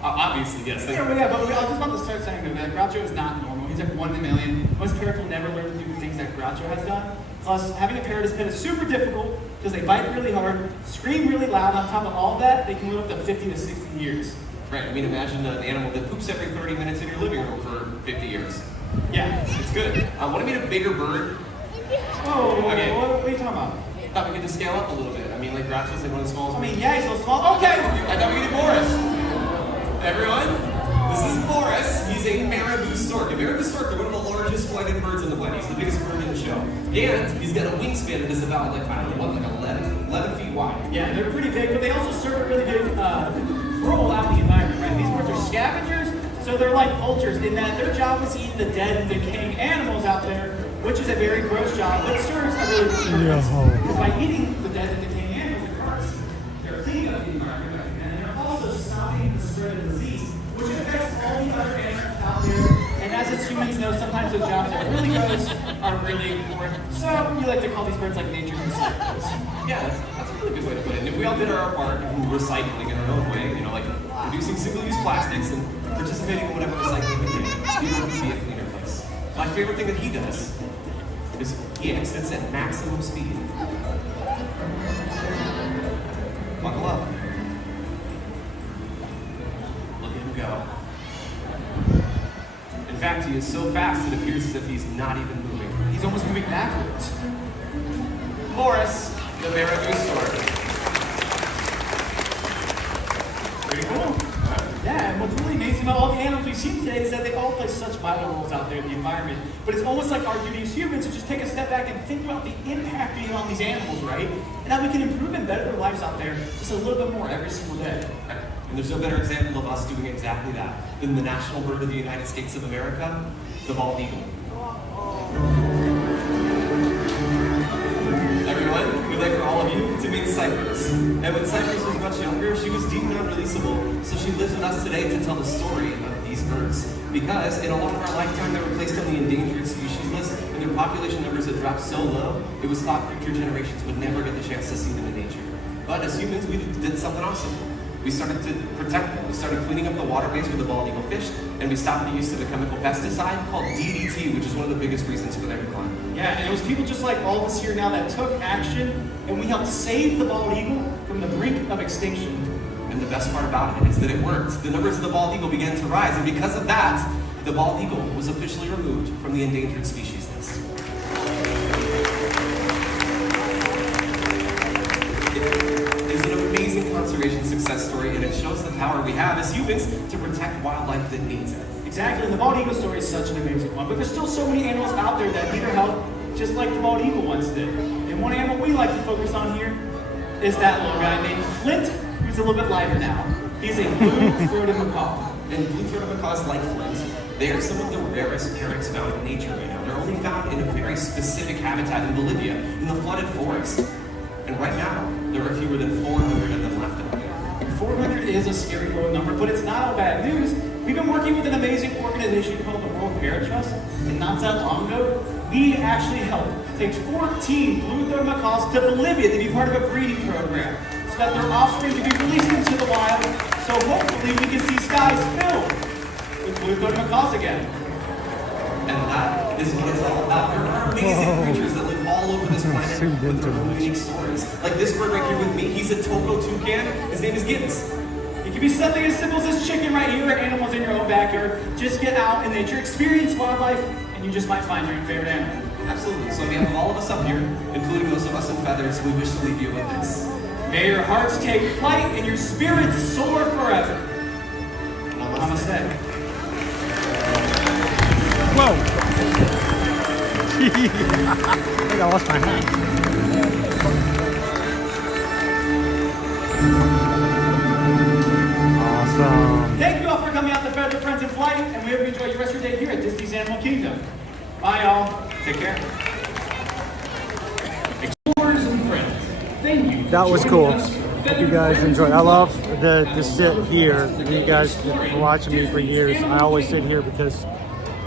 Obviously, yes. Yeah, but I just want to start saying that Groucho is not normal. He's like 1 in a million. Most parrots will never learn to do the things that Groucho has done. Plus, having a parrot is super difficult because they bite really hard, scream really loud. On top of all that, they can live up to 50 to 60 years. Right. I mean, imagine an animal that poops every 30 minutes in your living room for 50 years. Yeah, it's good. Want to meet a bigger bird? Oh, okay. What are you talking about? I thought we could just scale up a little bit. I mean, like Groucho's like one of the smallest. I mean, yeah, he's so small. Okay. I thought we could do Boris. Everyone, this is Boris. He's a marabou stork. A marabou stork, they're one of the largest flighted birds in the planet. He's the biggest bird in the show. And he's got a wingspan that is about, like, I don't know, what, like 11 feet wide. Yeah, they're pretty big, but they also serve a really good role out in the environment, right? These birds are scavengers, so they're like vultures in that their job is to eat the dead and decaying animals out there, which is a very gross job, but serves a really good purpose. Because by eating the dead and decaying animals, of course, they're cleaning up the environment, and they're also stopping the spread of disease, which affects all the other animals out there. And as us humans know, sometimes those jobs that are really gross are really important. So we like to call these birds like nature's recyclers. Yeah, that's a really good way to put it. And if we all did our part in recycling in our own way, you know, like reducing single-use plastics and participating in whatever recycling we can, the world would be a cleaner place. My favorite thing that he does is he exits at maximum speed. Buckle up. Look at him go. In fact, he is so fast it appears as if he's not even moving. He's almost moving backwards. Boris, the marabou stork. Pretty cool. Yeah, and what's really amazing about all the animals we've seen today is that they all play such vital roles out there in the environment. But it's almost like our duty as humans to just take a step back and think about the impact being on these animals, right? And how we can improve and better their lives out there just a little bit more every single day. And there's no better example of us doing exactly that than the national bird of the United States of America, the bald eagle. Everyone, we'd like for all of you to meet Cypress. And when Cypress was much younger, she was deemed unreleasable, so she lives with us today to tell the story of these birds. Because in a lot of our lifetime, they were placed on the endangered species list, and their population numbers had dropped so low, it was thought future generations would never get the chance to see them in nature. But as humans, we did something awesome. We started to protect them. We started cleaning up the waterways where the bald eagle fished, and we stopped the use of a chemical pesticide called DDT, which is one of the biggest reasons for their decline. Yeah, and it was people just like all of us here now that took action, and we helped save the bald eagle from the brink of extinction. And the best part about it is that it worked. The numbers of the bald eagle began to rise, and because of that, the bald eagle was officially removed from the endangered species list. Conservation success story, and it shows the power we have as humans to protect wildlife that needs it. Exactly, and the bald eagle story is such an amazing one, but there's still so many animals out there that need our help, just like the bald eagle once did. And one animal we like to focus on here is that little guy named Flint, who's a little bit lighter now. He's a blue-throated macaw. And blue-throated macaws, like Flint, they are some of the rarest parrots found in nature right now. They're only found in a very specific habitat in Bolivia, in the flooded forest. And right now, there are fewer than 400 of them left out there. 400 is a scary low number, but it's not all bad news. We've been working with an amazing organization called the World Parrot Trust, and not that long ago, we actually helped take 14 blue-throated macaws to Bolivia to be part of a breeding program, so that their offspring can be released into the wild, so hopefully we can see skies filled with blue-throated macaws again. And that is what it's all about. There are amazing creatures that live all over this planet with their own unique stories. Like this bird right here with me, he's a Togo toucan. His name is Gibbs. It can be something as simple as this chicken right here, or animals in your own backyard. Just get out in nature, experience wildlife, and you just might find your own favorite animal. Absolutely. So on behalf of all of us up here, including those of us in feathers, we wish to leave you with this. May your hearts take flight and your spirits soar forever. Namaste. Whoa! I think I lost my hat. Awesome. Thank you all for coming out to Feather Friends in Flight, and we hope you enjoy your rest of your day here at Disney's Animal Kingdom. Bye, y'all. Take care. Explorers and friends, thank you. That was cool. Hope you guys enjoyed. I love the sit here. You guys for watching me for years. I always sit here because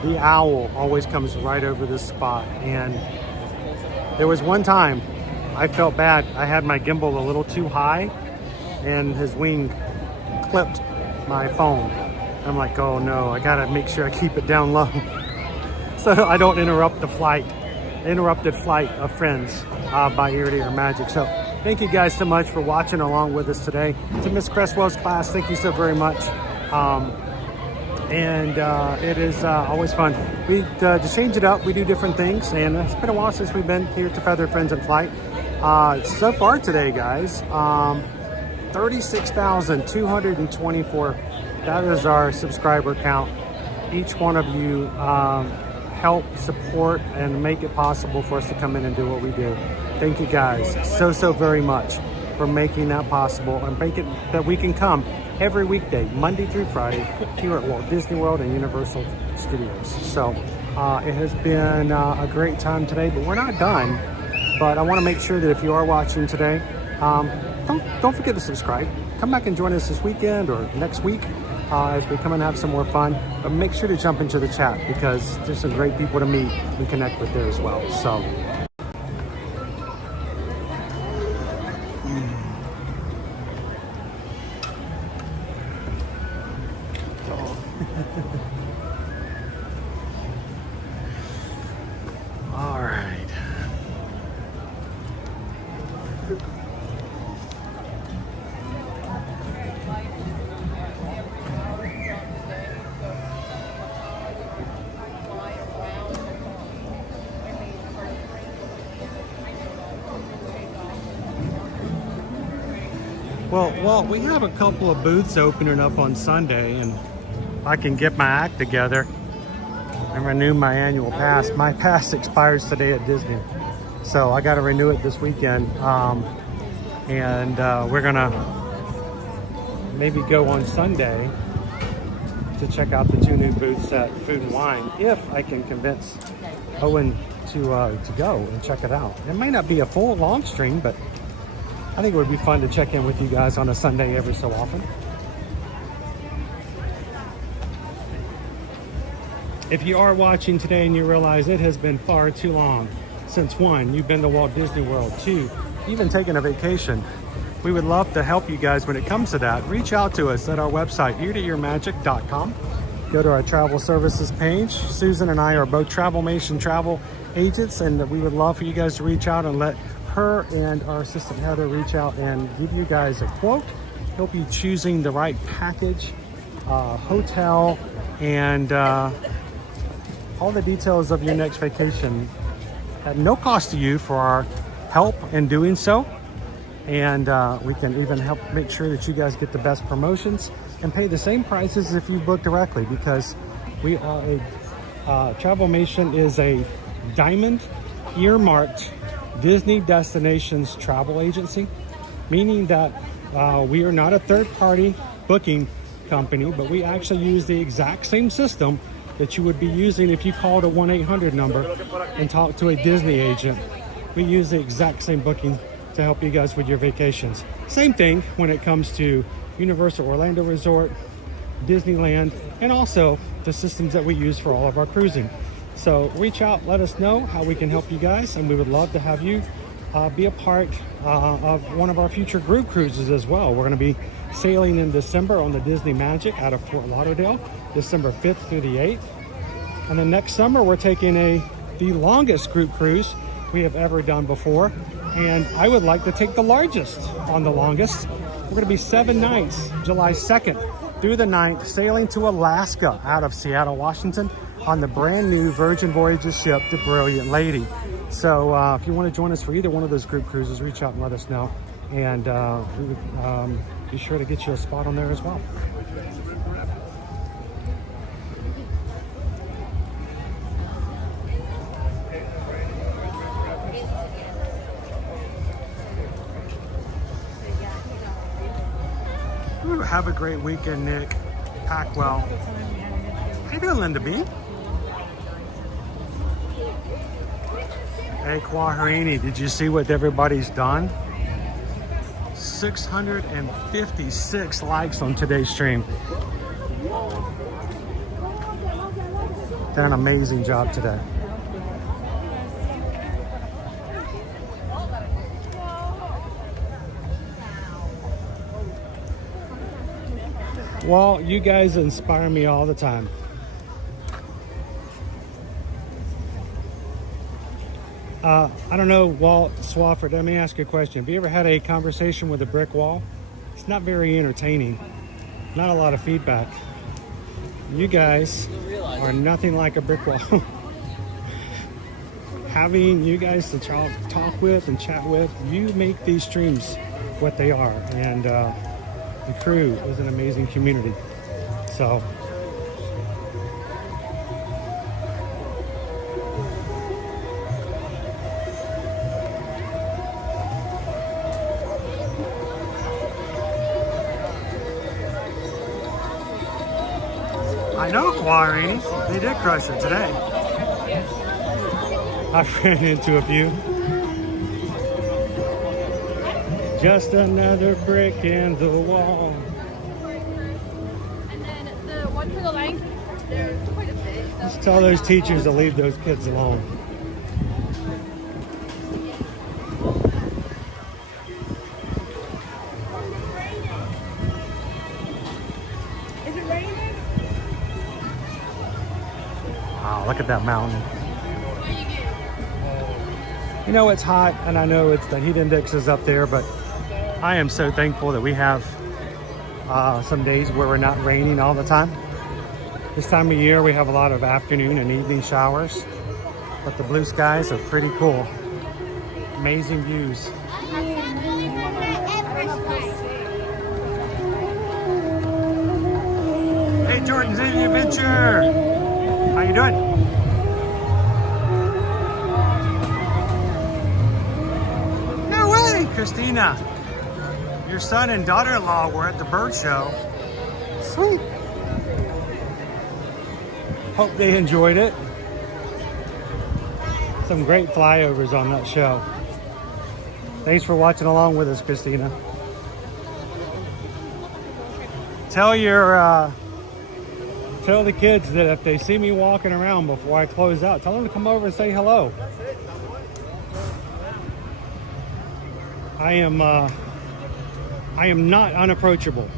the owl always comes right over this spot. And there was one time I felt bad. I had my gimbal a little too high and his wing clipped my phone. I'm like, oh no, I gotta make sure I keep it down low so I don't interrupted flight of friends by Ear to Ear Magic. So thank you guys so much for watching along with us today. To Miss Cresswell's class, thank you so very much. It is always fun. We to change it up, we do different things, and it's been a while since we've been here to Feather Friends in Flight. So far today, guys, 36,224. That is our subscriber count. Each one of you help support and make it possible for us to come in and do what we do. Thank you guys so very much for making that possible and make it that we can come every weekday, Monday through Friday, here at Walt Disney World and Universal Studios. So it has been a great time today, but we're not done. But I want to make sure that if you are watching today, don't forget to subscribe. Come back and join us this weekend or next week as we come and have some more fun. But make sure to jump into the chat because there's some great people to meet and connect with there as well. So. All right. Well, we have a couple of booths opening up on Sunday, and if I can get my act together and renew my annual pass. My pass expires today at Disney, so I got to renew it this weekend. We're gonna maybe go on Sunday to check out the 2 new booths at Food and Wine if I can convince Owen to go and check it out. It may not be a full long stream, but I think it would be fun to check in with you guys on a Sunday every so often. If you are watching today and you realize it has been far too long since 1, you've been to Walt Disney World, 2, even taken a vacation, we would love to help you guys when it comes to that. Reach out to us at our website, eartoearmagic.com. Go to our travel services page. Susan and I are both Travelmation travel agents, and we would love for you guys to reach out and let her and our assistant Heather reach out and give you guys a quote, help you choosing the right package, hotel, and all the details of your next vacation at no cost to you for our help in doing so. And we can even help make sure that you guys get the best promotions and pay the same prices if you book directly, because we are Travelmation is a diamond earmarked Disney Destinations travel agency, meaning that we are not a third-party booking company, but we actually use the exact same system that you would be using if you called a 1-800 number and talked to a Disney agent. We use the exact same booking to help you guys with your vacations. Same thing when it comes to Universal Orlando Resort, Disneyland, and also the systems that we use for all of our cruising. So reach out, let us know how we can help you guys, and we would love to have you be a part of one of our future group cruises as well. We're going to be sailing in December on the Disney Magic out of Fort Lauderdale, December 5th through the 8th. And then next summer, we're taking the longest group cruise we have ever done before. And I would like to take the largest on the longest. We're going to be 7 nights, July 2nd through the 9th, sailing to Alaska out of Seattle, Washington on the brand new Virgin Voyages ship, the Brilliant Lady. So if you want to join us for either one of those group cruises, reach out and let us know. And we would be sure to get you a spot on there as well. Ooh, have a great weekend, Nick. Pack well. How you doing, Linda B? Hey, Quaharini, did you see what everybody's done? 656 likes on today's stream. Did an amazing job today. Well, you guys inspire me all the time. I don't know, Walt, Swafford, let me ask you a question. Have you ever had a conversation with a brick wall? It's not very entertaining. Not a lot of feedback. You guys are nothing like a brick wall. Having you guys to talk with and chat with, you make these streams what they are. And the crew is an amazing community. So I know, Quarini. They did crush it today. I ran into a few. Just another brick in the wall. And then the one for the length, there's quite a bit. So Just tell those teachers to leave those kids alone. Is it raining? Wow, look at that mountain. You know it's hot, and I know it's the heat index is up there, but I am so thankful that we have some days where we're not raining all the time. This time of year, we have a lot of afternoon and evening showers, but the blue skies are pretty cool. Amazing views. Hey, Jordan's Navy Adventure. How you doing? No way, Christina. Your son and daughter-in-law were at the bird show. Sweet. Hope they enjoyed it. Some great flyovers on that show. Thanks for watching along with us, Christina. Tell the kids that if they see me walking around before I close out, tell them to come over and say hello. I am not unapproachable.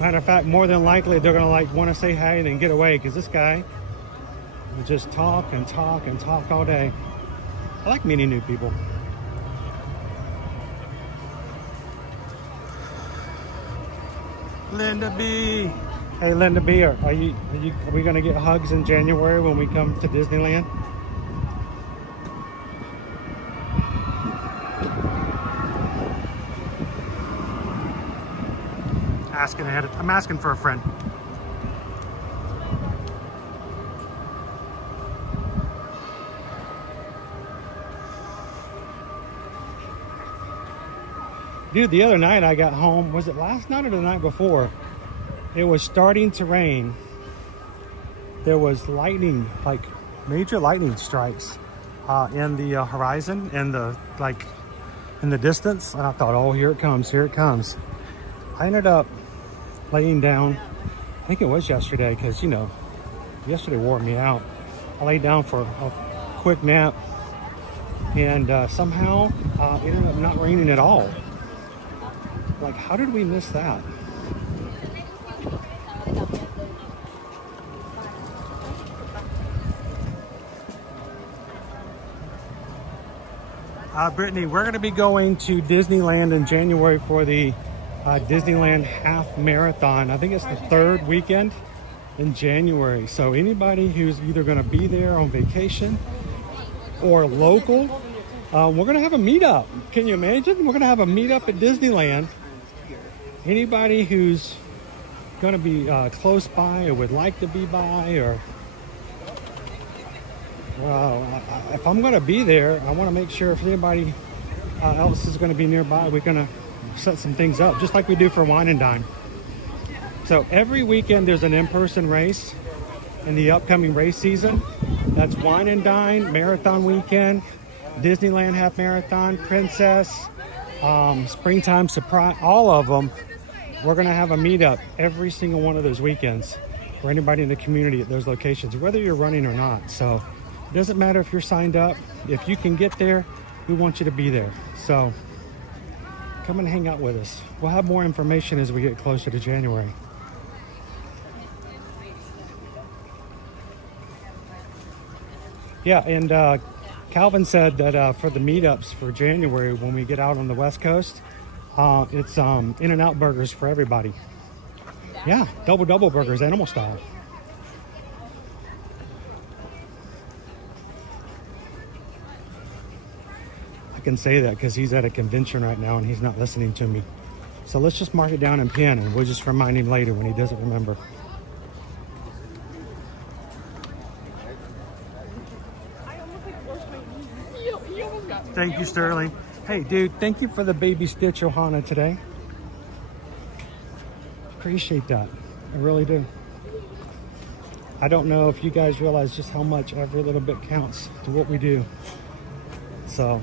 Matter of fact, more than likely they're gonna want to say hi and then get away, because this guy will just talk and talk and talk all day. I like meeting new people. Linda B. Hey, Linda B, are we gonna get hugs in January when we come to Disneyland? I'm asking for a friend. Dude, the other night I got home, was it last night or the night before? It was starting to rain. There was lightning, like major lightning strikes in the horizon and in the distance. And I thought, oh, here it comes, here it comes. I ended up laying down, I think it was yesterday, because, you know, yesterday wore me out. I laid down for a quick nap, and somehow it ended up not raining at all. Like, how did we miss that? Brittany, we're going to be going to Disneyland in January for the Disneyland Half Marathon. I think it's the third weekend in January. So anybody who's either going to be there on vacation or local, we're going to have a meetup. Can you imagine? We're going to have a meetup at Disneyland. Anybody who's going to be close by or would like to be by, or if I'm going to be there, I want to make sure if anybody else is going to be nearby, we're going to set some things up, just like we do for Wine and Dine. So every weekend there's an in-person race in the upcoming race season. That's Wine and Dine, Marathon Weekend, Disneyland Half Marathon, Princess, Springtime Surprise, all of them. We're going to have a meetup every single one of those weekends for anybody in the community at those locations, whether you're running or not. So it doesn't matter if you're signed up. If you can get there, we want you to be there. So come and hang out with us. We'll have more information as we get closer to January. Yeah, and Calvin said that for the meetups for January, when we get out on the West Coast, it's In-N-Out burgers for everybody. Yeah, double burgers, animal style. I can say that because he's at a convention right now and he's not listening to me. So let's just mark it down in pen and we'll just remind him later when he doesn't remember. Thank you, Sterling. Hey, dude, thank you for the baby Stitch Ohana today. Appreciate that. I really do. I don't know if you guys realize just how much every little bit counts to what we do. So,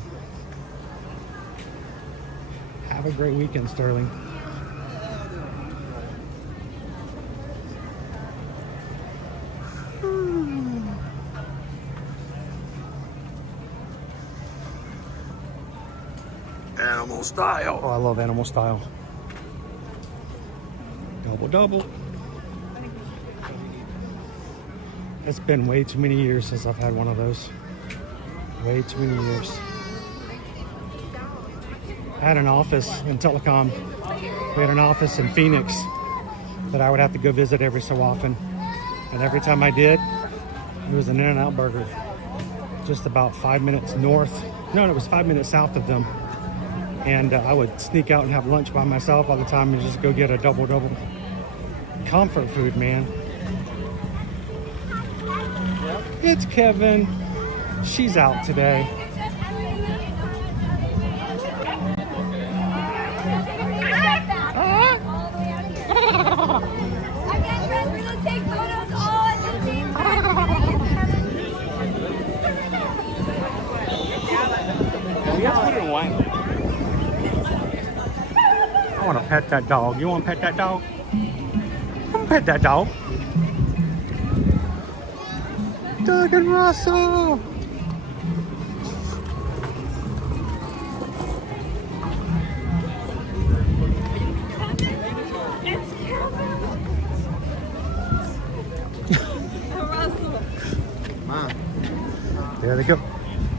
have a great weekend, Sterling. Animal style. Oh, I love animal style. Double. It's been way too many years since I've had one of those. Way too many years. I had an office in telecom. We had an office in Phoenix that I would have to go visit every so often. And every time I did, it was an In-N-Out burger. Just about 5 minutes north. No, it was 5 minutes south of them. And I would sneak out and have lunch by myself all the time and just go get a double. Comfort food, man. It's Kevin. She's out today. I want to pet that dog. You want to pet that dog? Come pet that dog. Doug and Russell. It's Kevin. Russell. Mom. There they go.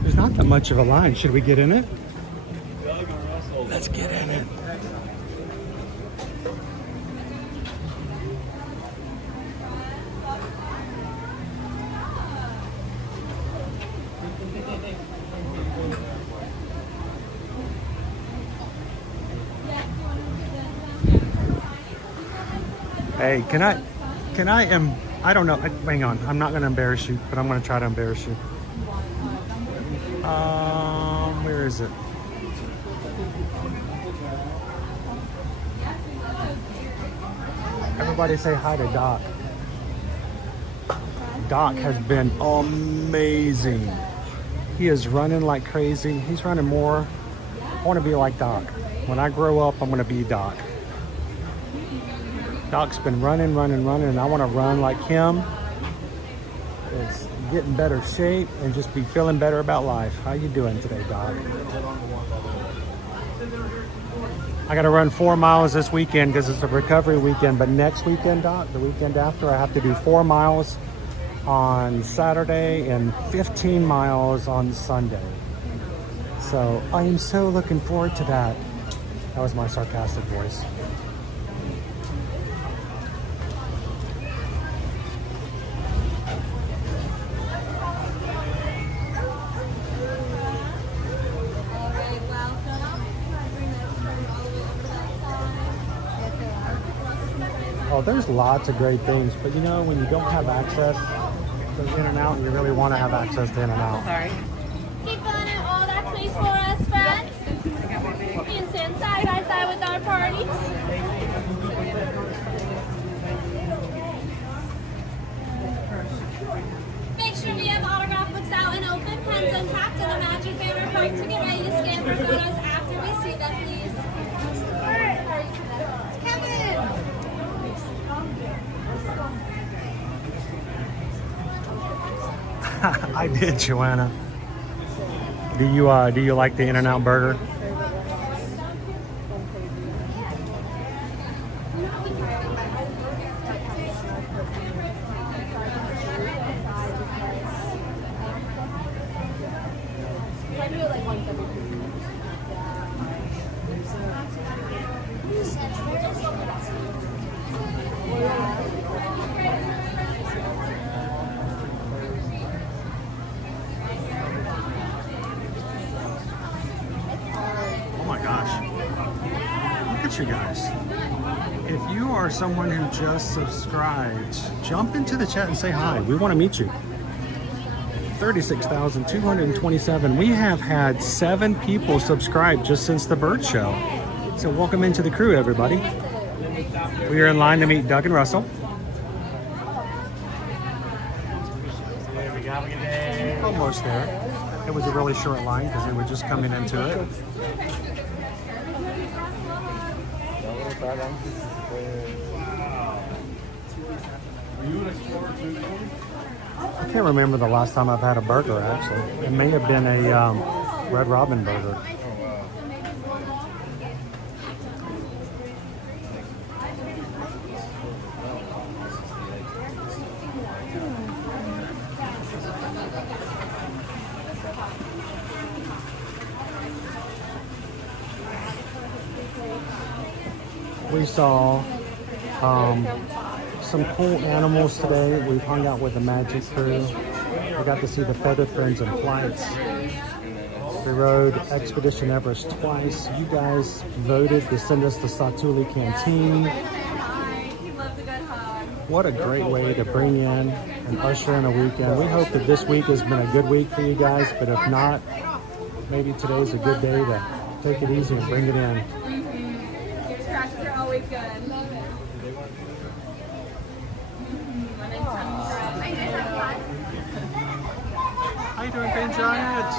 There's not that much of a line. Should we get in it? Let's get in it. Hey, I don't know, hang on, I'm not gonna embarrass you, but I'm gonna try to embarrass you. Where is it? Everybody say hi to Doc. Doc has been amazing. He is running like crazy. He's running more. I want to be like Doc. When I grow up, I'm going to be Doc. Doc's been running, and I want to run like him. It's getting better shape and just be feeling better about life. How you doing today, Doc? I got to run 4 miles this weekend because it's a recovery weekend. But next weekend, Doc, the weekend after, I have to do 4 miles on Saturday and 15 miles on Sunday. So I am so looking forward to that. That was my sarcastic voice. Oh, there's lots of great things, but you know, when you don't have access to In-N-Out, you really want to have access to In-N-Out. Sorry. Keep filling in all that space for us, friends. We can stand side by side with our parties. Make sure we have autograph books out and open, pens unpacked, and the magic banner parked to get ready to scan for photos after we see them, please. Kevin! I did, Joanna. Do you like the In-N-Out burger? You guys, if you are someone who just subscribed, jump into the chat and say hi. We want to meet you. 36,227. We have had 7 people subscribe just since the bird show. So welcome into the crew, everybody. We are in line to meet Doug and Russell. Almost there. It was a really short line because they were just coming into it. I can't remember the last time I've had a burger, actually. It may have been a Red Robin burger. We saw some cool animals today. We've hung out with the Magic crew. We got to see the Feather Friends in flights. We rode Expedition Everest twice. You guys voted to send us the Satuli Canteen. What a great way to bring in and usher in a weekend. We hope that this week has been a good week for you guys, but if not, maybe today's a good day to take it easy and bring it in. Scratches are always good. How you doing, Ben Giant?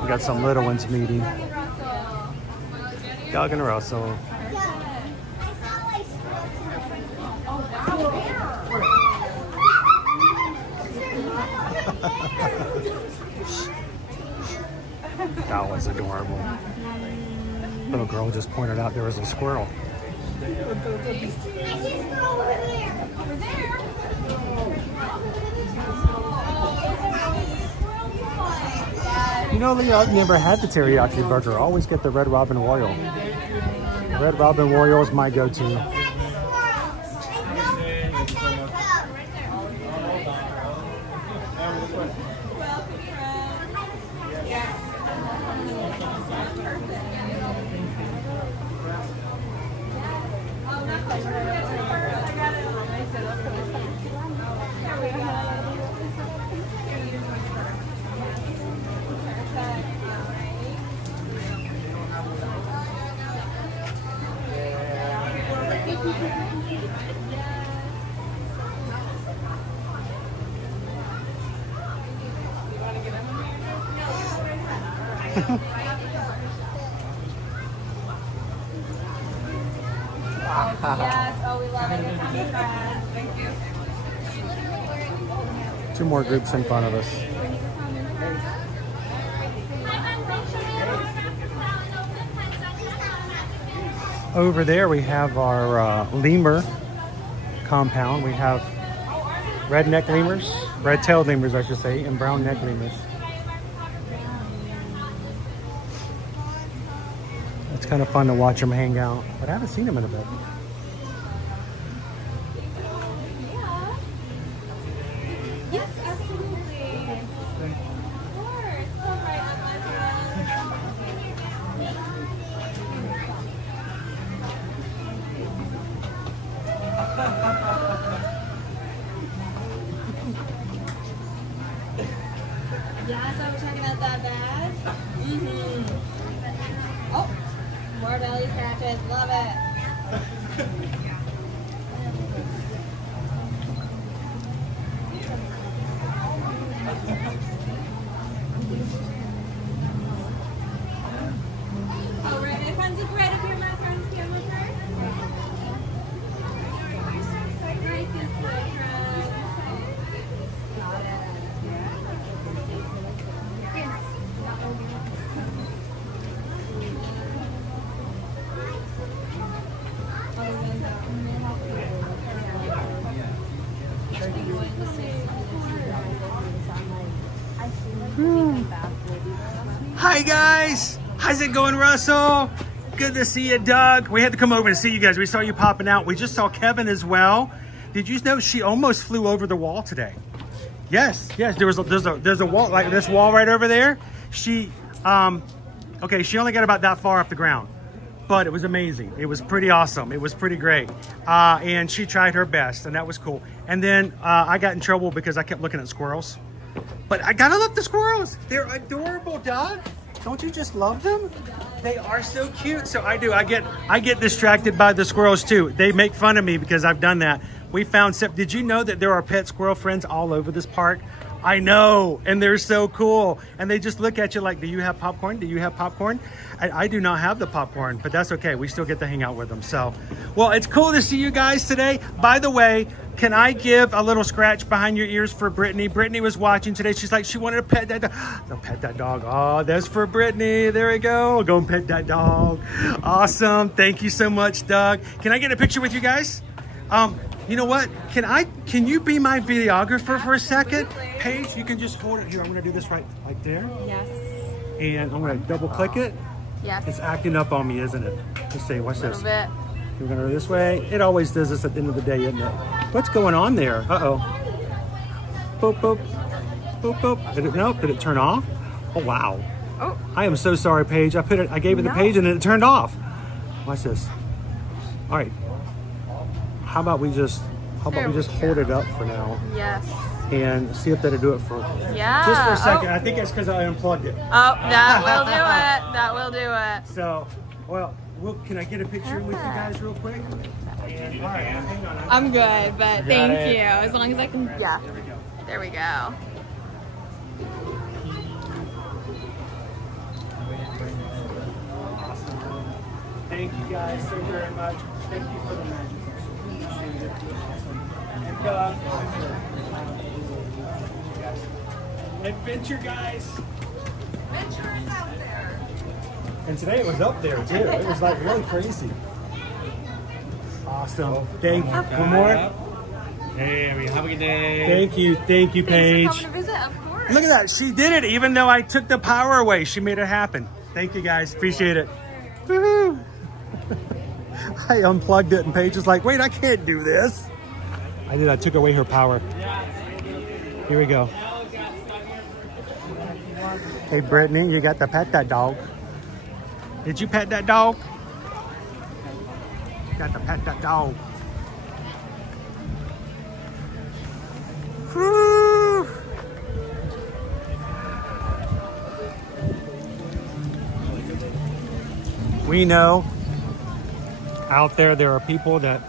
We got some little ones meeting. Doug and Russell. That was adorable. Little girl just pointed out there was a squirrel. You know, Lee, I've never had the teriyaki burger. I always get the Red Robin Royal. Red Robin Royal is my go-to. Yes, oh, we love it. Here comes Brad. Thank you. Two more groups in front of us. Over there we have our lemur compound. We have red-neck lemurs, red-tailed lemurs I should say, and brown-neck lemurs. It's kind of fun to watch them hang out, but I haven't seen them in a bit. Yes, absolutely. Of course. Come right up, my friend. Yeah, so we're checking out that badge. Oh, more belly scratches. Love it. All right, my friends, look right up here, my friends. Camera first. Nice and slow, friends. Got it. Hi guys, how's it going, Russell? Good to see you, Doug. We had to come over and see you guys. We saw you popping out. We just saw Kevin as well. Did you know she almost flew over the wall today? Yes. There's a wall, like this wall right over there. She, okay, she only got about that far off the ground, but it was amazing. It was pretty awesome. It was pretty great, and she tried her best, and that was cool. And then I got in trouble because I kept looking at squirrels. But I gotta love the squirrels. They're adorable, Doug. Don't you just love them? They are so cute. So I do. I get distracted by the squirrels too. They make fun of me because I've done that. We found. Did you know that there are pet squirrel friends all over this park? I know, and they're so cool. And they just look at you like, "Do you have popcorn? Do you have popcorn?" I do not have the popcorn, but that's okay. We still get to hang out with them. So, well, it's cool to see you guys today. By the way, can I give a little scratch behind your ears for Brittany? Brittany was watching today. She's like, she wanted to pet that dog. Don't pet that dog. Oh, that's for Brittany. There we go. Go and pet that dog. Awesome. Thank you so much, Doug. Can I get a picture with you guys? You know what? Can you be my videographer for a second? Paige, you can just hold it here. I'm gonna do this right there. Yes. And I'm gonna double click it. Yes. It's acting up on me, isn't it? Let's see, watch this. A little bit. We're gonna go this way. It always does this at the end of the day, isn't it? What's going on there? Uh-oh. Boop, boop. Boop, boop. Nope, did it turn off? Oh, wow. Oh. I am so sorry, Paige. I gave it the page and it turned off. Watch this. All right. How about we just hold it up for now? Yes. And see if that'll do it for Yeah. just for a second. I think it's because I unplugged it. Oh, that will do it. That will do it. So, well, can I get a picture with you guys real quick? And, all right, hang on. I'm good, but You got thank it. you. As long as I can, yeah. There we go. There we go. Thank you guys so very much. Thank you for the magic. Appreciate it. And adventure, guys. Adventure is out there. And today it was up there too. It was like really crazy. Awesome. Thank you. One more. Hey, have a good day. Thank you, Paige. Thanks for coming to visit, of course. Look at that. She did it even though I took the power away. She made it happen. Thank you guys. Appreciate it. Woohoo. I unplugged it and Paige was like, wait, I can't do this. I did. I took away her power. Here we go. Hey, Brittany, you got to pet that dog. Did you pet that dog? You got to pet that dog. Woo. We know out there are people that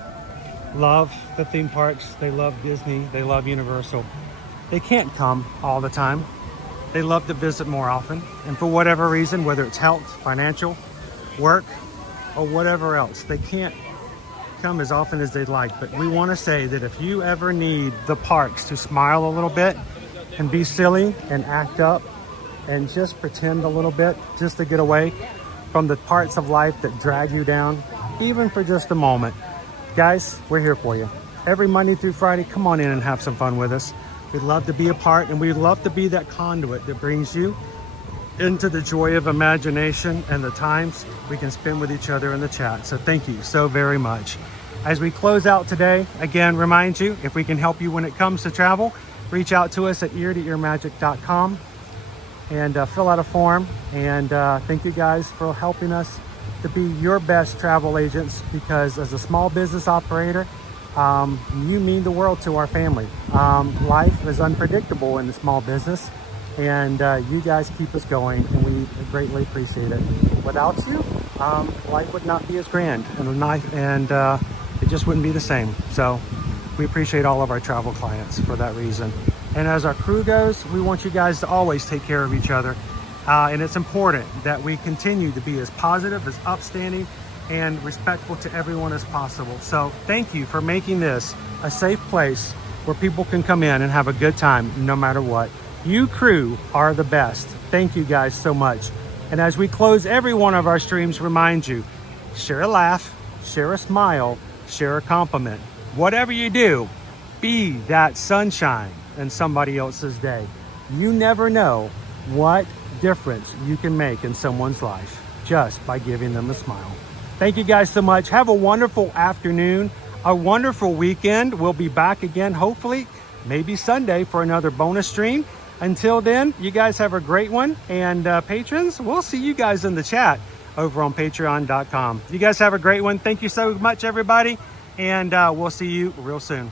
love the theme parks. They love Disney. They love Universal. They can't come all the time. they love to visit more often. And for whatever reason, whether it's health, financial, work, or whatever else, they can't come as often as they'd like. But we want to say that if you ever need the parks to smile a little bit and be silly and act up and just pretend a little bit, just to get away from the parts of life that drag you down, even for just a moment, guys, we're here for you. Every Monday through Friday, come on in and have some fun with us. We'd love to be a part, and we'd love to be that conduit that brings you into the joy of imagination and the times we can spend with each other in the chat. So thank you so very much. As we close out today, again, remind you, if we can help you when it comes to travel, reach out to us at eartoearmagic.com and fill out a form. And thank you guys for helping us to be your best travel agents, because as a small business operator, you mean the world to our family. Life is unpredictable in the small business, and you guys keep us going, and we greatly appreciate it. Without you, life would not be as grand, and it just wouldn't be the same. So we appreciate all of our travel clients for that reason. And as our crew goes, we want you guys to always take care of each other. And it's important that we continue to be as positive, as upstanding, and respectful to everyone as possible. So thank you for making this a safe place where people can come in and have a good time no matter what. You crew are the best. Thank you guys so much. And as we close every one of our streams, remind you, share a laugh, share a smile, share a compliment. Whatever you do, be that sunshine in somebody else's day. You never know what difference you can make in someone's life just by giving them a smile. Thank you guys so much. Have a wonderful afternoon, a wonderful weekend. We'll be back again, hopefully, maybe Sunday for another bonus stream. Until then, you guys have a great one. And patrons, we'll see you guys in the chat over on patreon.com. You guys have a great one. Thank you so much, everybody. And we'll see you real soon.